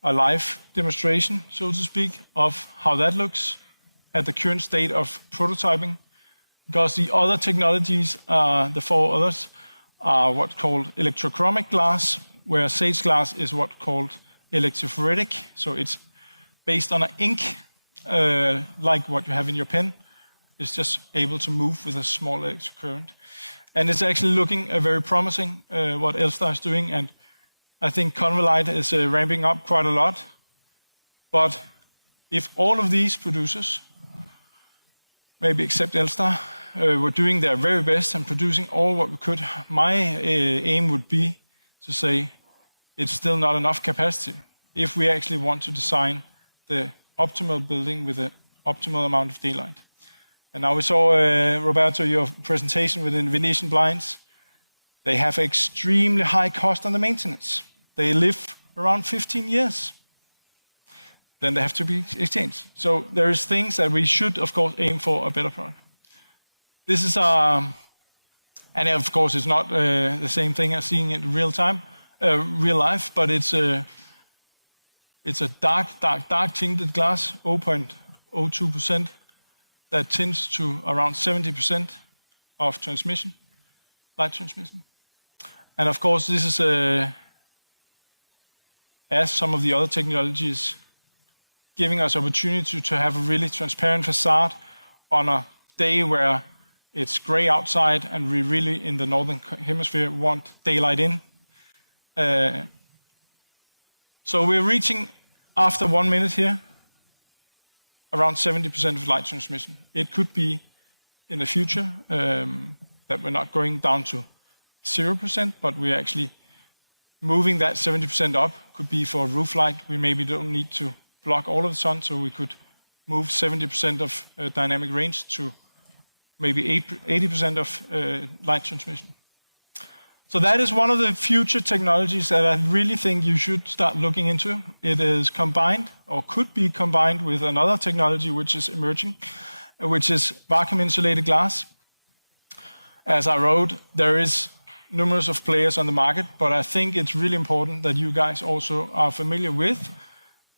a live demonstration, so to speak, of how that looks at the current state of prototyping. Because the other technologies, the four others, are what's called electrochromic glass, where sage glass is what's called electrophoretic. So it's based on an ink, like what you have in your pen. It's just able to move with a small electric current. And it's actually looking very promising, what Elsted is doing. And I think Convener is ramping up quite a lot. But if all of these producers, maybe except Elsted, were doing their very best and producing all what we could, my aim would be to say it's still not enough capacity if we actually want to design the optimal building with the optimal amount of daylight. And now we saw, Roberto, your presentation within Venetian blinds. They have extremely high cost on the maintenance. They live around 15 years. Then they have to be exchanged. So there is things that we should, of course, aim for a better product. This is and of course it's not the same thing as seeing it in real time, real life, but it's It's a dark tinted glass, 0.02%, that tints to around 70% of transmission, light transmission. And of course, this is, as some of the other technologies, giving us opportunity to have a really transparent facade on a day where it's gray outside and we really, in the northern hemisphere, want daylight in. So we're reaching, after 1 minute here, around 70% of light transmission. It could be in the future that we're not going down to 0%, but we're actually moving that 70% up. Could be for roof light. We maybe don't need to block all of the sun, so we could move 70% of dynamic range to maybe 80% of light transmission. So that is one of the future technologies that I really think you should start looking into. It is combined, or could be combined, with another technology which is emerging, which is vacuum insulated glass. As I wrote, there is numerous of players on the market, but I think it's really important that you guys also are familiar with.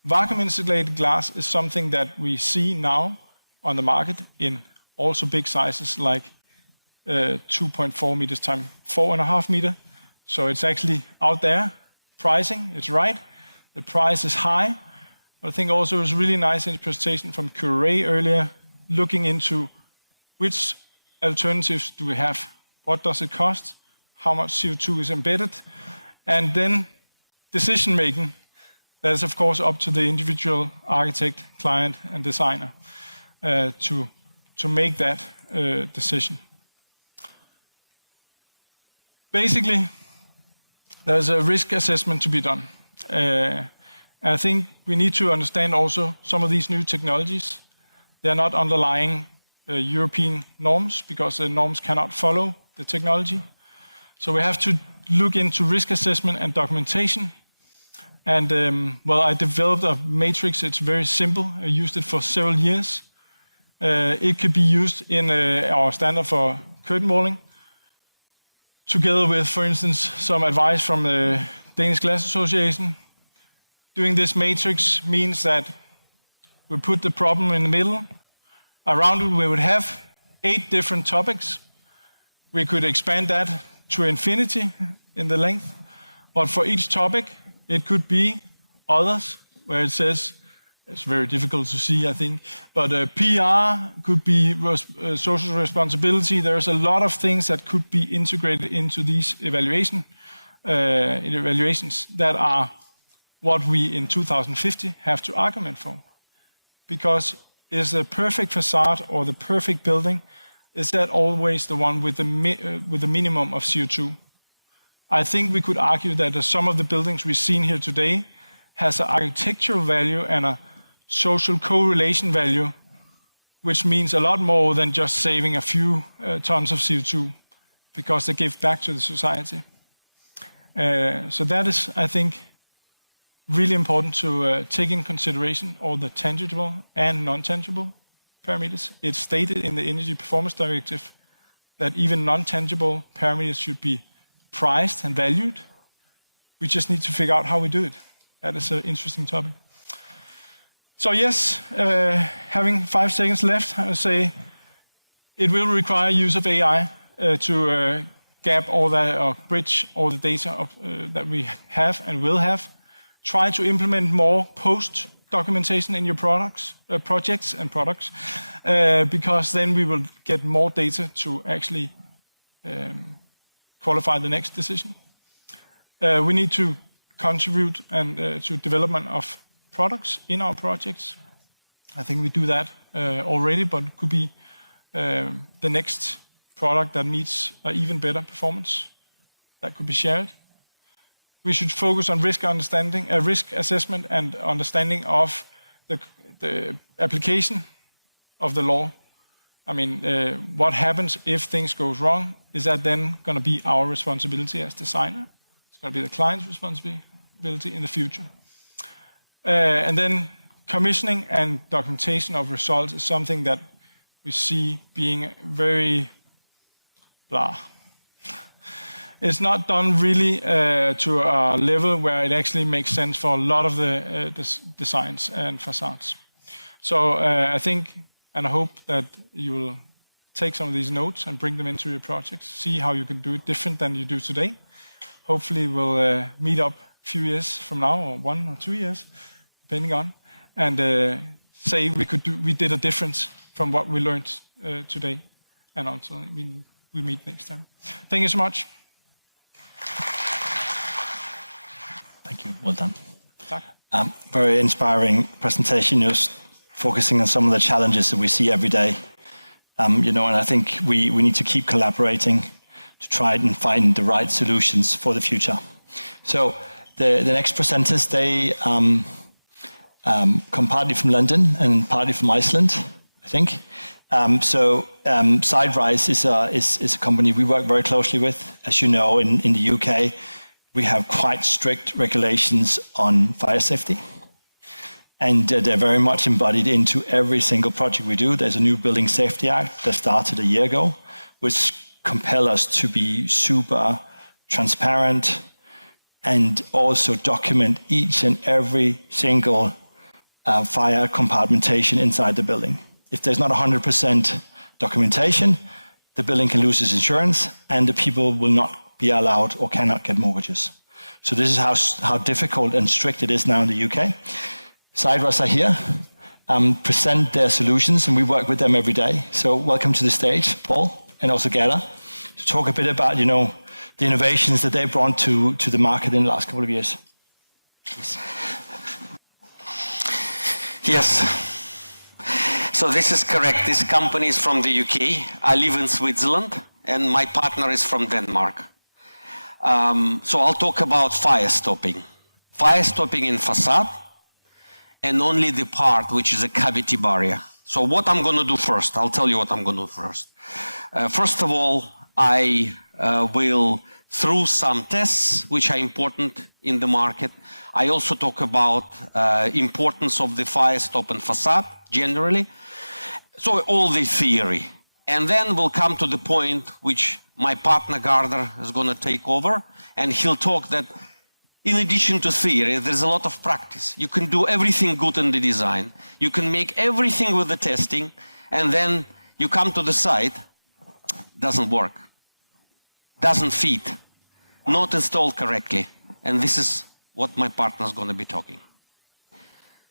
Vacuum insulated glass is something that we see now on the market in also big sizes like 2.4 meters times 4.5 meters. So it's actually out there. Pricing, it's right. The price is high. But I think also it was really nice in the presentation from Cutri earlier, looking into which alternatives do we have, what does it cost, how much CO2 is embedded, and then decision making. That is, of course, up to the individual architect, client, and designer to make that decision. Basically, there's a risk assessment to be done. I think we need to understand also some of these new technologies. They're not underlying European norms because the norms cannot follow the technology. So we have to look into risk assessment and documentation. And well, I developed a matrix. It's very simple. I used it for several years. It could be used in our standard for curtain walling, together with, for instance, some advice from the Danish Glass Association. Doing this matrix means that we put the problem in the middle. Around it, we would have 8 different topics. We could expand that to infinity in the length. But for each topic, it could be others, where it says, it's very difficult to see, I think, but PR could be social responsibility. There's a lot of things that could be integrated into these evaluations that are what we in 2050 have to argument for. Because is the perfect facade or the perfect building, is that always the one with the minimum of CO2? I think we could argue that some of the buildings we've seen here today has an architectural value and a social correlation value, which means a lot more than just saving a few tons of CO2, because they give back to the society. So that is, I think, really important to take in consideration all the tangible and non-tangible parameters. It's stated in the Energy Performance Directive that even non-tangible parameters should be priced and valued. We just need to figure out how we do it. That is an interesting topic. So yes, having 5 seconds left, I would say it will require use of AI to gap all that, or bridge all the data that we have and will have. Try to implement more post documentation in your projects, because then we will get more data to actually qualify the next decision. We need to contribute and to development of products in our projects. I think we do that already, but it could be the next product that meets an even better performance that could be shared. We should focus on risk understanding, risk assessment, and understanding of the application of the law. I mean, what happens if things go wrong? Is that then going to be our responsibility as designer? It's going to be the client's responsibility in the future. And then commissioning and documentation of results is something that we see being very blah. it's not done really to a level where it actually makes sense for a lot of the designs and facades. So I think and I hope that you will take some of these notes and bring them into your projects, see how you can do it different than you do today. Hopefully we'll meet up a few years from now, or 1 or 2 years, depending on, and say we did a difference from what we learned today, and until we meet next time. Thank you so much. Thank you. Well done. Very inspiring presentation. Just focusing on some of the challenges that we see every day. And I think we need to keep collaborating to try and find the right solutions for the future. So the next presenters, they come partly from London and partly from Iceland, I think. SideRise is a company we work very closely with. As you know, in the UK, we have quite strict regulations on fire safety. And they're very much embodied into every single project we do. There's a new Building Safety Act that started a year ago, which compel us to be super transparent and also document each and every single fire compartmentation inside the building. If there's not 100% documentation, the building can lose its insurance and the people will not be allowed or cannot get mortgages. So this is how difficult and strict it is now in the UK. SideRise are here, present their solutions, and we work with them every day. So welcome to the stage, Paul, and also Gerda, to talk a bit about, the innovations that they brought to the market in the last couple of years. Please. Yes. So this is correct. This company is from the UK. I live in Switzerland, and my partner is from Denmark. So I'll talk about fire stopping. Fire stopping in facade, and only the part which is a cavity barrier. So what I'm going to do first, I'll tell you what I'm going to do first. First of all, I will through some tests which are important in the market. I also talk about importance of the fire stop and facade generally. So all the theory. And then we'll come to the point which my partner Gardner is going to take over, and he'll talk that in addition to theory, there's a lot of practice. You can do everything good in the design. You can make everything with the testing, and then you come to the site, doesn't work, doesn't fit, not installed correctly. And this is what my partner is going to be talking.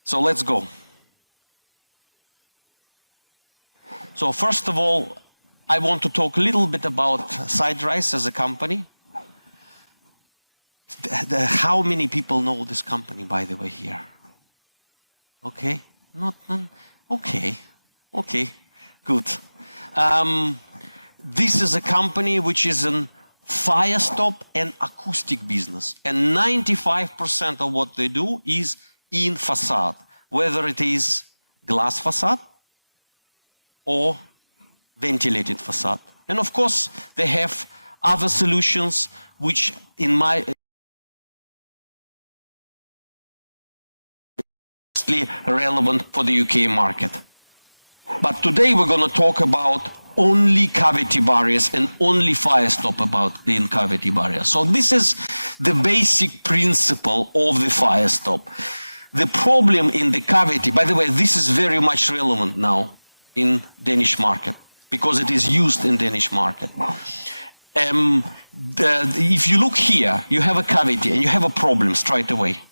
So let's go. So first of all, I want to talk a little bit about SideRise as a company. How many people know this company, by the way, here? Okay, none. Okay, good. This is a company which is in fire stop and acoustic business, and 95% of what they do is in facade, whether it is glass facade or ventilated facade. And of course, they have other solutions which in my relevant for the UK market. But today we're going to talk about only cavity barriers and only fire stop in cavity barriers. So this is the basic principle of the fire stop. The problem in the cavity, by the way, this is very much relevant now in Danish market because it is used in Danish market. If you look here, you have a cavity and you have a problem straight away.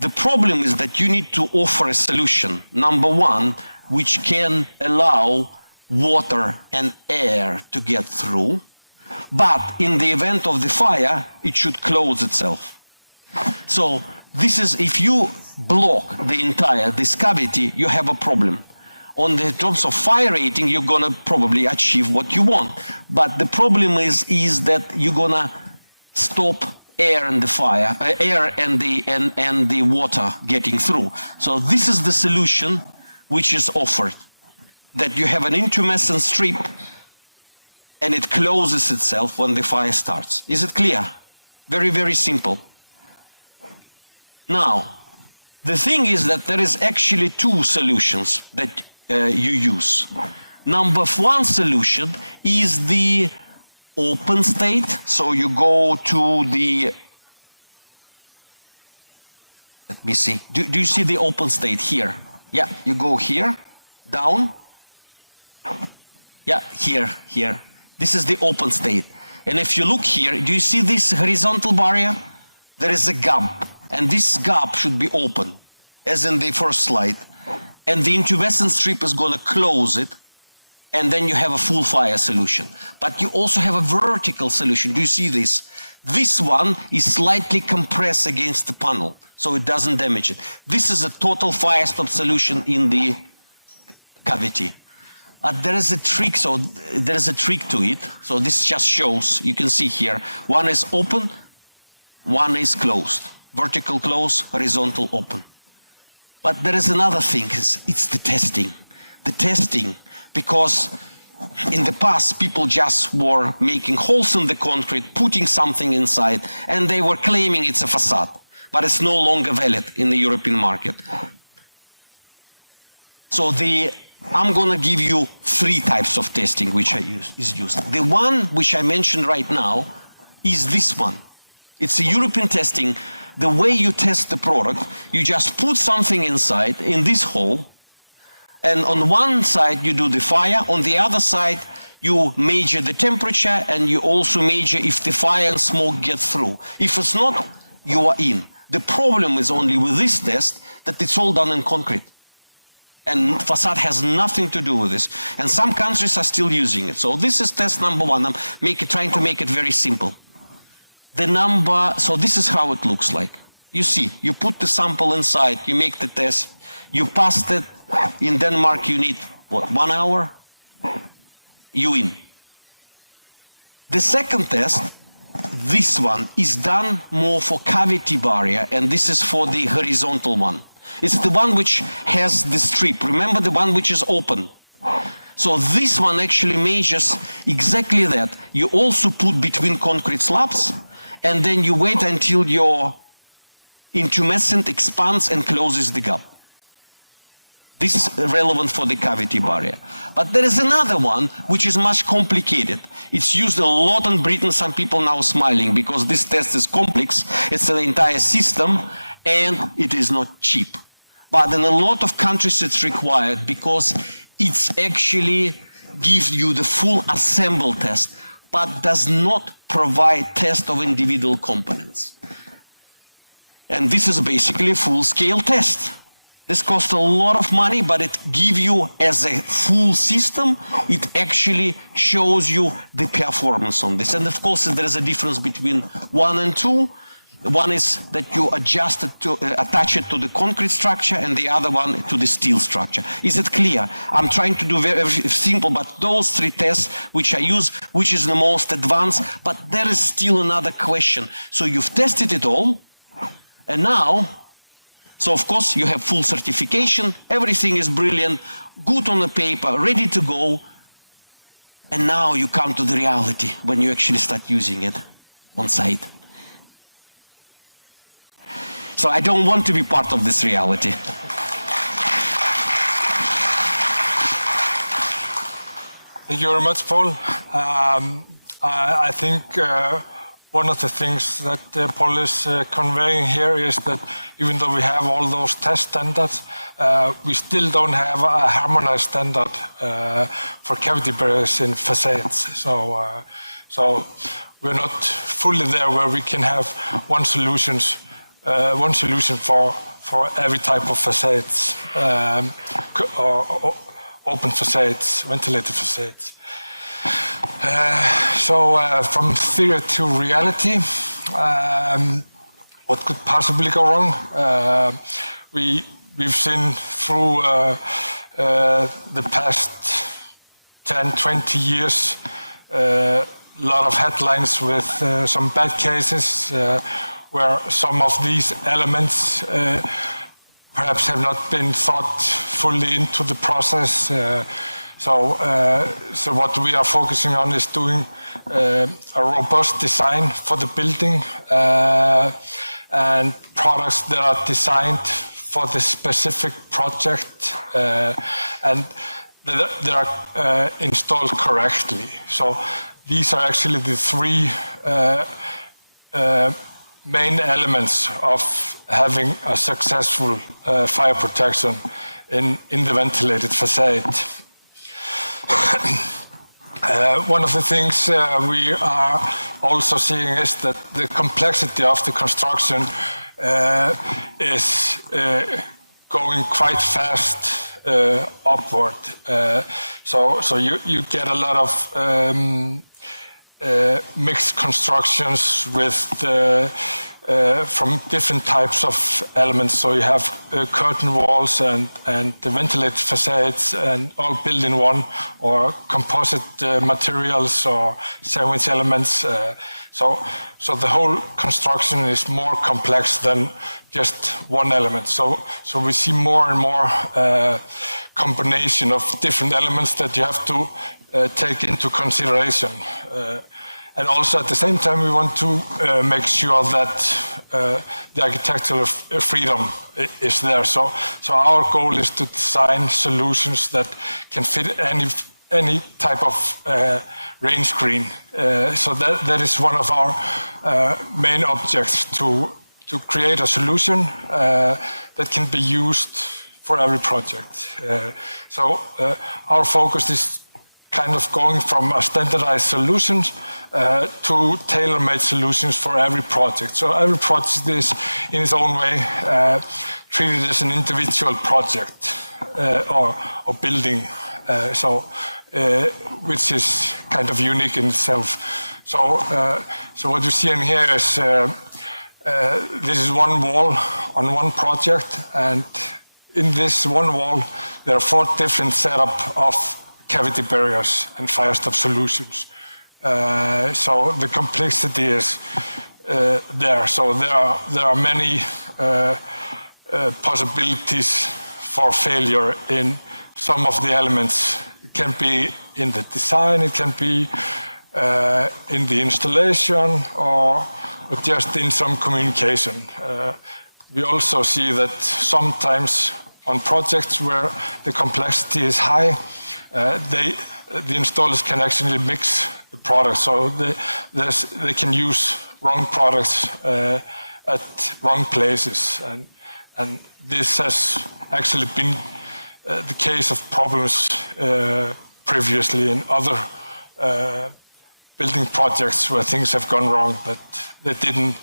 The problem is that you need to offer a solution, number one, which can allow water and air to get through, but in the event of the fire, it should close itself. So this is, if you block the entire, this cavity, you have a problem. On the terms of fire rating, you're gonna probably achieve what you want, but the problem is that you're gonna stop air and the fire, air and the water getting through. So this is the solution which is offered, that you have an intumescent strip and it closes itself when the fire starts. Is it clear? Very, very simple. Now, the thing is that there is actually two solutions that you use. Number one solution is the open state. So you go to the, let me see, do you see the open state here? Yeah, you go here, down. Yeah, here. This is the open state. And if you look here, do you see this horizontal barrier? There is a gap, and this gap should be open, as in the first slide. And the intubescent strip is going to close it, and then you have a full fire solution. But you also have a vertical solution. Do you see this? This one is slightly compressed against the panel, so it doesn't damage it. This is a total fire stop solution in the cavity. There is a trick, so there is a trick to it. So this just shows, you can see here, one is open, one is closed. Vertical close, horizontal open. But there is another thing, it's the testing. The testing, because in the past, people just were making holes in the concrete, putting something inside, and they were claiming it's a facade. But it's no longer valid in the European market. So I'm going to give you 3 types of testing which is used. The one which I mentioned right now is this one. It's a European testing. The way you test the product, you just put something inside in this hole, and on one side you do the fire, on the other side you measure the temperature, and you also measure if the fire and smoke get through. If it's not, you are in. The problem is only with this test that it's all done in concrete. And facade has nothing to do with this. And some countries are still using it. So this is test number 1. I'm trying to make it very simple. So this is how it looks like. You see, you put the sample inside, you make the test, you passed it. In Denmark, you need, what, 1 hour? You in. The second test, this one, is done more for cavity barrier, and this is for the horizontal one. It's the one which has the strip. Remember the one which is open. So this one actually measures exactly that. You also put between concrete slabs, and then you wait until your intumescent expands and closes the gap. This is relevant for the cavity barrier. But there is another one which is much complicated. It's used a lot in Britain. Some people now smiling because this test is complex. It's an entire system, and it is not cheap. But in a lot of countries it's required because it's actually gives you the full assemble test, but does not provide test of individual components. And this is basically a full-scale test. This costs a lot of money, but it gives you as a full system, it actually shows you the performance on this. And of course, there is a difference between 1 and 2. One is that you adjust it to attach it to the concrete structure, and the other one to the steel structure. Is it clear? I'm trying to do very simple, but those 3 tests which I use, which is the most advanced, but there is still another question. So you've tested it all, and now, so of course you have full certification, everything is brilliant, good on the paper, ready to go, and now you come to the reality when you actually start using it on site. So I don't want to be part of this reality. Thank you very much, Paul. I think one of the things that Paul is conveying here is that even though we have all those test standards, we still don't have a harmonized standard for cavity barriers in facades. So we're not fully there where we can have one solution for every type of facades, or open facades, ventilated facades. From theory to reality, what could possibly go wrong? We've seen through the past 10, 20 years a lot of headlines with some bad cases where some of these elements perhaps have not been thought fully into the process. So what we are focusing on is doing a robust design for the building and products that are designed for the specific project and that are installed correctly. So these are actually the three main elements of having a successful fire protection in the ventilated facade. One of the things we are also seeing is that the complexity of the construction is going quite fast upward. So you get a lot of mixed constructions with from different types of elements. So you have curtain walls and the ventilated facades, and all built in one, or composite materials or sandwich elements. So the whole construction is more complex than just one element. So we see more and more combination of different elements that you have to take into consideration. And also at the same time, we want to make sure that the architectural freedom is there. So our goal is to design solutions that can fit any type of rain screen. So that is one of our main objects, to create a solution that can be used for every project. So our focus is kind of going from a standardized solutions to tailor-made solutions for every project. So every project is, in its own way, treated as an individual project or building, which is kind of unique in itself. So what you see in here is this is one wall on one project, and in this one wall there are 4 different setup of cavity barriers and fire stop solutions. So the complexity is there. So there are many possibilities for failure in some of the elements. It can be in the design, it can be in the installation, or just in some communication. We also see that sometimes on projects where the complexity is high, the installers can actually mix the products, so they can use wrong products at wrong places, and this has actually been the case of problems previously in other building projects where things have gone wrong, that they didn't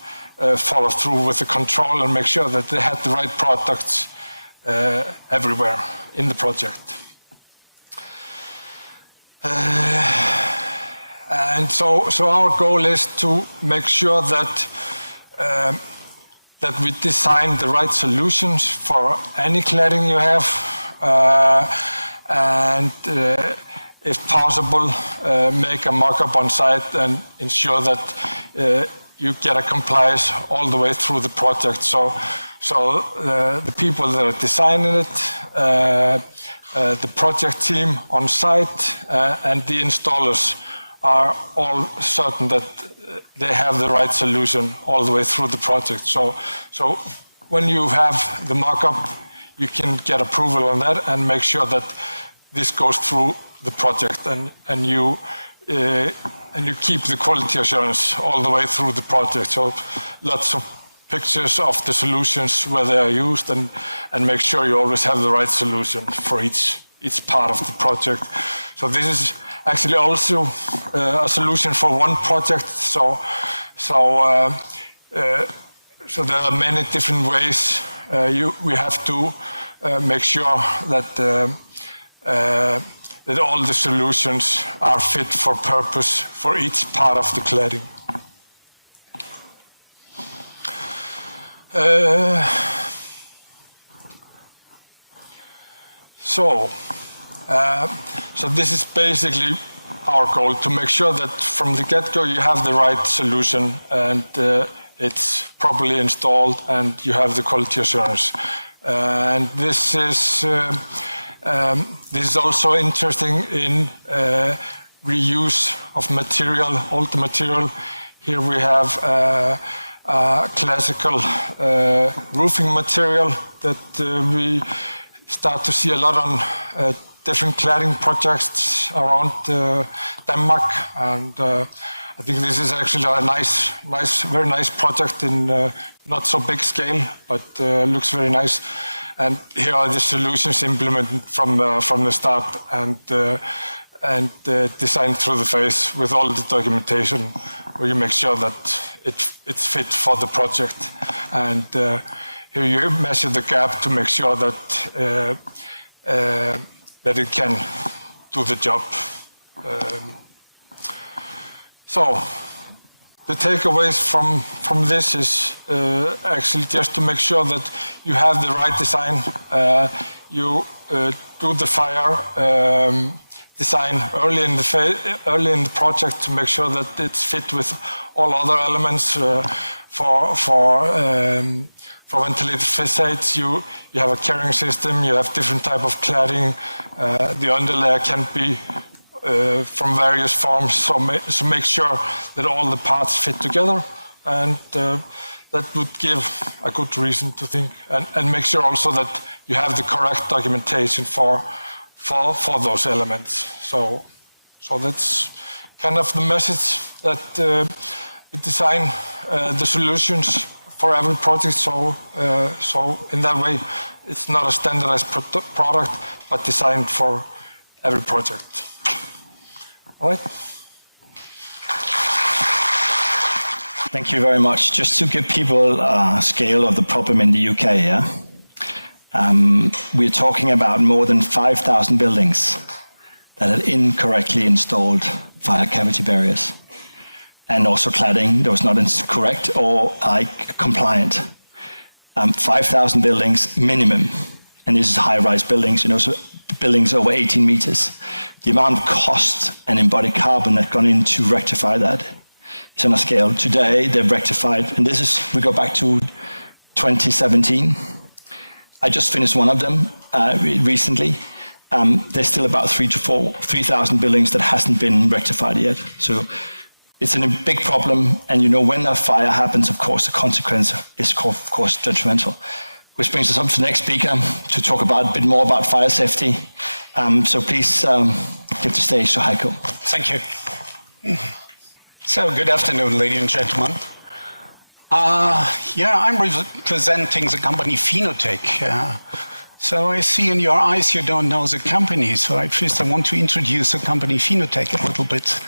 follow through with the control and make sure that they had the right products everywhere in the project. And so our goal is to make sure that that we design the right solutions for any cladding you have, and if possible, make a mock-up on site and ensure that you get a compliance all the way through the project. So the people that are designing it, the project team on site, and the installers are all certain that they have the right solution all the way through the project. So when you have the mock-up, you can get approval on that and make sure that this goes through the project, and you keep the quality assurance all the way through the project. So lots of pictures of the solutions where they are used, and make sure you always have the right solution for each part of the project. So this is actually also a solution for one project. So there are many different ways we have to make sure that that all the solutions are fit for purpose for each part of the cladding. So this is basically our goal, to make sure that from the get-go you have the right solution, and it's properly installed, and you have the quality assurance. And this is also interesting in reuse of material, old material. Here we have classical roofing material that we start to see a lot on different cladding projects, around Denmark, and I think this is actually a very nice project in not so big scale, but looks very nice. And here are the solutions implemented from the start and designed through the phase with all the documentation, where you make sure that it's fit for the project. And here you measure the gap to make sure that that it can do the job. So the takeaways from this is actually just to make sure that you have the right design. You do the fire design early in the project to make sure that it's fit with all other elements. For ventilated facades, you have a carrying system. You have different type of cladding. The underlayer can be from various forms, so make sure that all the parts fit together, and that would give a good reason to think, and make sure also that you have the correct documentation for those elements. So that's kind of the message, that we design the solutions for every project. So in that way, it's not a standardized product, but designed for every project. All right. Thank you very much. Just to give people a scale of the problem in the UK, yeah? We're talking about more than 5,000 buildings that had incorrectly installed fire cavity barriers, and also cladding that was not correct or compliant. 5,000 buildings minimum, and this is high-rise buildings, so buildings over 18 meters. The amount of cost and embodied carbon that gone in to rectify that is on a scale. Today, they've rectified, and we go back to 2017. I just finished one of them recently. There's still about 3,000 buildings that hasn't been rectified yet. So it's a big problem, and when a fire happens, of course, the consequence is, of course, detrimental. Which brings us up to the next speaker to talk a bit more about fire safety. So please give the stage to Heiko. Thank you. So good afternoon, ladies and gentlemen. I'm representing the company Finotech. So I see in your eyes you don't know the company. So I want to introduce the company Finotech a little bit.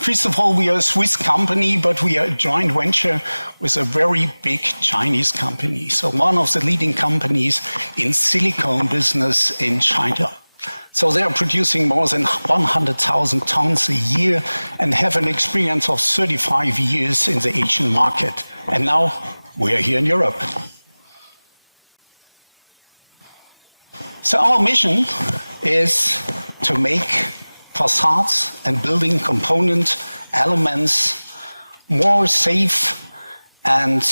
First of all, we are a Swiss company, but we are a joint venture with a very big Chinese company. So one of the leading companies in silicone business in China. So they are producing more than 100,000 tons a year and have an experience of 35 years in the Asian market. And now we are here in Europe. So our mission is to make facades and building component elements more safe and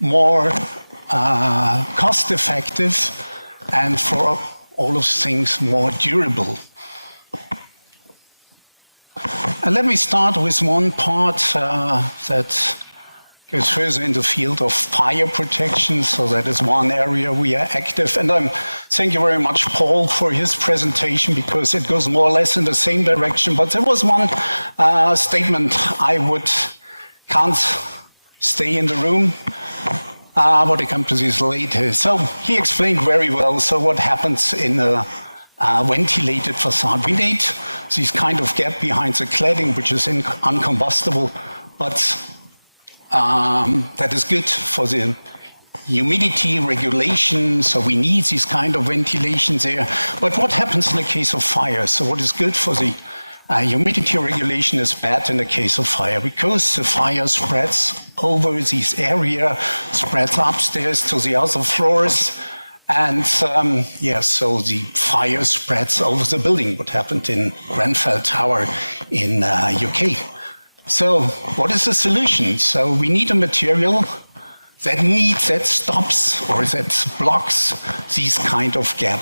more cost-effective, and for all of things more durable. And let me start with one part that goes further in the field of fire protection. So that is one area we are active. And thank you very much, Paul, for his presentation, because it goes more or less in the same direction. But there was one statement can't stay in the room. But I come to this later. So he explained very well. So what happens in a ventilated facade? We need this kind of gap behind the cladding, which is uncombustible, but that is good for the humidity regulation. So we need this kind of ventilation there. But what happens in the case of fire? So what is good for the humidity regulation is bad in the case of fire, because the fire spreads over this area, spreads upstairs to the other floors, and so the fire spreads over the building, what happened in Grenfell Tower in UK. So what is the solution? So we need a material that stops or that blocks this kind of gap.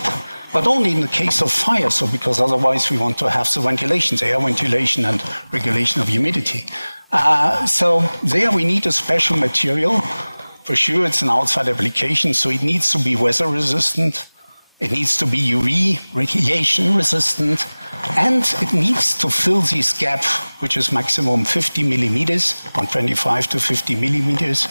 But only in the case of fire, so because otherwise we want to have the ventilation, the air ventilation and regulation of humidity. So there we need a special material. For sure, it's an outside application, so it needs to be weather resistant. It needs to be UV radiation resistant, and it needs to fill this gap, which is maximum 50 millimeters, from 25 to 50 millimeters,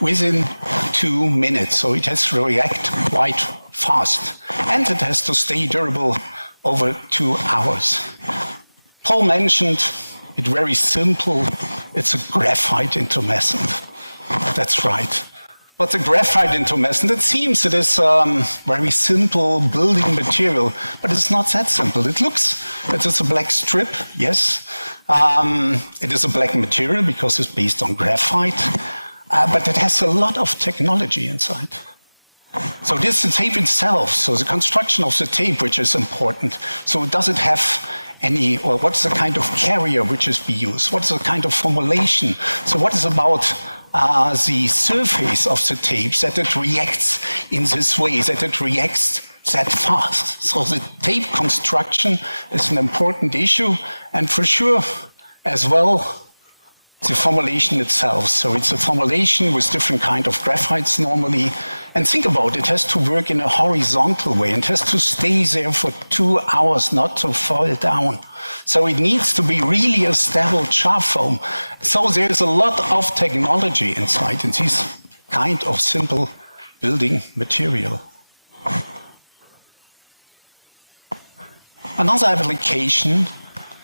within 2 minutes. So it has to react quite fast, and it has to stay durable over 2 hours. Paul mentioned it very simple. It's a graphite intumescent. That's right. But the graphite intumescent, it seems it is very simple building material, but it's not that simple. It is a black strip, yes. It is a black material because it's based on graphite, but it has a lot of technology inside. So this is the tape itself, so the construction of the tape, which is important. So does it have any, or what's the kind of carrier which is be used? What's the kind of formulation? So what is about the surface of the tape, that it reacts in this way, that it reacts that fast? So the tape construction is an important issue, and for sure as well the formulation itself. So it's a formulation with different kind of graphites normally. And think about it, it has to work in a horizontal way and has to stay there for 2 hours, not to fall down. So it needs to be really a stable char foam. So there's a lot of technology inside in this kind of simple building material. Another application,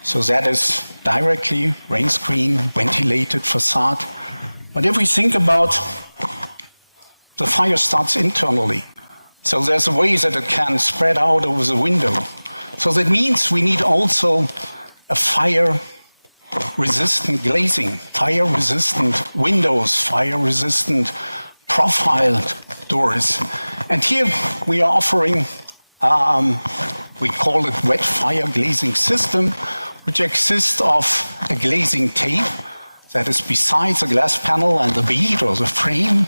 so that is directly rain screen, ventilated facade. But if we think about the fire starts internally. So there's a way that it can spread out over the window. So that means we need also a fire-resistant glazing, fire-resistant windows, fire-resistant profiled doors. And here we are offering, we call it wet fire glazing system, which consists of a glazing tape that is besides the glass panel and the bead or the frame.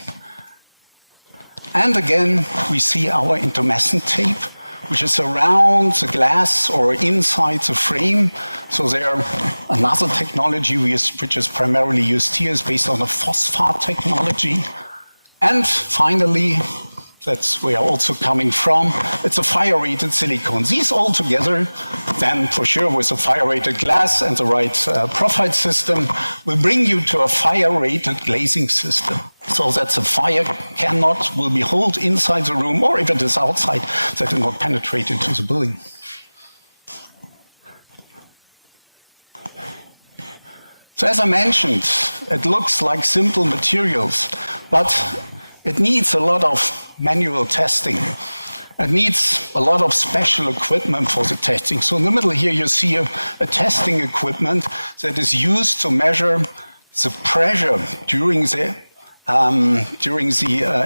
And again, we see our intumescent tape, which is around the glass or inside the frame. So there, another technology which is primarily used here is based on a phosphate technology. And finally, that's where also coming from, it's a fire-rated silicone. These all together, then for sure with a fire-rated glass and the right profile system, will bring you to a fire-rated glazing system. So that the fire will be held inside the room, or if it is outside, that it not penetrate into the building. So as I mentioned, it looks like simple materials, but it needs a lot of manual testing. It needs a lot of special equipment for the testing. So in the middle here you see a testing equipment that is used to measure the pressure during the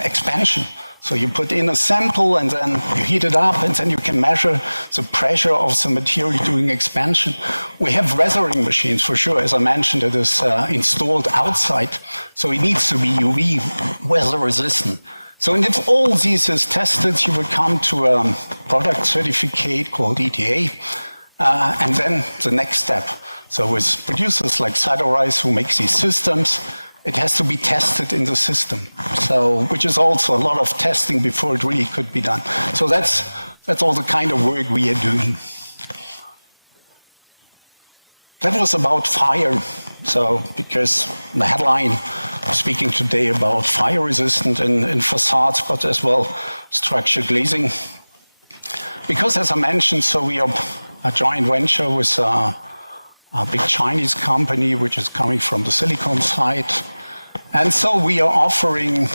expansion. So you put in a sample and then you heat it up and then you can measure the pressure of the material during expansion. We have weathering machines for sure. As I mentioned, it is installed outside. So it needs to be UV weather resistant. So and if all this is tested, you will come to a product certificate called ETA. And then the next step. So with producers like Cytorise who make these systems, it has to be tested in the system. So, which is also a lot of testing before it really could be done. So that's all the kind of work we are doing. That was about fire. So, because the headline speaking today about fire resistant in facades, but as well structured glazing. Because as I mentioned, so we are a joint venture with a big Chinese company, which is coming from the silicone side. And so we are offering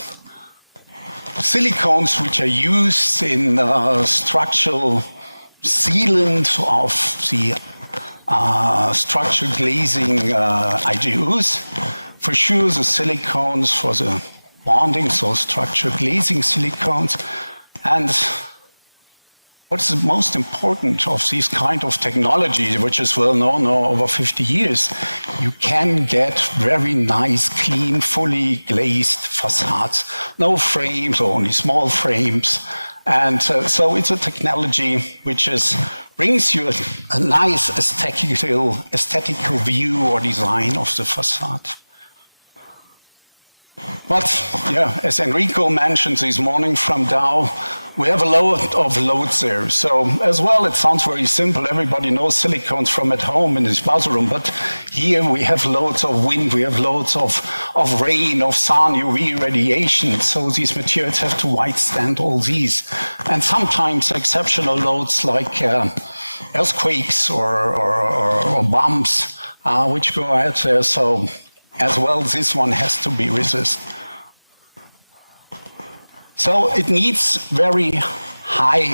silicones which are used in structural sealant of the structural glazing IGUs. For sure, the silicones for the bonding, so structural glazing silicones. And what's the most important of these kind of technologies, which is well known now over 50 years, you can get very nice, clean, fully glazed facades. No frames or only small frames. And so it's a technology which brings you a nice aesthetical view or design of the facade. But yeah, as Enrico mentioned this morning from Dow, we have a lot of loads there. So as well, it sounds very simple. Everybody knows silicones from at home in his bathroom, but here we have loads of wind, we have loads of rain, of sun, UV radiation. So these materials have to withstand all these. And sometimes exceptional loads like earthquakes or bumps, which go out there. So as well, this one has to be resistant. So it needs very high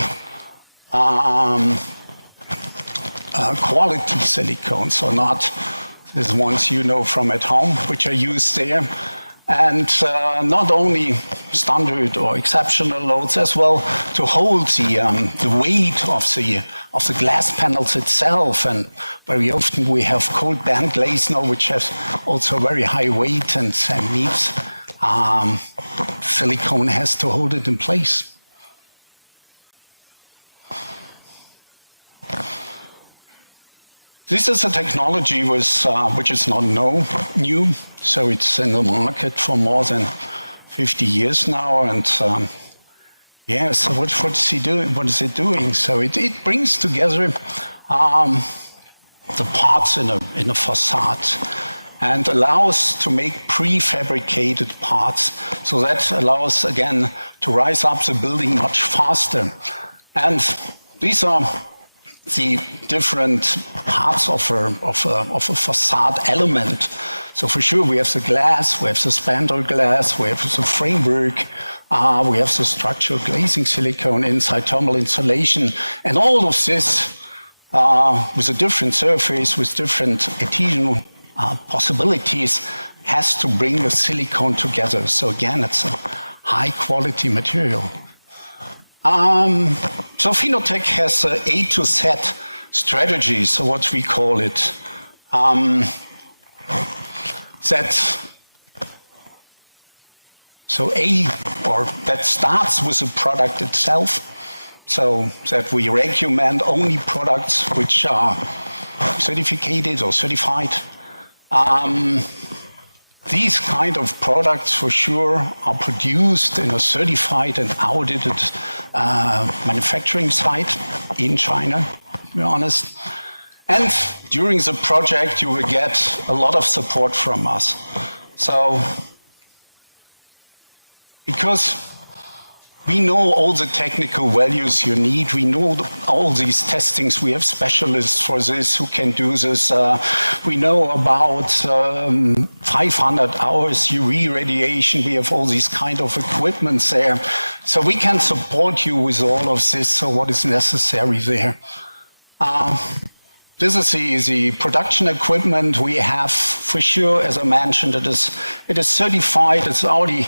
quality silicone, so not these ones you know from at home, which are used there. And not only standard or exceptional loads, as well to hold the weight of the glass panels itself. And very often we have cold band glaze now, which has also very high weight and needs silicone has to hold it in place. This is a technology which is not new, so it's in the market for more than 50 years now. And yeah, so what is it doing? What is it doing? So it brings together the parts in a facade and allows to make prefabricated parts. So that allows, again, to rise up the building much faster. And these are the different parts of a facade element. So for sure, we have the glass, we have the spandrel glass, we have the framework, we have the structural glazing silicone inside, thermal insulation, and all of this with a different surface, with different adhesion possibilities, has to bring the silicone together. So again, it's a high quality material. So Finotech has a A to Z strategy, so what we call it. That starts with the product itself, so that we recommend only products which are certificated or certified. These kind of products, for sure, are produced in a certified and audited manufacturing site in China, to be honest. And during the project, you will get a lot of support from us. So, because we know all the technical values you need. We know all these testings. We have specialists for this who can do this. We know about 500 hours UV radiation. We have all these kind of equipments there. So we can support you with all of this, so what is necessary there. This is the production equipment we have, for sure. As I mentioned, it is certified, it's already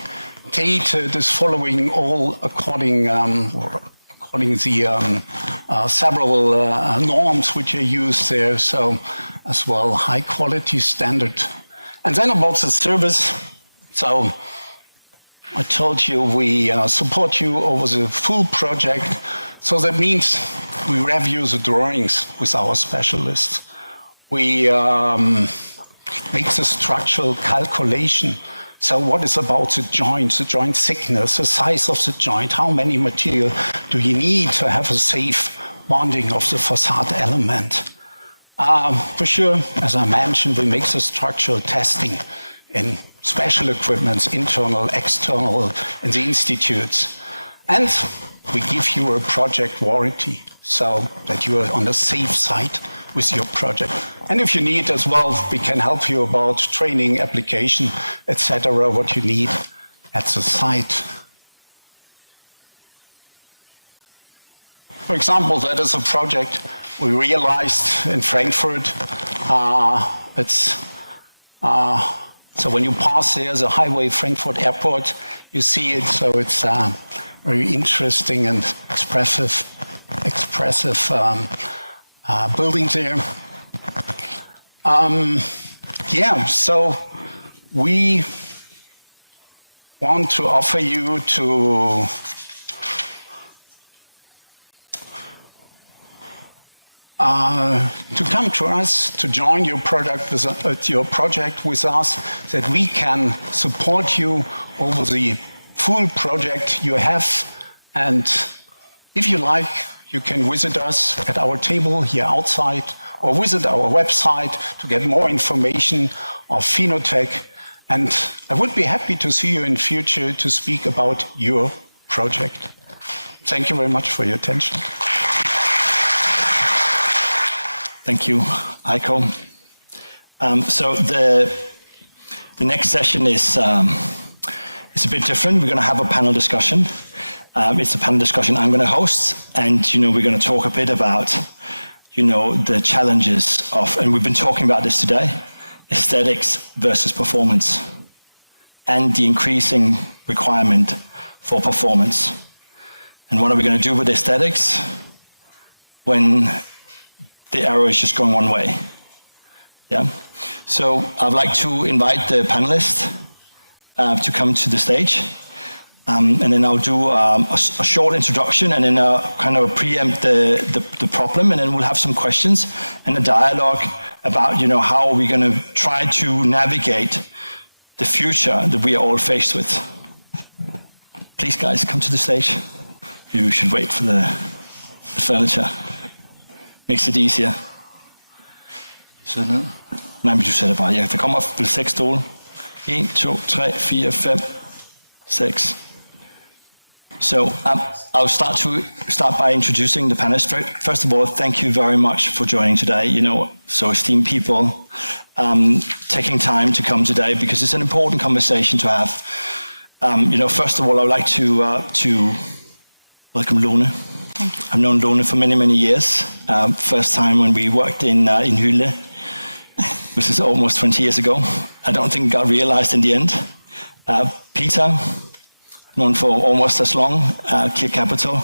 dated, is following all according the several norms which are used there, so as well high quality standard. And then about the service, so I told you we support you over the full project, so that means we review the drawings with our specialists. We make the structural calculation. So what is about the joint thickness, the size of the joint, how many material do you need to have a safe bonding of the facade element? For sure, as I mentioned, we make the structural testing in special equipments, internal, external, in the institutes. And we give you a project warranty so that you are on the safe side with your project. And if you need as well, we can help you about training, application, etc., what you need at the site. For example, that is a project we realized in Frankfurt. So when you pass there, the highway Frankfurt Airport, you see it, so it's very interesting and expressive building there. Yeah, so we want to offer you to to come to us, to join your project with us, that we can support you over the full project you have. And if you like, you can visit us at our table here outside, or visit our website to get more information of Phenotech. And I would be happy to see you in future to speak about your project. Thank you very much for your attention. Thank you, Heiko. So the next session is it's a bit different. We're going to have a panel discussion. It's a panel discussion I'm going to host, and we're going to talk a bit about the challenges of, and we've been talking about this today, aesthetics versus performance, and the increasing requirement for performance. And what are we going to do with aesthetics when the arrow is just going one way? Yeah. So I'd like to invite the panelists to come to the stage. And then I'll do a short introduction, and then kind of preempt the problem, and then we'll have some questions and a dialogue about how are we going to try to navigate the future that we are all faced with. Please, guys, come to the stage. Maybe we should wait for the furniture. Makes it easier. Sæt ned. Nej, men du sætter bare. Ja, der kommer 6 stole. 1, 2, 3, 4, 5, 6. So I'll start by introducing the panelists. First of all, thank you very much for joining today. So esteemed people, taking time to come today, because it's an important conversation to have. First of all, I would like to welcome Lone. I've known Lone for many, many years. First time when we worked in Hylle, which is almost 20 years ago. I don't think it got realized in the end. Peter, known for almost as long, Kier Capital.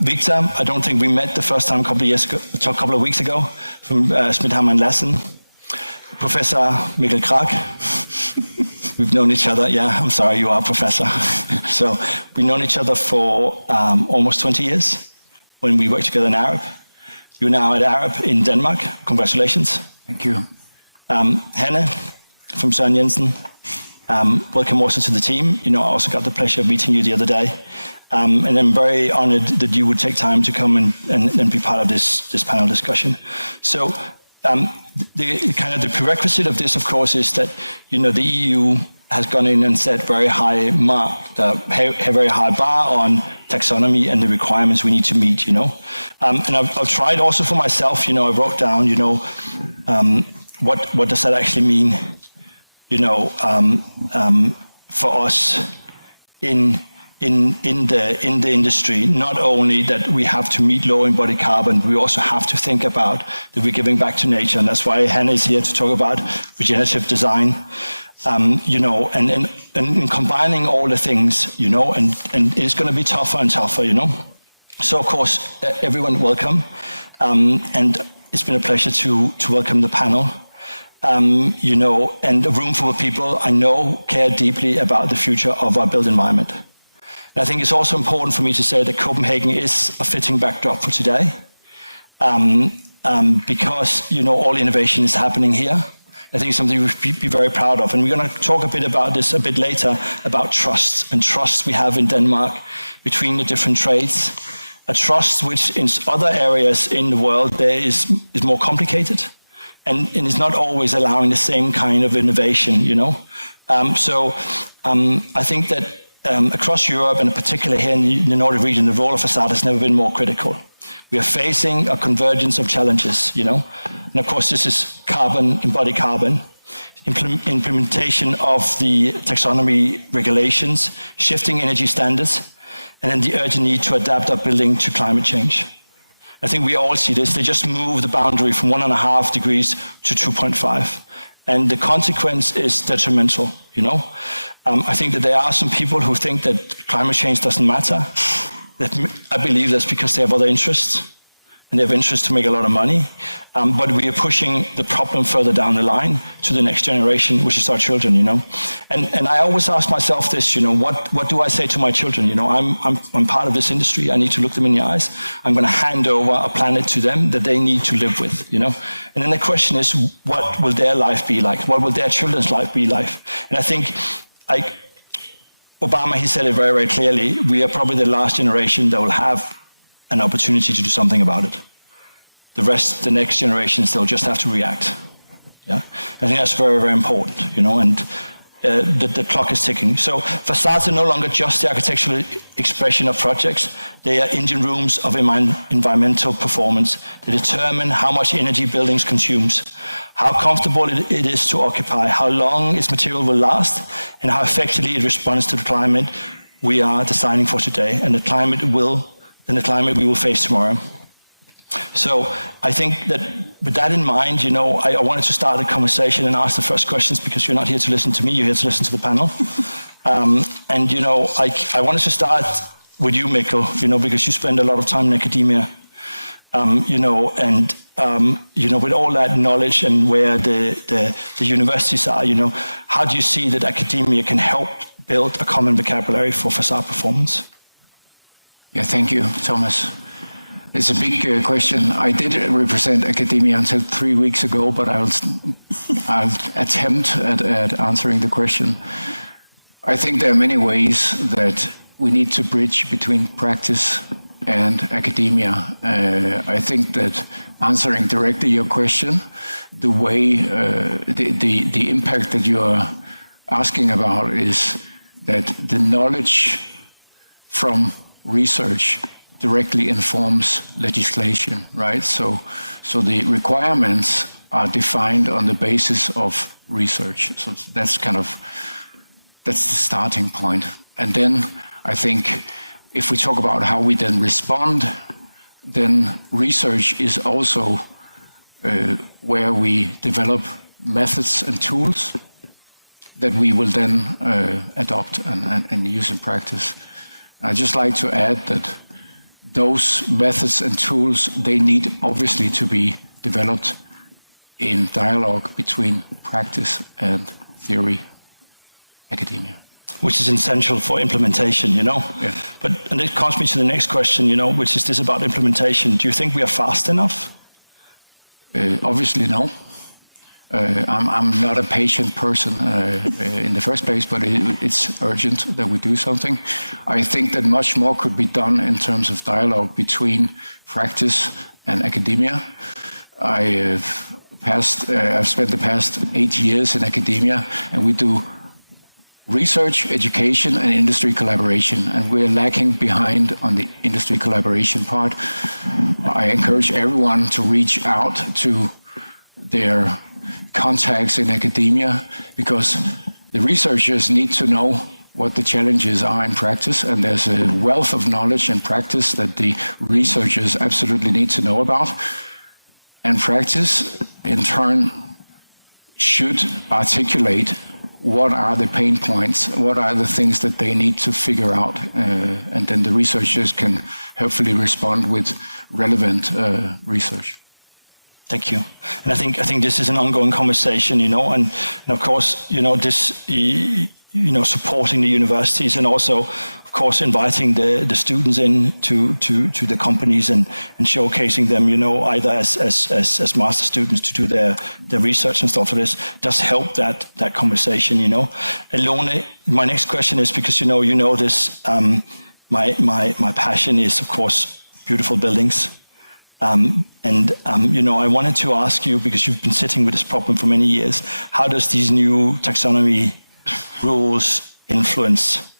Victor, I don't think we met the first time a couple of weeks ago, from Smidhammer & Lassen. Professor Mikkel Krag. We've known each other, yeah, I'm sorry, you are a professor. So we've known each other for almost 20 years when we worked together in Arup. You're now at Arup in Denmark. Congratulations. Thank you. Hanne from Søren Jensen. Welcome also to the team. I also got the pleasure of meeting you the other day. And I'm very honored that you would take time to come and be part of this panel discussion. So the prerequisite of this, of course, is that, the EU has gone in and set very high very high bar on taxonomy and the requirements we need to meet, And I've tried also for myself, I wrote down, what does that actually mean, for us in the industry. Not only that we have to meet low embodied carbon, we also have to think about that we're giving back to nature, and that's why Hannah is here to talk about regenerative design. And combining all the things, and it's going to be tougher and tougher, So of course, everyone welcome, and it's been a pleasure to welcome the panel. And a room full of people I know care deeply about the future of our built environment. And I think it's also important for me to say that Copenhagen is a fitting backdrop for today, because all innovation is happening here. I think it's something we should be very proud of. And we're going to talk a bit about this a bit later, about trust we have in Denmark between the different trades. A trust which in other areas in the world there is more complicated. And is not always allowing the same kind of innovation, I think that across Europe, and particularly here in the Nordic region, the role of facade has never been more critical. We are facing a convergence of challenges, And of course, this is embodied carbon, implementation of the taxonomy regulations, shifting energy standards, and then the urgent need to adapt our building to climate change. I think we all see this. They just move the boundary from 1.5 degrees to 2.5. And the consequence is detrimental, I think that there are some people who think that climate change doesn't matter. I believe that's because they have other interests. and they have interest to make a lot of money. But we are pushing the problem further down the line to the next generation, which is our children, And I always ask myself this, what do I say to my children? I'm part of this industry. I need to look them in the eyes. I'm going to hand over a planet to them that they need to live with, And then the question is, what will their life be like? What will their children's life be like? And I think, Obama, he said it very, very clearly, we are probably the last generation that will have an opportunity to do something about it. The rest, the next generations, they'll just have to react. Yeah, I think that's very, very important, and the clock is ticking. So facades are no longer just the architectural expression of projects. They are engine rooms of environmental performance. They determine how much energy buildings consumes, how comfortable it is to occupy, how long its material will last, and how effectively it responds to the climate we are designing for today, and the climate we will face tomorrow. So I think that with that in mind, I wanted to start the conversation and ask the first questions, because you're not here to listen to me, you're here to listen to the panel. I wanted to start with you, Mikkel, because you spend a lot of time in academia, with all that knowledge and where the universities are, how do you see that academia can help build a common vocabulary for facade performance? Yeah, thank you, Thomas. It's a big question. I did represent academia until 3 weeks ago, but I'll attempt at answering the question. I think there are many ways that we need to bridge between practice and academia. I think that answering directly your question, the way, the impact that you are asking about is that the knowledge from research directly informs legislation, right? So the requirements are defined on the basis of research. So that's the starting point. And then I think if we talk about how we then respond, then research is also where we develop methods and tools that we will then adopt and use in practice. I'd just like to add that those methods and tools, they need obviously to be developed in dialogue between practice and theory, academia. Which is essential for implementation, Yeah. And it comes me to the next question, which is this about implementation. Do you think we are fast enough? Obviously, no. I'm not a patient person in the first place, but it's urgent that we do something. I think that much more could be done in terms of dialogue between practice and academia. I've spent the past 8 years in academia, and we do research, education, and industry collaboration, and we're lacking behind on the industry collaboration part. I encourage everyone to reach out to their contacts in academia, because the researchers need to know what the challenges are in practice, and there's a wealth of knowledge and practice that the researchers absolutely need to know about. And practice, in turn, should articulate what are the pain points, what are the things that they need to figure out, and then the researchers can hopefully respond with relevant research. Thank you. And I think this is an ongoing conversation, and of course, this, supporting the universities, and also, of course, inviting the students in to the companies and showcasing them, either as master students to do their research and stuff like this, does help that conversation, And Lone, my next question is, because this, my passion is, of course, beautiful buildings. I wanted to ask you, because you've been sitting with this problem for many years, how does these new taxonomy rules influence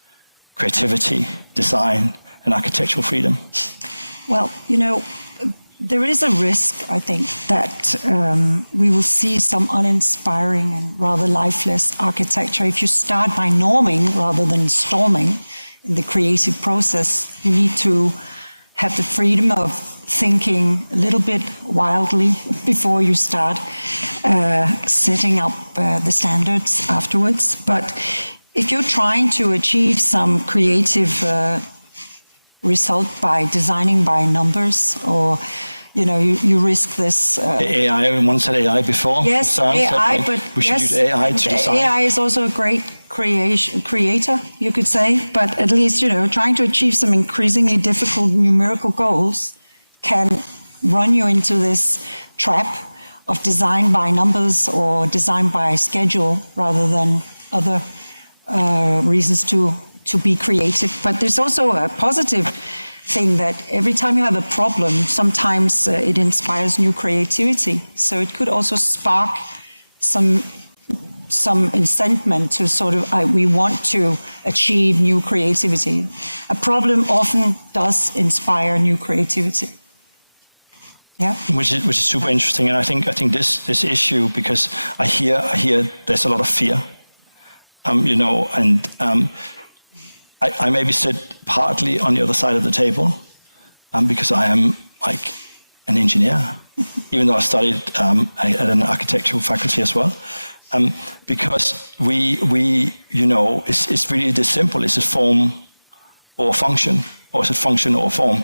creativity, design, and architectural freedom? Well, there is a risk, I think, that we will see some uninspiring and rather lifeless architecture. If you start by norming rather than storming in the creative process, you need to have the freedom of thinking a little bit wildly before you start setting up the standards afterwards. But if you're trying to achieve some creative result by designing by numbers, or you risk this. AI, everyone said AI before. Yes, AI, but we should use AI to design. AI is also a great creator, you could say, but at least, trying to achieve some increasingly difficult numerical goals can run you into this trap of design by numbers or design by schedule rather than other reasons to be creative. But there's also a positive thing that every time you have a problem, sometimes it inspires new creativity. So it could also spark some incentives to sort of, we want to achieve new creativity. A problem often does inspire new creativity. Yeah, which is super interesting, and I think this issue, because I hear there's a lot of fear, I maybe sit partly on the other side of the table, because I am like an engineer, even though I studied at an architectural faculty as well, because it's really this simple. It's a form or function, or it's a function or form.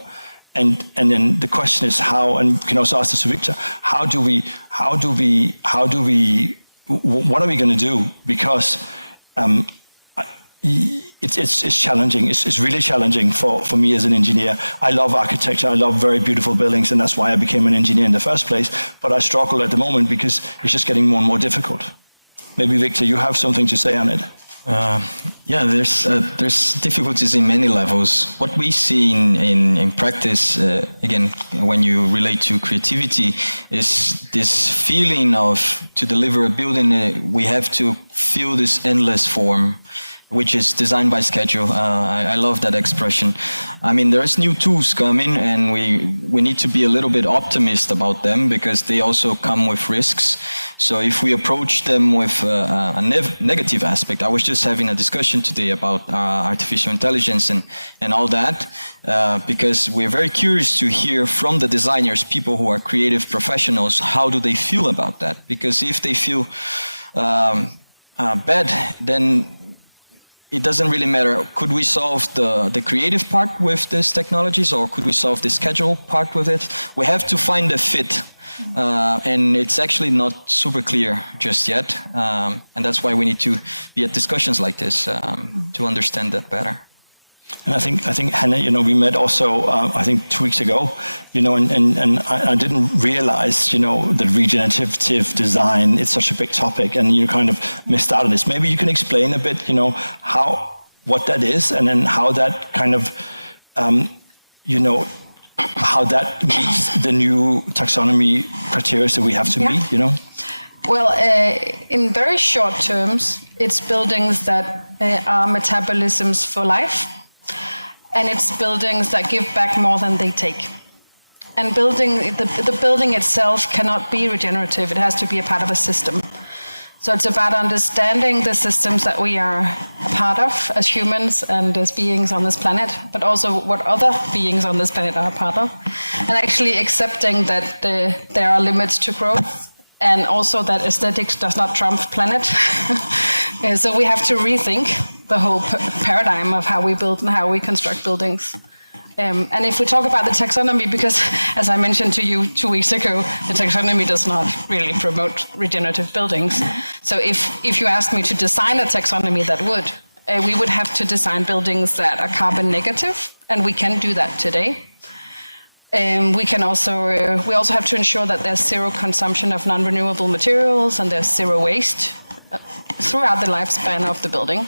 And then the question is how, and we can also ask this to Victor, what are we going to do? Because it's challenging. It's really challenging for me as an engineer. I love architecture. I love very beautiful buildings, and that's why I became an engineer in the first place. But I struggle at the moment because it's just getting more and more difficult. Maybe Victor, you have something to say on it. There's difficulties in many levels. What we see in practice, again, when you relate to creativity, is this feeling of, to deliver a building, we have to fill this endless form, which is designed by schedule. I love that expression. I mean, there's new tools coming, and we need to be a little bit optimist about them, because they also come with risks. So if we approach them with a negative aspect, I was just having a discussion today about artificial intelligence and all that, because we're very curious to hear from the designers, people who are creative professionals, how do they feel about that? Because if they feel bad, then it doesn't really matter. Could we solve the creative part with these technologies, or could we solve the schedule part with it? We have to find a fit, and it's actually not super clear just yet. And that's why we need to be at discussions like this to understand that better. And I think Hannah, we met also, I think 2 weeks ago, and I didn't realize, that regenerative design is such a big topic, and you kind of missed out on this. Maybe you can explain a bit, what that is, and then how that kind of, how that meets the new taxonomy criteria that we have to meet, Well, in very short terms, it's buildings that are metabolisms for life. And it's buildings that give back more than they take. And the building itself cannot be regenerative. It has to be a part of a system. So it's about understanding the systems that we are a part of as humans and as beings on this planet, but also what other beings on this planet are a part of. And actually accepting that there are limits to growth, and also that aesthetics does not trump planet. So we have to rethink the whole paradigm of how we build and how we construct buildings. And if we talk about the taxonomy, because as I mentioned to you 2 weeks ago, the taxonomy does not really promote regenerative buildings. So if you asked me to design a taxonomy that would, we would have to design buildings that are carbon negative, and we can do that today. We also have to ensure that there's zero consumption of non-renewable materials and there's zero waste throughout the lifespan of the building.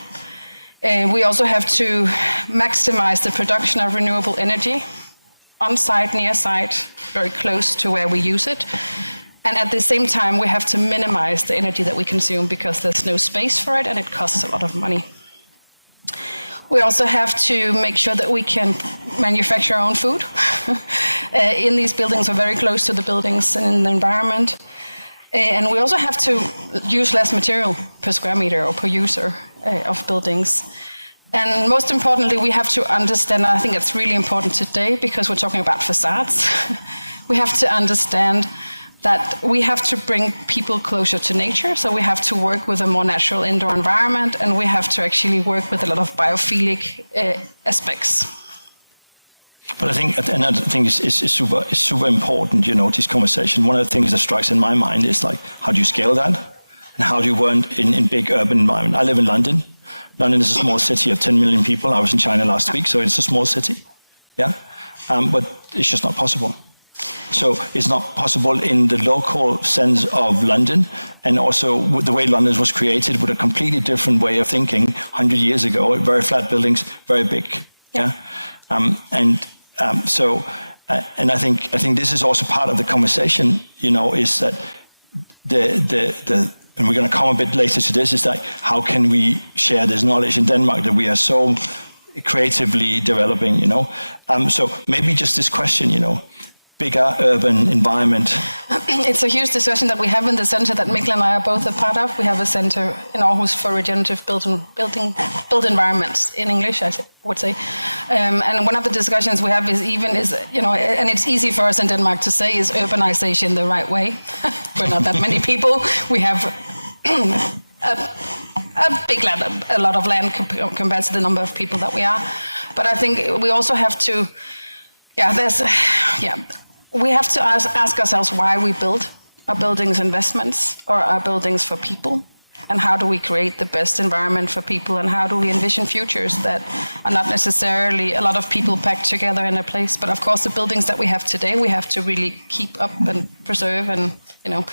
We also have to maximize the production of renewable energy on site, near site, very close to where we use it. And at the same time, we have to minimize the energy that we consume, because there's no space for it and it costs a lot of money. We also have to make sure that we can manufacture our own food. In these buildings, we're very close to the buildings and in the environment. And we also have to use less material per square meter or per user of buildings. And most importantly, we have to understand, I think it's really important today because we're talking about facades, we have to understand that we have to bring people closer to nature. So we have to work with a more natural indoor environment, and we have to actually work with a lot of biophilic aspects. But I think another thing is super important, you know, this conversation. One of the things that strikes in my mind is like, how do you scale that? And how do you work in big urban environment? I live in London. London is a small city of 10 million people. I was in China last week, so it's a small city. Yeah. But it's just not possible. So it's not possible in the local sense of London, and also the way London was created with a completely different way of thinking 100 years ago. Very flat buildings, very big. Yeah. So I think this is also part of the conversation. You know, is that and we're going to come a bit later to this. Is that how can we share this knowledge in Denmark that we are so creatively developing? You know, so maybe just this question. You know. Bigger urban environment. It's a huge discussion that we have in the center that Mikkel and I are both a part of. We have a center in Aarhus for regenerative built environments in English, I would say. And one of the discussions we have is you know, and it's easy for us in Denmark to say, is urbanization the right way? We're not that many people. We have a big land, a lot of land compared to the number of people that we are. But I think we also have to, we have to ask ourselves why we build. Are buildings investments or are buildings for people? And how do we create the best environment for people? And how do we envision futures that are not necessarily a lot of people packed together in a place? But of course, the buildings that we have today, we have to really keep up and preserve, and you know.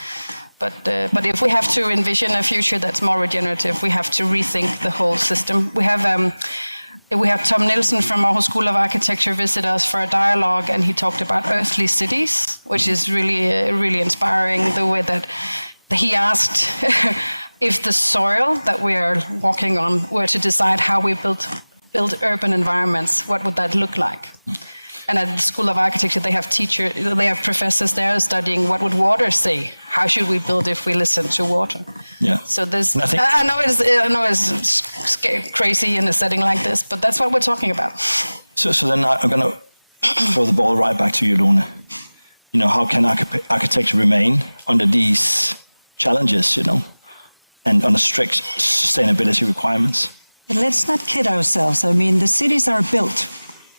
But if we have to envision a future that's more regenerative, we have to rethink the whole system. We have Tom Nielsen from Aarhus School of Architecture visit us for a dialogue, and he talked about earthly cities, which is really inspiring. The way that he asked if the soil that we are walking on were to decide how we build urban environments, what would that look like? And at the School of Architecture, they have professors there studying what would water say. How should we build if we listen to water? Yeah. So there's. I know it's crazy in a setting like this, but that's what we're talking about. So then I'm going to throw the ball right back to you, Lone. You know, how can architecture remain under these challenges? You know, and under strict sustainability requirements. But let's not kid ourselves. I mean, the cities are built.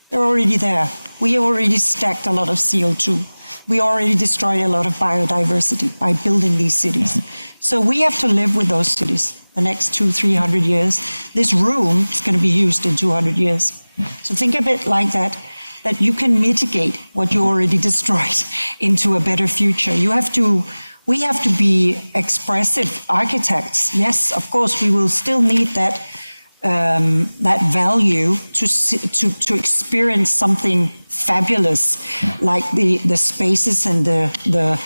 They're already there. We already stacked a lot of CO2. We already destroyed a lot of biodiversity by building these cities. So we have to live with those cities the next 200-300 years. This room is going to be used in 200 years. So think of it like that you can mitigate what you already destroyed into a better future. We have to be expressive architects. Yes, of course, we will still need that value to experience something fabulous, like the spaces and the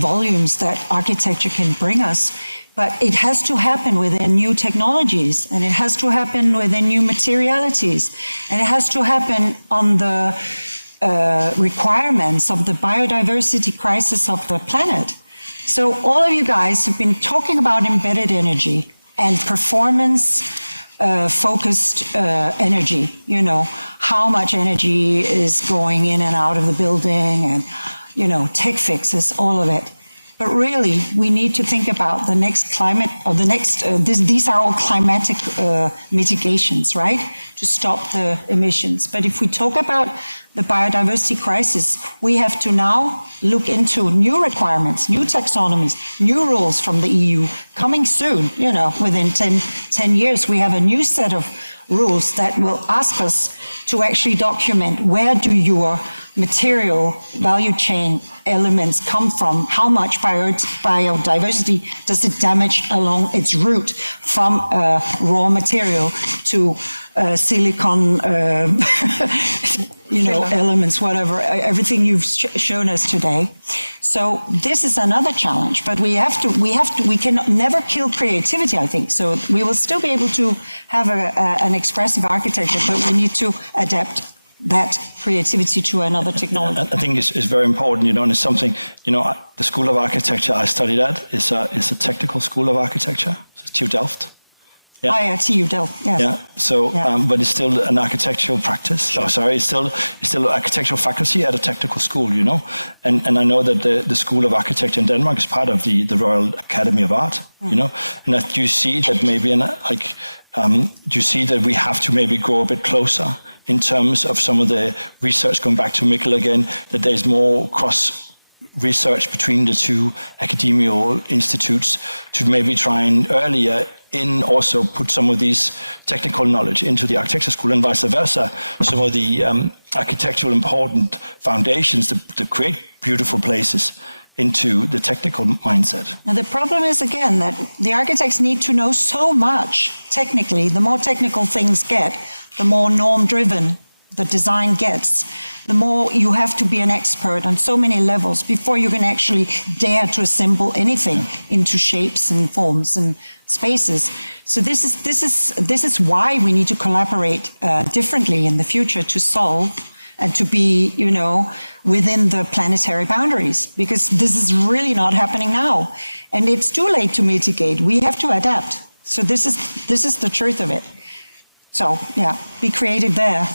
volumes that architecture can bring us. But it has to happen within new technologies, and it has to happen within new materialities, and it has to happen on the requirements of the biodiversity crisis of the planet. So all of you guys have been talking about embedded energy and performance focused energy, you know, how much energy is going in and out of the building, and, you know, tech fixes, all of it. But really, we need to think about the next climate, or the next, these are all climatic mitigations, right? To stop the emissions. But if we talk about the biodiversity crisis, we have to now look into new requirements, new taxonomies, new rules from the EU coming soon, you know, within 10 years. We have a new set of rules that will ask us to actually document where do your material value chain elements come from, how much biodiversity does it damage along its route from raw material to silicon, you know, elements, whatever, everything you've shown us today. So this is another challenge, but we can never kill creativity, I think. So we will still be able to have an expressive architecture, but we need to adapt that creativity to another technology. I think it's very important, you know, and it's something, you know, the School of Architecture I studied at is a technical school of architecture, so TU Delft. Yeah. TU Delft, yes. Yeah, so, but it's still an architectural practice. Oh, sorry, it's still an architectural faculty at a technical school, you know. And I know that the School of Architecture in Denmark is part of the Royal Academy of Art, you know. And that you see that maybe, do you see that we have to maybe go a bit closer in terms of some of the research, going back to Mikkel again, that there's more cross research between the two academical institutes to maybe try and earlier in also put some of these technical knowledge into the architecture school and vice versa, some of the architectural important foundations to create beautiful places into the technical mindset. Now the problem is again that the architects need to know so much technically. The more technical things get, the more norm-driven the design gets, the more you have to be an expert on so many levels before you can actually dare to assemble anything into shapes and forms and spaces. So this is why we need to collaborate differently in the future to solve and to be, you know, within the planetary boundaries, because this is really not happening now. And it's too late to mitigate. We have to adapt. So this is the truth of it. So yeah, be creative there.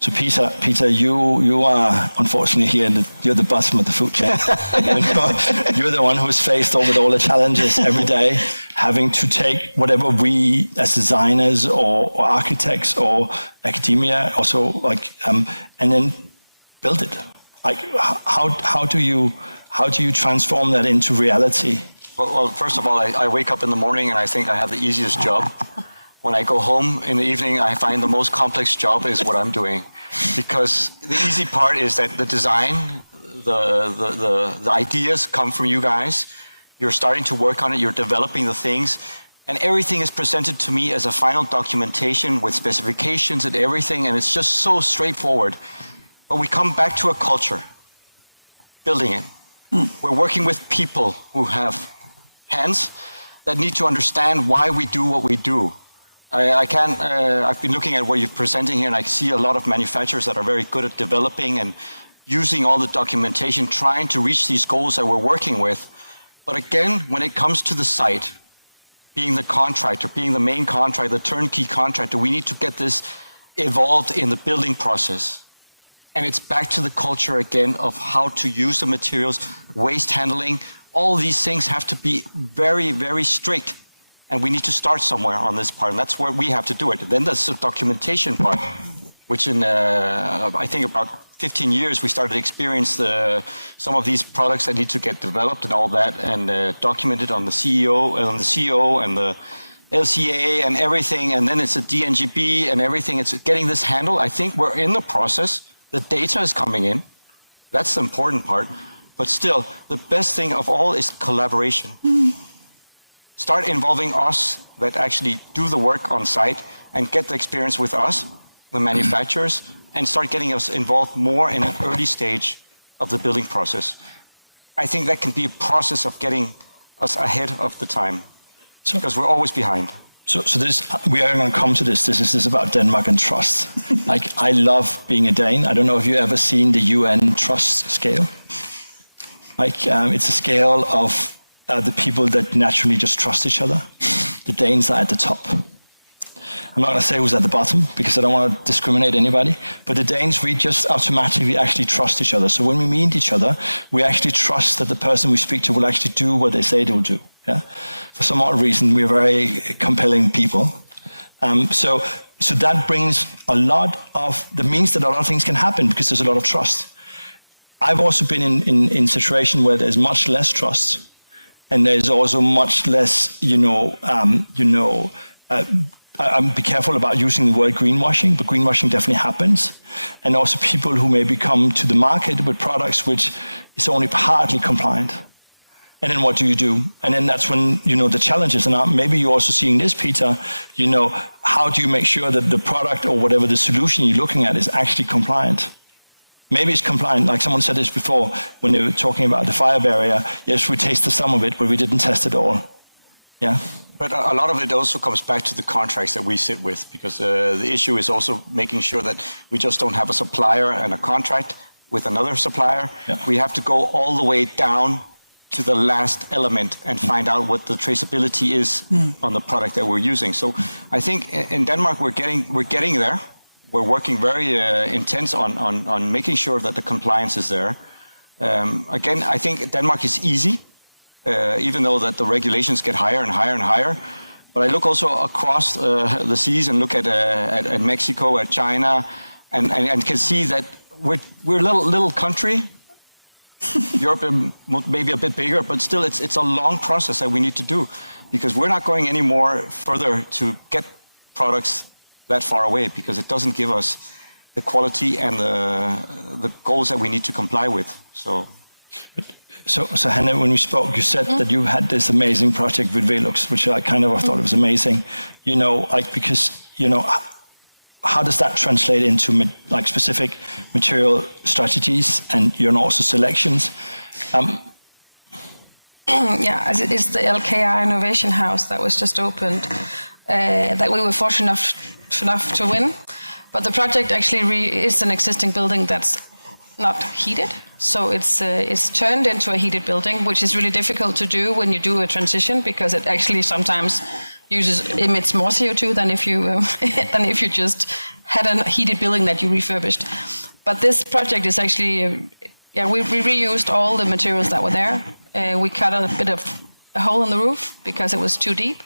So Peter, you are unfortunately here, you're the bottom of the food chain. You're the one who's faced with all the challenges every day, having to take whatever we as designers or architects or academia also like, and then build it. Like how do you transform that into reality? Well, first of all, I wake up in the morning and I think I have the easiest job. When I go home in the evening, I find the most complex job is what I'm doing. Because the easy part is that the design, the ideas come from you guys. You're starting to work on it, you're developing the things, and everything is presented to me as a final documentation with specifications and everything, and it's just so straightforward. But we come back to a culture, building it. We're working with people who have hands that need to understand why we do what we do. I've been looking at what you're presenting here, and I see a lot of manufacturers that are very good at developing and using all the documentation, trying to reach these goals that we're working with. But again, when it comes to the site, being the contractor, being the main contractor, the turnkey contractor, we need to get this evolved in the building process. And it's back to the culture again of how to use the materials, waste handling. All these things have to be very, very strict. And we need to start somewhere on this part, and that's where we have to do it. And then there's the documentation part, which in, I think about 15 years, we started to experience some of these products that need to get developed and all that, and documented on the CEO and the LCA and everything, and then it's a DNGB and everything. It's getting this handled. I think we're in the process. The data is coming in. That's the important part. But still, the best thing of all is collaboration. Start involving us that actually do the work on site and get the experience with us, the manufacturers, and start getting us involved more in an early stage of the building process. I think that can be a process of getting us ahead of the time, because we're always behind. So this, we are going to come to this. This is about Denmark and trust. Like, I love being a Dane. I don't know if you've ever seen the UN trust scale. Like, it's a scale of the people that naturally just trust each other. The Danes are at the top. I'm not going to say who's at the bottom because I don't want to discriminate anybody, but the Danes, we just automatically actually trust each other. So when we meet each other, we actually trust that the person we speak to will actually do what they say they will do. Yeah. For some odd reason, we're very compelling people. So that brings a lot of, that means that a lot of things can happen because there's a lot of trust. I've also been in situation where there's much less trust. And there's also much less, be careful about using the word greenwashing, but greenwashing definitely happens. And also people who maybe come to the market with products which is only partly compliant. And then what do you do? And then that's when, the challenges. And maybe you're also seeing this, Peter, how do you make sure that the product or whatever the solution you're looking at is actually compliant? Maybe it's compliant, like someone said this before when they were talking about the fire barrier. Yes, we tasted some of it, but we didn't test it all. Yeah. But a lot of it also comes back to the contracts that we sit with, because the issue is also making sure that we just don't have a supplier and a contract with another supplier. Yeah. We have to go all the way down to the last element and find out what the traceability is on the product that we're using. So I think in Denmark we're getting there. We're working very intense on making sure that the compliance is there. Again, I think Denmark is easy, even though that the regulations get higher and higher and higher. But I look also across the seas and look at Mexico, at China, and can see that we're a little country. Europe maybe a bit bigger, but still it's a long process that we need to do, because we're not going any more further to get products that far away, because it doesn't give us the quality and the goals that we need to comply with. So Hanne, when we spoke, you said that you had this amazing project with Velux, which I kind of thought was amazing. You know, like, because, you know, how does that translate into like specific material strategies and, you know, also selections? Yeah, as it is the LKR Innovation House that was just opened, that we were fortunate enough to win. But the project actually is an existing building that's not heated. So it's turned into a heated building, which is really difficult to do when you do a transition, because it actually sometimes emits more CO2 than if you just had a heated building that you refurbished. But this project is actually, we reused all the materials that were there. We cut a bit of a hole in the roof because it was too deep.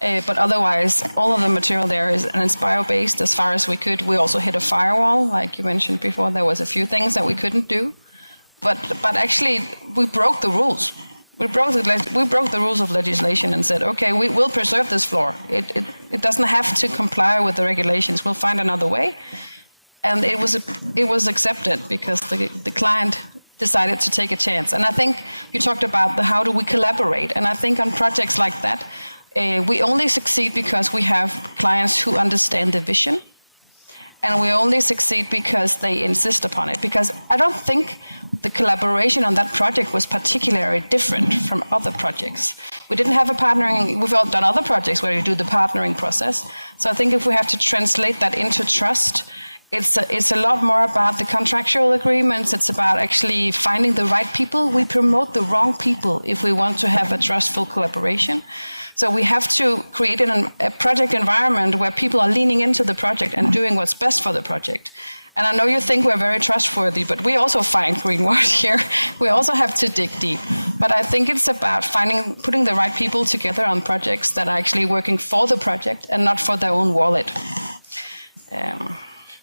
But otherwise, all of the material there is bio-based as far as we could. We also hit a firewall, like you mentioned before. There was a few things that we couldn't do. But actually, we broke the rules. We broke the rules of legislation and said, okay, we will preserve this floor. It doesn't have to comply with the regulations. We'll find another way. And it was accepted because the client decided to take a chance. And I think you talked about how do we collaborate. And I think on projects like that, we only succeed because we have clients who understand the vision. And we only succeed because they insist upon it. Because I don't think the collaboration on that project was particularly different from other projects. We didn't have a partnering. We've all done other projects where you do the partnering process. So I think if we have to translate that into trust, it's a lot more about the contractual agreements. It's about actually finding the right people. We promote the wrong people if we want to have a trustful collaboration. So we have to create a project environment where people are leaning into the project and doing what's best for the project. And I know you think we're very trustworthy, but we also find greenwash here. We also have to dig deep. But I think it's about putting the right people together on projects that are actually working for the project and not for their own wallet.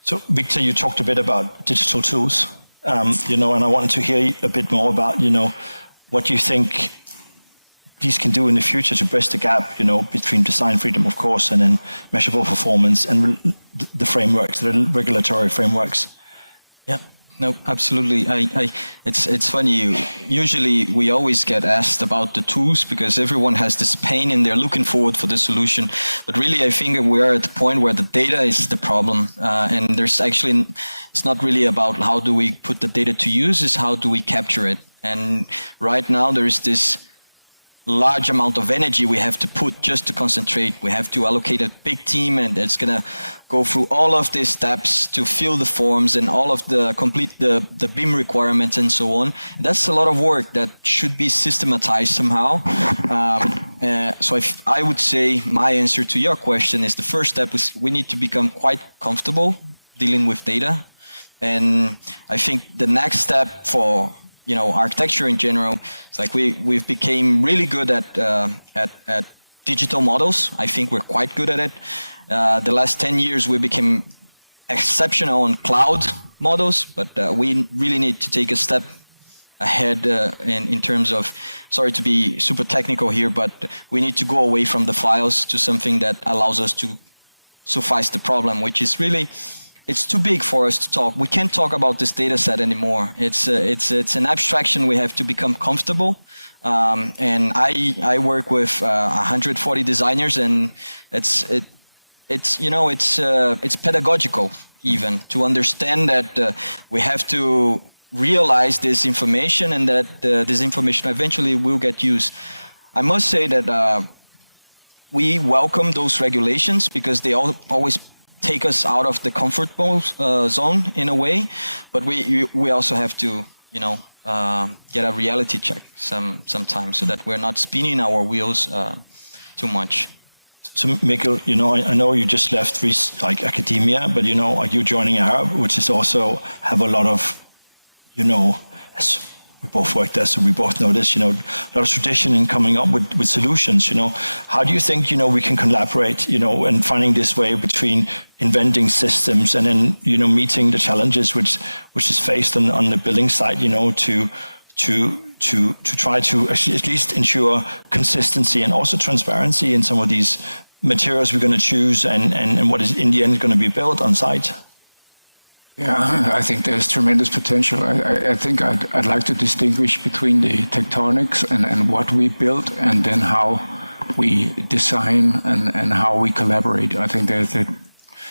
So, Victor, you talked a bit about digital tools, you know, and I wanted to hear a bit more about, you know, what you think these can do in the future to bridge the gap, you know, between design freedom, of course, and then measurable performance and the frameworks, the regulatory frameworks. Yeah, no, absolutely. It's funny. Usually, we always get asked about the tools because everyone has this pain and they're looking forward for the solution. But really, I think we are at the point where the data is the problem, and there's actually it's not really about how do we put the data to use; it's how do we capture it. And right now, there is this large amount of energy we have to put just to concentrate. We have to allocate a big team, and it's going to go through all of these steps to fill the forms and all of the complete the BIM requirements and so on. That's a lot of work that should be systematized somehow. So I would say my answer to your question is the first step is we need to become quite comfortable dealing with data. And I think the next step for architecture in general, it's like we've became really good at digital models. I think we're quite good at it. The last 10 years we became exceptional on cloud models, but we really need to take a step ahead in terms of, sorry to be super technical here, but we need to go away from the files to something that allows us to suffice the problem, which is really, it's too big for us to talk. We can't talk about this data set anymore. It's an abstraction we have to become comfortable. And I work with 140 designers, and it's pedagogical even to understand that we have to realize this information and that this information eventually will get used. I must say that we welcome those regulations because they always take us out of the comfort zone in a way, but we also have to get a reality check sometimes so that we're not spinning our wheels too much. So Mikkel, I know you just left academia, but you're joining Arab, which is also have a lot of, as we both worked there, so we both know this, a lot of tradition in coming up with solutions, How do you think, we can collaborate, and finding this way between inventing systems and then, meeting the challenges which is faced on the building site, to try to at least ensure consistency and also transparency in some of these materials we're going to choose and what is in the end going to be built on site? Yeah, I think there's tremendous potential. I think I'd like to distinguish between the tectonics and what we build and then how we design and how we collaborate. I think they're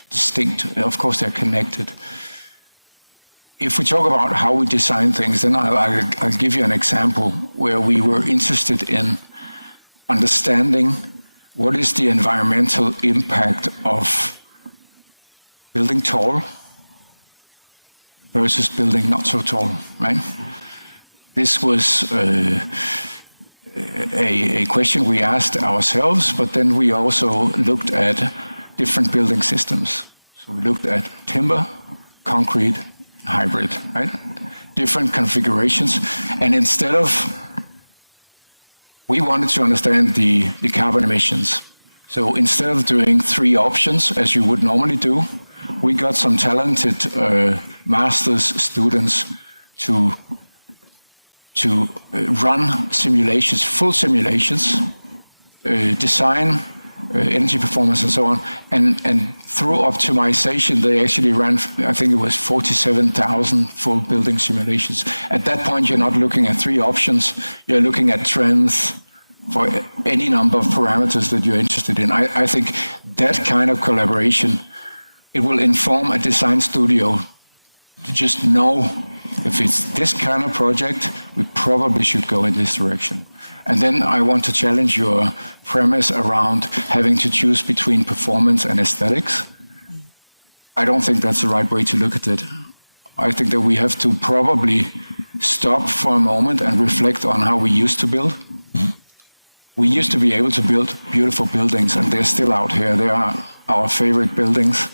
distinct. Of course, they're connected. If we talk about how we design things, then I'll give you an example where we were interested in understanding what is the environmental impact of building tall versus building not so tall, right? This was a question we asked ourselves, but then we also looked at different building systems. So we looked at timber, concrete, hybrid, right? Different configurations. And instead of, we wanted to understand the carbon emissions. So instead of doing 3 options, as you would normally do, we got some talented master's students to run simulations, full simulations, design, energy performance and so on, and through optimization they actually ran, I think it was 47,000 full building simulations. At that point you're not looking at 3 options, you're looking at trends for any number of parameters that you're interested in. I think that kind of collaboration, it will inform a design studio to just know if it's this kind of project, we probably should go in this direction. And then I want to challenge your premise around having to choose between performance and aesthetics. I don't think that's the right way to look at it. I think that we have to probably stop for a moment and reflect on how we used to build. We used to be able to build beautiful buildings, and they're still out here. They are our favorite buildings.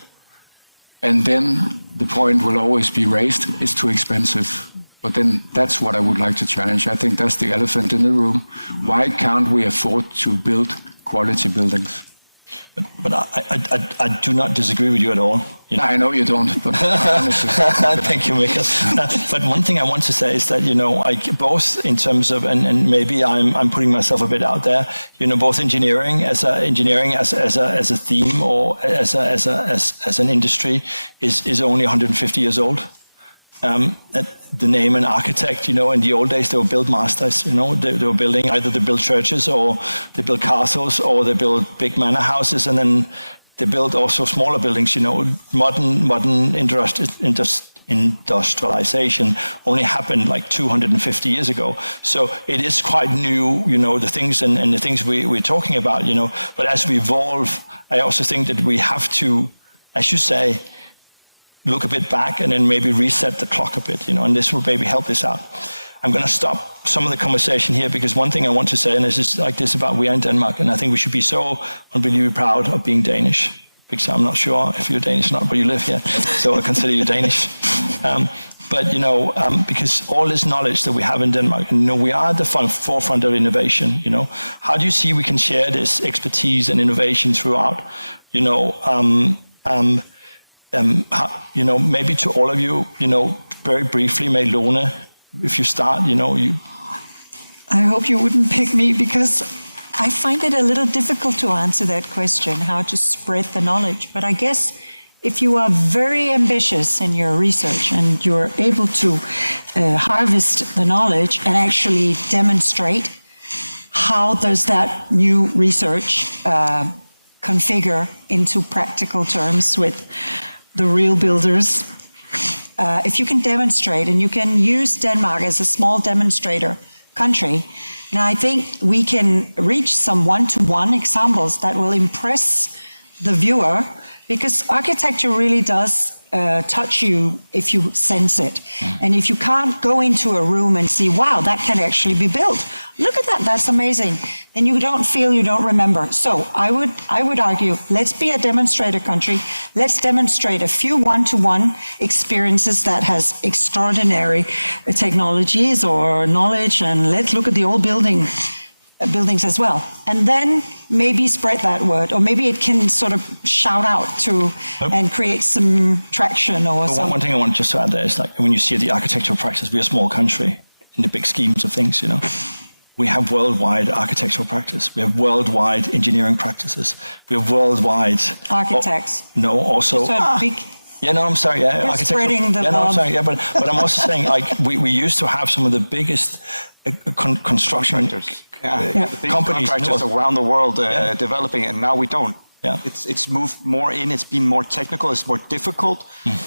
And then the point will always be raised, it's too expensive. But then that's what I would like to challenge. I think that's the elephant in the room. Why can't we afford to build quality buildings? But I do not disagree with you at all. I know you don't, but thank you, Mikkel. But one thing I want to say is that, both in terms of, and maybe I'm putting myself a bit out there, both engineering as a theme or as an industry is only 150 years old. The name an architect, in the old days they were build masters, they were building, either they build churches or they build castles or they build big manor houses, and then they build also smaller buildings, modern industrialization only happened like 250 years ago. So it is quite new, the things and the things we're talking about, but as we evolve, I also think that we have to, as you say, look a bit back and then maybe reset the clock a bit, and this will maybe help this out. I'm going to stop some of the conversation here because one thing I want to say, and this is like this about we are in Denmark, and I think we should be so unbelievably proud of being Danish, because I'm not sure if you're Danish or not, but you live here, so I consider you Danish. Because all this knowledge that we have in Denmark, we are at the forefront of innovation, How do you see we can share this expertise and innovation throughout, maybe to all of you, very briefly, Lone, if you start, you. I hope you wouldn't pick me because I find it a little difficult to answer that question, how to spread the knowledge. But I guess if you are very ambitious in your research and you're able to harvest the knowledge and actually demonstrate how does that new research configure into practical terms with the real builders. If you can demonstrate, and you can use Denmark as a small demonstrator country, and I think we can reach some one-to-one examples that will impress the viewer, because architecture really does touch you if you sense it. And if you can't go into a room and see, wow, that can actually be built. Look at that, that's amazing. Then you don't feel, you don't remember. So I would argue, let's be a demonstrator country. Let's demonstrate a few one-to-one experiences that has extraordinary technologies or knowledge, and let's look at the old buildings as well. And then maybe spread that word, or maybe it can sort of shout out to and create some traction or something. One thing I want just to add there is, like, when you see the architectural practice, we're a small country in the big schemes of things, you know. We have worldwide architectural practice. We have worldwide engineering practices. We have worldwide architects. Also. Big. Yeah, no, I'm sorry. Yeah, you're spreading the I'm sorry. Yeah, but I'm also saying, like, we used to have some of the biggest construction the big contractors around the world developing, and now we don't. Yeah. It's moved more in. It's been more technical. It's more difficult.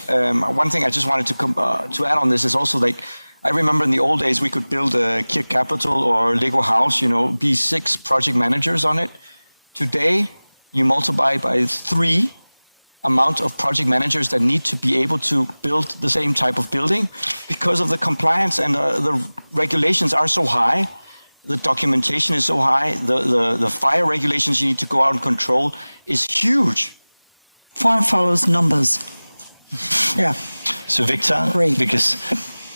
One thing I just wanted to add on this is also, like, I remember in the old days we could build a Kirk Capital or Lego house, you know, be 6 project managers on it. Today, you multiply by 3 amount of project managers that need to be able to build the same type of building, because of the compliance and the regulations are so high. The documentation is so high. The fire regulations you need to go out and control is huge. Form follows numbers. Yeah. So Victor, because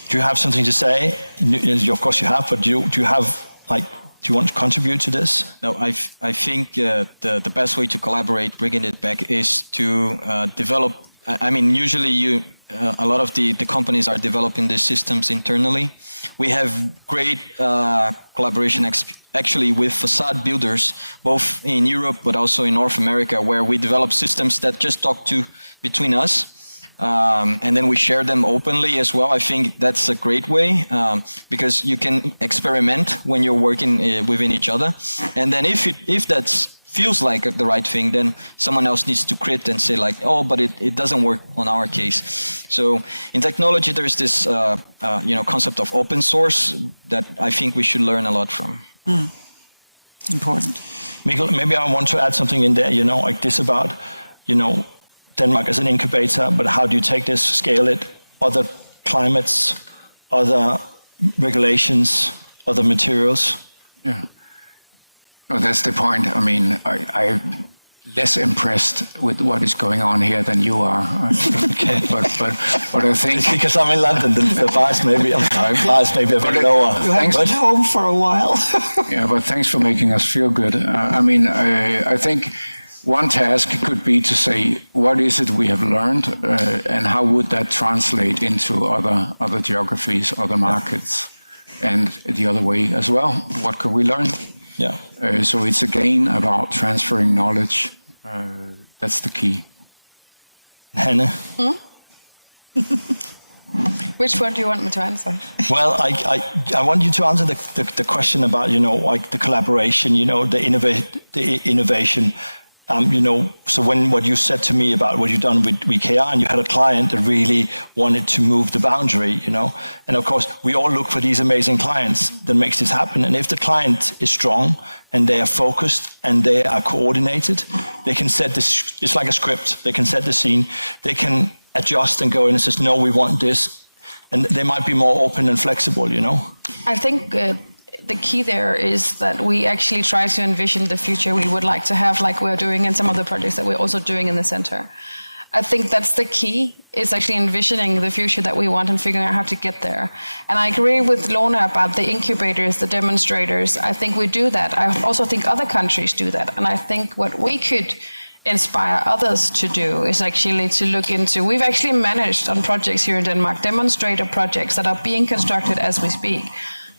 do you have something to say? Of course you have, but do you have, like, do you want to contribute to this? No, I think the best way to collaborate, bringing it back, is to develop. I mean, usually a lot of the companies are developing these systems internally. We have great collaboration actually with facade builders, both in Europe but also in North America, where we develop systems that just talk to between us. And then we share them openly as well. I think that's a great way, because you can experiment when you're working within each other. And then if that feels like the right thing, then someone else needs to crit and say, like, oh, but it doesn't work on our case. So in technology, there's this concept of open source that I think we should learn a lot from. Important. Mikkel, maybe I want to add something in there, you know, like this about, you know, Denmark as an incubator, but how do you take this, scale it, other climates, other regulations, other materials? Yeah. No, that's the point. I mean, I'm less impressed with what is going on here than you are. Okay. But I think it's because I'm in London, the bars maybe a bit lower. You have been home for a while. Yeah, but thanks for making us feel good. I mean, I think one task could be to say, what is it we have learned, and how would that translate into other geographies, other markets, and the other way as well? What can we learn? Yeah. So it's again about transferring knowledge. That's the key. Hanne? Which one do you want me to answer? Well, I want you to answer the question about, you know, like the collaboration, you know, the innovation. You know, so what you said to me about what you've done with IKEA, and you had a client that really wanted to move the boundary, you know, and of course we all look for these amazing clients that makes this happen. And if the client is strong and they are focused and they are coordinated, they can set this. It's like a script. They can set the scene. They can adjust and go in and says, no, we want this, and they might be more open and flexible, you know. I think the key there is that we actually try to envision the future we would like to have, like we're doing in some of the projects that we're also doing in the center. I think that's the key, is actually envisioning the future that we want and figuring out how to get there. And I agree with Lona about the incubators, the demonstrators. I think we do that. I also think other countries do that. And I think what we could inspire others to do is actually to look into, we've actually managed on projects here in Denmark, demonstrator projects that are being constructed as we speak,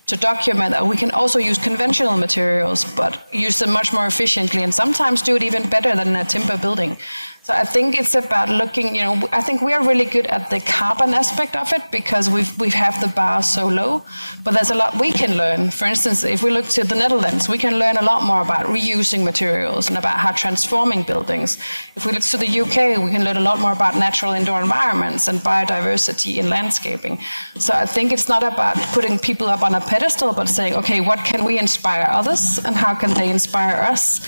to document that we can also use conventional materials, but use them much more efficiently, and sometimes do it even better than a timber building. So I think it's about looking, you know, I think we are really good at the carbon aspect of it because we have the bar so low, but there's a lot we can learn. For instance, if we look to the Netherlands, we can learn a lot more about reusing materials and about how transforming buildings. If we look to the UK, we can learn a lot more about natural indoor environments and biodiversity in landscaping. So I think it's not about putting people up on a pedestal, but saying, okay, what can we inspire others and how can they inspire us?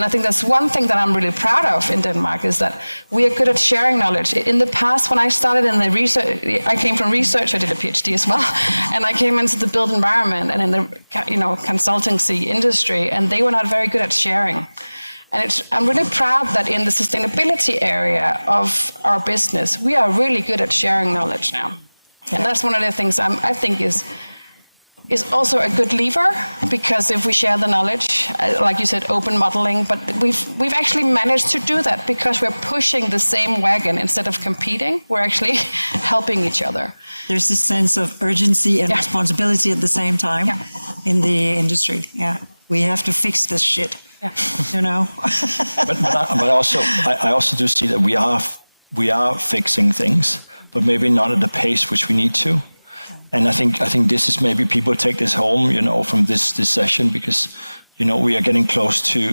And I think that's one thing that I'm really proud of in Denmark, is that we are good at sharing knowledge. In the past, when I started in the research, I came from research, I did a PhD as well, and I came into the built environment and in the consultancy industry, and they were not very good at sharing. And I'm really proud that in the sustainability area of our business, we are really good at sharing knowledge now. And that's one of the things I think is also a good lever, because if we share the knowledge, like you said, open modeling, but we've actually managed to do that because we're pushing the same wagon instead of competing. We're actually helping each other. There's this sense of urgency and responsibility at the same time in the industry. Yeah, we have to fix this shit. Yeah. You know. I also do see that we are fixing things, but maybe not at the pace which we need to. And I think this is maybe people take this home, from this session, because we are getting close to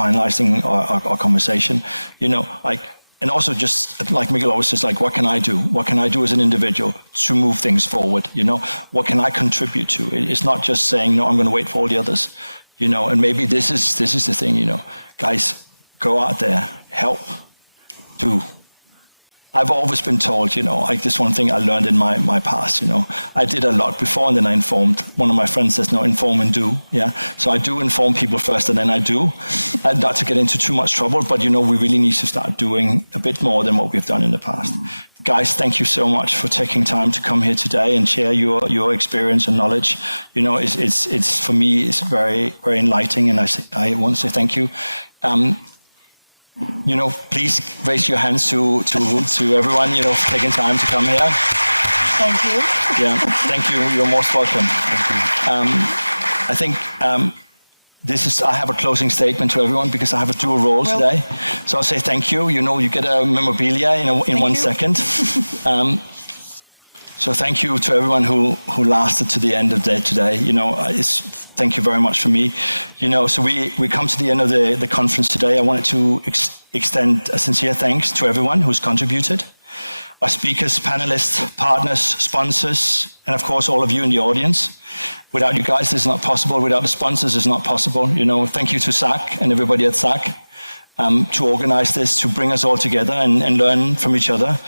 finalizing our conversation. And also just like Mikkel always says, like, what can I do? What can I do as an individual to move things forward? What can I contribute to? It's not just saying, no, I'm going to wait for all the others. And maybe this is the thing. Guys, go out there, help, do. I've always been told, like this one thing I learned in my past, I did a lot before and then I informed. One of my friends says, no, inform and do. Yeah. So I do inform people first and then I do. Not to get into too much trouble, but we really need to start doing a bit more than what we've done in the past. Guys, thank you so much for taking time to come here today and share your experience and knowledge. It's for me, it's very, very enlightening, and I want to say thank you. Please raise your hands to everyone, for taking time to come here. Thank you. Yeah, thank you. You're most welcome. Thank you. I think I have a closing statement to everyone because I have a dual role today. So I'll say thank you. You get a memorabilia in 1 second. So thank you to everyone who lasted to the end of the day today. Thank you very much for me. So we come to the end of the conference today. I wanted to extend a sincere thanks to everyone who's contributed. Our speakers, panelists, partners, sponsors, and of course all of you in the audience. Without you guys, this is not possible. Without the sponsors, it's not possible. Thank you to Zak and everybody at Zak to organize this, to bring us all together and learn from each other.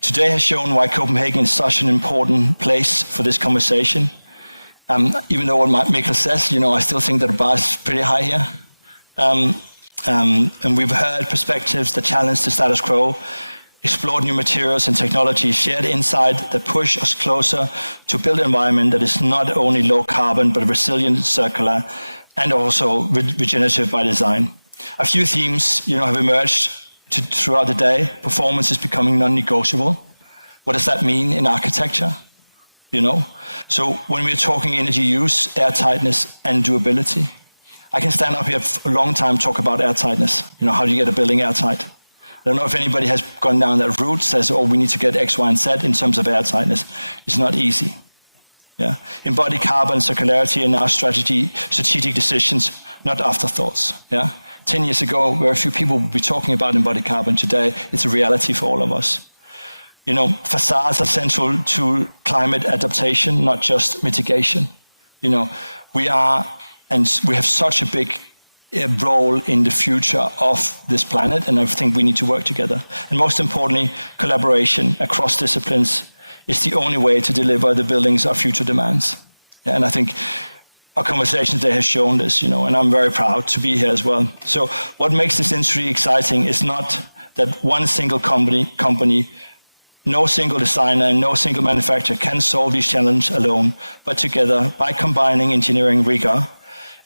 Today has shown why Copenhagen is such an important place for this conversation. Even though what Mikkel says, I still think that the bar is pretty high here. And we've heard perspectives that challenge the status quo, explored new materials and technologies, shared insight that push us closer to build an environment that is not only low carbon, but resilient, circular, and also regenerative by design. A few themes, have emerged throughout the day. Performance is becoming non-negotiable. What does that mean in architecture? So when we're talking energy use, air tightness, and durability, I can stand up here for a long time talk about air tightness. How do you get a building airtight? I don't know if anybody has gone down that route, says, we need to get X, Y, and Z in terms of air tightness. It's not easy. Yeah. Embodied carbon, circularity, and our strategic decisions, not afterthoughts. Yeah. 10 years ago, very few people would be talking about embodied carbon. Today, it's a reality for all of us. Facades are central to climate adaptation, not just mitigation. We have such a big role in the future of this planet, and I think we need to work together. And most importantly, collaboration across disciplines is the only way to deliver the buildings our future demands. Yeah, and I think our conversation today has shown this, and I'm very proud to be here as well. So what makes this industry exciting is not that one single company, no single designer, no single manufacturer can solve these challenges alone, but together by combining engineering rigor,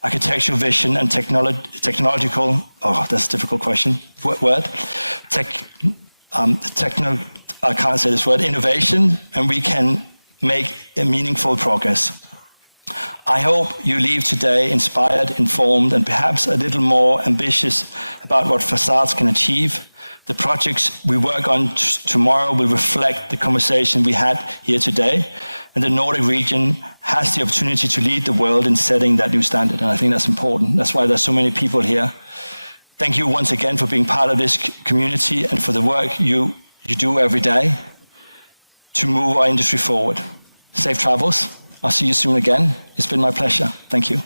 architectural vision, and technological, that's a difficult word, I can't say this word, innovation, and we can make a meaningful progress. I hope you leave today inspired, informed, and perhaps a little more ambitious about what facades can achieve. The projects we work on tomorrow will reflect the conversation we had here today, and the Nordic region has the opportunity to lead the world in setting that new standard, and I think that's important. That's why there's so many people here. Thank you once again for being part of this community and for the work you do every day to move our industry forward. Safe travels. I'll see you soon again. It's been my pleasure. Thank you.